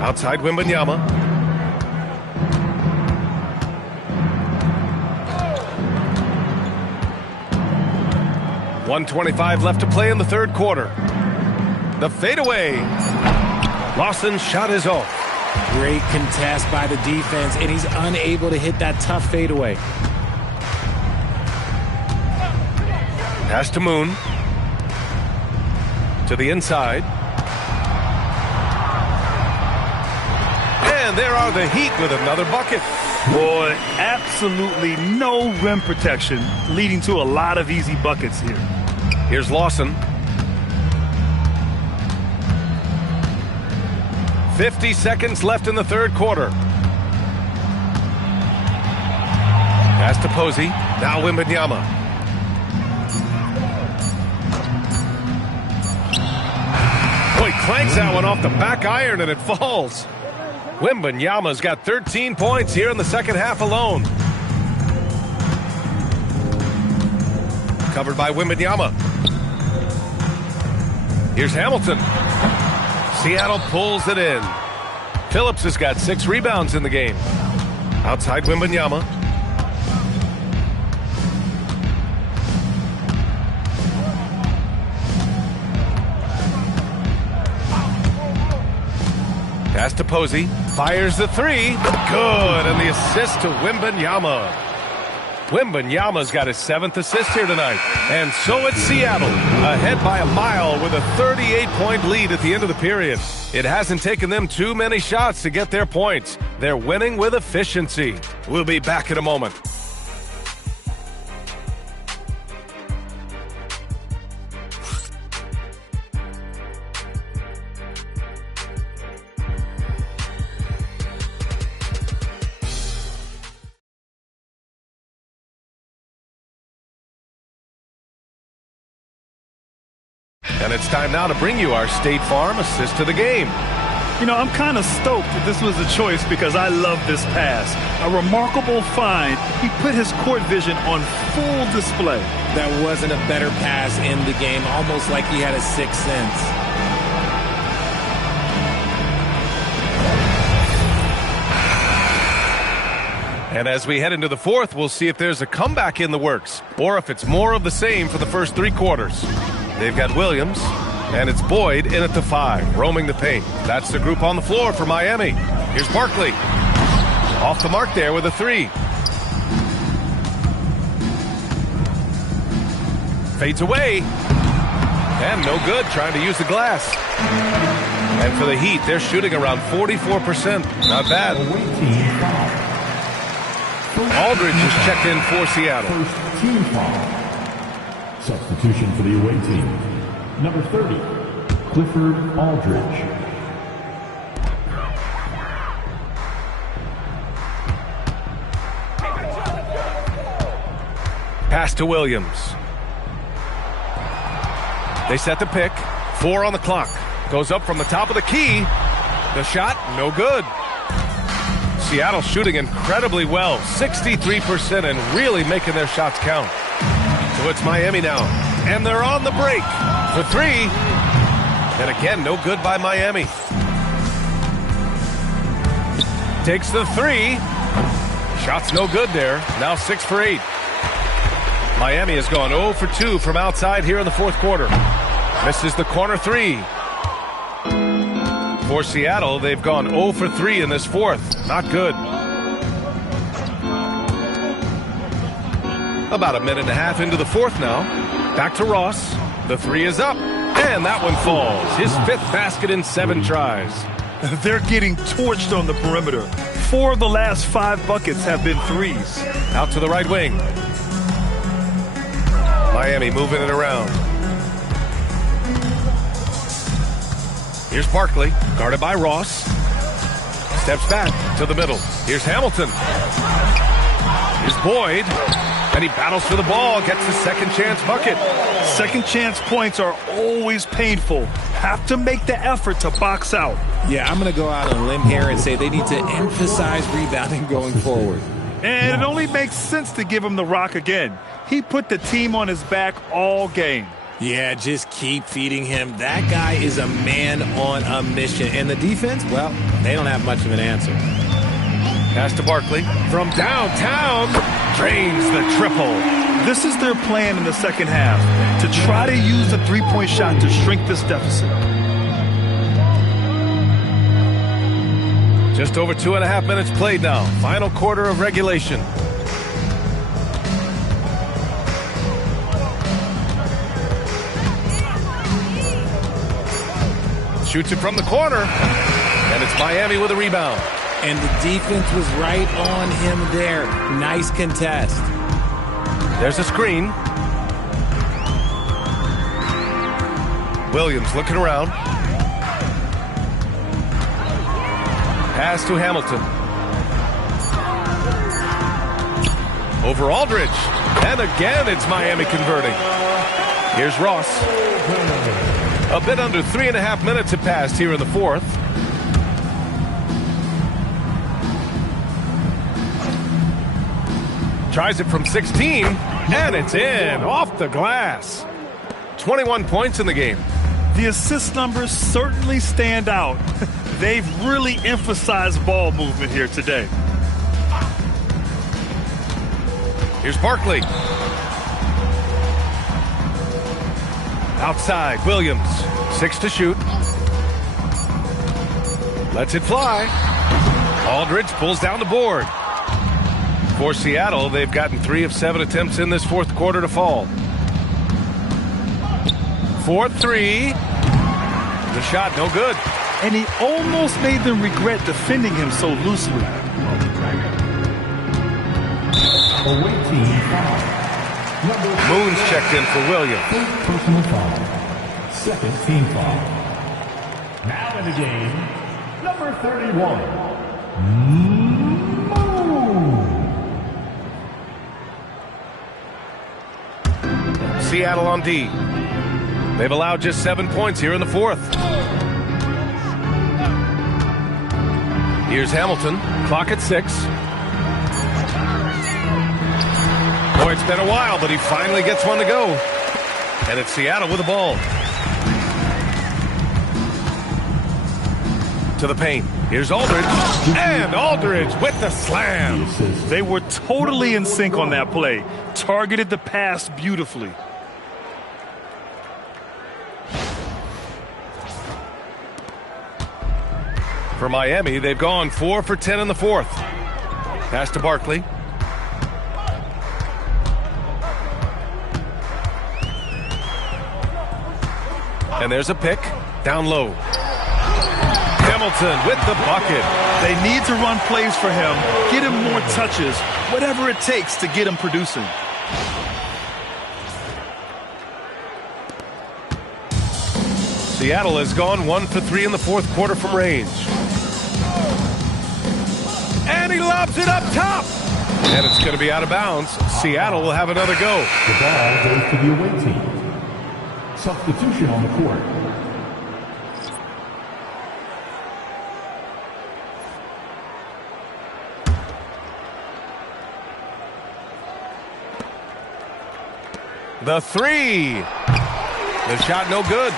Outside Wembanyama. .125 left to play in the third quarter. The fadeaway. Lawson's shot is off. Great contest by the defense, and he's unable to hit that tough fadeaway. Pass to Moon. To the inside. And there are the Heat with another bucket. Boy, absolutely no rim protection, leading to a lot of easy buckets here. Here's Lawson. 50 seconds left in the third quarter. Pass to Posey. Now Wembanyama. Boy, clanks that one off the back iron and it falls. Wembanyama's got 13 points here in the second half alone. Covered by Wembanyama. Here's Hamilton. Seattle pulls it in. Phillips has got 6 rebounds in the game. Outside Wembanyama. Pass to Posey. Fires the three. Good. And the assist to Wembanyama. Wembanyama's got his 7th assist here tonight. And so it's Seattle, ahead by a mile with a 38-point lead at the end of the period. It hasn't taken them too many shots to get their points. They're winning with efficiency. We'll be back in a moment. And it's time now to bring you our State Farm assist to the game. You know, I'm kind of stoked that this was a choice because I love this pass. A remarkable find. He put his court vision on full display. That wasn't a better pass in the game, almost like he had a sixth sense. And as we head into the fourth, we'll see if there's a comeback in the works or if it's more of the same for the first 3 quarters. They've got Williams, and it's Boyd in at the 5, roaming the paint. That's the group on the floor for Miami. Here's Barkley. Off the mark there with a 3. Fades away. And no good, trying to use the glass. And for the Heat, they're shooting around 44%. Not bad. Aldridge is checked in for Seattle. First team foul. Substitution for the away team. Number 30, Clifford Aldridge. Pass to Williams. They set the pick. 4 on the clock. Goes up from the top of the key. The shot, no good. Seattle shooting incredibly well. 63% and really making their shots count. So it's Miami now. And they're on the break for 3. And again, no good by Miami. Takes the 3. Shot's no good there. Now 6 for 8. Miami has gone 0 for 2 from outside here in the fourth quarter. Misses the corner 3. For Seattle, they've gone 0 for 3 in this fourth. Not good. About a minute and a half into the fourth now. Back to Ross. The 3 is up. And that one falls. His 5th basket in 7 tries. They're getting torched on the perimeter. 4 of the last 5 buckets have been 3s. Out to the right wing. Miami moving it around. Here's Barkley, guarded by Ross. Steps back to the middle. Here's Hamilton. Here's Boyd. And he battles for the ball, gets his second chance bucket. Second chance points are always painful. Have to make the effort to box out. Yeah, I'm going to go out on a limb here and say they need to emphasize rebounding going forward. And it only makes sense to give him the rock again. He put the team on his back all game. Yeah, just keep feeding him. That guy is a man on a mission. And the defense, well, they don't have much of an answer. Pass to Barkley from downtown. Drains the triple. This is their plan in the second half, to try to use the three-point shot to shrink this deficit. Just over 2.5 minutes played now. Final quarter of regulation. Shoots it from the corner. And it's Miami with a rebound. And the defense was right on him there. Nice contest. There's a screen. Williams looking around. Pass to Hamilton. Over Aldridge. And again, it's Miami converting. Here's Ross. A bit under 3.5 minutes have passed here in the fourth. Tries it from 16, and it's in, off the glass. 21 points in the game. The assist numbers certainly stand out. They've really emphasized ball movement here today. Here's Barkley. Outside, Williams. 6 to shoot. Lets it fly. Aldridge pulls down the board. For Seattle, they've gotten 3 of 7 attempts in this fourth quarter to fall. 4-3. The shot, no good. And he almost made them regret defending him so loosely. Moon's checked in for Williams. Personal foul. Second team foul. Now in the game, number 31. Moon. Seattle on D. They've allowed just 7 points here in the fourth. Here's Hamilton. Clock at 6. Boy, it's been a while, but he finally gets one to go. And it's Seattle with the ball. To the paint. Here's Aldridge. And Aldridge with the slam. They were totally in sync on that play. Targeted the pass beautifully. For Miami, they've gone 4 for 10 in the fourth. Pass to Barkley. And there's a pick. Down low. Hamilton with the bucket. They need to run plays for him. Get him more touches. Whatever it takes to get him producing. Seattle has gone 1 for 3 in the fourth quarter from range. And he lobs it up top. And it's going to be out of bounds. Seattle will have another go. The ball goes to the away team. Substitution on the court. The three. The shot no good.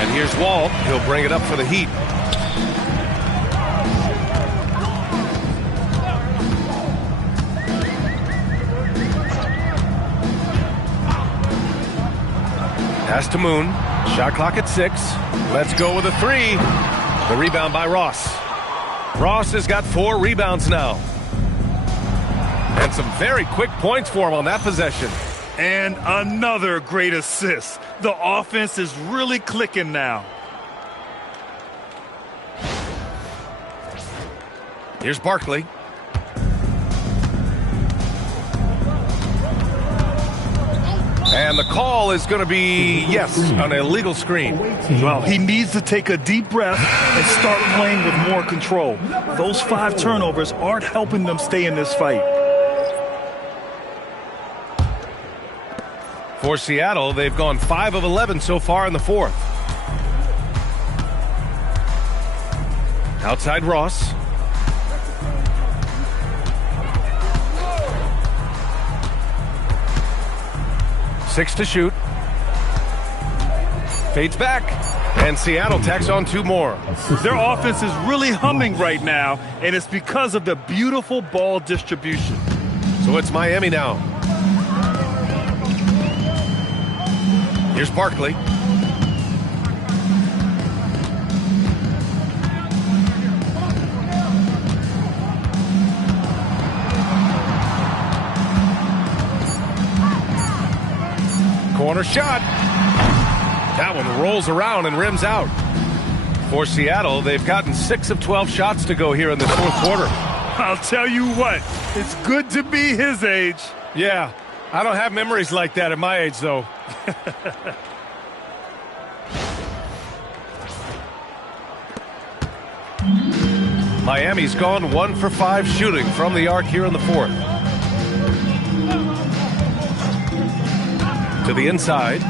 And here's Walt. He'll bring it up for the Heat. Pass to Moon. Shot clock at 6. Let's go with a 3. The rebound by Ross. Ross has got 4 rebounds now. And some very quick points for him on that possession. And another great assist. The offense is really clicking now. Here's Barkley. And the call is going to be, yes, an illegal screen. Well, he needs to take a deep breath and start playing with more control. Those 5 turnovers aren't helping them stay in this fight. For Seattle, they've gone 5 of 11 so far in the fourth. Outside Ross. Six to shoot. Fades back. And Seattle tacks on 2 more. Their offense is really humming right now, and it's because of the beautiful ball distribution. So it's Miami now. Here's Barkley. Corner shot. That one rolls around and rims out. For Seattle, they've gotten 6 of 12 shots to go here in this fourth quarter. I'll tell you what, it's good to be his age. Yeah, I don't have memories like that at my age, though. Miami's gone 1 for 5 shooting from the arc here in the fourth. To the inside.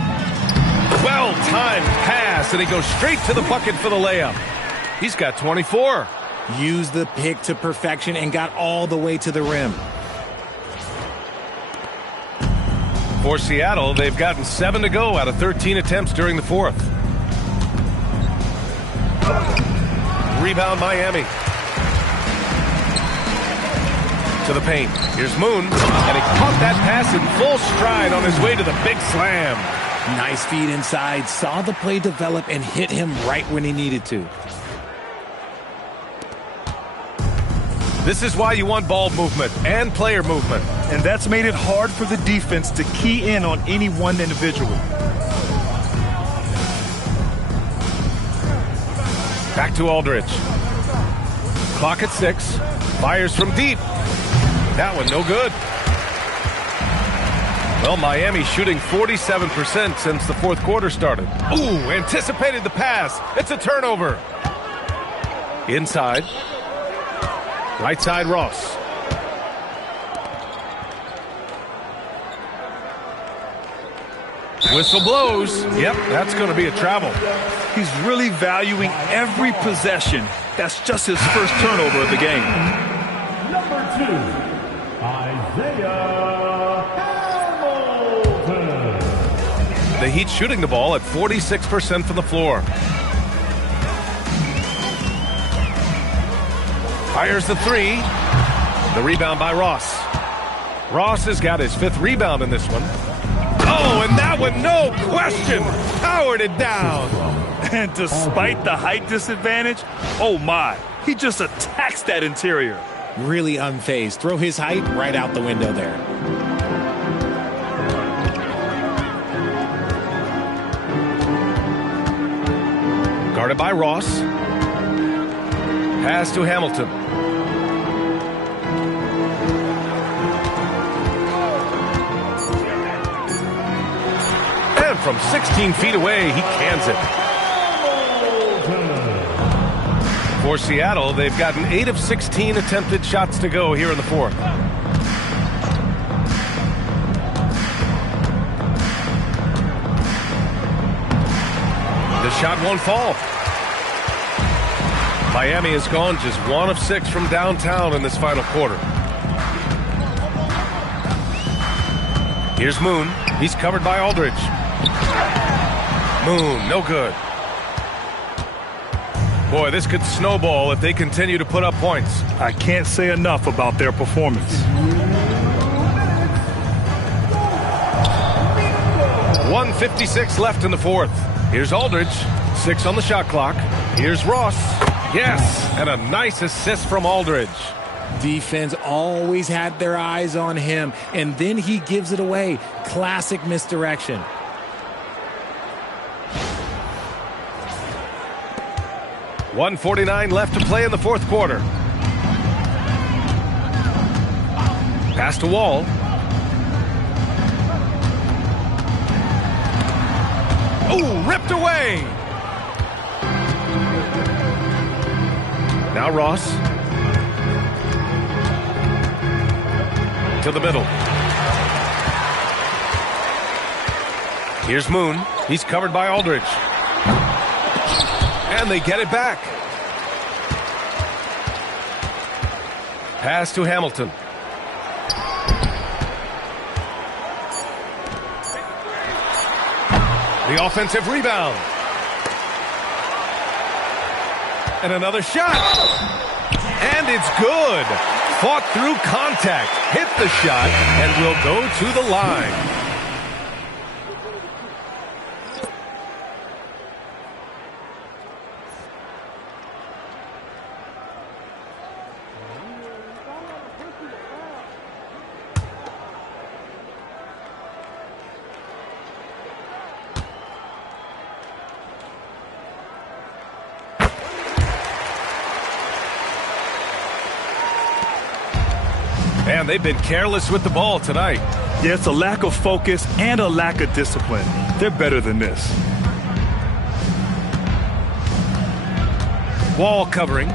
Well-timed pass, and he goes straight to the bucket for the layup. He's got 24. Used the pick to perfection and got all the way to the rim. For Seattle, they've gotten 7 to go out of 13 attempts during the fourth. Rebound Miami. To the paint. Here's Moon, and he caught that pass in full stride on his way to the big slam. Nice feed inside, saw the play develop and hit him right when he needed to. This is why you want ball movement and player movement. And that's made it hard for the defense to key in on any one individual. Back to Aldridge. Clock at 6. Fires from deep. That one no good. Well, Miami shooting 47% since the fourth quarter started. Ooh, anticipated the pass. It's a turnover. Inside. Right side, Ross. Whistle blows. Yep, that's going to be a travel. He's really valuing every possession. That's just his first turnover of the game. Number 2, Isaiah Hamilton. The Heat shooting the ball at 46% from the floor. Fires the 3. The rebound by Ross. Ross has got his 5th rebound in this one. Oh, and that one, no question, powered it down. And despite the height disadvantage, oh my, he just attacks that interior. Really unfazed. Throw his height right out the window there. Guarded by Ross. Pass to Hamilton. And from 16 feet away, he cans it. For Seattle, they've gotten 8 of 16 attempted shots to go here in the fourth. The shot won't fall. Miami has gone just 1 of 6 from downtown in this final quarter. Here's Moon. He's covered by Aldridge. Moon, no good. Boy, this could snowball if they continue to put up points. I can't say enough about their performance. 1:56 left in the fourth. Here's Aldridge. 6 on the shot clock. Here's Ross. Yes, and a nice assist from Aldridge. Defense always had their eyes on him, and then he gives it away. Classic misdirection. .149 left to play in the fourth quarter. Pass to Wall. Oh, ripped away. Now Ross. To the middle. Here's Moon. He's covered by Aldridge. And they get it back. Pass to Hamilton. The offensive rebound. And another shot. And it's good. Fought through contact. Hit the shot and will go to the line. Man, they've been careless with the ball tonight. Yeah, it's a lack of focus and a lack of discipline. They're better than this. Wall covering.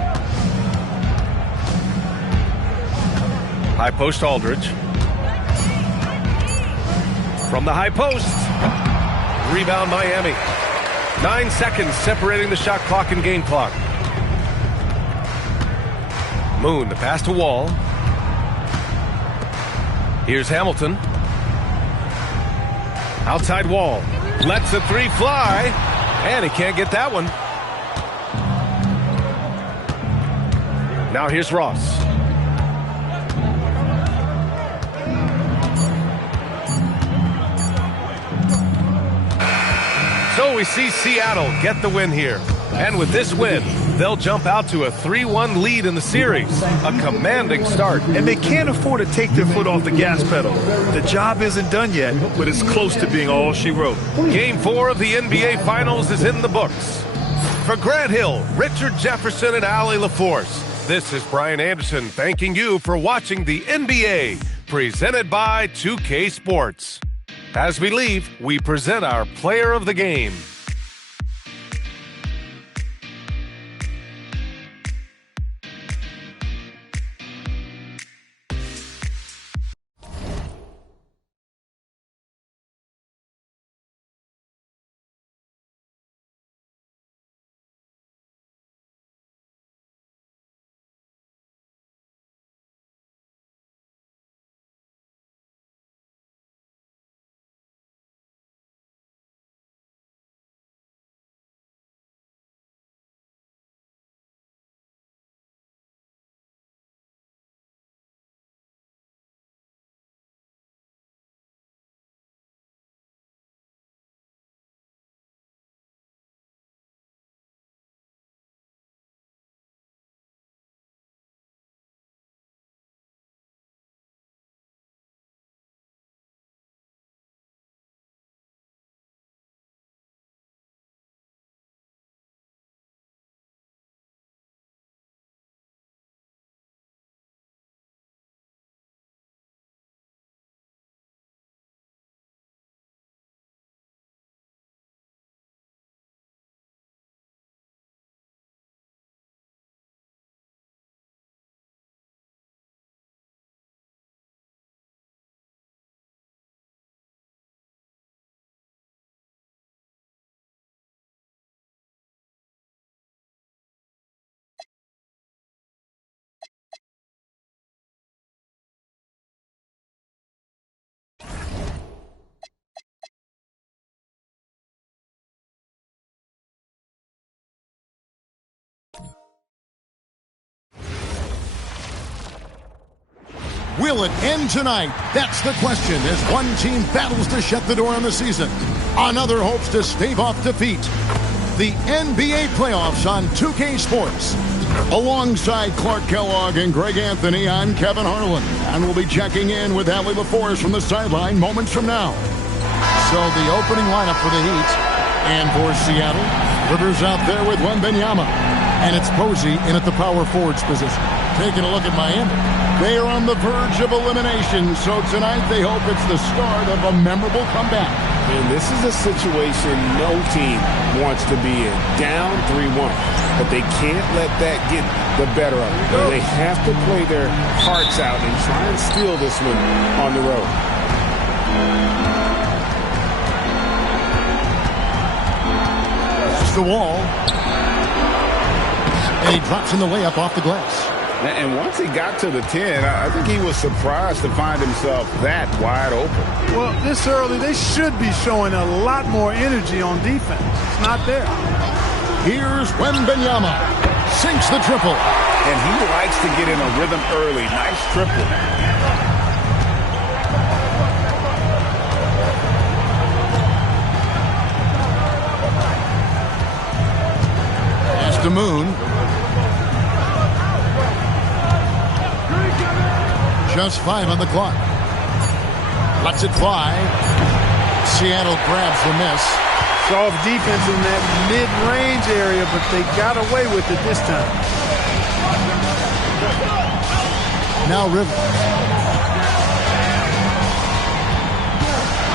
High post Aldridge. From the high post. Rebound Miami. 9 seconds separating the shot clock and game clock. Moon, the pass to Wall. Here's Hamilton. Outside Wall. Lets the 3 fly. And he can't get that one. Now here's Ross. So we see Seattle get the win here. And with this win, they'll jump out to a 3-1 lead in the series. A commanding start. And they can't afford to take their foot off the gas pedal. The job isn't done yet, but it's close to being all she wrote. Game 4 of the NBA Finals is in the books. For Grant Hill, Richard Jefferson, and Allie LaForce, this is Brian Anderson thanking you for watching the NBA, presented by 2K Sports. As we leave, we present our player of the game. Will it end tonight? That's the question as one team battles to shut the door on the season. Another hopes to stave off defeat. The NBA playoffs on 2K Sports. Alongside Clark Kellogg and Greg Anthony, I'm Kevin Harlan. And we'll be checking in with Allie LaForce from the sideline moments from now. So the opening lineup for the Heat. And for Seattle, Rivers out there with Wembanyama. And it's Posey in at the power forwards position. Taking a look at Miami. They are on the verge of elimination, so tonight they hope it's the start of a memorable comeback. And this is a situation no team wants to be in. Down 3-1. But they can't let that get the better of them. They have to play their hearts out and try and steal this one on the road. This is the wall. And he drops in the layup off the glass. And once he got to the 10, I think he was surprised to find himself that wide open. Well, this early, they should be showing a lot more energy on defense. It's not there. Here's Wembanyama. Sinks the triple. And he likes to get in a rhythm early. Nice triple. Pass to Moon. Just 5 on the clock. Lets it fly. Seattle grabs the miss. Soft defense in that mid-range area, but they got away with it this time. Now Rivers.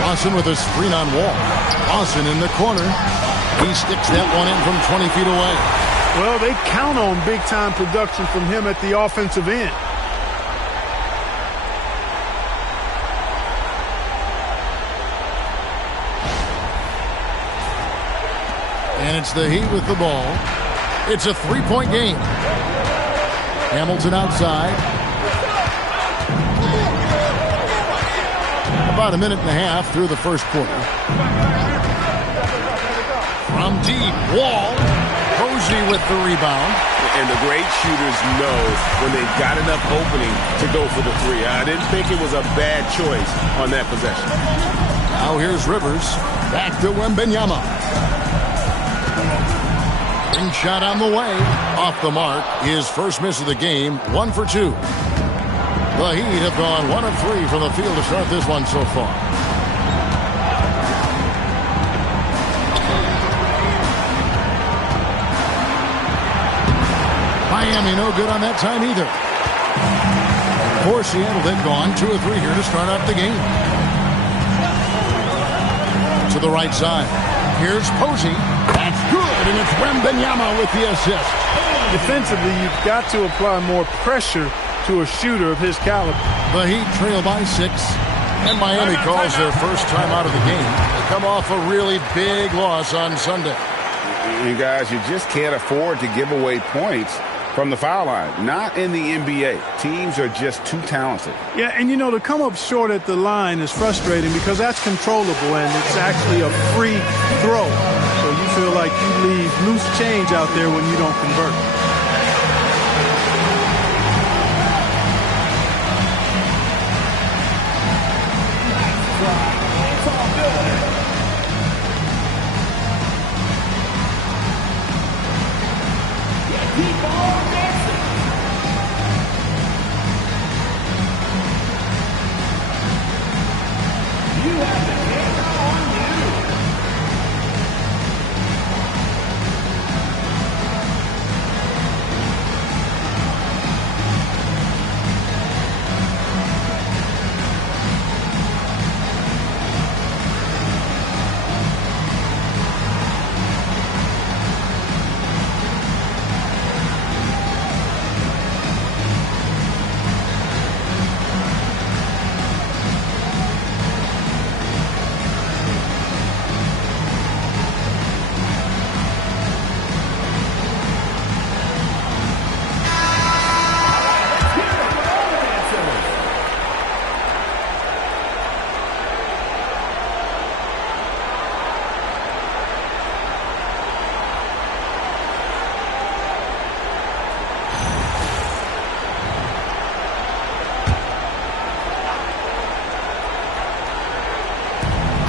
Lawson with a screen on Wall. Lawson in the corner. He sticks that one in from 20 feet away. Well, they count on big-time production from him at the offensive end. And it's the Heat with the ball. It's a 3-point game. Hamilton outside. About a minute and a half through the first quarter. From deep, Wall. Posey with the rebound. And the great shooters know when they've got enough opening to go for the three. I didn't think it was a bad choice on that possession. Now here's Rivers. Back to Wembanyama. Second shot on the way. Off the mark. His first miss of the game. 1 for 2. The Heat have gone 1 of 3 from the field to start this one so far. Miami no good on that time either. For Seattle, they've gone 2 of 3 here to start out the game. To the right side. Here's Posey. That's good, and it's Wembanyama with the assist. Defensively, you've got to apply more pressure to a shooter of his caliber. The Heat trail by 6, and Miami calls their first time out of the game. They come off a really big loss on Sunday. You guys, you just can't afford to give away points from the foul line. Not in the NBA. Teams are just too talented. Yeah, and you know, to come up short at the line is frustrating because that's controllable and it's actually a free throw. So you feel like you leave loose change out there when you don't convert.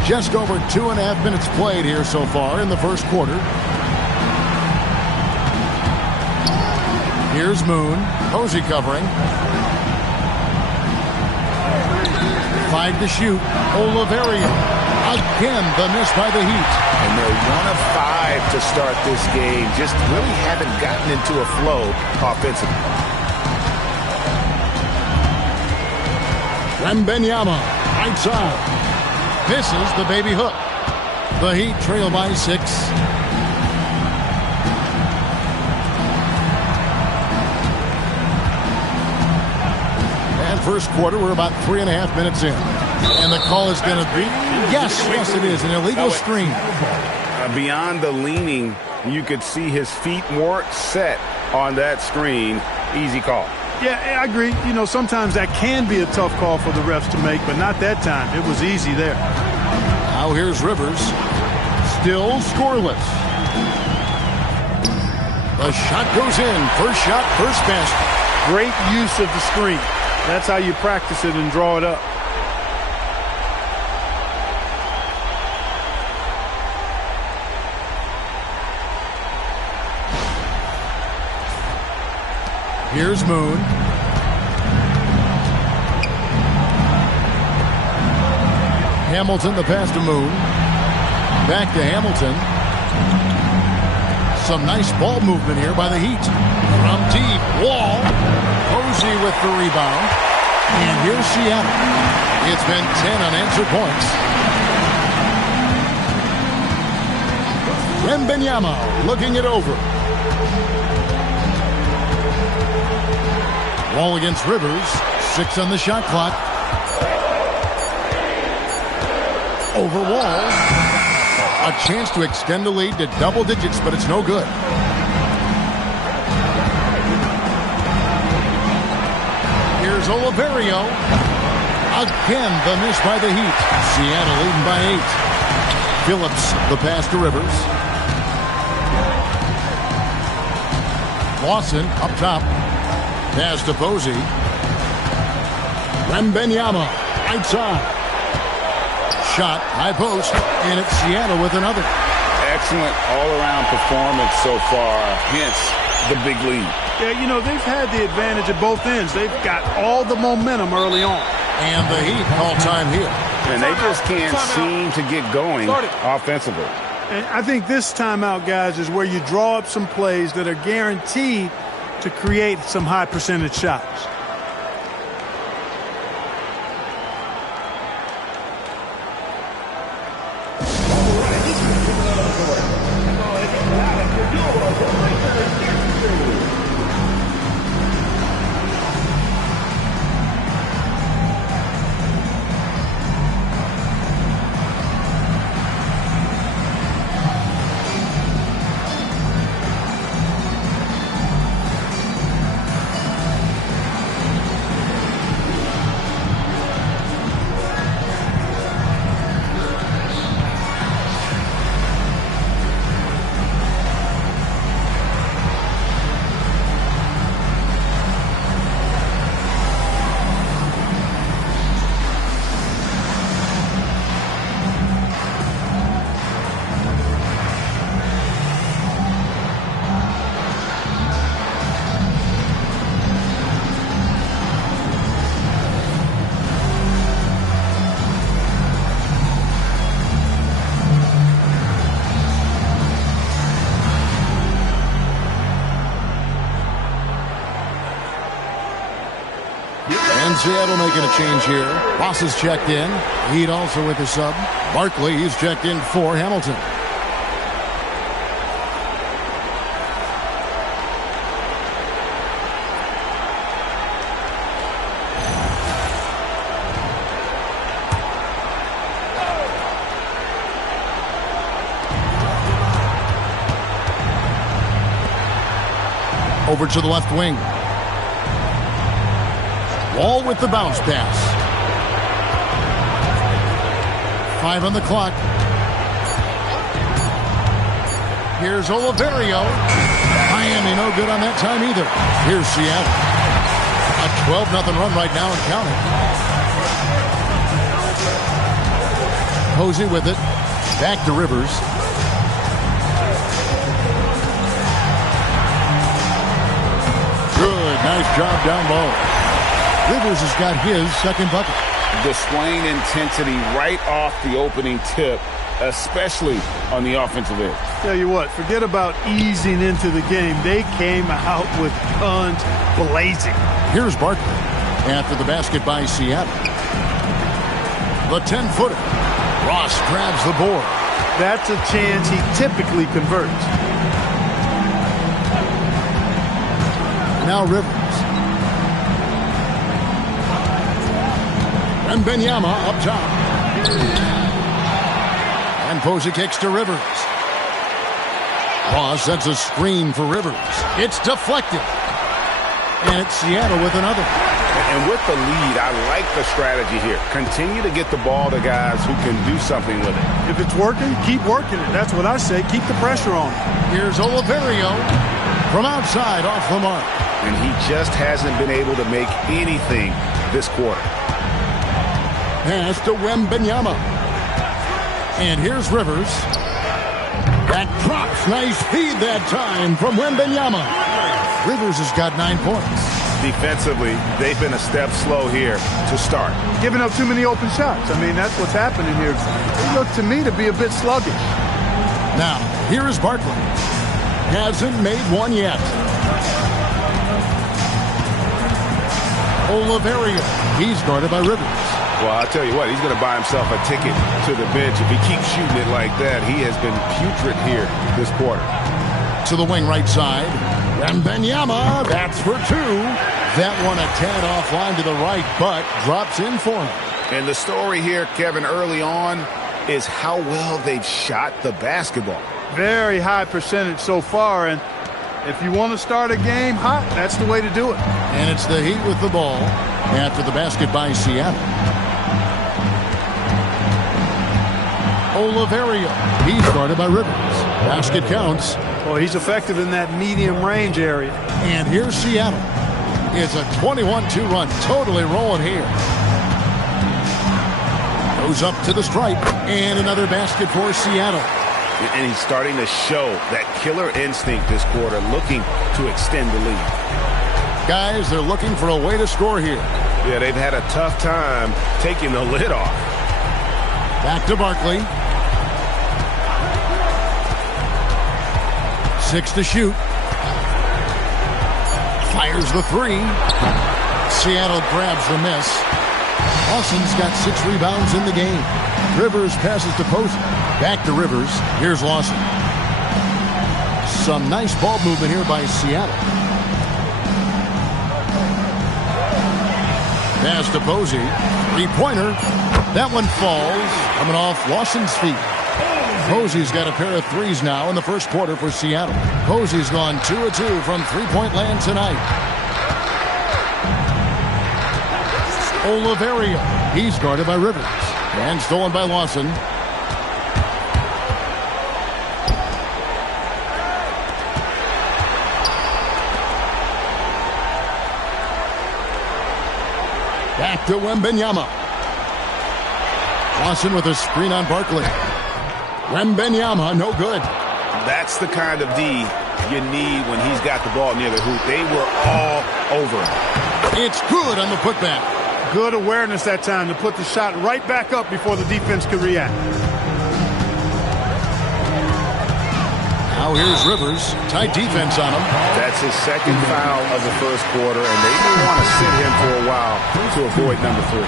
Just over 2.5 minutes played here so far in the first quarter. Here's Moon. Posey covering. 5 to shoot. Oliveira. Again, the miss by the Heat. And they're 1 of 5 to start this game. Just really haven't gotten into a flow offensively. Wembanyama. Right side. Misses the baby hook. The Heat trail by 6. And first quarter, we're about 3.5 minutes in. And the call is going to be, yes, it is, an illegal screen. Beyond the leaning, you could see his feet weren't set on that screen. Easy call. Yeah, I agree. You know, sometimes that can be a tough call for the refs to make, but not that time. It was easy there. Now here's Rivers. Still scoreless. The shot goes in. First shot, first basket. Great use of the screen. That's how you practice it and draw it up. Here's Moon. Hamilton, the pass to Moon. Back to Hamilton. Some nice ball movement here by the Heat. From deep, Wall. Posey with the rebound. And here's Seattle. It's been 10 unanswered points. Wembanyama looking it over. Wall against Rivers. 6 on the shot clock. Over Wall. A chance to extend the lead to double digits, but it's no good. Here's Oliveira. Again, the miss by the Heat. Seattle leading by 8. Phillips, the pass to Rivers. Lawson up top. Pass to Posey. Wembanyama, right side. Shot, high post, and it's Seattle with another. excellent all-around performance so far, hence the big lead. Yeah, you know, they've had the advantage at both ends. They've got all the momentum early on. And the Heat call time here. And they just can't seem to get going offensively. And I think this timeout, guys, is where you draw up some plays that are guaranteed to create some high percentage shots. And Seattle making a change here. Ross is checked in. Heat also with the sub. Barkley, he's checked in for Hamilton. Over to the left wing. Wall with the bounce pass. 5 on the clock. Here's Oliverio. Miami no good on that time either. Here's Seattle. A 12-0 run right now and counting. Posey with it. Back to Rivers. Good. Nice job down low. Rivers has got his second bucket. Displaying intensity right off the opening tip, especially on the offensive end. Tell you what, forget about easing into the game. They came out with guns blazing. Here's Barkley after the basket by Seattle. The 10-footer. Ross grabs the board. That's a chance he typically converts. Now Rivers. And Benyama up top. And Posey kicks to Rivers. Ross sets a screen for Rivers. It's deflected. And it's Seattle with another. And with the lead, I like the strategy here. Continue to get the ball to guys who can do something with it. If it's working, keep working it. That's what I say. Keep the pressure on. Here's Oliverio from outside off the mark. And he just hasn't been able to make anything this quarter. Pass to Wembanyama. And here's Rivers. That drops. Nice feed that time from Wembanyama. Rivers has got 9 points. Defensively, they've been a step slow here to start. Giving up too many open shots. I mean, that's what's happening here. It looked to me to be a bit sluggish. Now, here is Barkley. Hasn't made one yet. Oliverio. He's guarded by Rivers. Well, I'll tell you what, he's going to buy himself a ticket to the bench. If he keeps shooting it like that, he has been putrid here this quarter. To the wing right side. And Benyama, that's for 2. That one a tad offline to the right, but drops in for him. And the story here, Kevin, early on is how well they've shot the basketball. Very high percentage so far, and if you want to start a game hot, that's the way to do it. And it's the Heat with the ball after the basket by Seattle. Oliverio, he's guarded by Rivers. Basket counts. Well, he's effective in that medium range area. And here's Seattle. It's a 21-2 run, totally rolling here. Goes up to the stripe, and another basket for Seattle. And he's starting to show that killer instinct this quarter, looking to extend the lead. Guys, they're looking for a way to score here. Yeah, they've had a tough time taking the lid off. Back to Barkley. 6 to shoot. Fires the 3. Seattle grabs the miss. Lawson's got 6 rebounds in the game. Rivers passes to Posey. Back to Rivers. Here's Lawson. Some nice ball movement here by Seattle. Pass to Posey. 3-pointer. That one falls. Coming off Lawson's feet. Posey's got a pair of threes now in the first quarter for Seattle. Posey's gone 2 of 2 from three-point land tonight. Oliveria. He's guarded by Rivers. And stolen by Lawson. Back to Wembanyama. Lawson with a screen on Barkley. Wembanyama, no good. That's the kind of D you need when he's got the ball near the hoop. They were all over him. It's good on the putback. Good awareness that time to put the shot right back up before the defense could react. Now here's Rivers. Tight defense on him. That's his second foul of the first quarter, and they may want to sit him for a while to avoid number 3.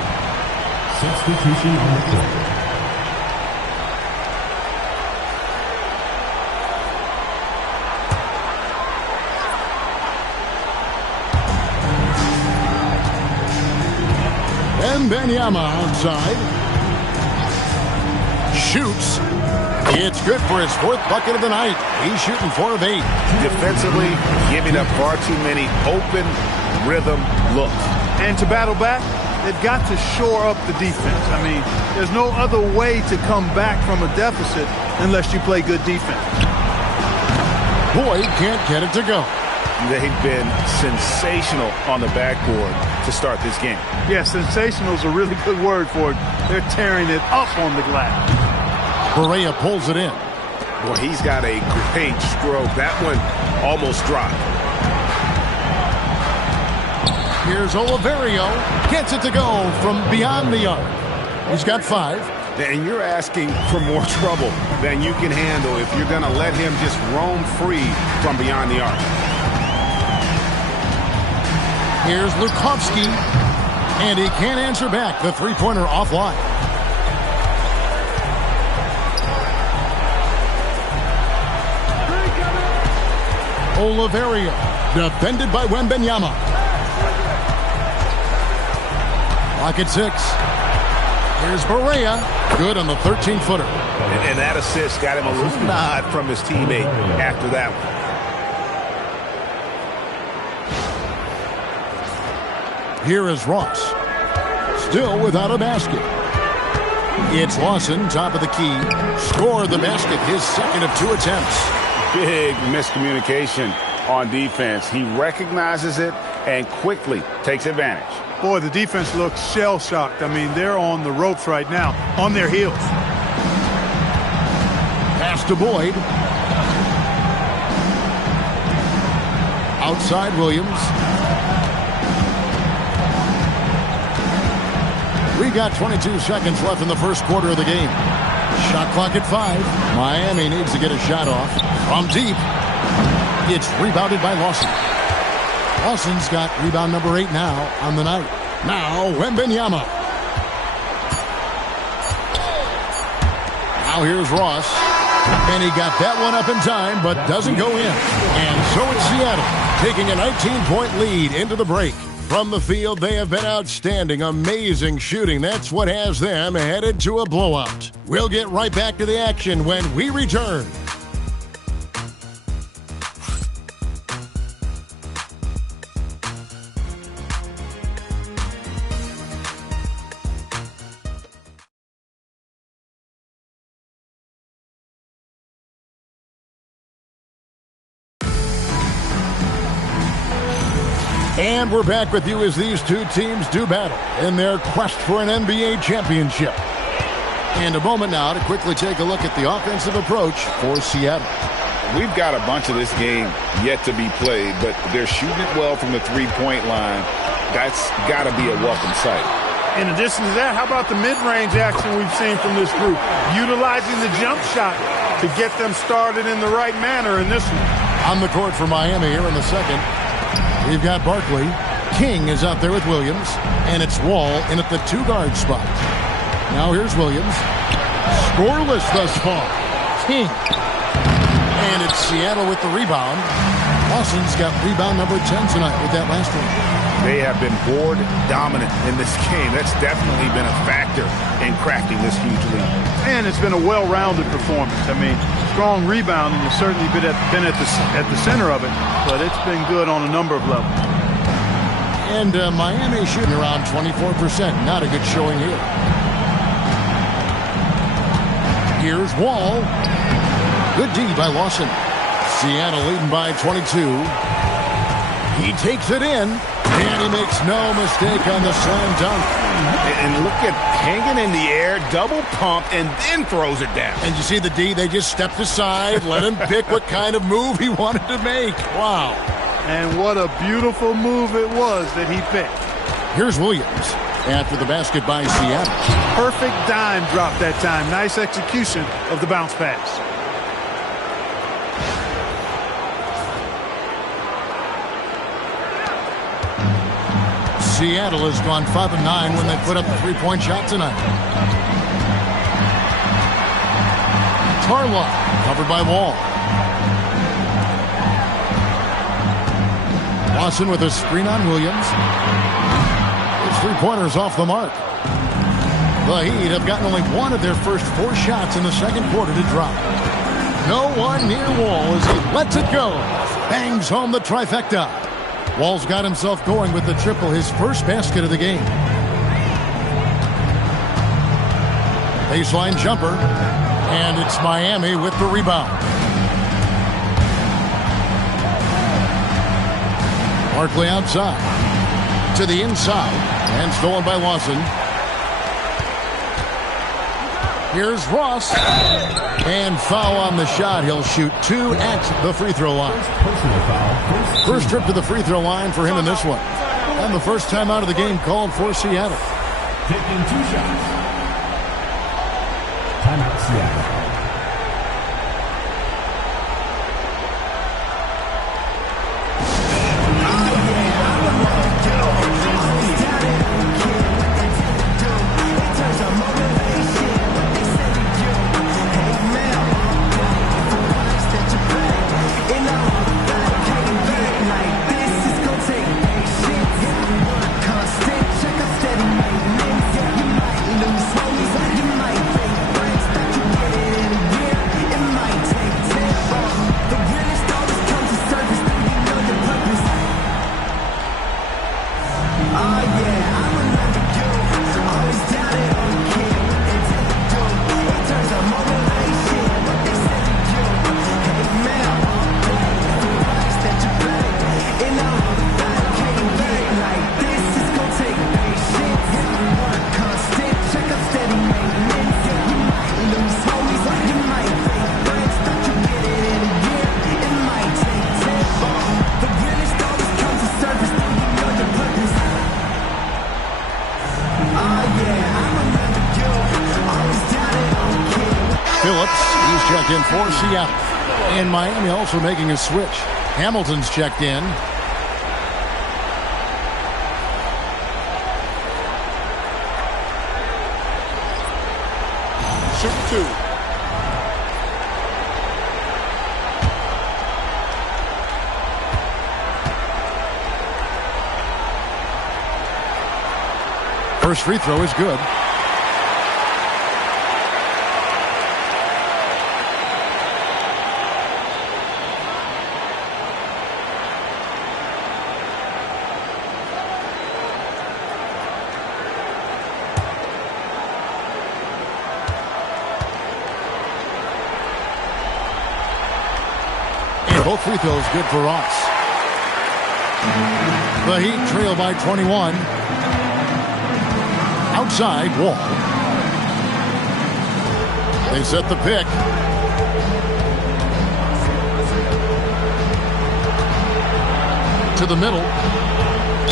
Substitution on the court. Wembanyama outside. Shoots. It's good for his 4th bucket of the night. He's shooting 4 of 8. Defensively, giving up far too many open rhythm looks. And to battle back, they've got to shore up the defense. I mean, there's no other way to come back from a deficit unless you play good defense. Boyd can't get it to go. They've been sensational on the backboard to start this game. Yeah, sensational is a really good word for it. They're tearing it up on the glass. Correa pulls it in. Boy, he's got a great stroke. That one almost dropped. Here's Oliverio. Gets it to go from beyond the arc. He's got 5. And you're asking for more trouble than you can handle if you're going to let him just roam free from beyond the arc. Here's Lukovsky. And he can't answer back. The 3-pointer offline. Oliverio. Defended by Wembanyama. Clock at 6. Here's Correa. Good on the 13-footer. And that assist got him a little nod from his teammate after that one. Here is Ross. Still without a basket. It's Lawson, top of the key. Scored the basket, his second of 2 attempts. Big miscommunication on defense. He recognizes it and quickly takes advantage. Boy, the defense looks shell-shocked. I mean, they're on the ropes right now, on their heels. Pass to Boyd. Outside Williams. We got 22 seconds left in the first quarter of the game. Shot clock at 5. Miami needs to get a shot off. From deep. It's rebounded by Lawson. Lawson's got rebound number 8 now on the night. Now Wembanyama. Now here's Ross. And he got that one up in time, but doesn't go in. And so it's Seattle taking a 19-point lead into the break. From the field, they have been outstanding. Amazing shooting. That's what has them headed to a blowout. We'll get right back to the action when we return. And we're back with you as these two teams do battle in their quest for an NBA championship. And a moment now to quickly take a look at the offensive approach for Seattle. We've got a bunch of this game yet to be played, but they're shooting it well from the three-point line. That's got to be a welcome sight. In addition to that, how about the mid-range action we've seen from this group? Utilizing the jump shot to get them started in the right manner in this one. On the court for Miami here in the second, we've got Barkley. King is out there with Williams, and it's Wall in at the two-guard spot. Now here's Williams. Scoreless thus far. King. And it's Seattle with the rebound. Lawson's got rebound number 10 tonight with that last one. They have been board dominant in this game. That's definitely been a factor in cracking this huge lead. And it's been a well-rounded performance. I mean, strong rebounding has certainly been at the center of it, but it's been good on a number of levels. And Miami shooting around 24%. Not a good showing here. Here's Wall. Good D by Lawson. Seattle leading by 22. He takes it in, and he makes no mistake on the slam dunk. And look at hanging in the air, double pump, and then throws it down. And you see the D, they just stepped aside, let him pick what kind of move he wanted to make. Wow. And what a beautiful move it was that he picked. Here's Williams after the basket by Seattle. Perfect dime drop that time. Nice execution of the bounce pass. Seattle has gone 5 of 9 when they put up a three-point shot tonight. Tarlock covered by Wall. Lawson with a screen on Williams. His three-pointers off the mark. The Heat have gotten only one of their first 4 shots in the second quarter to drop. No one near Wall as he lets it go. Bangs home the trifecta. Wall's got himself going with the triple, his first basket of the game. Baseline jumper, and it's Miami with the rebound. Barkley outside, to the inside, and stolen by Lawson. Here's Ross, and foul on the shot. He'll shoot 2 at the free throw line. First trip to the free throw line for him in this one. And the first time out of the game called for Seattle. Taking 2 shots. Timeout Seattle. In for Seattle. And Miami also making a switch. Hamilton's checked in. Shoot 2. First free throw is good. Both free throws good for Ross. The Heat trail by 21. Outside, Wall. They set the pick. To the middle.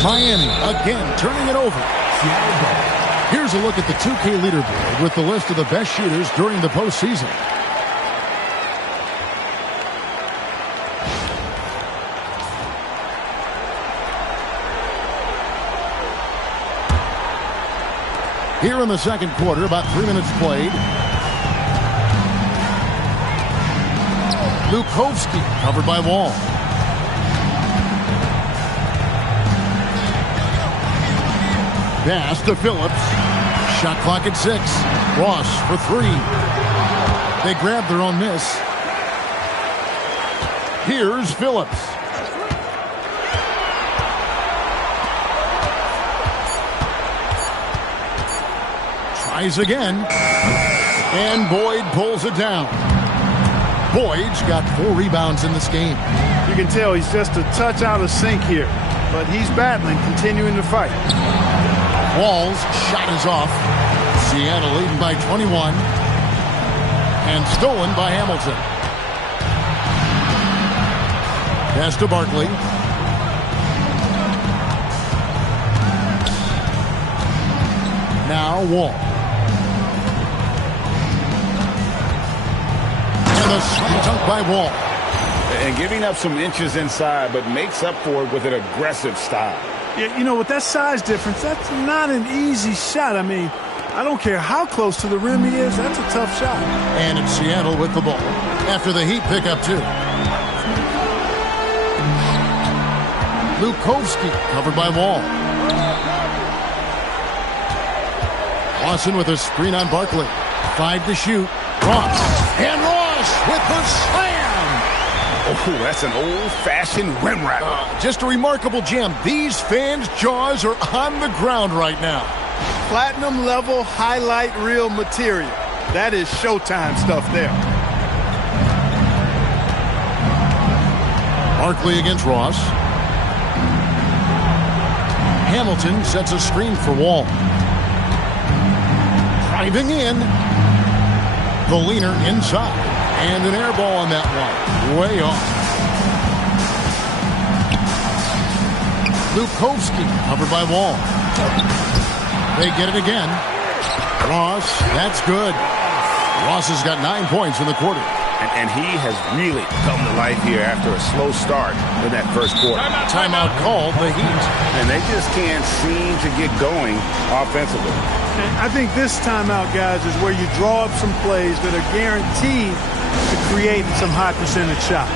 Miami again turning it over. Here's a look at the 2K leaderboard with the list of the best shooters during the postseason. Here in the second quarter, about 3 minutes played. Lukovsky covered by Wall. Pass to Phillips. Shot clock at 6. Ross for 3. They grab their own miss. Here's Phillips. Tries again. And Boyd pulls it down. Boyd's got 4 rebounds in this game. You can tell he's just a touch out of sync here, but he's battling, continuing to fight. Wall's shot is off. Seattle leading by 21. And stolen by Hamilton. Pass to Barkley. Now Wall. And a slam dunk by Wall. And giving up some inches inside, but makes up for it with an aggressive style. Yeah, you know, with that size difference, that's not an easy shot. I mean, I don't care how close to the rim he is, that's a tough shot. And it's Seattle with the ball after the Heat pick up 2. Lukovsky covered by Wall. Lawson with a screen on Barkley. 5 to shoot. Ross. And Ross with the slam. Oh, that's an old-fashioned rim wrapper. Just a remarkable jam. These fans' jaws are on the ground right now. Platinum level highlight reel material. That is Showtime stuff there. Barkley against Ross. Hamilton sets a screen for Wall. Driving in. The leaner inside. And an air ball on that one. Way off. Lukovsky covered by Wall. They get it again. Ross, that's good. Ross has got 9 points in the quarter. And he has really come to life here after a slow start in that first quarter. Timeout called the Heat. And they just can't seem to get going offensively. And I think this timeout, guys, is where you draw up some plays that are guaranteed to create some high percentage shots.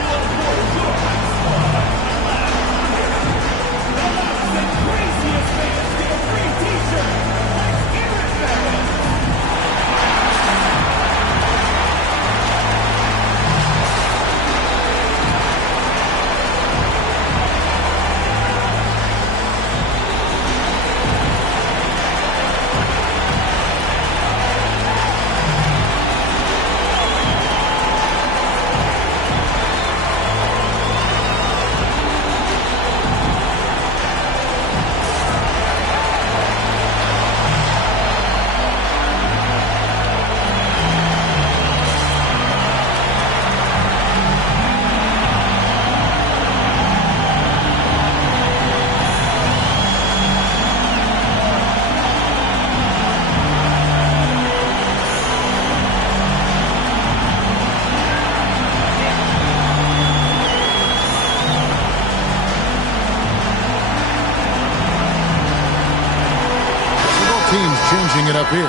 Changing it up here.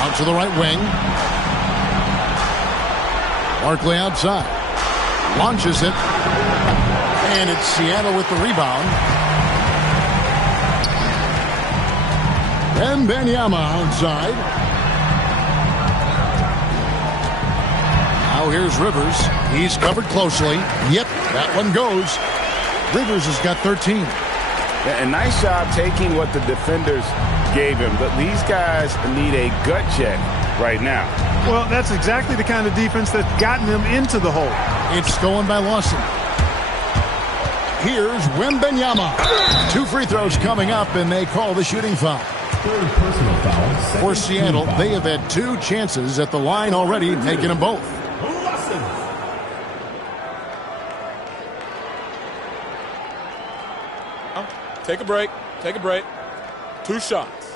Out to the right wing. Barkley outside. Launches it. And it's Seattle with the rebound. And Wembanyama outside. Now here's Rivers. He's covered closely. Yep, that one goes. Rivers has got 13. A nice job taking what the defenders gave him. But these guys need a gut check right now. Well, that's exactly the kind of defense that's gotten them into the hole. It's stolen by Lawson. Here's Wembanyama. 2 free throws coming up, and they call the shooting foul. Third personal foul. For Seattle, they have had 2 chances at the line already, making them both. Take a break. Take a break. 2 shots.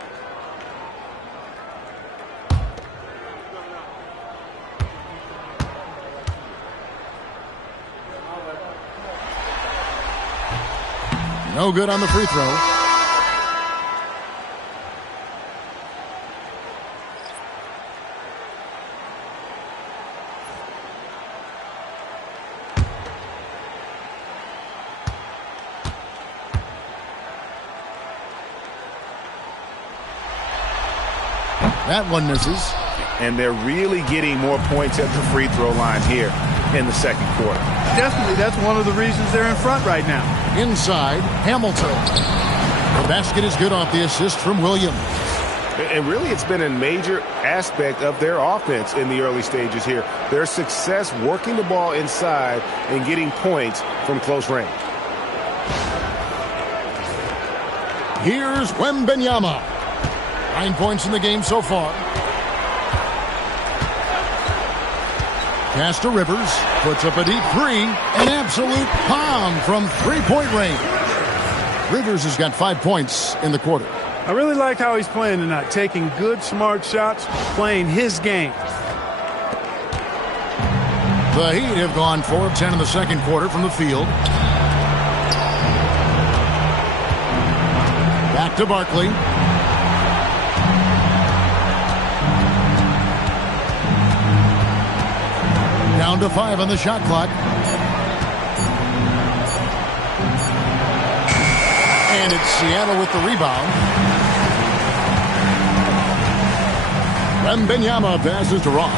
No good on the free throw. That one misses. And they're really getting more points at the free throw line here in the second quarter. Definitely, that's one of the reasons they're in front right now. Inside, Hamilton. The basket is good off the assist from Williams. And really, it's been a major aspect of their offense in the early stages here. Their success working the ball inside and getting points from close range. Here's Wembanyama. 9 points in the game so far. Pass to Rivers. Puts up a deep 3. An absolute bomb from 3-point range. Rivers has got 5 points in the quarter. I really like how he's playing tonight. Taking good, smart shots, playing his game. The Heat have gone 4 of 10 in the second quarter from the field. Back to Barkley. Down to 5 on the shot clock. And it's Seattle with the rebound. Wembanyama passes to Ross.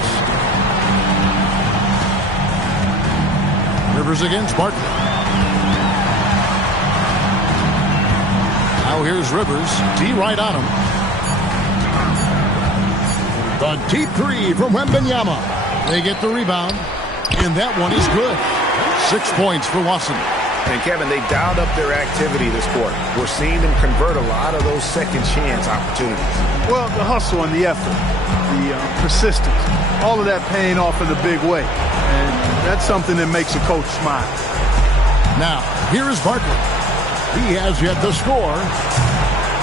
Rivers against Barkley. Now here's Rivers. D right on him. The deep 3 from Wembanyama. They get the rebound, and that one is good. 6 points for Lawson. And Kevin, they dialed up their activity this quarter. We're seeing them convert a lot of those second chance opportunities. Well, the hustle and the effort, the persistence, all of that paying off in a big way. And that's something that makes a coach smile. Now, here is Barkley. He has yet to score.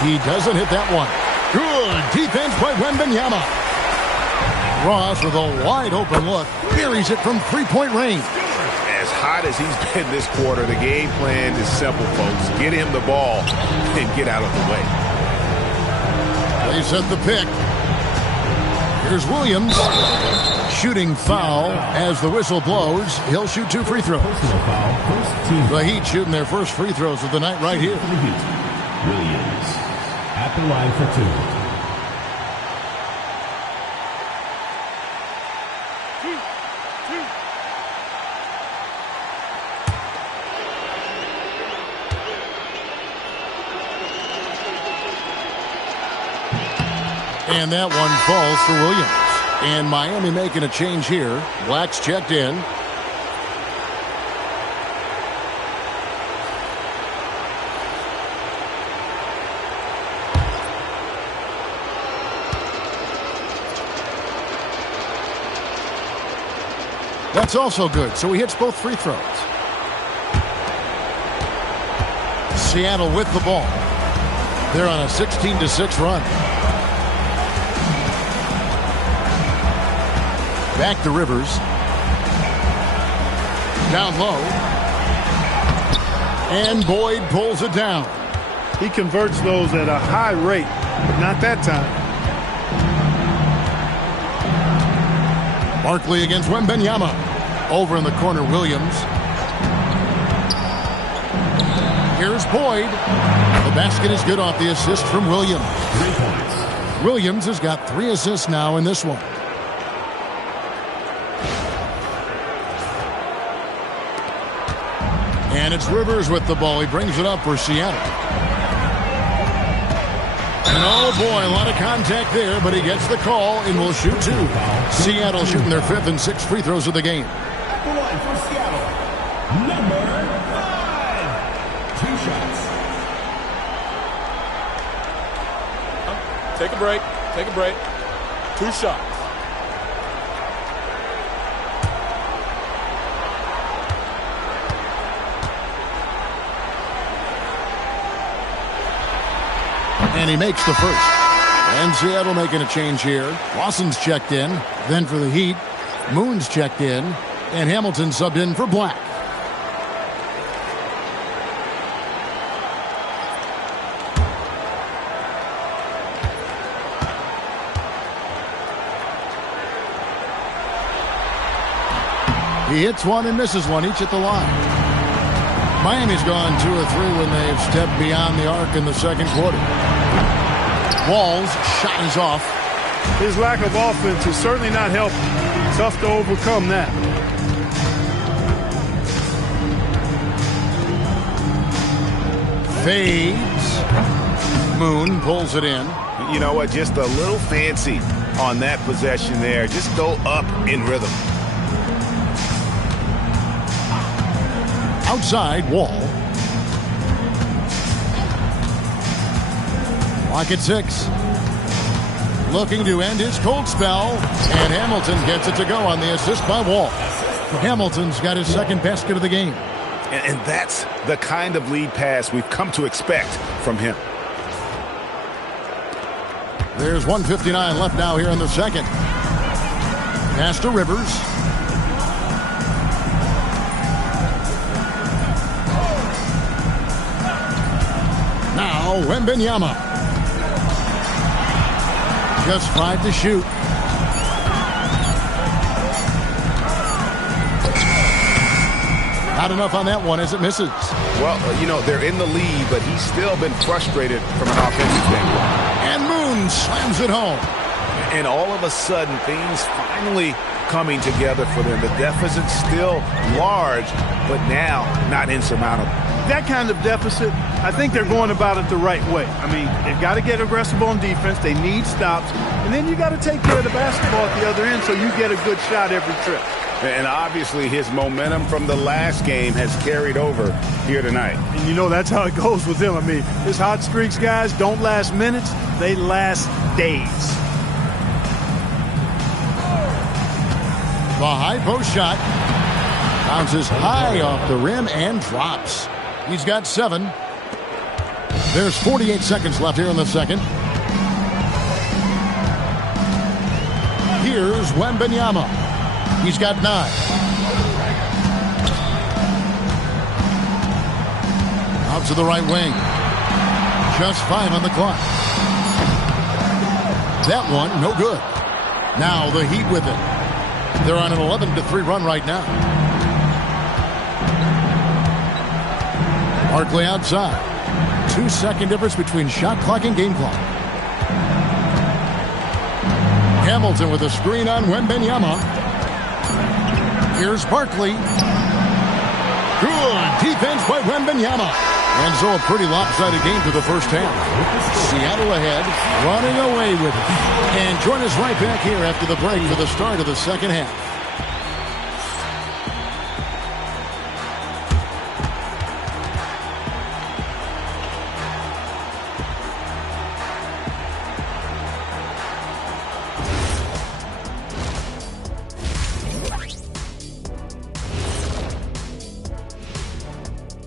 He doesn't hit that one. Good defense by Wembanyama. Ross with a wide open look. Buries it from 3-point range. As hot as he's been this quarter, the game plan is simple, folks. Get him the ball and get out of the way. They set the pick. Here's Williams. Shooting foul as the whistle blows. He'll shoot 2 free throws. The Heat shooting their first free throws of the night right here. Williams at the line for 2. And that one falls for Williams. And Miami making a change here. Black's checked in. That's also good. So he hits both free throws. Seattle with the ball. They're on a 16-6 run. Back to Rivers. Down low. And Boyd pulls it down. He converts those at a high rate, but not that time. Barkley against Wembanyama. Over in the corner, Williams. Here's Boyd. The basket is good off the assist from Williams. 3 points. Williams has got 3 assists now in this one. And it's Rivers with the ball. He brings it up for Seattle. And oh boy, a lot of contact there, but he gets the call and will shoot 2. Seattle shooting their 5th and 6th free throws of the game. At the line for Seattle, number 5. 2 shots. Take a break. Take a break. 2 shots. And he makes the first. And Seattle making a change here. Lawson's checked in. Then for the Heat, Moon's checked in. And Hamilton subbed in for Black. He hits one and misses one, each at the line. Miami's gone 2 of 3 when they've stepped beyond the arc in the second quarter. Wall's shot is off. His lack of offense is certainly not helping. Tough to overcome that. Fades. Moon pulls it in. You know what? Just a little fancy on that possession there. Just go up in rhythm. Outside, Wall. Clock at 6. Looking to end his cold spell. And Hamilton gets it to go on the assist by Wall. Hamilton's got his 2nd basket of the game. And that's the kind of lead pass we've come to expect from him. There's 1:59 left now here in the second. Pass to Rivers. Now Wembanyama. Just 5 to shoot. Not enough on that one as it misses. Well, you know, they're in the lead, but he's still been frustrated from an offensive standpoint. And Moon slams it home. And all of a sudden, things finally coming together for them. The deficit's still large, but now not insurmountable. That kind of deficit, I think they're going about it the right way. I mean, they've got to get aggressive on defense. They need stops. And then you got to take care of the basketball at the other end so you get a good shot every trip. And obviously his momentum from the last game has carried over here tonight. And you know that's how it goes with him. I mean, his hot streaks, guys, don't last minutes. They last days. The high post shot bounces high off the rim and drops. He's got 7. There's 48 seconds left here in the second. Here's Wembanyama. He's got 9. Out to the right wing. Just 5 on the clock. That one, no good. Now the Heat with it. They're on an 11-3 run right now. Barkley outside. 2-second difference between shot clock and game clock. Hamilton with a screen on Wembanyama. Here's Barkley. Good defense by Wembanyama. And so a pretty lopsided game for the first half. Seattle ahead, running away with it. And join us right back here after the break for the start of the second half.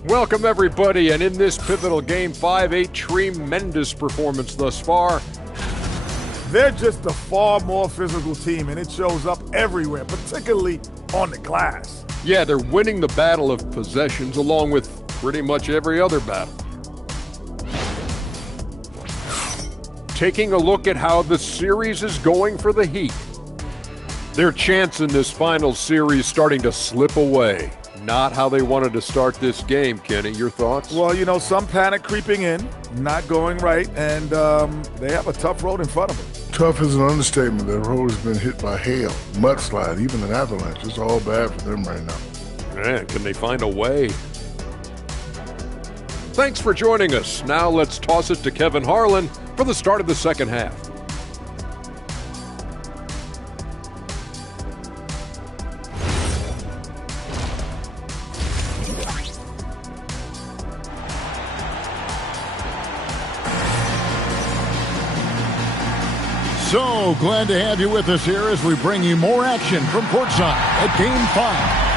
Welcome, everybody, and in this pivotal Game 5, a tremendous performance thus far. They're just a far more physical team, and it shows up everywhere, particularly on the glass. Yeah, they're winning the battle of possessions along with pretty much every other battle. Taking a look at how the series is going for the Heat. Their chance in this final series starting to slip away. Not how they wanted to start this game, Kenny. Your thoughts? Well, you know, some panic creeping in, not going right, and they have a tough road in front of them. Tough is an understatement. Their road has been hit by hail, mudslide, even an avalanche. It's all bad for them right now. Man, can they find a way? Thanks for joining us. Now let's toss it to Kevin Harlan for the start of the second half. So glad to have you with us here as we bring you more action from courtside at Game 5.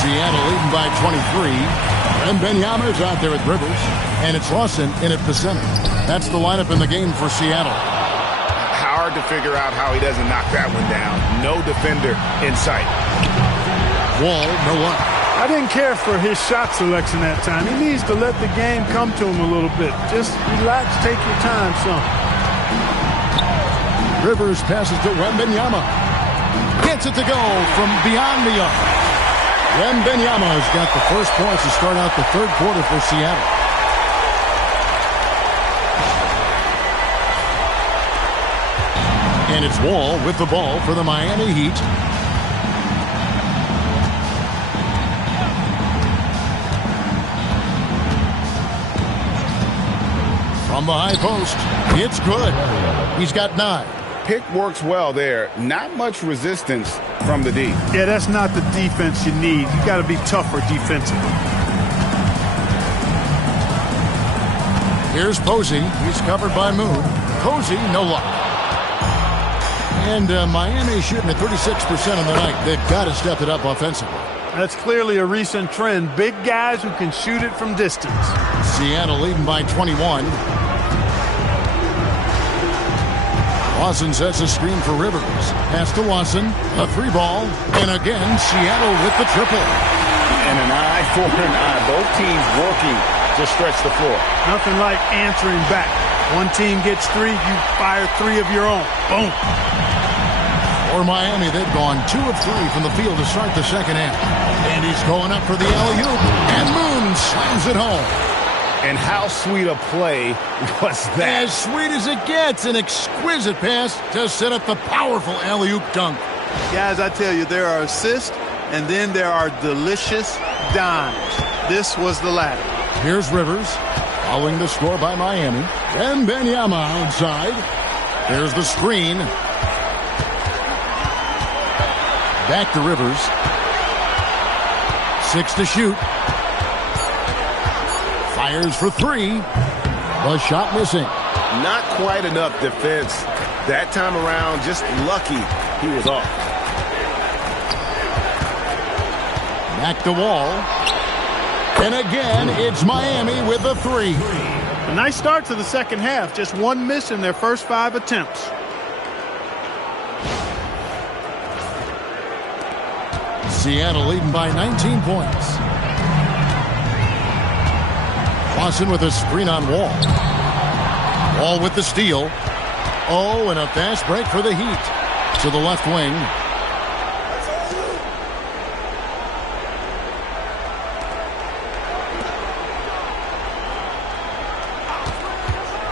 Seattle leading by 23. And Benyama's out there with Rivers. And it's Lawson in at the center. That's the lineup in the game for Seattle. Hard to figure out how he doesn't knock that one down. No defender in sight. Wall, no luck. I didn't care for his shot selection that time. He needs to let the game come to him a little bit. Just relax, take your time some. Rivers passes to Wembanyama. Gets it to go from beyond the arc. Wembanyama has got the first points to start out the third quarter for Seattle. And it's Wall with the ball for the Miami Heat. From the high post, it's good. He's got 9. Pick works well there. Not much resistance from the D. Yeah, that's not the defense you need. You got to be tougher defensively. Here's Posey. He's covered by Moon. Posey, no luck. And Miami shooting at 36% on the night. They've got to step it up offensively. That's clearly a recent trend. Big guys who can shoot it from distance. Seattle leading by 21. Lawson sets a screen for Rivers. Pass to Lawson. A 3-ball. And again, Seattle with the triple. And an eye for an eye. Both teams working to stretch the floor. Nothing like answering back. One team gets 3, you fire 3 of your own. Boom. For Miami, they've gone 2 of 3 from the field to start the second half. And he's going up for the alley-oop. And Moon slams it home. And how sweet a play was that? As sweet as it gets. An exquisite pass to set up the powerful alley-oop dunk. Guys, I tell you, there are assists, and then there are delicious dimes. This was the latter. Here's Rivers, following the score by Miami. And Wembanyama outside. There's the screen. Back to Rivers. 6 to shoot. Fires for 3. The shot missing. Not quite enough defense. That time around, just lucky he was off. Back to Wall. And again, it's Miami with a 3. A nice start to the second half. Just 1 miss in their first 5 attempts. Seattle leading by 19 points. Lawson with a screen on Wall. Wall with the steal. Oh, and a fast break for the Heat. To the left wing.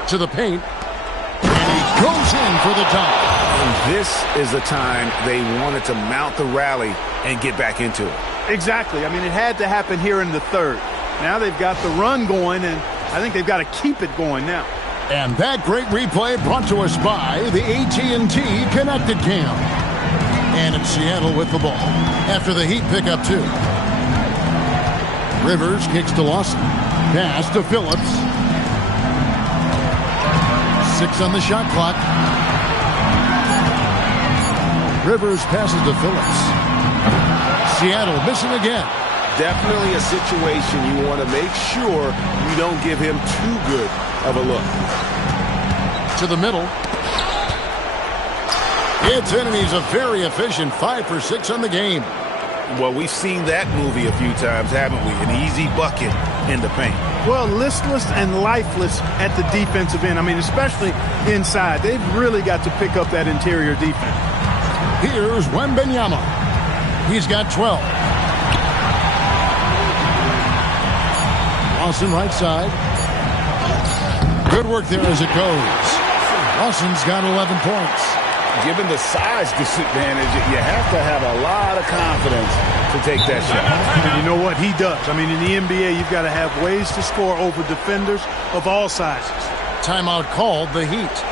To the paint. And he goes in for the dunk. And this is the time they wanted to mount the rally and get back into it. Exactly. I mean, it had to happen here in the third. Now they've got the run going, and I think they've got to keep it going now. And that great replay brought to us by the AT&T Connected Cam. And it's Seattle with the ball after the Heat pick up 2. Rivers kicks to Lawson. Pass to Phillips. 6 on the shot clock. Rivers passes to Phillips. Seattle missing again. Definitely a situation you want to make sure you don't give him too good of a look. To the middle. It's in, and he's a very efficient 5 for 6 on the game. Well, we've seen that movie a few times, haven't we? An easy bucket in the paint. Well, listless and lifeless at the defensive end. I mean, especially inside. They've really got to pick up that interior defense. Here's Wembanyama. He's got 12. Lawson right side. Good work there as it goes. Lawson's got 11 points. Given the size disadvantage, you have to have a lot of confidence to take that shot. And you know what? He does. I mean, in the NBA, you've got to have ways to score over defenders of all sizes. Timeout called, the Heat.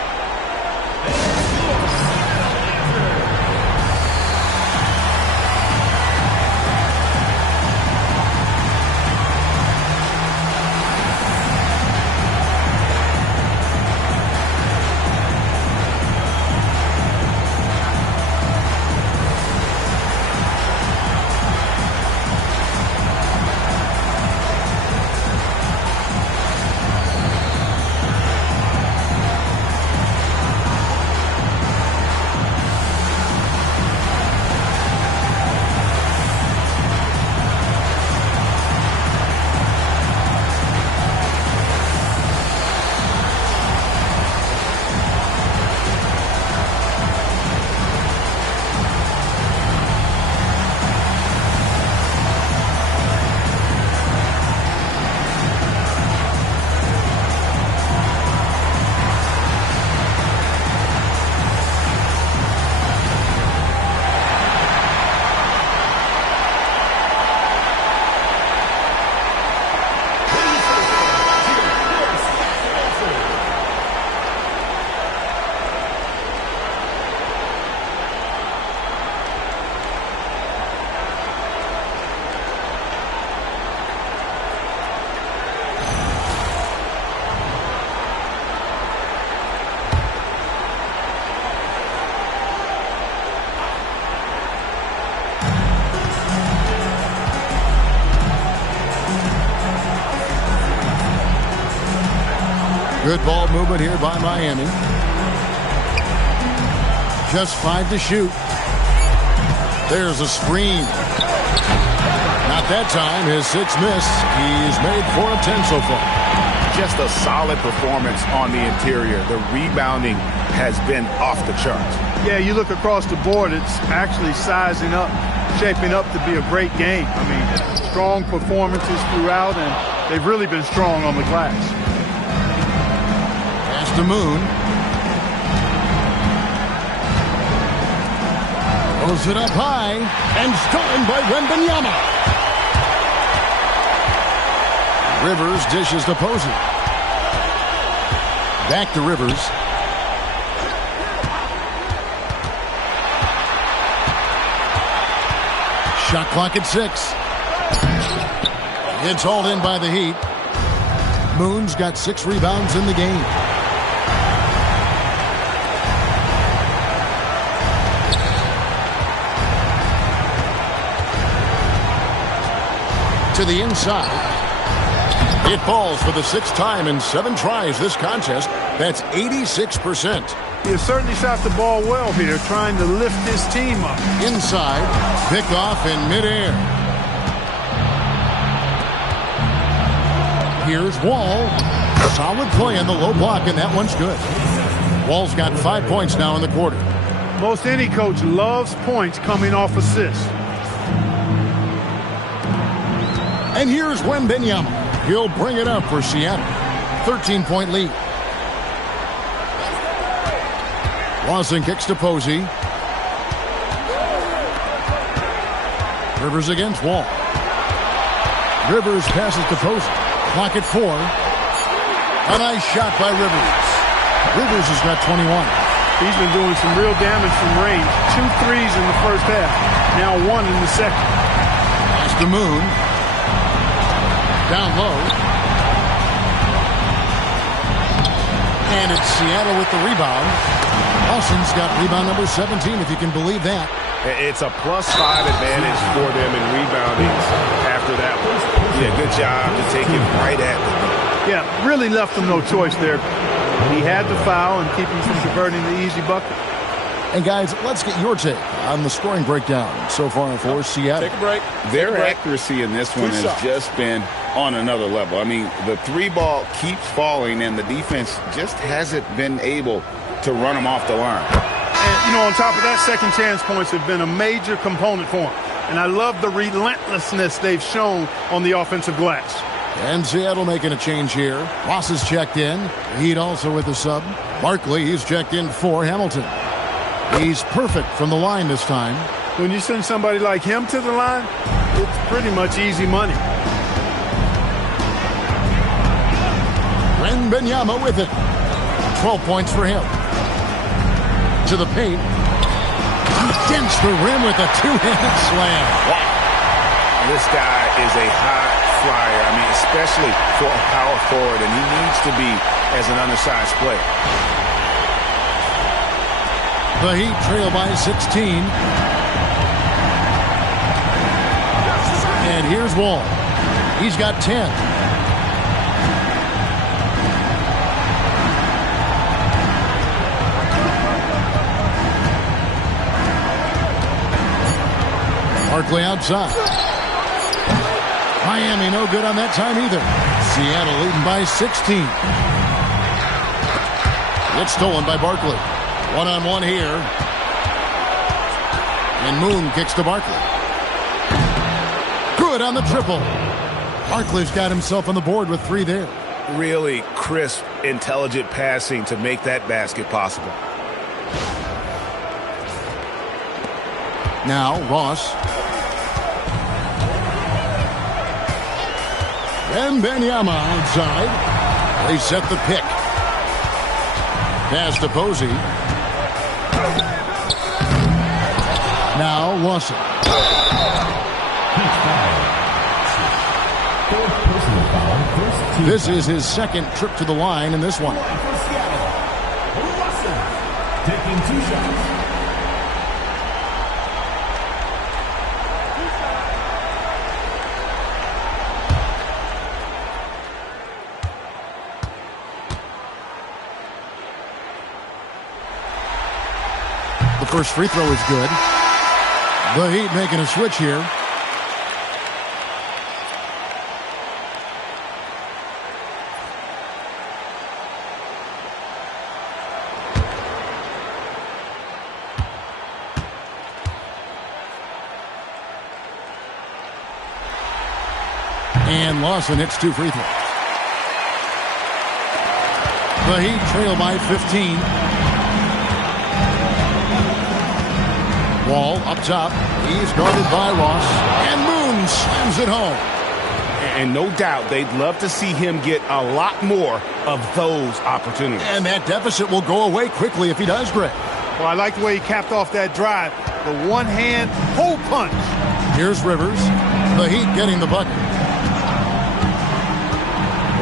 Good ball movement here by Miami. Just 5 to shoot. There's a screen. Not that time. His 6th miss. He's made 4 of 10 so far. Just a solid performance on the interior. The rebounding has been off the charts. Yeah, you look across the board, it's actually sizing up, shaping up to be a great game. I mean, strong performances throughout, and they've really been strong on the glass. The Moon. Throws it up high and stolen by Wembanyama. Rivers dishes to Posey. Back to Rivers. Shot clock at 6. It's hauled in by the Heat. Moon's got 6 rebounds in the game. To the inside. It falls for the 6th time in 7 tries this contest. That's 86%. He certainly shot the ball well here, trying to lift his team up. Inside, picked off in midair. Here's Wall. Solid play in the low block, and that one's good. Wall's got 5 points now in the quarter. Most any coach loves points coming off assists. And here's Wembanyama. He'll bring it up for Seattle. 13-point lead. Lawson kicks to Posey. Rivers against Wall. Rivers passes to Posey. Clock at 4. A nice shot by Rivers. Rivers has got 21. He's been doing some real damage from range. 2 threes in the first half. Now 1 in the second. Pass to Moon. Down low. And it's Seattle with the rebound. Lawson's got rebound number 17, if you can believe that. It's a +5 advantage for them in rebounding after that one. Yeah, good job to take it right at them. Yeah, really left them no choice there. He had to foul and keep him from converting the easy bucket. And guys, let's get your take on the scoring breakdown so far for Seattle. Take a break. Their accuracy in this one has just been on another level. I mean, the 3-ball keeps falling, and the defense just hasn't been able to run them off the line. And, on top of that, second chance points have been a major component for them. And I love the relentlessness they've shown on the offensive glass. And Seattle making a change here. Ross is checked in. Heat also with the sub. Barkley, he's checked in for Hamilton. He's perfect from the line this time. When you send somebody like him to the line, it's pretty much easy money. Wembanyama with it. 12 points for him. To the paint. Against the rim with a two-handed slam. Wow. This guy is a high flyer. I mean, especially for a power forward, and he needs to be as an undersized player. The Heat trail by 16. And here's Wall. He's got 10. Barkley outside. Miami no good on that time either. Seattle leading by 16. It's stolen by Barkley. One-on-one here. And Moon kicks to Barkley. Good on the triple. Barkley's got himself on the board with 3 there. Really crisp, intelligent passing to make that basket possible. Now, Ross. Wembanyama outside. They set the pick. Pass to Posey. Now Lawson. This is his second trip to the line in this one. Taking 2 shots. The first free throw is good. The Heat making a switch here. And Lawson hits 2 free throws. The Heat trail by 15. Wall up top. He's guarded by Ross. And Moon slams it home. And no doubt they'd love to see him get a lot more of those opportunities. And that deficit will go away quickly if he does, Greg. Well, I like the way he capped off that drive. The one-hand hole punch. Here's Rivers. The Heat getting the bucket.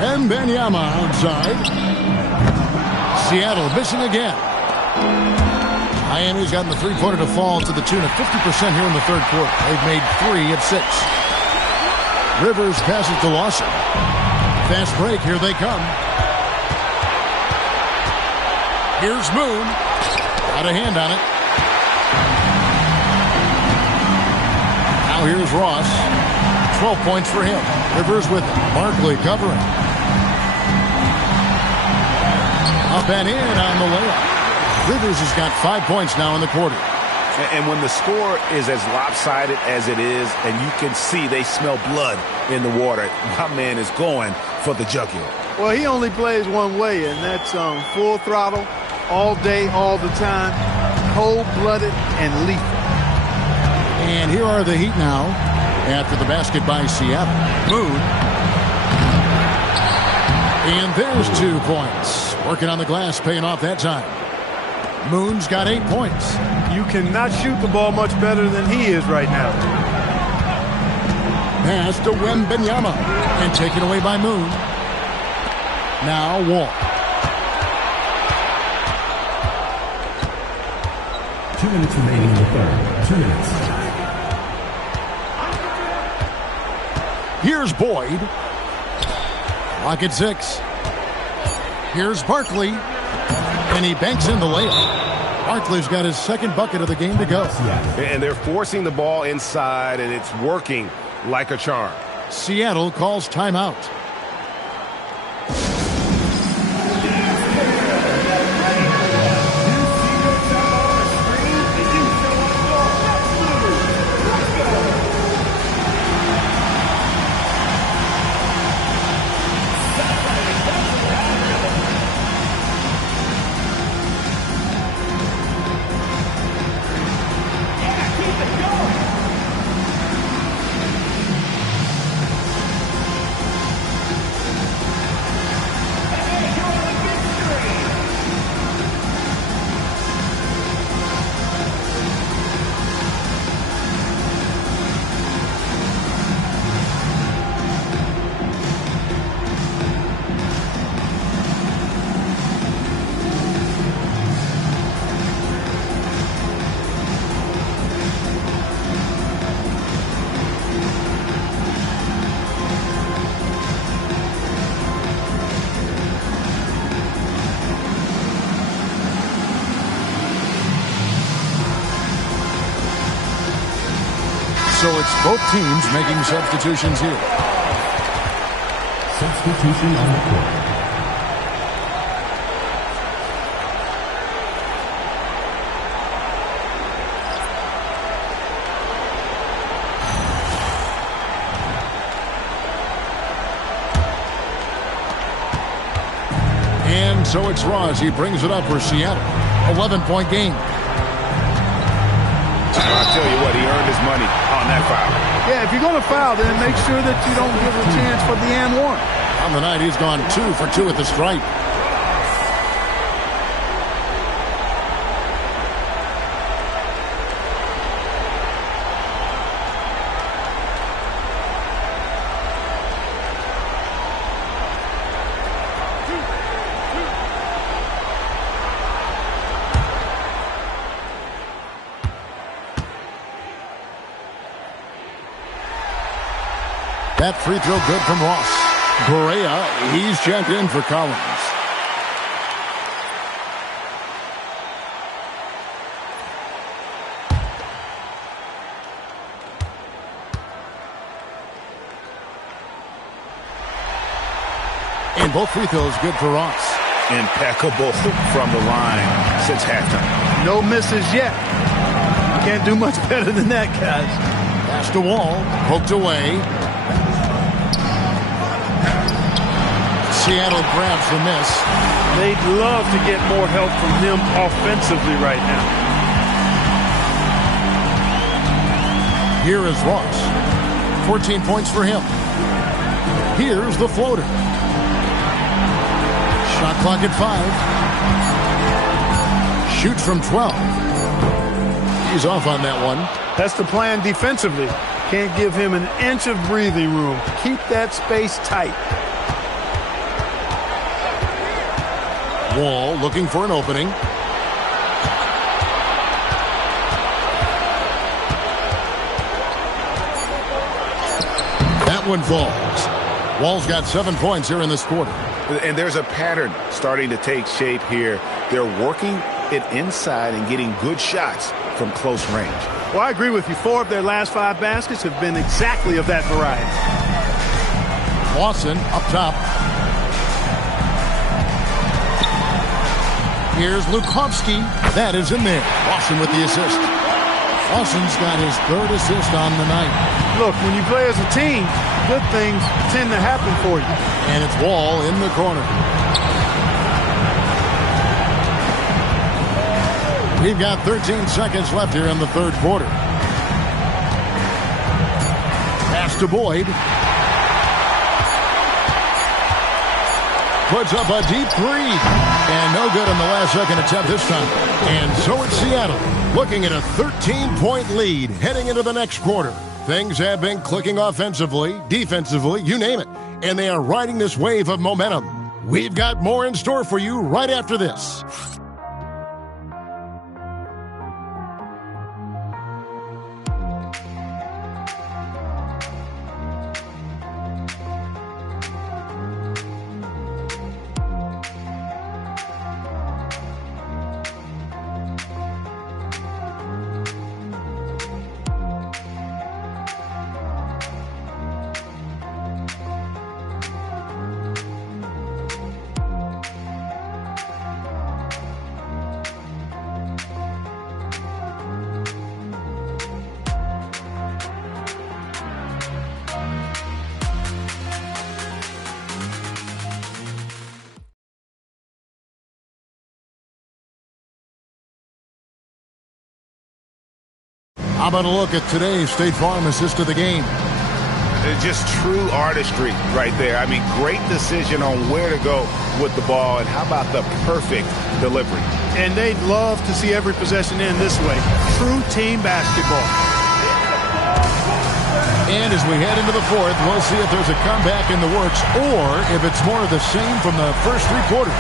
Wembanyama outside. Seattle missing again. Miami's gotten the three-pointer to fall to the tune of 50% here in the third quarter. They've made 3 of 6. Rivers passes to Lawson. Fast break. Here they come. Here's Moon. Got a hand on it. Now here's Ross. 12 points for him. Rivers with Barkley covering. Up and in on the layup. Rivers has got 5 points now in the quarter. And when the score is as lopsided as it is, and you can see they smell blood in the water, my man is going for the jugular. Well, he only plays one way, and that's full throttle, all day, all the time, cold-blooded and lethal. And here are the Heat now after the basket by Seattle. Moon. And there's 2 points. Working on the glass, paying off that time. Moon's got 8 points. You cannot shoot the ball much better than he is right now. Pass to Wembanyama. And taken away by Moon. Now Wall. 2 minutes remaining in the third. 2 minutes. Here's Boyd. Clock at 6. Here's Barkley. And he banks in the layup. Barkley's got his second bucket of the game to go. And they're forcing the ball inside, and it's working like a charm. Seattle calls timeout. it's both teams making substitutions here. Substitution on the court. And so it's Ross. He brings it up for Seattle. 11-point game. I'll tell you what, he earned his money on that foul. Yeah, if you're going to foul, then make sure that you don't give a chance for the and one. On the night, he's gone 2 for 2 at the stripe. That free throw good from Ross. Correa, he's checked in for Collins. And both free throws good for Ross. Impeccable from the line since halftime. No misses yet. You can't do much better than that, guys. Pass to Wall, poked away. Seattle grabs the miss. They'd love to get more help from him offensively right now. Here is Ross. 14 points for him. Here's the floater. Shot clock at 5. Shoots from 12. He's off on that one. That's the plan defensively. Can't give him an inch of breathing room. Keep that space tight. Wall looking for an opening. That one falls. Wall's got 7 points here in this quarter. And there's a pattern starting to take shape here. They're working it inside and getting good shots from close range. Well, I agree with you. 4 of their last 5 baskets have been exactly of that variety. Lawson up top. Here's Lukovsky. That is in there. Lawson with the assist. Lawson's got his 3rd assist on the night. Look, when you play as a team, good things tend to happen for you. And it's Wall in the corner. We've got 13 seconds left here in the 3rd quarter. Pass to Boyd. Puts up a deep 3. And no good in the last second attempt this time. And so it's Seattle looking at a 13-point lead heading into the next quarter. Things have been clicking offensively, defensively, you name it. And they are riding this wave of momentum. We've got more in store for you right after this. How about a look at today's State Farm assist of the game? It's just true artistry right there. I mean, great decision on where to go with the ball, and how about the perfect delivery? And they'd love to see every possession end this way. True team basketball. And as we head into the 4th, we'll see if there's a comeback in the works or if it's more of the same from the first 3 quarters.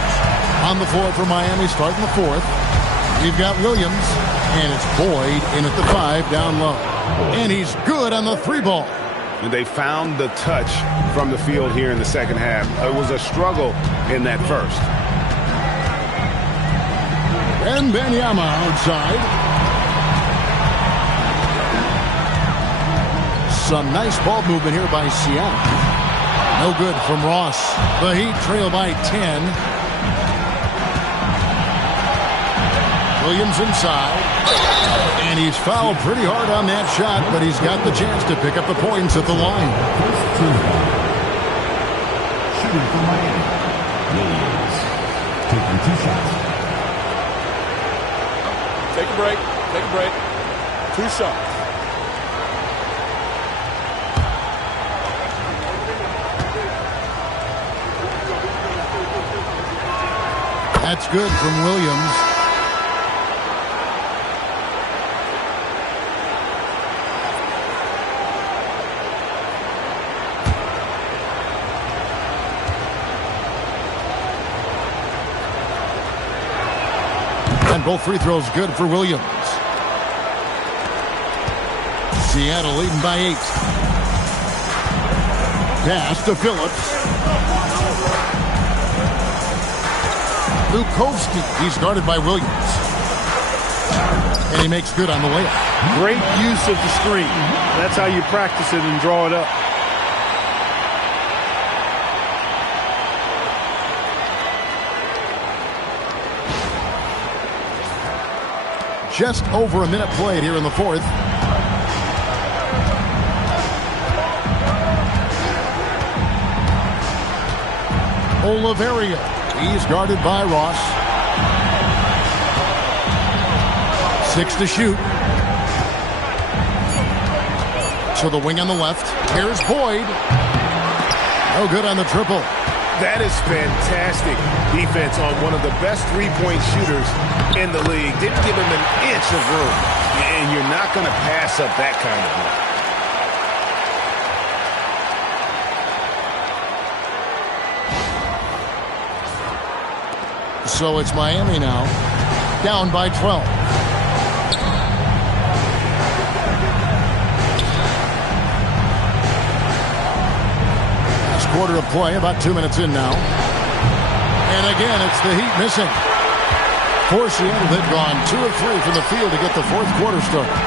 On the floor for Miami starting the 4th. We've got Williams, and it's Boyd in at the 5 down low. And he's good on the 3 ball. And they found the touch from the field here in the second half. It was a struggle in that first. And Wembanyama outside. Some nice ball movement here by Seattle. No good from Ross. The Heat trail by 10. Williams inside. And he's fouled pretty hard on that shot, but he's got the chance to pick up the points at the line. Shooting for Miami, Williams. Taking 2 shots. Take a break. Take a break. 2 shots. That's good from Williams. And both free throws good for Williams. Seattle leading by 8. Pass to Phillips. Lukovsky, he's guarded by Williams. And he makes good on the layup. Great use of the screen. That's how you practice it and draw it up. Just over a minute played here in the fourth. Oliveira. He's guarded by Ross. 6 to shoot. To the wing on the left. Here's Boyd. No good on the triple. That is fantastic defense on one of the best three-point shooters in the league. Didn't give him an inch of room. And you're not going to pass up that kind of look. So it's Miami now, down by 12. Last quarter of play, about 2 minutes in now. And again, it's the Heat missing. For Seattle, they've gone 2 of 3 from the field to get the fourth quarter started.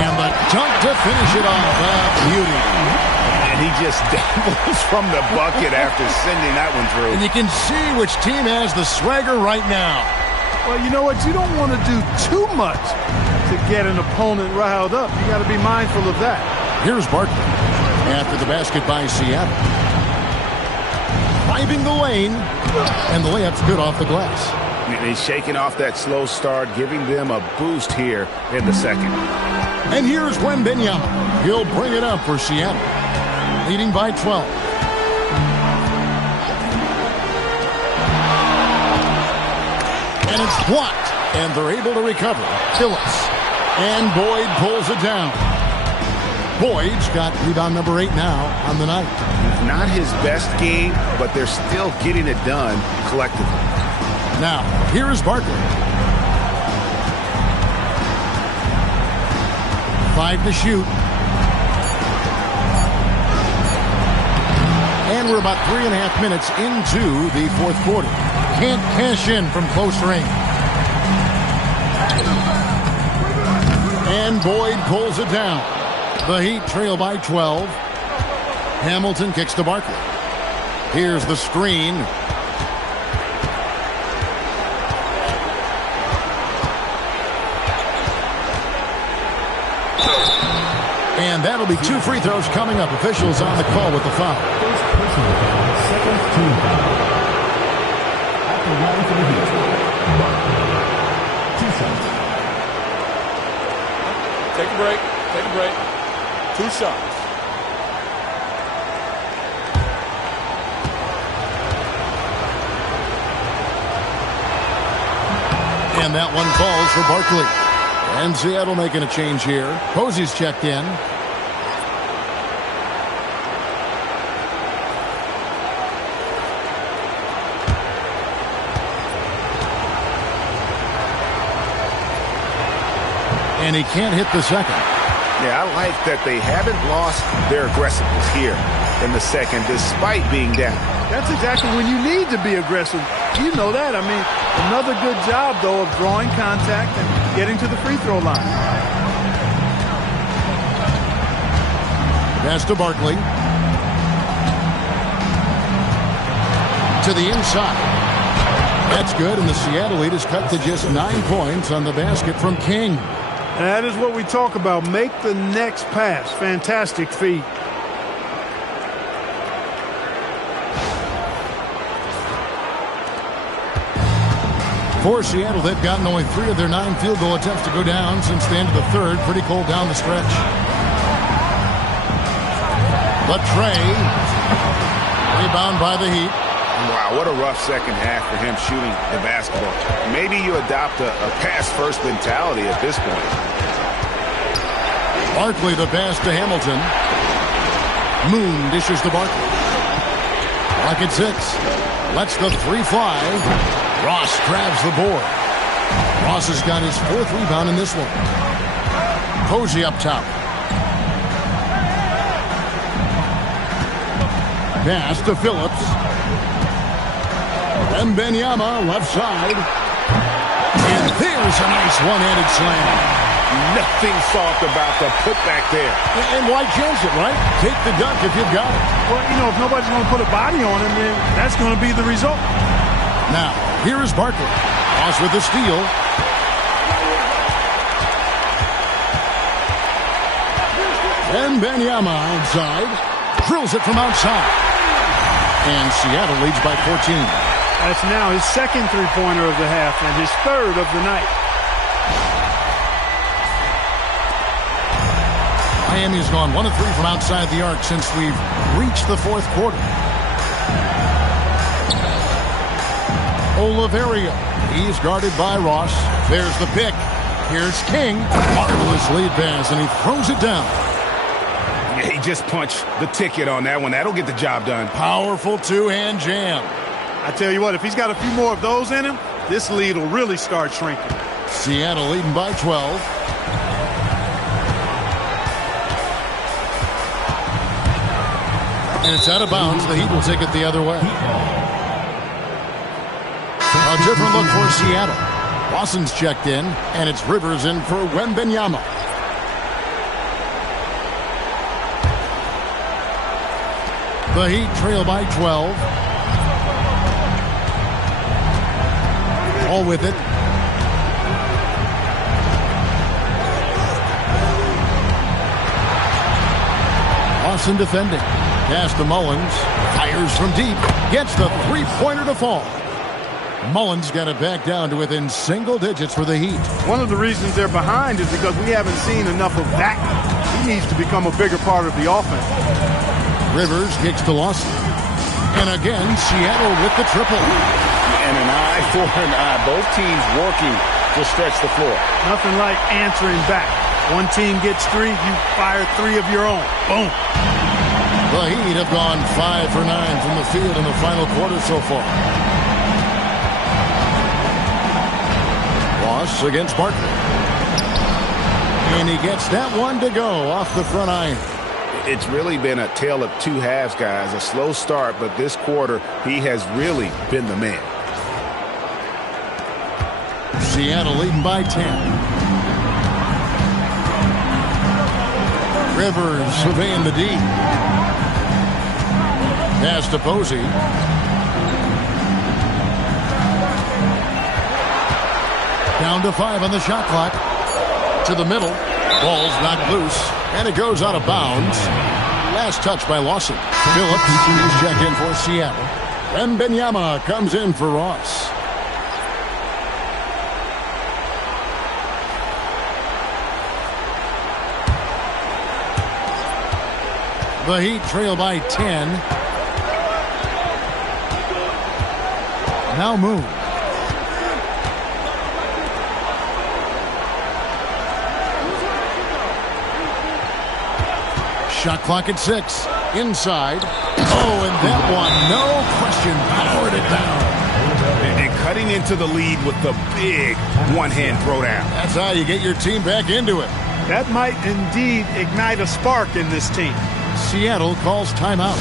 And the dunk to finish it off. Beauty. And he just dabbles from the bucket after sending that one through. And you can see which team has the swagger right now. Well, you know what? You don't want to do too much to get an opponent riled up. You got to be mindful of that. Here's Barkley after the basket by Seattle. Driving the lane, and the layup's good off the glass. And he's shaking off that slow start, giving them a boost here in the second. And here's Wembanyama. He'll bring it up for Seattle, leading by 12. And it's blocked, and they're able to recover. Phillips, and Boyd pulls it down. Boyd's got rebound number 8 now on the night. Not his best game, but they're still getting it done collectively. Now, here's Barkley. 5 to shoot. And we're about 3.5 minutes into the fourth quarter. Can't cash in from close range. And Boyd pulls it down. The Heat trail by 12. Hamilton kicks to Barkley. Here's the screen. And that'll be 2 free throws coming up. Officials on the call with the foul. First personal foul, second team foul. At the line for the Heat, Barkley. 2 shots. Take a break. Take a break. 2 shots. And that one falls for Barkley. And Seattle making a change here. Posey's checked in. And he can't hit the second. Yeah, I like that they haven't lost their aggressiveness here. in the second despite being down. That's exactly when you need to be aggressive. You know that. I mean, another good job, though, of drawing contact and getting to the free throw line. Pass to Barkley. To the inside. That's good, and the Seattle lead is cut to just 9 points on the basket from King. That is what we talk about. Make the next pass. Fantastic feed. For Seattle, they've gotten only 3 of their 9 field goal attempts to go down since the end of the third. Pretty cold down the stretch. But Trey, rebound by the Heat. Wow, what a rough second half for him shooting the basketball. Maybe you adopt a pass-first mentality at this point. Barkley the pass to Hamilton. Moon dishes to Barkley. Rocket 6. Lets the 3 fly. Ross grabs the board. Ross has got his 4th rebound in this one. Posey up top. Pass to Phillips. And Benyama left side. And there's a nice one-handed slam. Nothing soft about the putback there. And why chance it, right? Take the dunk if you've got it. Well, you know, if nobody's going to put a body on him, then that's going to be the result. Now, here is Barkley. Ross with the steal. And Benyama outside. Drills it from outside. And Seattle leads by 14. That's now his 2nd three-pointer of the half and his 3rd of the night. Miami's gone 1 of 3 from outside the arc since we've reached the 4th quarter. Oliverio. He's guarded by Ross. There's the pick. Here's King. Marvelous lead pass, and he throws it down. Yeah, he just punched the ticket on that one. That'll get the job done. Powerful 2-hand jam. I tell you what, if he's got a few more of those in him, this lead will really start shrinking. Seattle leading by 12. And it's out of bounds. The Heat will take it the other way. A different look for Seattle. Lawson's checked in, and it's Rivers in for Wembanyama. The Heat trail by 12. All with it. Lawson defending. Pass to Mullins. Fires from deep. Gets the 3-pointer to fall. Mullins got it back down to within single digits for the Heat. One of the reasons they're behind is because we haven't seen enough of that. He needs to become a bigger part of the offense. Rivers kicks to Lawson. And again, Seattle with the triple. And an eye for an eye. Both teams working to stretch the floor. Nothing like answering back. One team gets 3, you fire 3 of your own. Boom. The Heat have gone 5 for 9 from the field in the final quarter so far. Ross against Barkley. And he gets that one to go off the front iron. It's really been a tale of 2 halves, guys. A slow start, but this quarter, he has really been the man. Seattle leading by 10. Rivers surveying the D. Pass to Posey. Down to 5 on the shot clock. To the middle. Ball's knocked loose. And it goes out of bounds. Last touch by Lawson. Phillips is checked in for Seattle. And Benyama comes in for Ross. The Heat trail by 10. Now Moon. Shot clock at 6. Inside. Oh, and that one, no question, powered it down. And cutting into the lead with the big one-hand throwdown. That's how you get your team back into it. That might indeed ignite a spark in this team. Seattle calls timeout.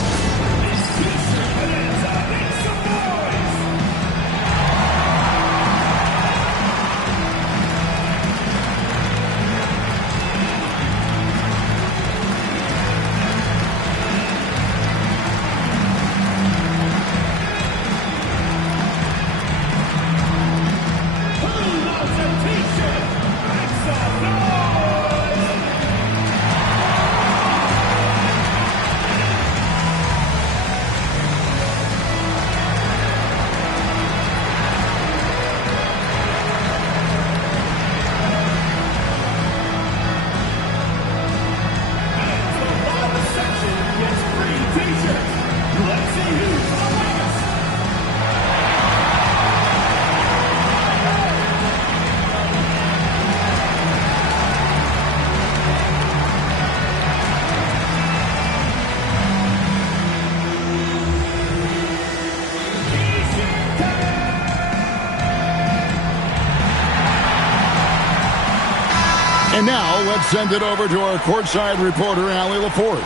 And now, let's send it over to our courtside reporter, Allie LaForce.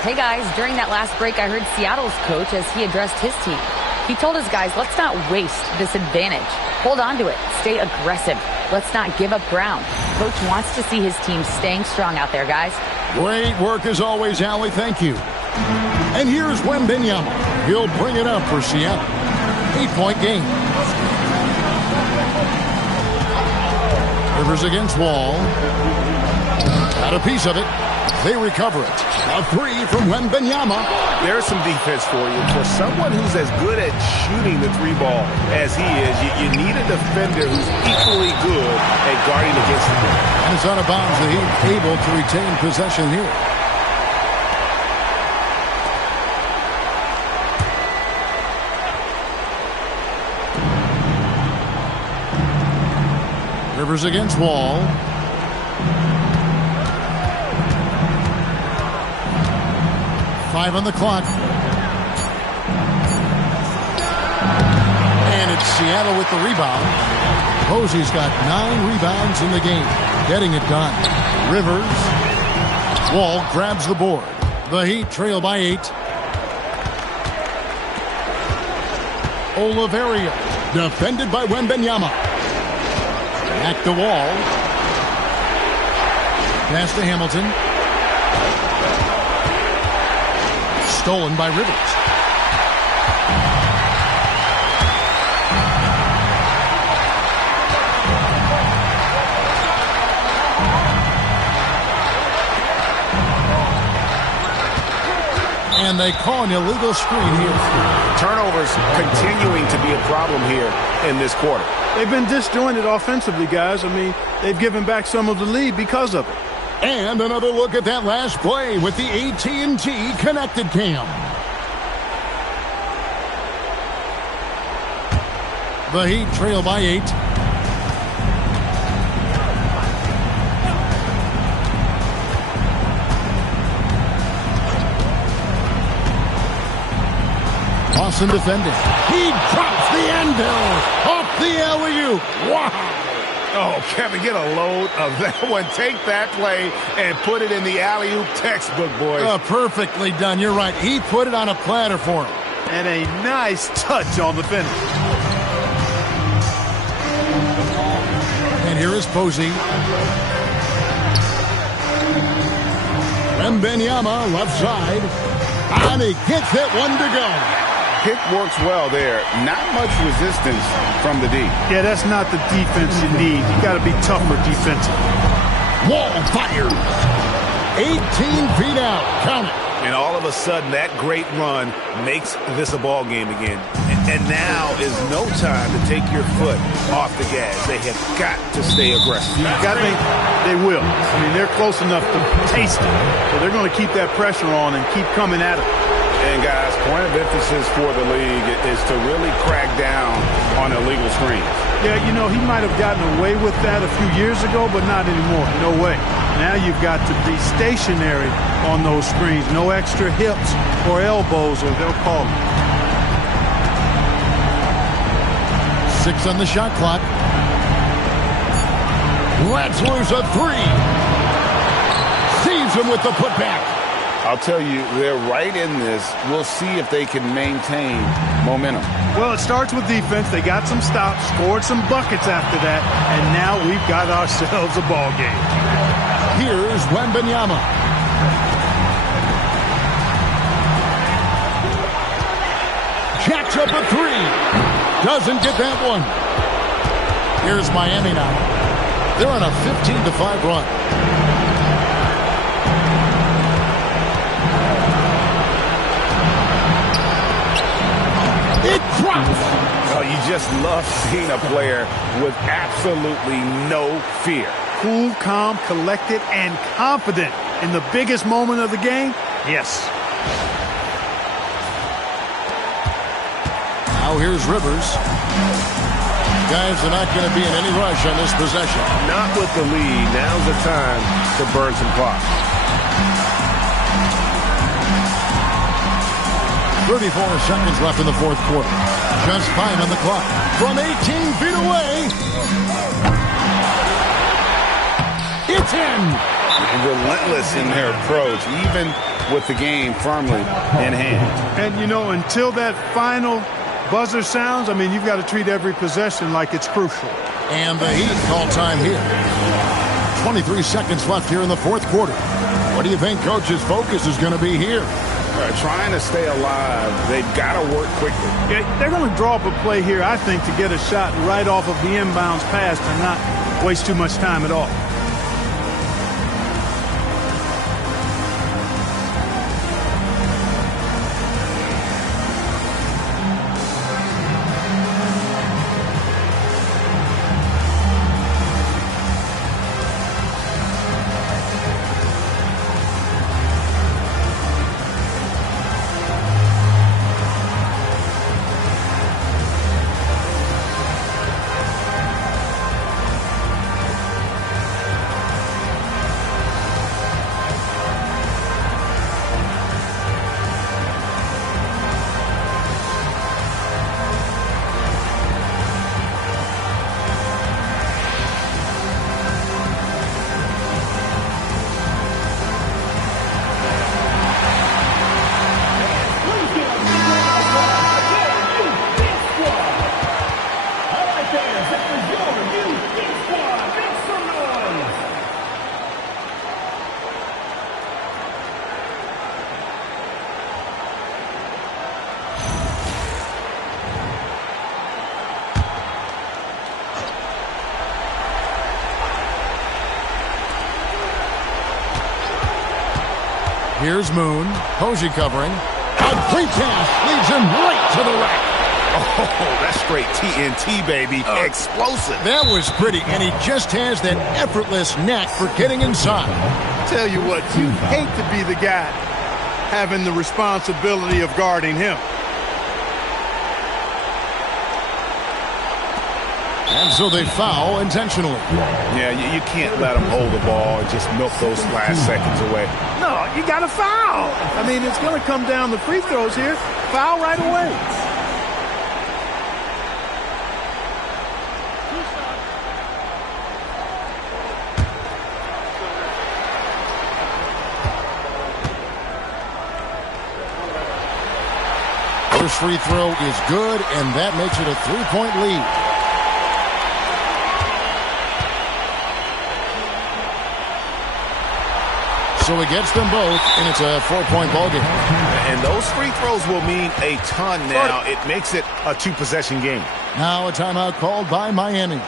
Hey, guys. During that last break, I heard Seattle's coach as he addressed his team. He told his guys, let's not waste this advantage. Hold on to it. Stay aggressive. Let's not give up ground. Coach wants to see his team staying strong out there, guys. Great work as always, Allie. Thank you. And here's Wembanyama. He'll bring it up for Seattle. 8-point game. Rivers against Wall. Got a piece of it. They recover it. A three from Wembanyama. There's some defense for you. For someone who's as good at shooting the three ball as he is, you need a defender who's equally good at guarding against the ball. And it's out of bounds. The Heat able to retain possession here. Rivers against Wall. Five on the clock. And it's Seattle with the rebound. Posey's got 9 rebounds in the game. Getting it done. Rivers. Wall grabs the board. The Heat trail by 8. Oliveira. Defended by Wembanyama. Back to Wall. Pass to Hamilton. Stolen by Rivers. And they call an illegal screen here. Turnovers continuing to be a problem here in this quarter. They've been disjointed offensively, guys. I mean, they've given back some of the lead because of it. And another look at that last play with the AT&T Connected Cam. The Heat trail by 8. Boston defending. He drops the anvil off the alley-oop. Wow. Oh, Kevin, get a load of that one. Take that play and put it in the alley-oop textbook, boys. Perfectly done. You're right. He put it on a platter for him. And a nice touch on the finish. And here is Posey. Wembanyama left side. And he gets it, one to go. Pick works well there. Not much resistance from the D. Yeah, that's not the defense you need. You got to be tougher defensively. Wall fires. 18 feet out. Count it. And all of a sudden, that great run makes this a ball game again. And now is no time to take your foot off the gas. They have got to stay aggressive. They will. I mean, they're close enough to taste it. So they're going to keep that pressure on and keep coming at it. And, guys, point of emphasis for the league is to really crack down on illegal screens. Yeah, you know, he might have gotten away with that a few years ago, but not anymore. No way. Now you've got to be stationary on those screens. No extra hips or elbows, or they'll call them. 6 on the shot clock. Let's lose a 3. Sees him with the putback. I'll tell you, they're right in this. We'll see if they can maintain momentum. Well, it starts with defense. They got some stops, scored some buckets after that, and now we've got ourselves a ball game. Here's Wembanyama. Jacks up a three. Doesn't get that one. Here's Miami now. They're on a 15-5 run. It drops. Oh, you just love seeing a player with absolutely no fear. Cool, calm, collected, and confident in the biggest moment of the game? Yes. Now here's Rivers. Guys are not going to be in any rush on this possession. Not with the lead. Now's the time to burn some clock. 34 seconds left in the fourth quarter. Just 5 on the clock. From 18 feet away. It's in. Relentless in their approach, even with the game firmly in hand. And, you know, until that final buzzer sounds, I mean, you've got to treat every possession like it's crucial. And the Heat call time here. 23 seconds left here in the fourth quarter. What do you think Coach's focus is going to be here? Trying to stay alive. They've got to work quickly. Yeah, they're going to draw up a play here, I think, to get a shot right off of the inbounds pass and not waste too much time at all. Here's Moon. Posey covering. Complete pass leads him right to the rack. Oh, that's straight TNT, baby. Explosive. That was pretty, and he just has that effortless knack for getting inside. Tell you what, you hate to be the guy having the responsibility of guarding him. And so they foul intentionally. Yeah, you can't let them hold the ball and just milk those last seconds away. No, you got to foul. I mean, it's going to come down to free throws here. Foul right away. First free throw is good, and that makes it a 3-point lead. So he gets them both, and it's a 4-point ball game. And those free throws will mean a ton now. It makes it a 2-possession game. Now a timeout called by Miami.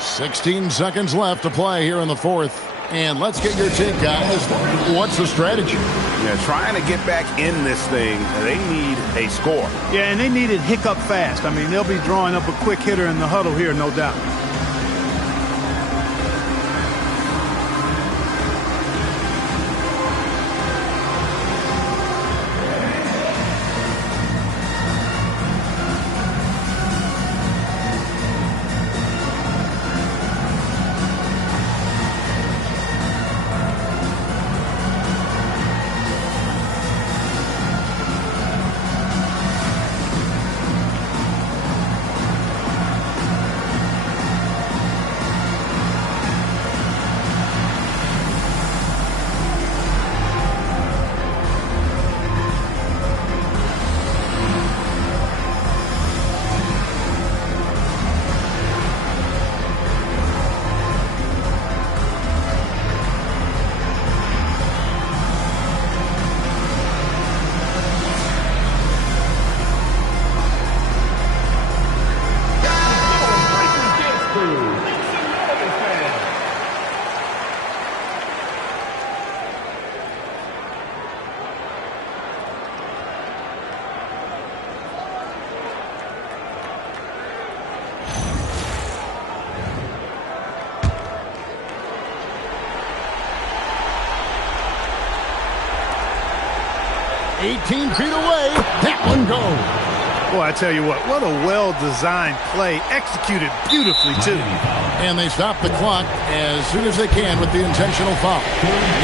16 seconds left to play here in the fourth. And let's get your take, guys. What's the strategy? Yeah, trying to get back in this thing, they need a score. Yeah, and they need it hiccup fast. I mean, they'll be drawing up a quick hitter in the huddle here, no doubt. 18 feet away. That one goes. Boy, I tell you what a well-designed play, executed beautifully, too. And they stop the clock as soon as they can with the intentional foul.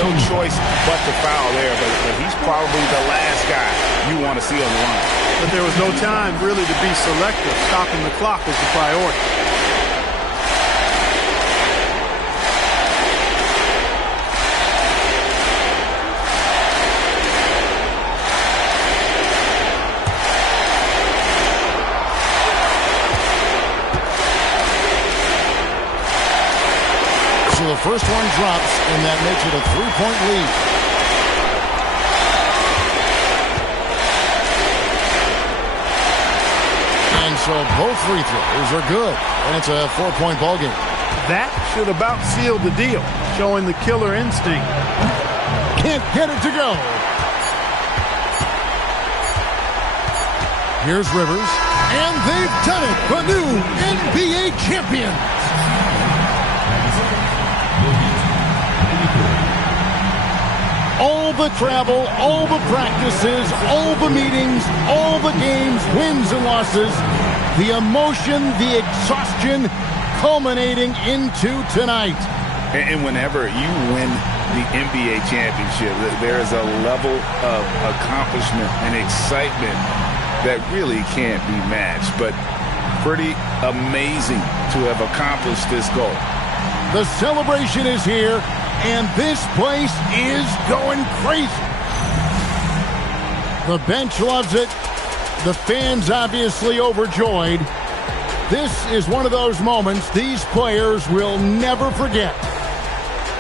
No choice but to foul there, but he's probably the last guy you want to see on the line. But there was no time really to be selective. Stopping the clock was the priority. So the first one drops, and that makes it a 3-point lead. And so both free throws are good, and it's a 4-point ball game. That should about seal the deal, showing the killer instinct. Can't get it to go. Here's Rivers, and they've done it. The new NBA champions. All the travel, all the practices, all the meetings, all the games, wins and losses, the emotion, the exhaustion culminating into tonight. And whenever you win the NBA championship, there is a level of accomplishment and excitement that really can't be matched. But pretty amazing to have accomplished this goal. The celebration is here. And this place is going crazy. The bench loves it. The fans obviously overjoyed. This is one of those moments these players will never forget.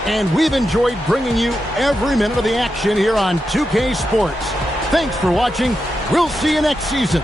And we've enjoyed bringing you every minute of the action here on 2K Sports. Thanks for watching. We'll see you next season.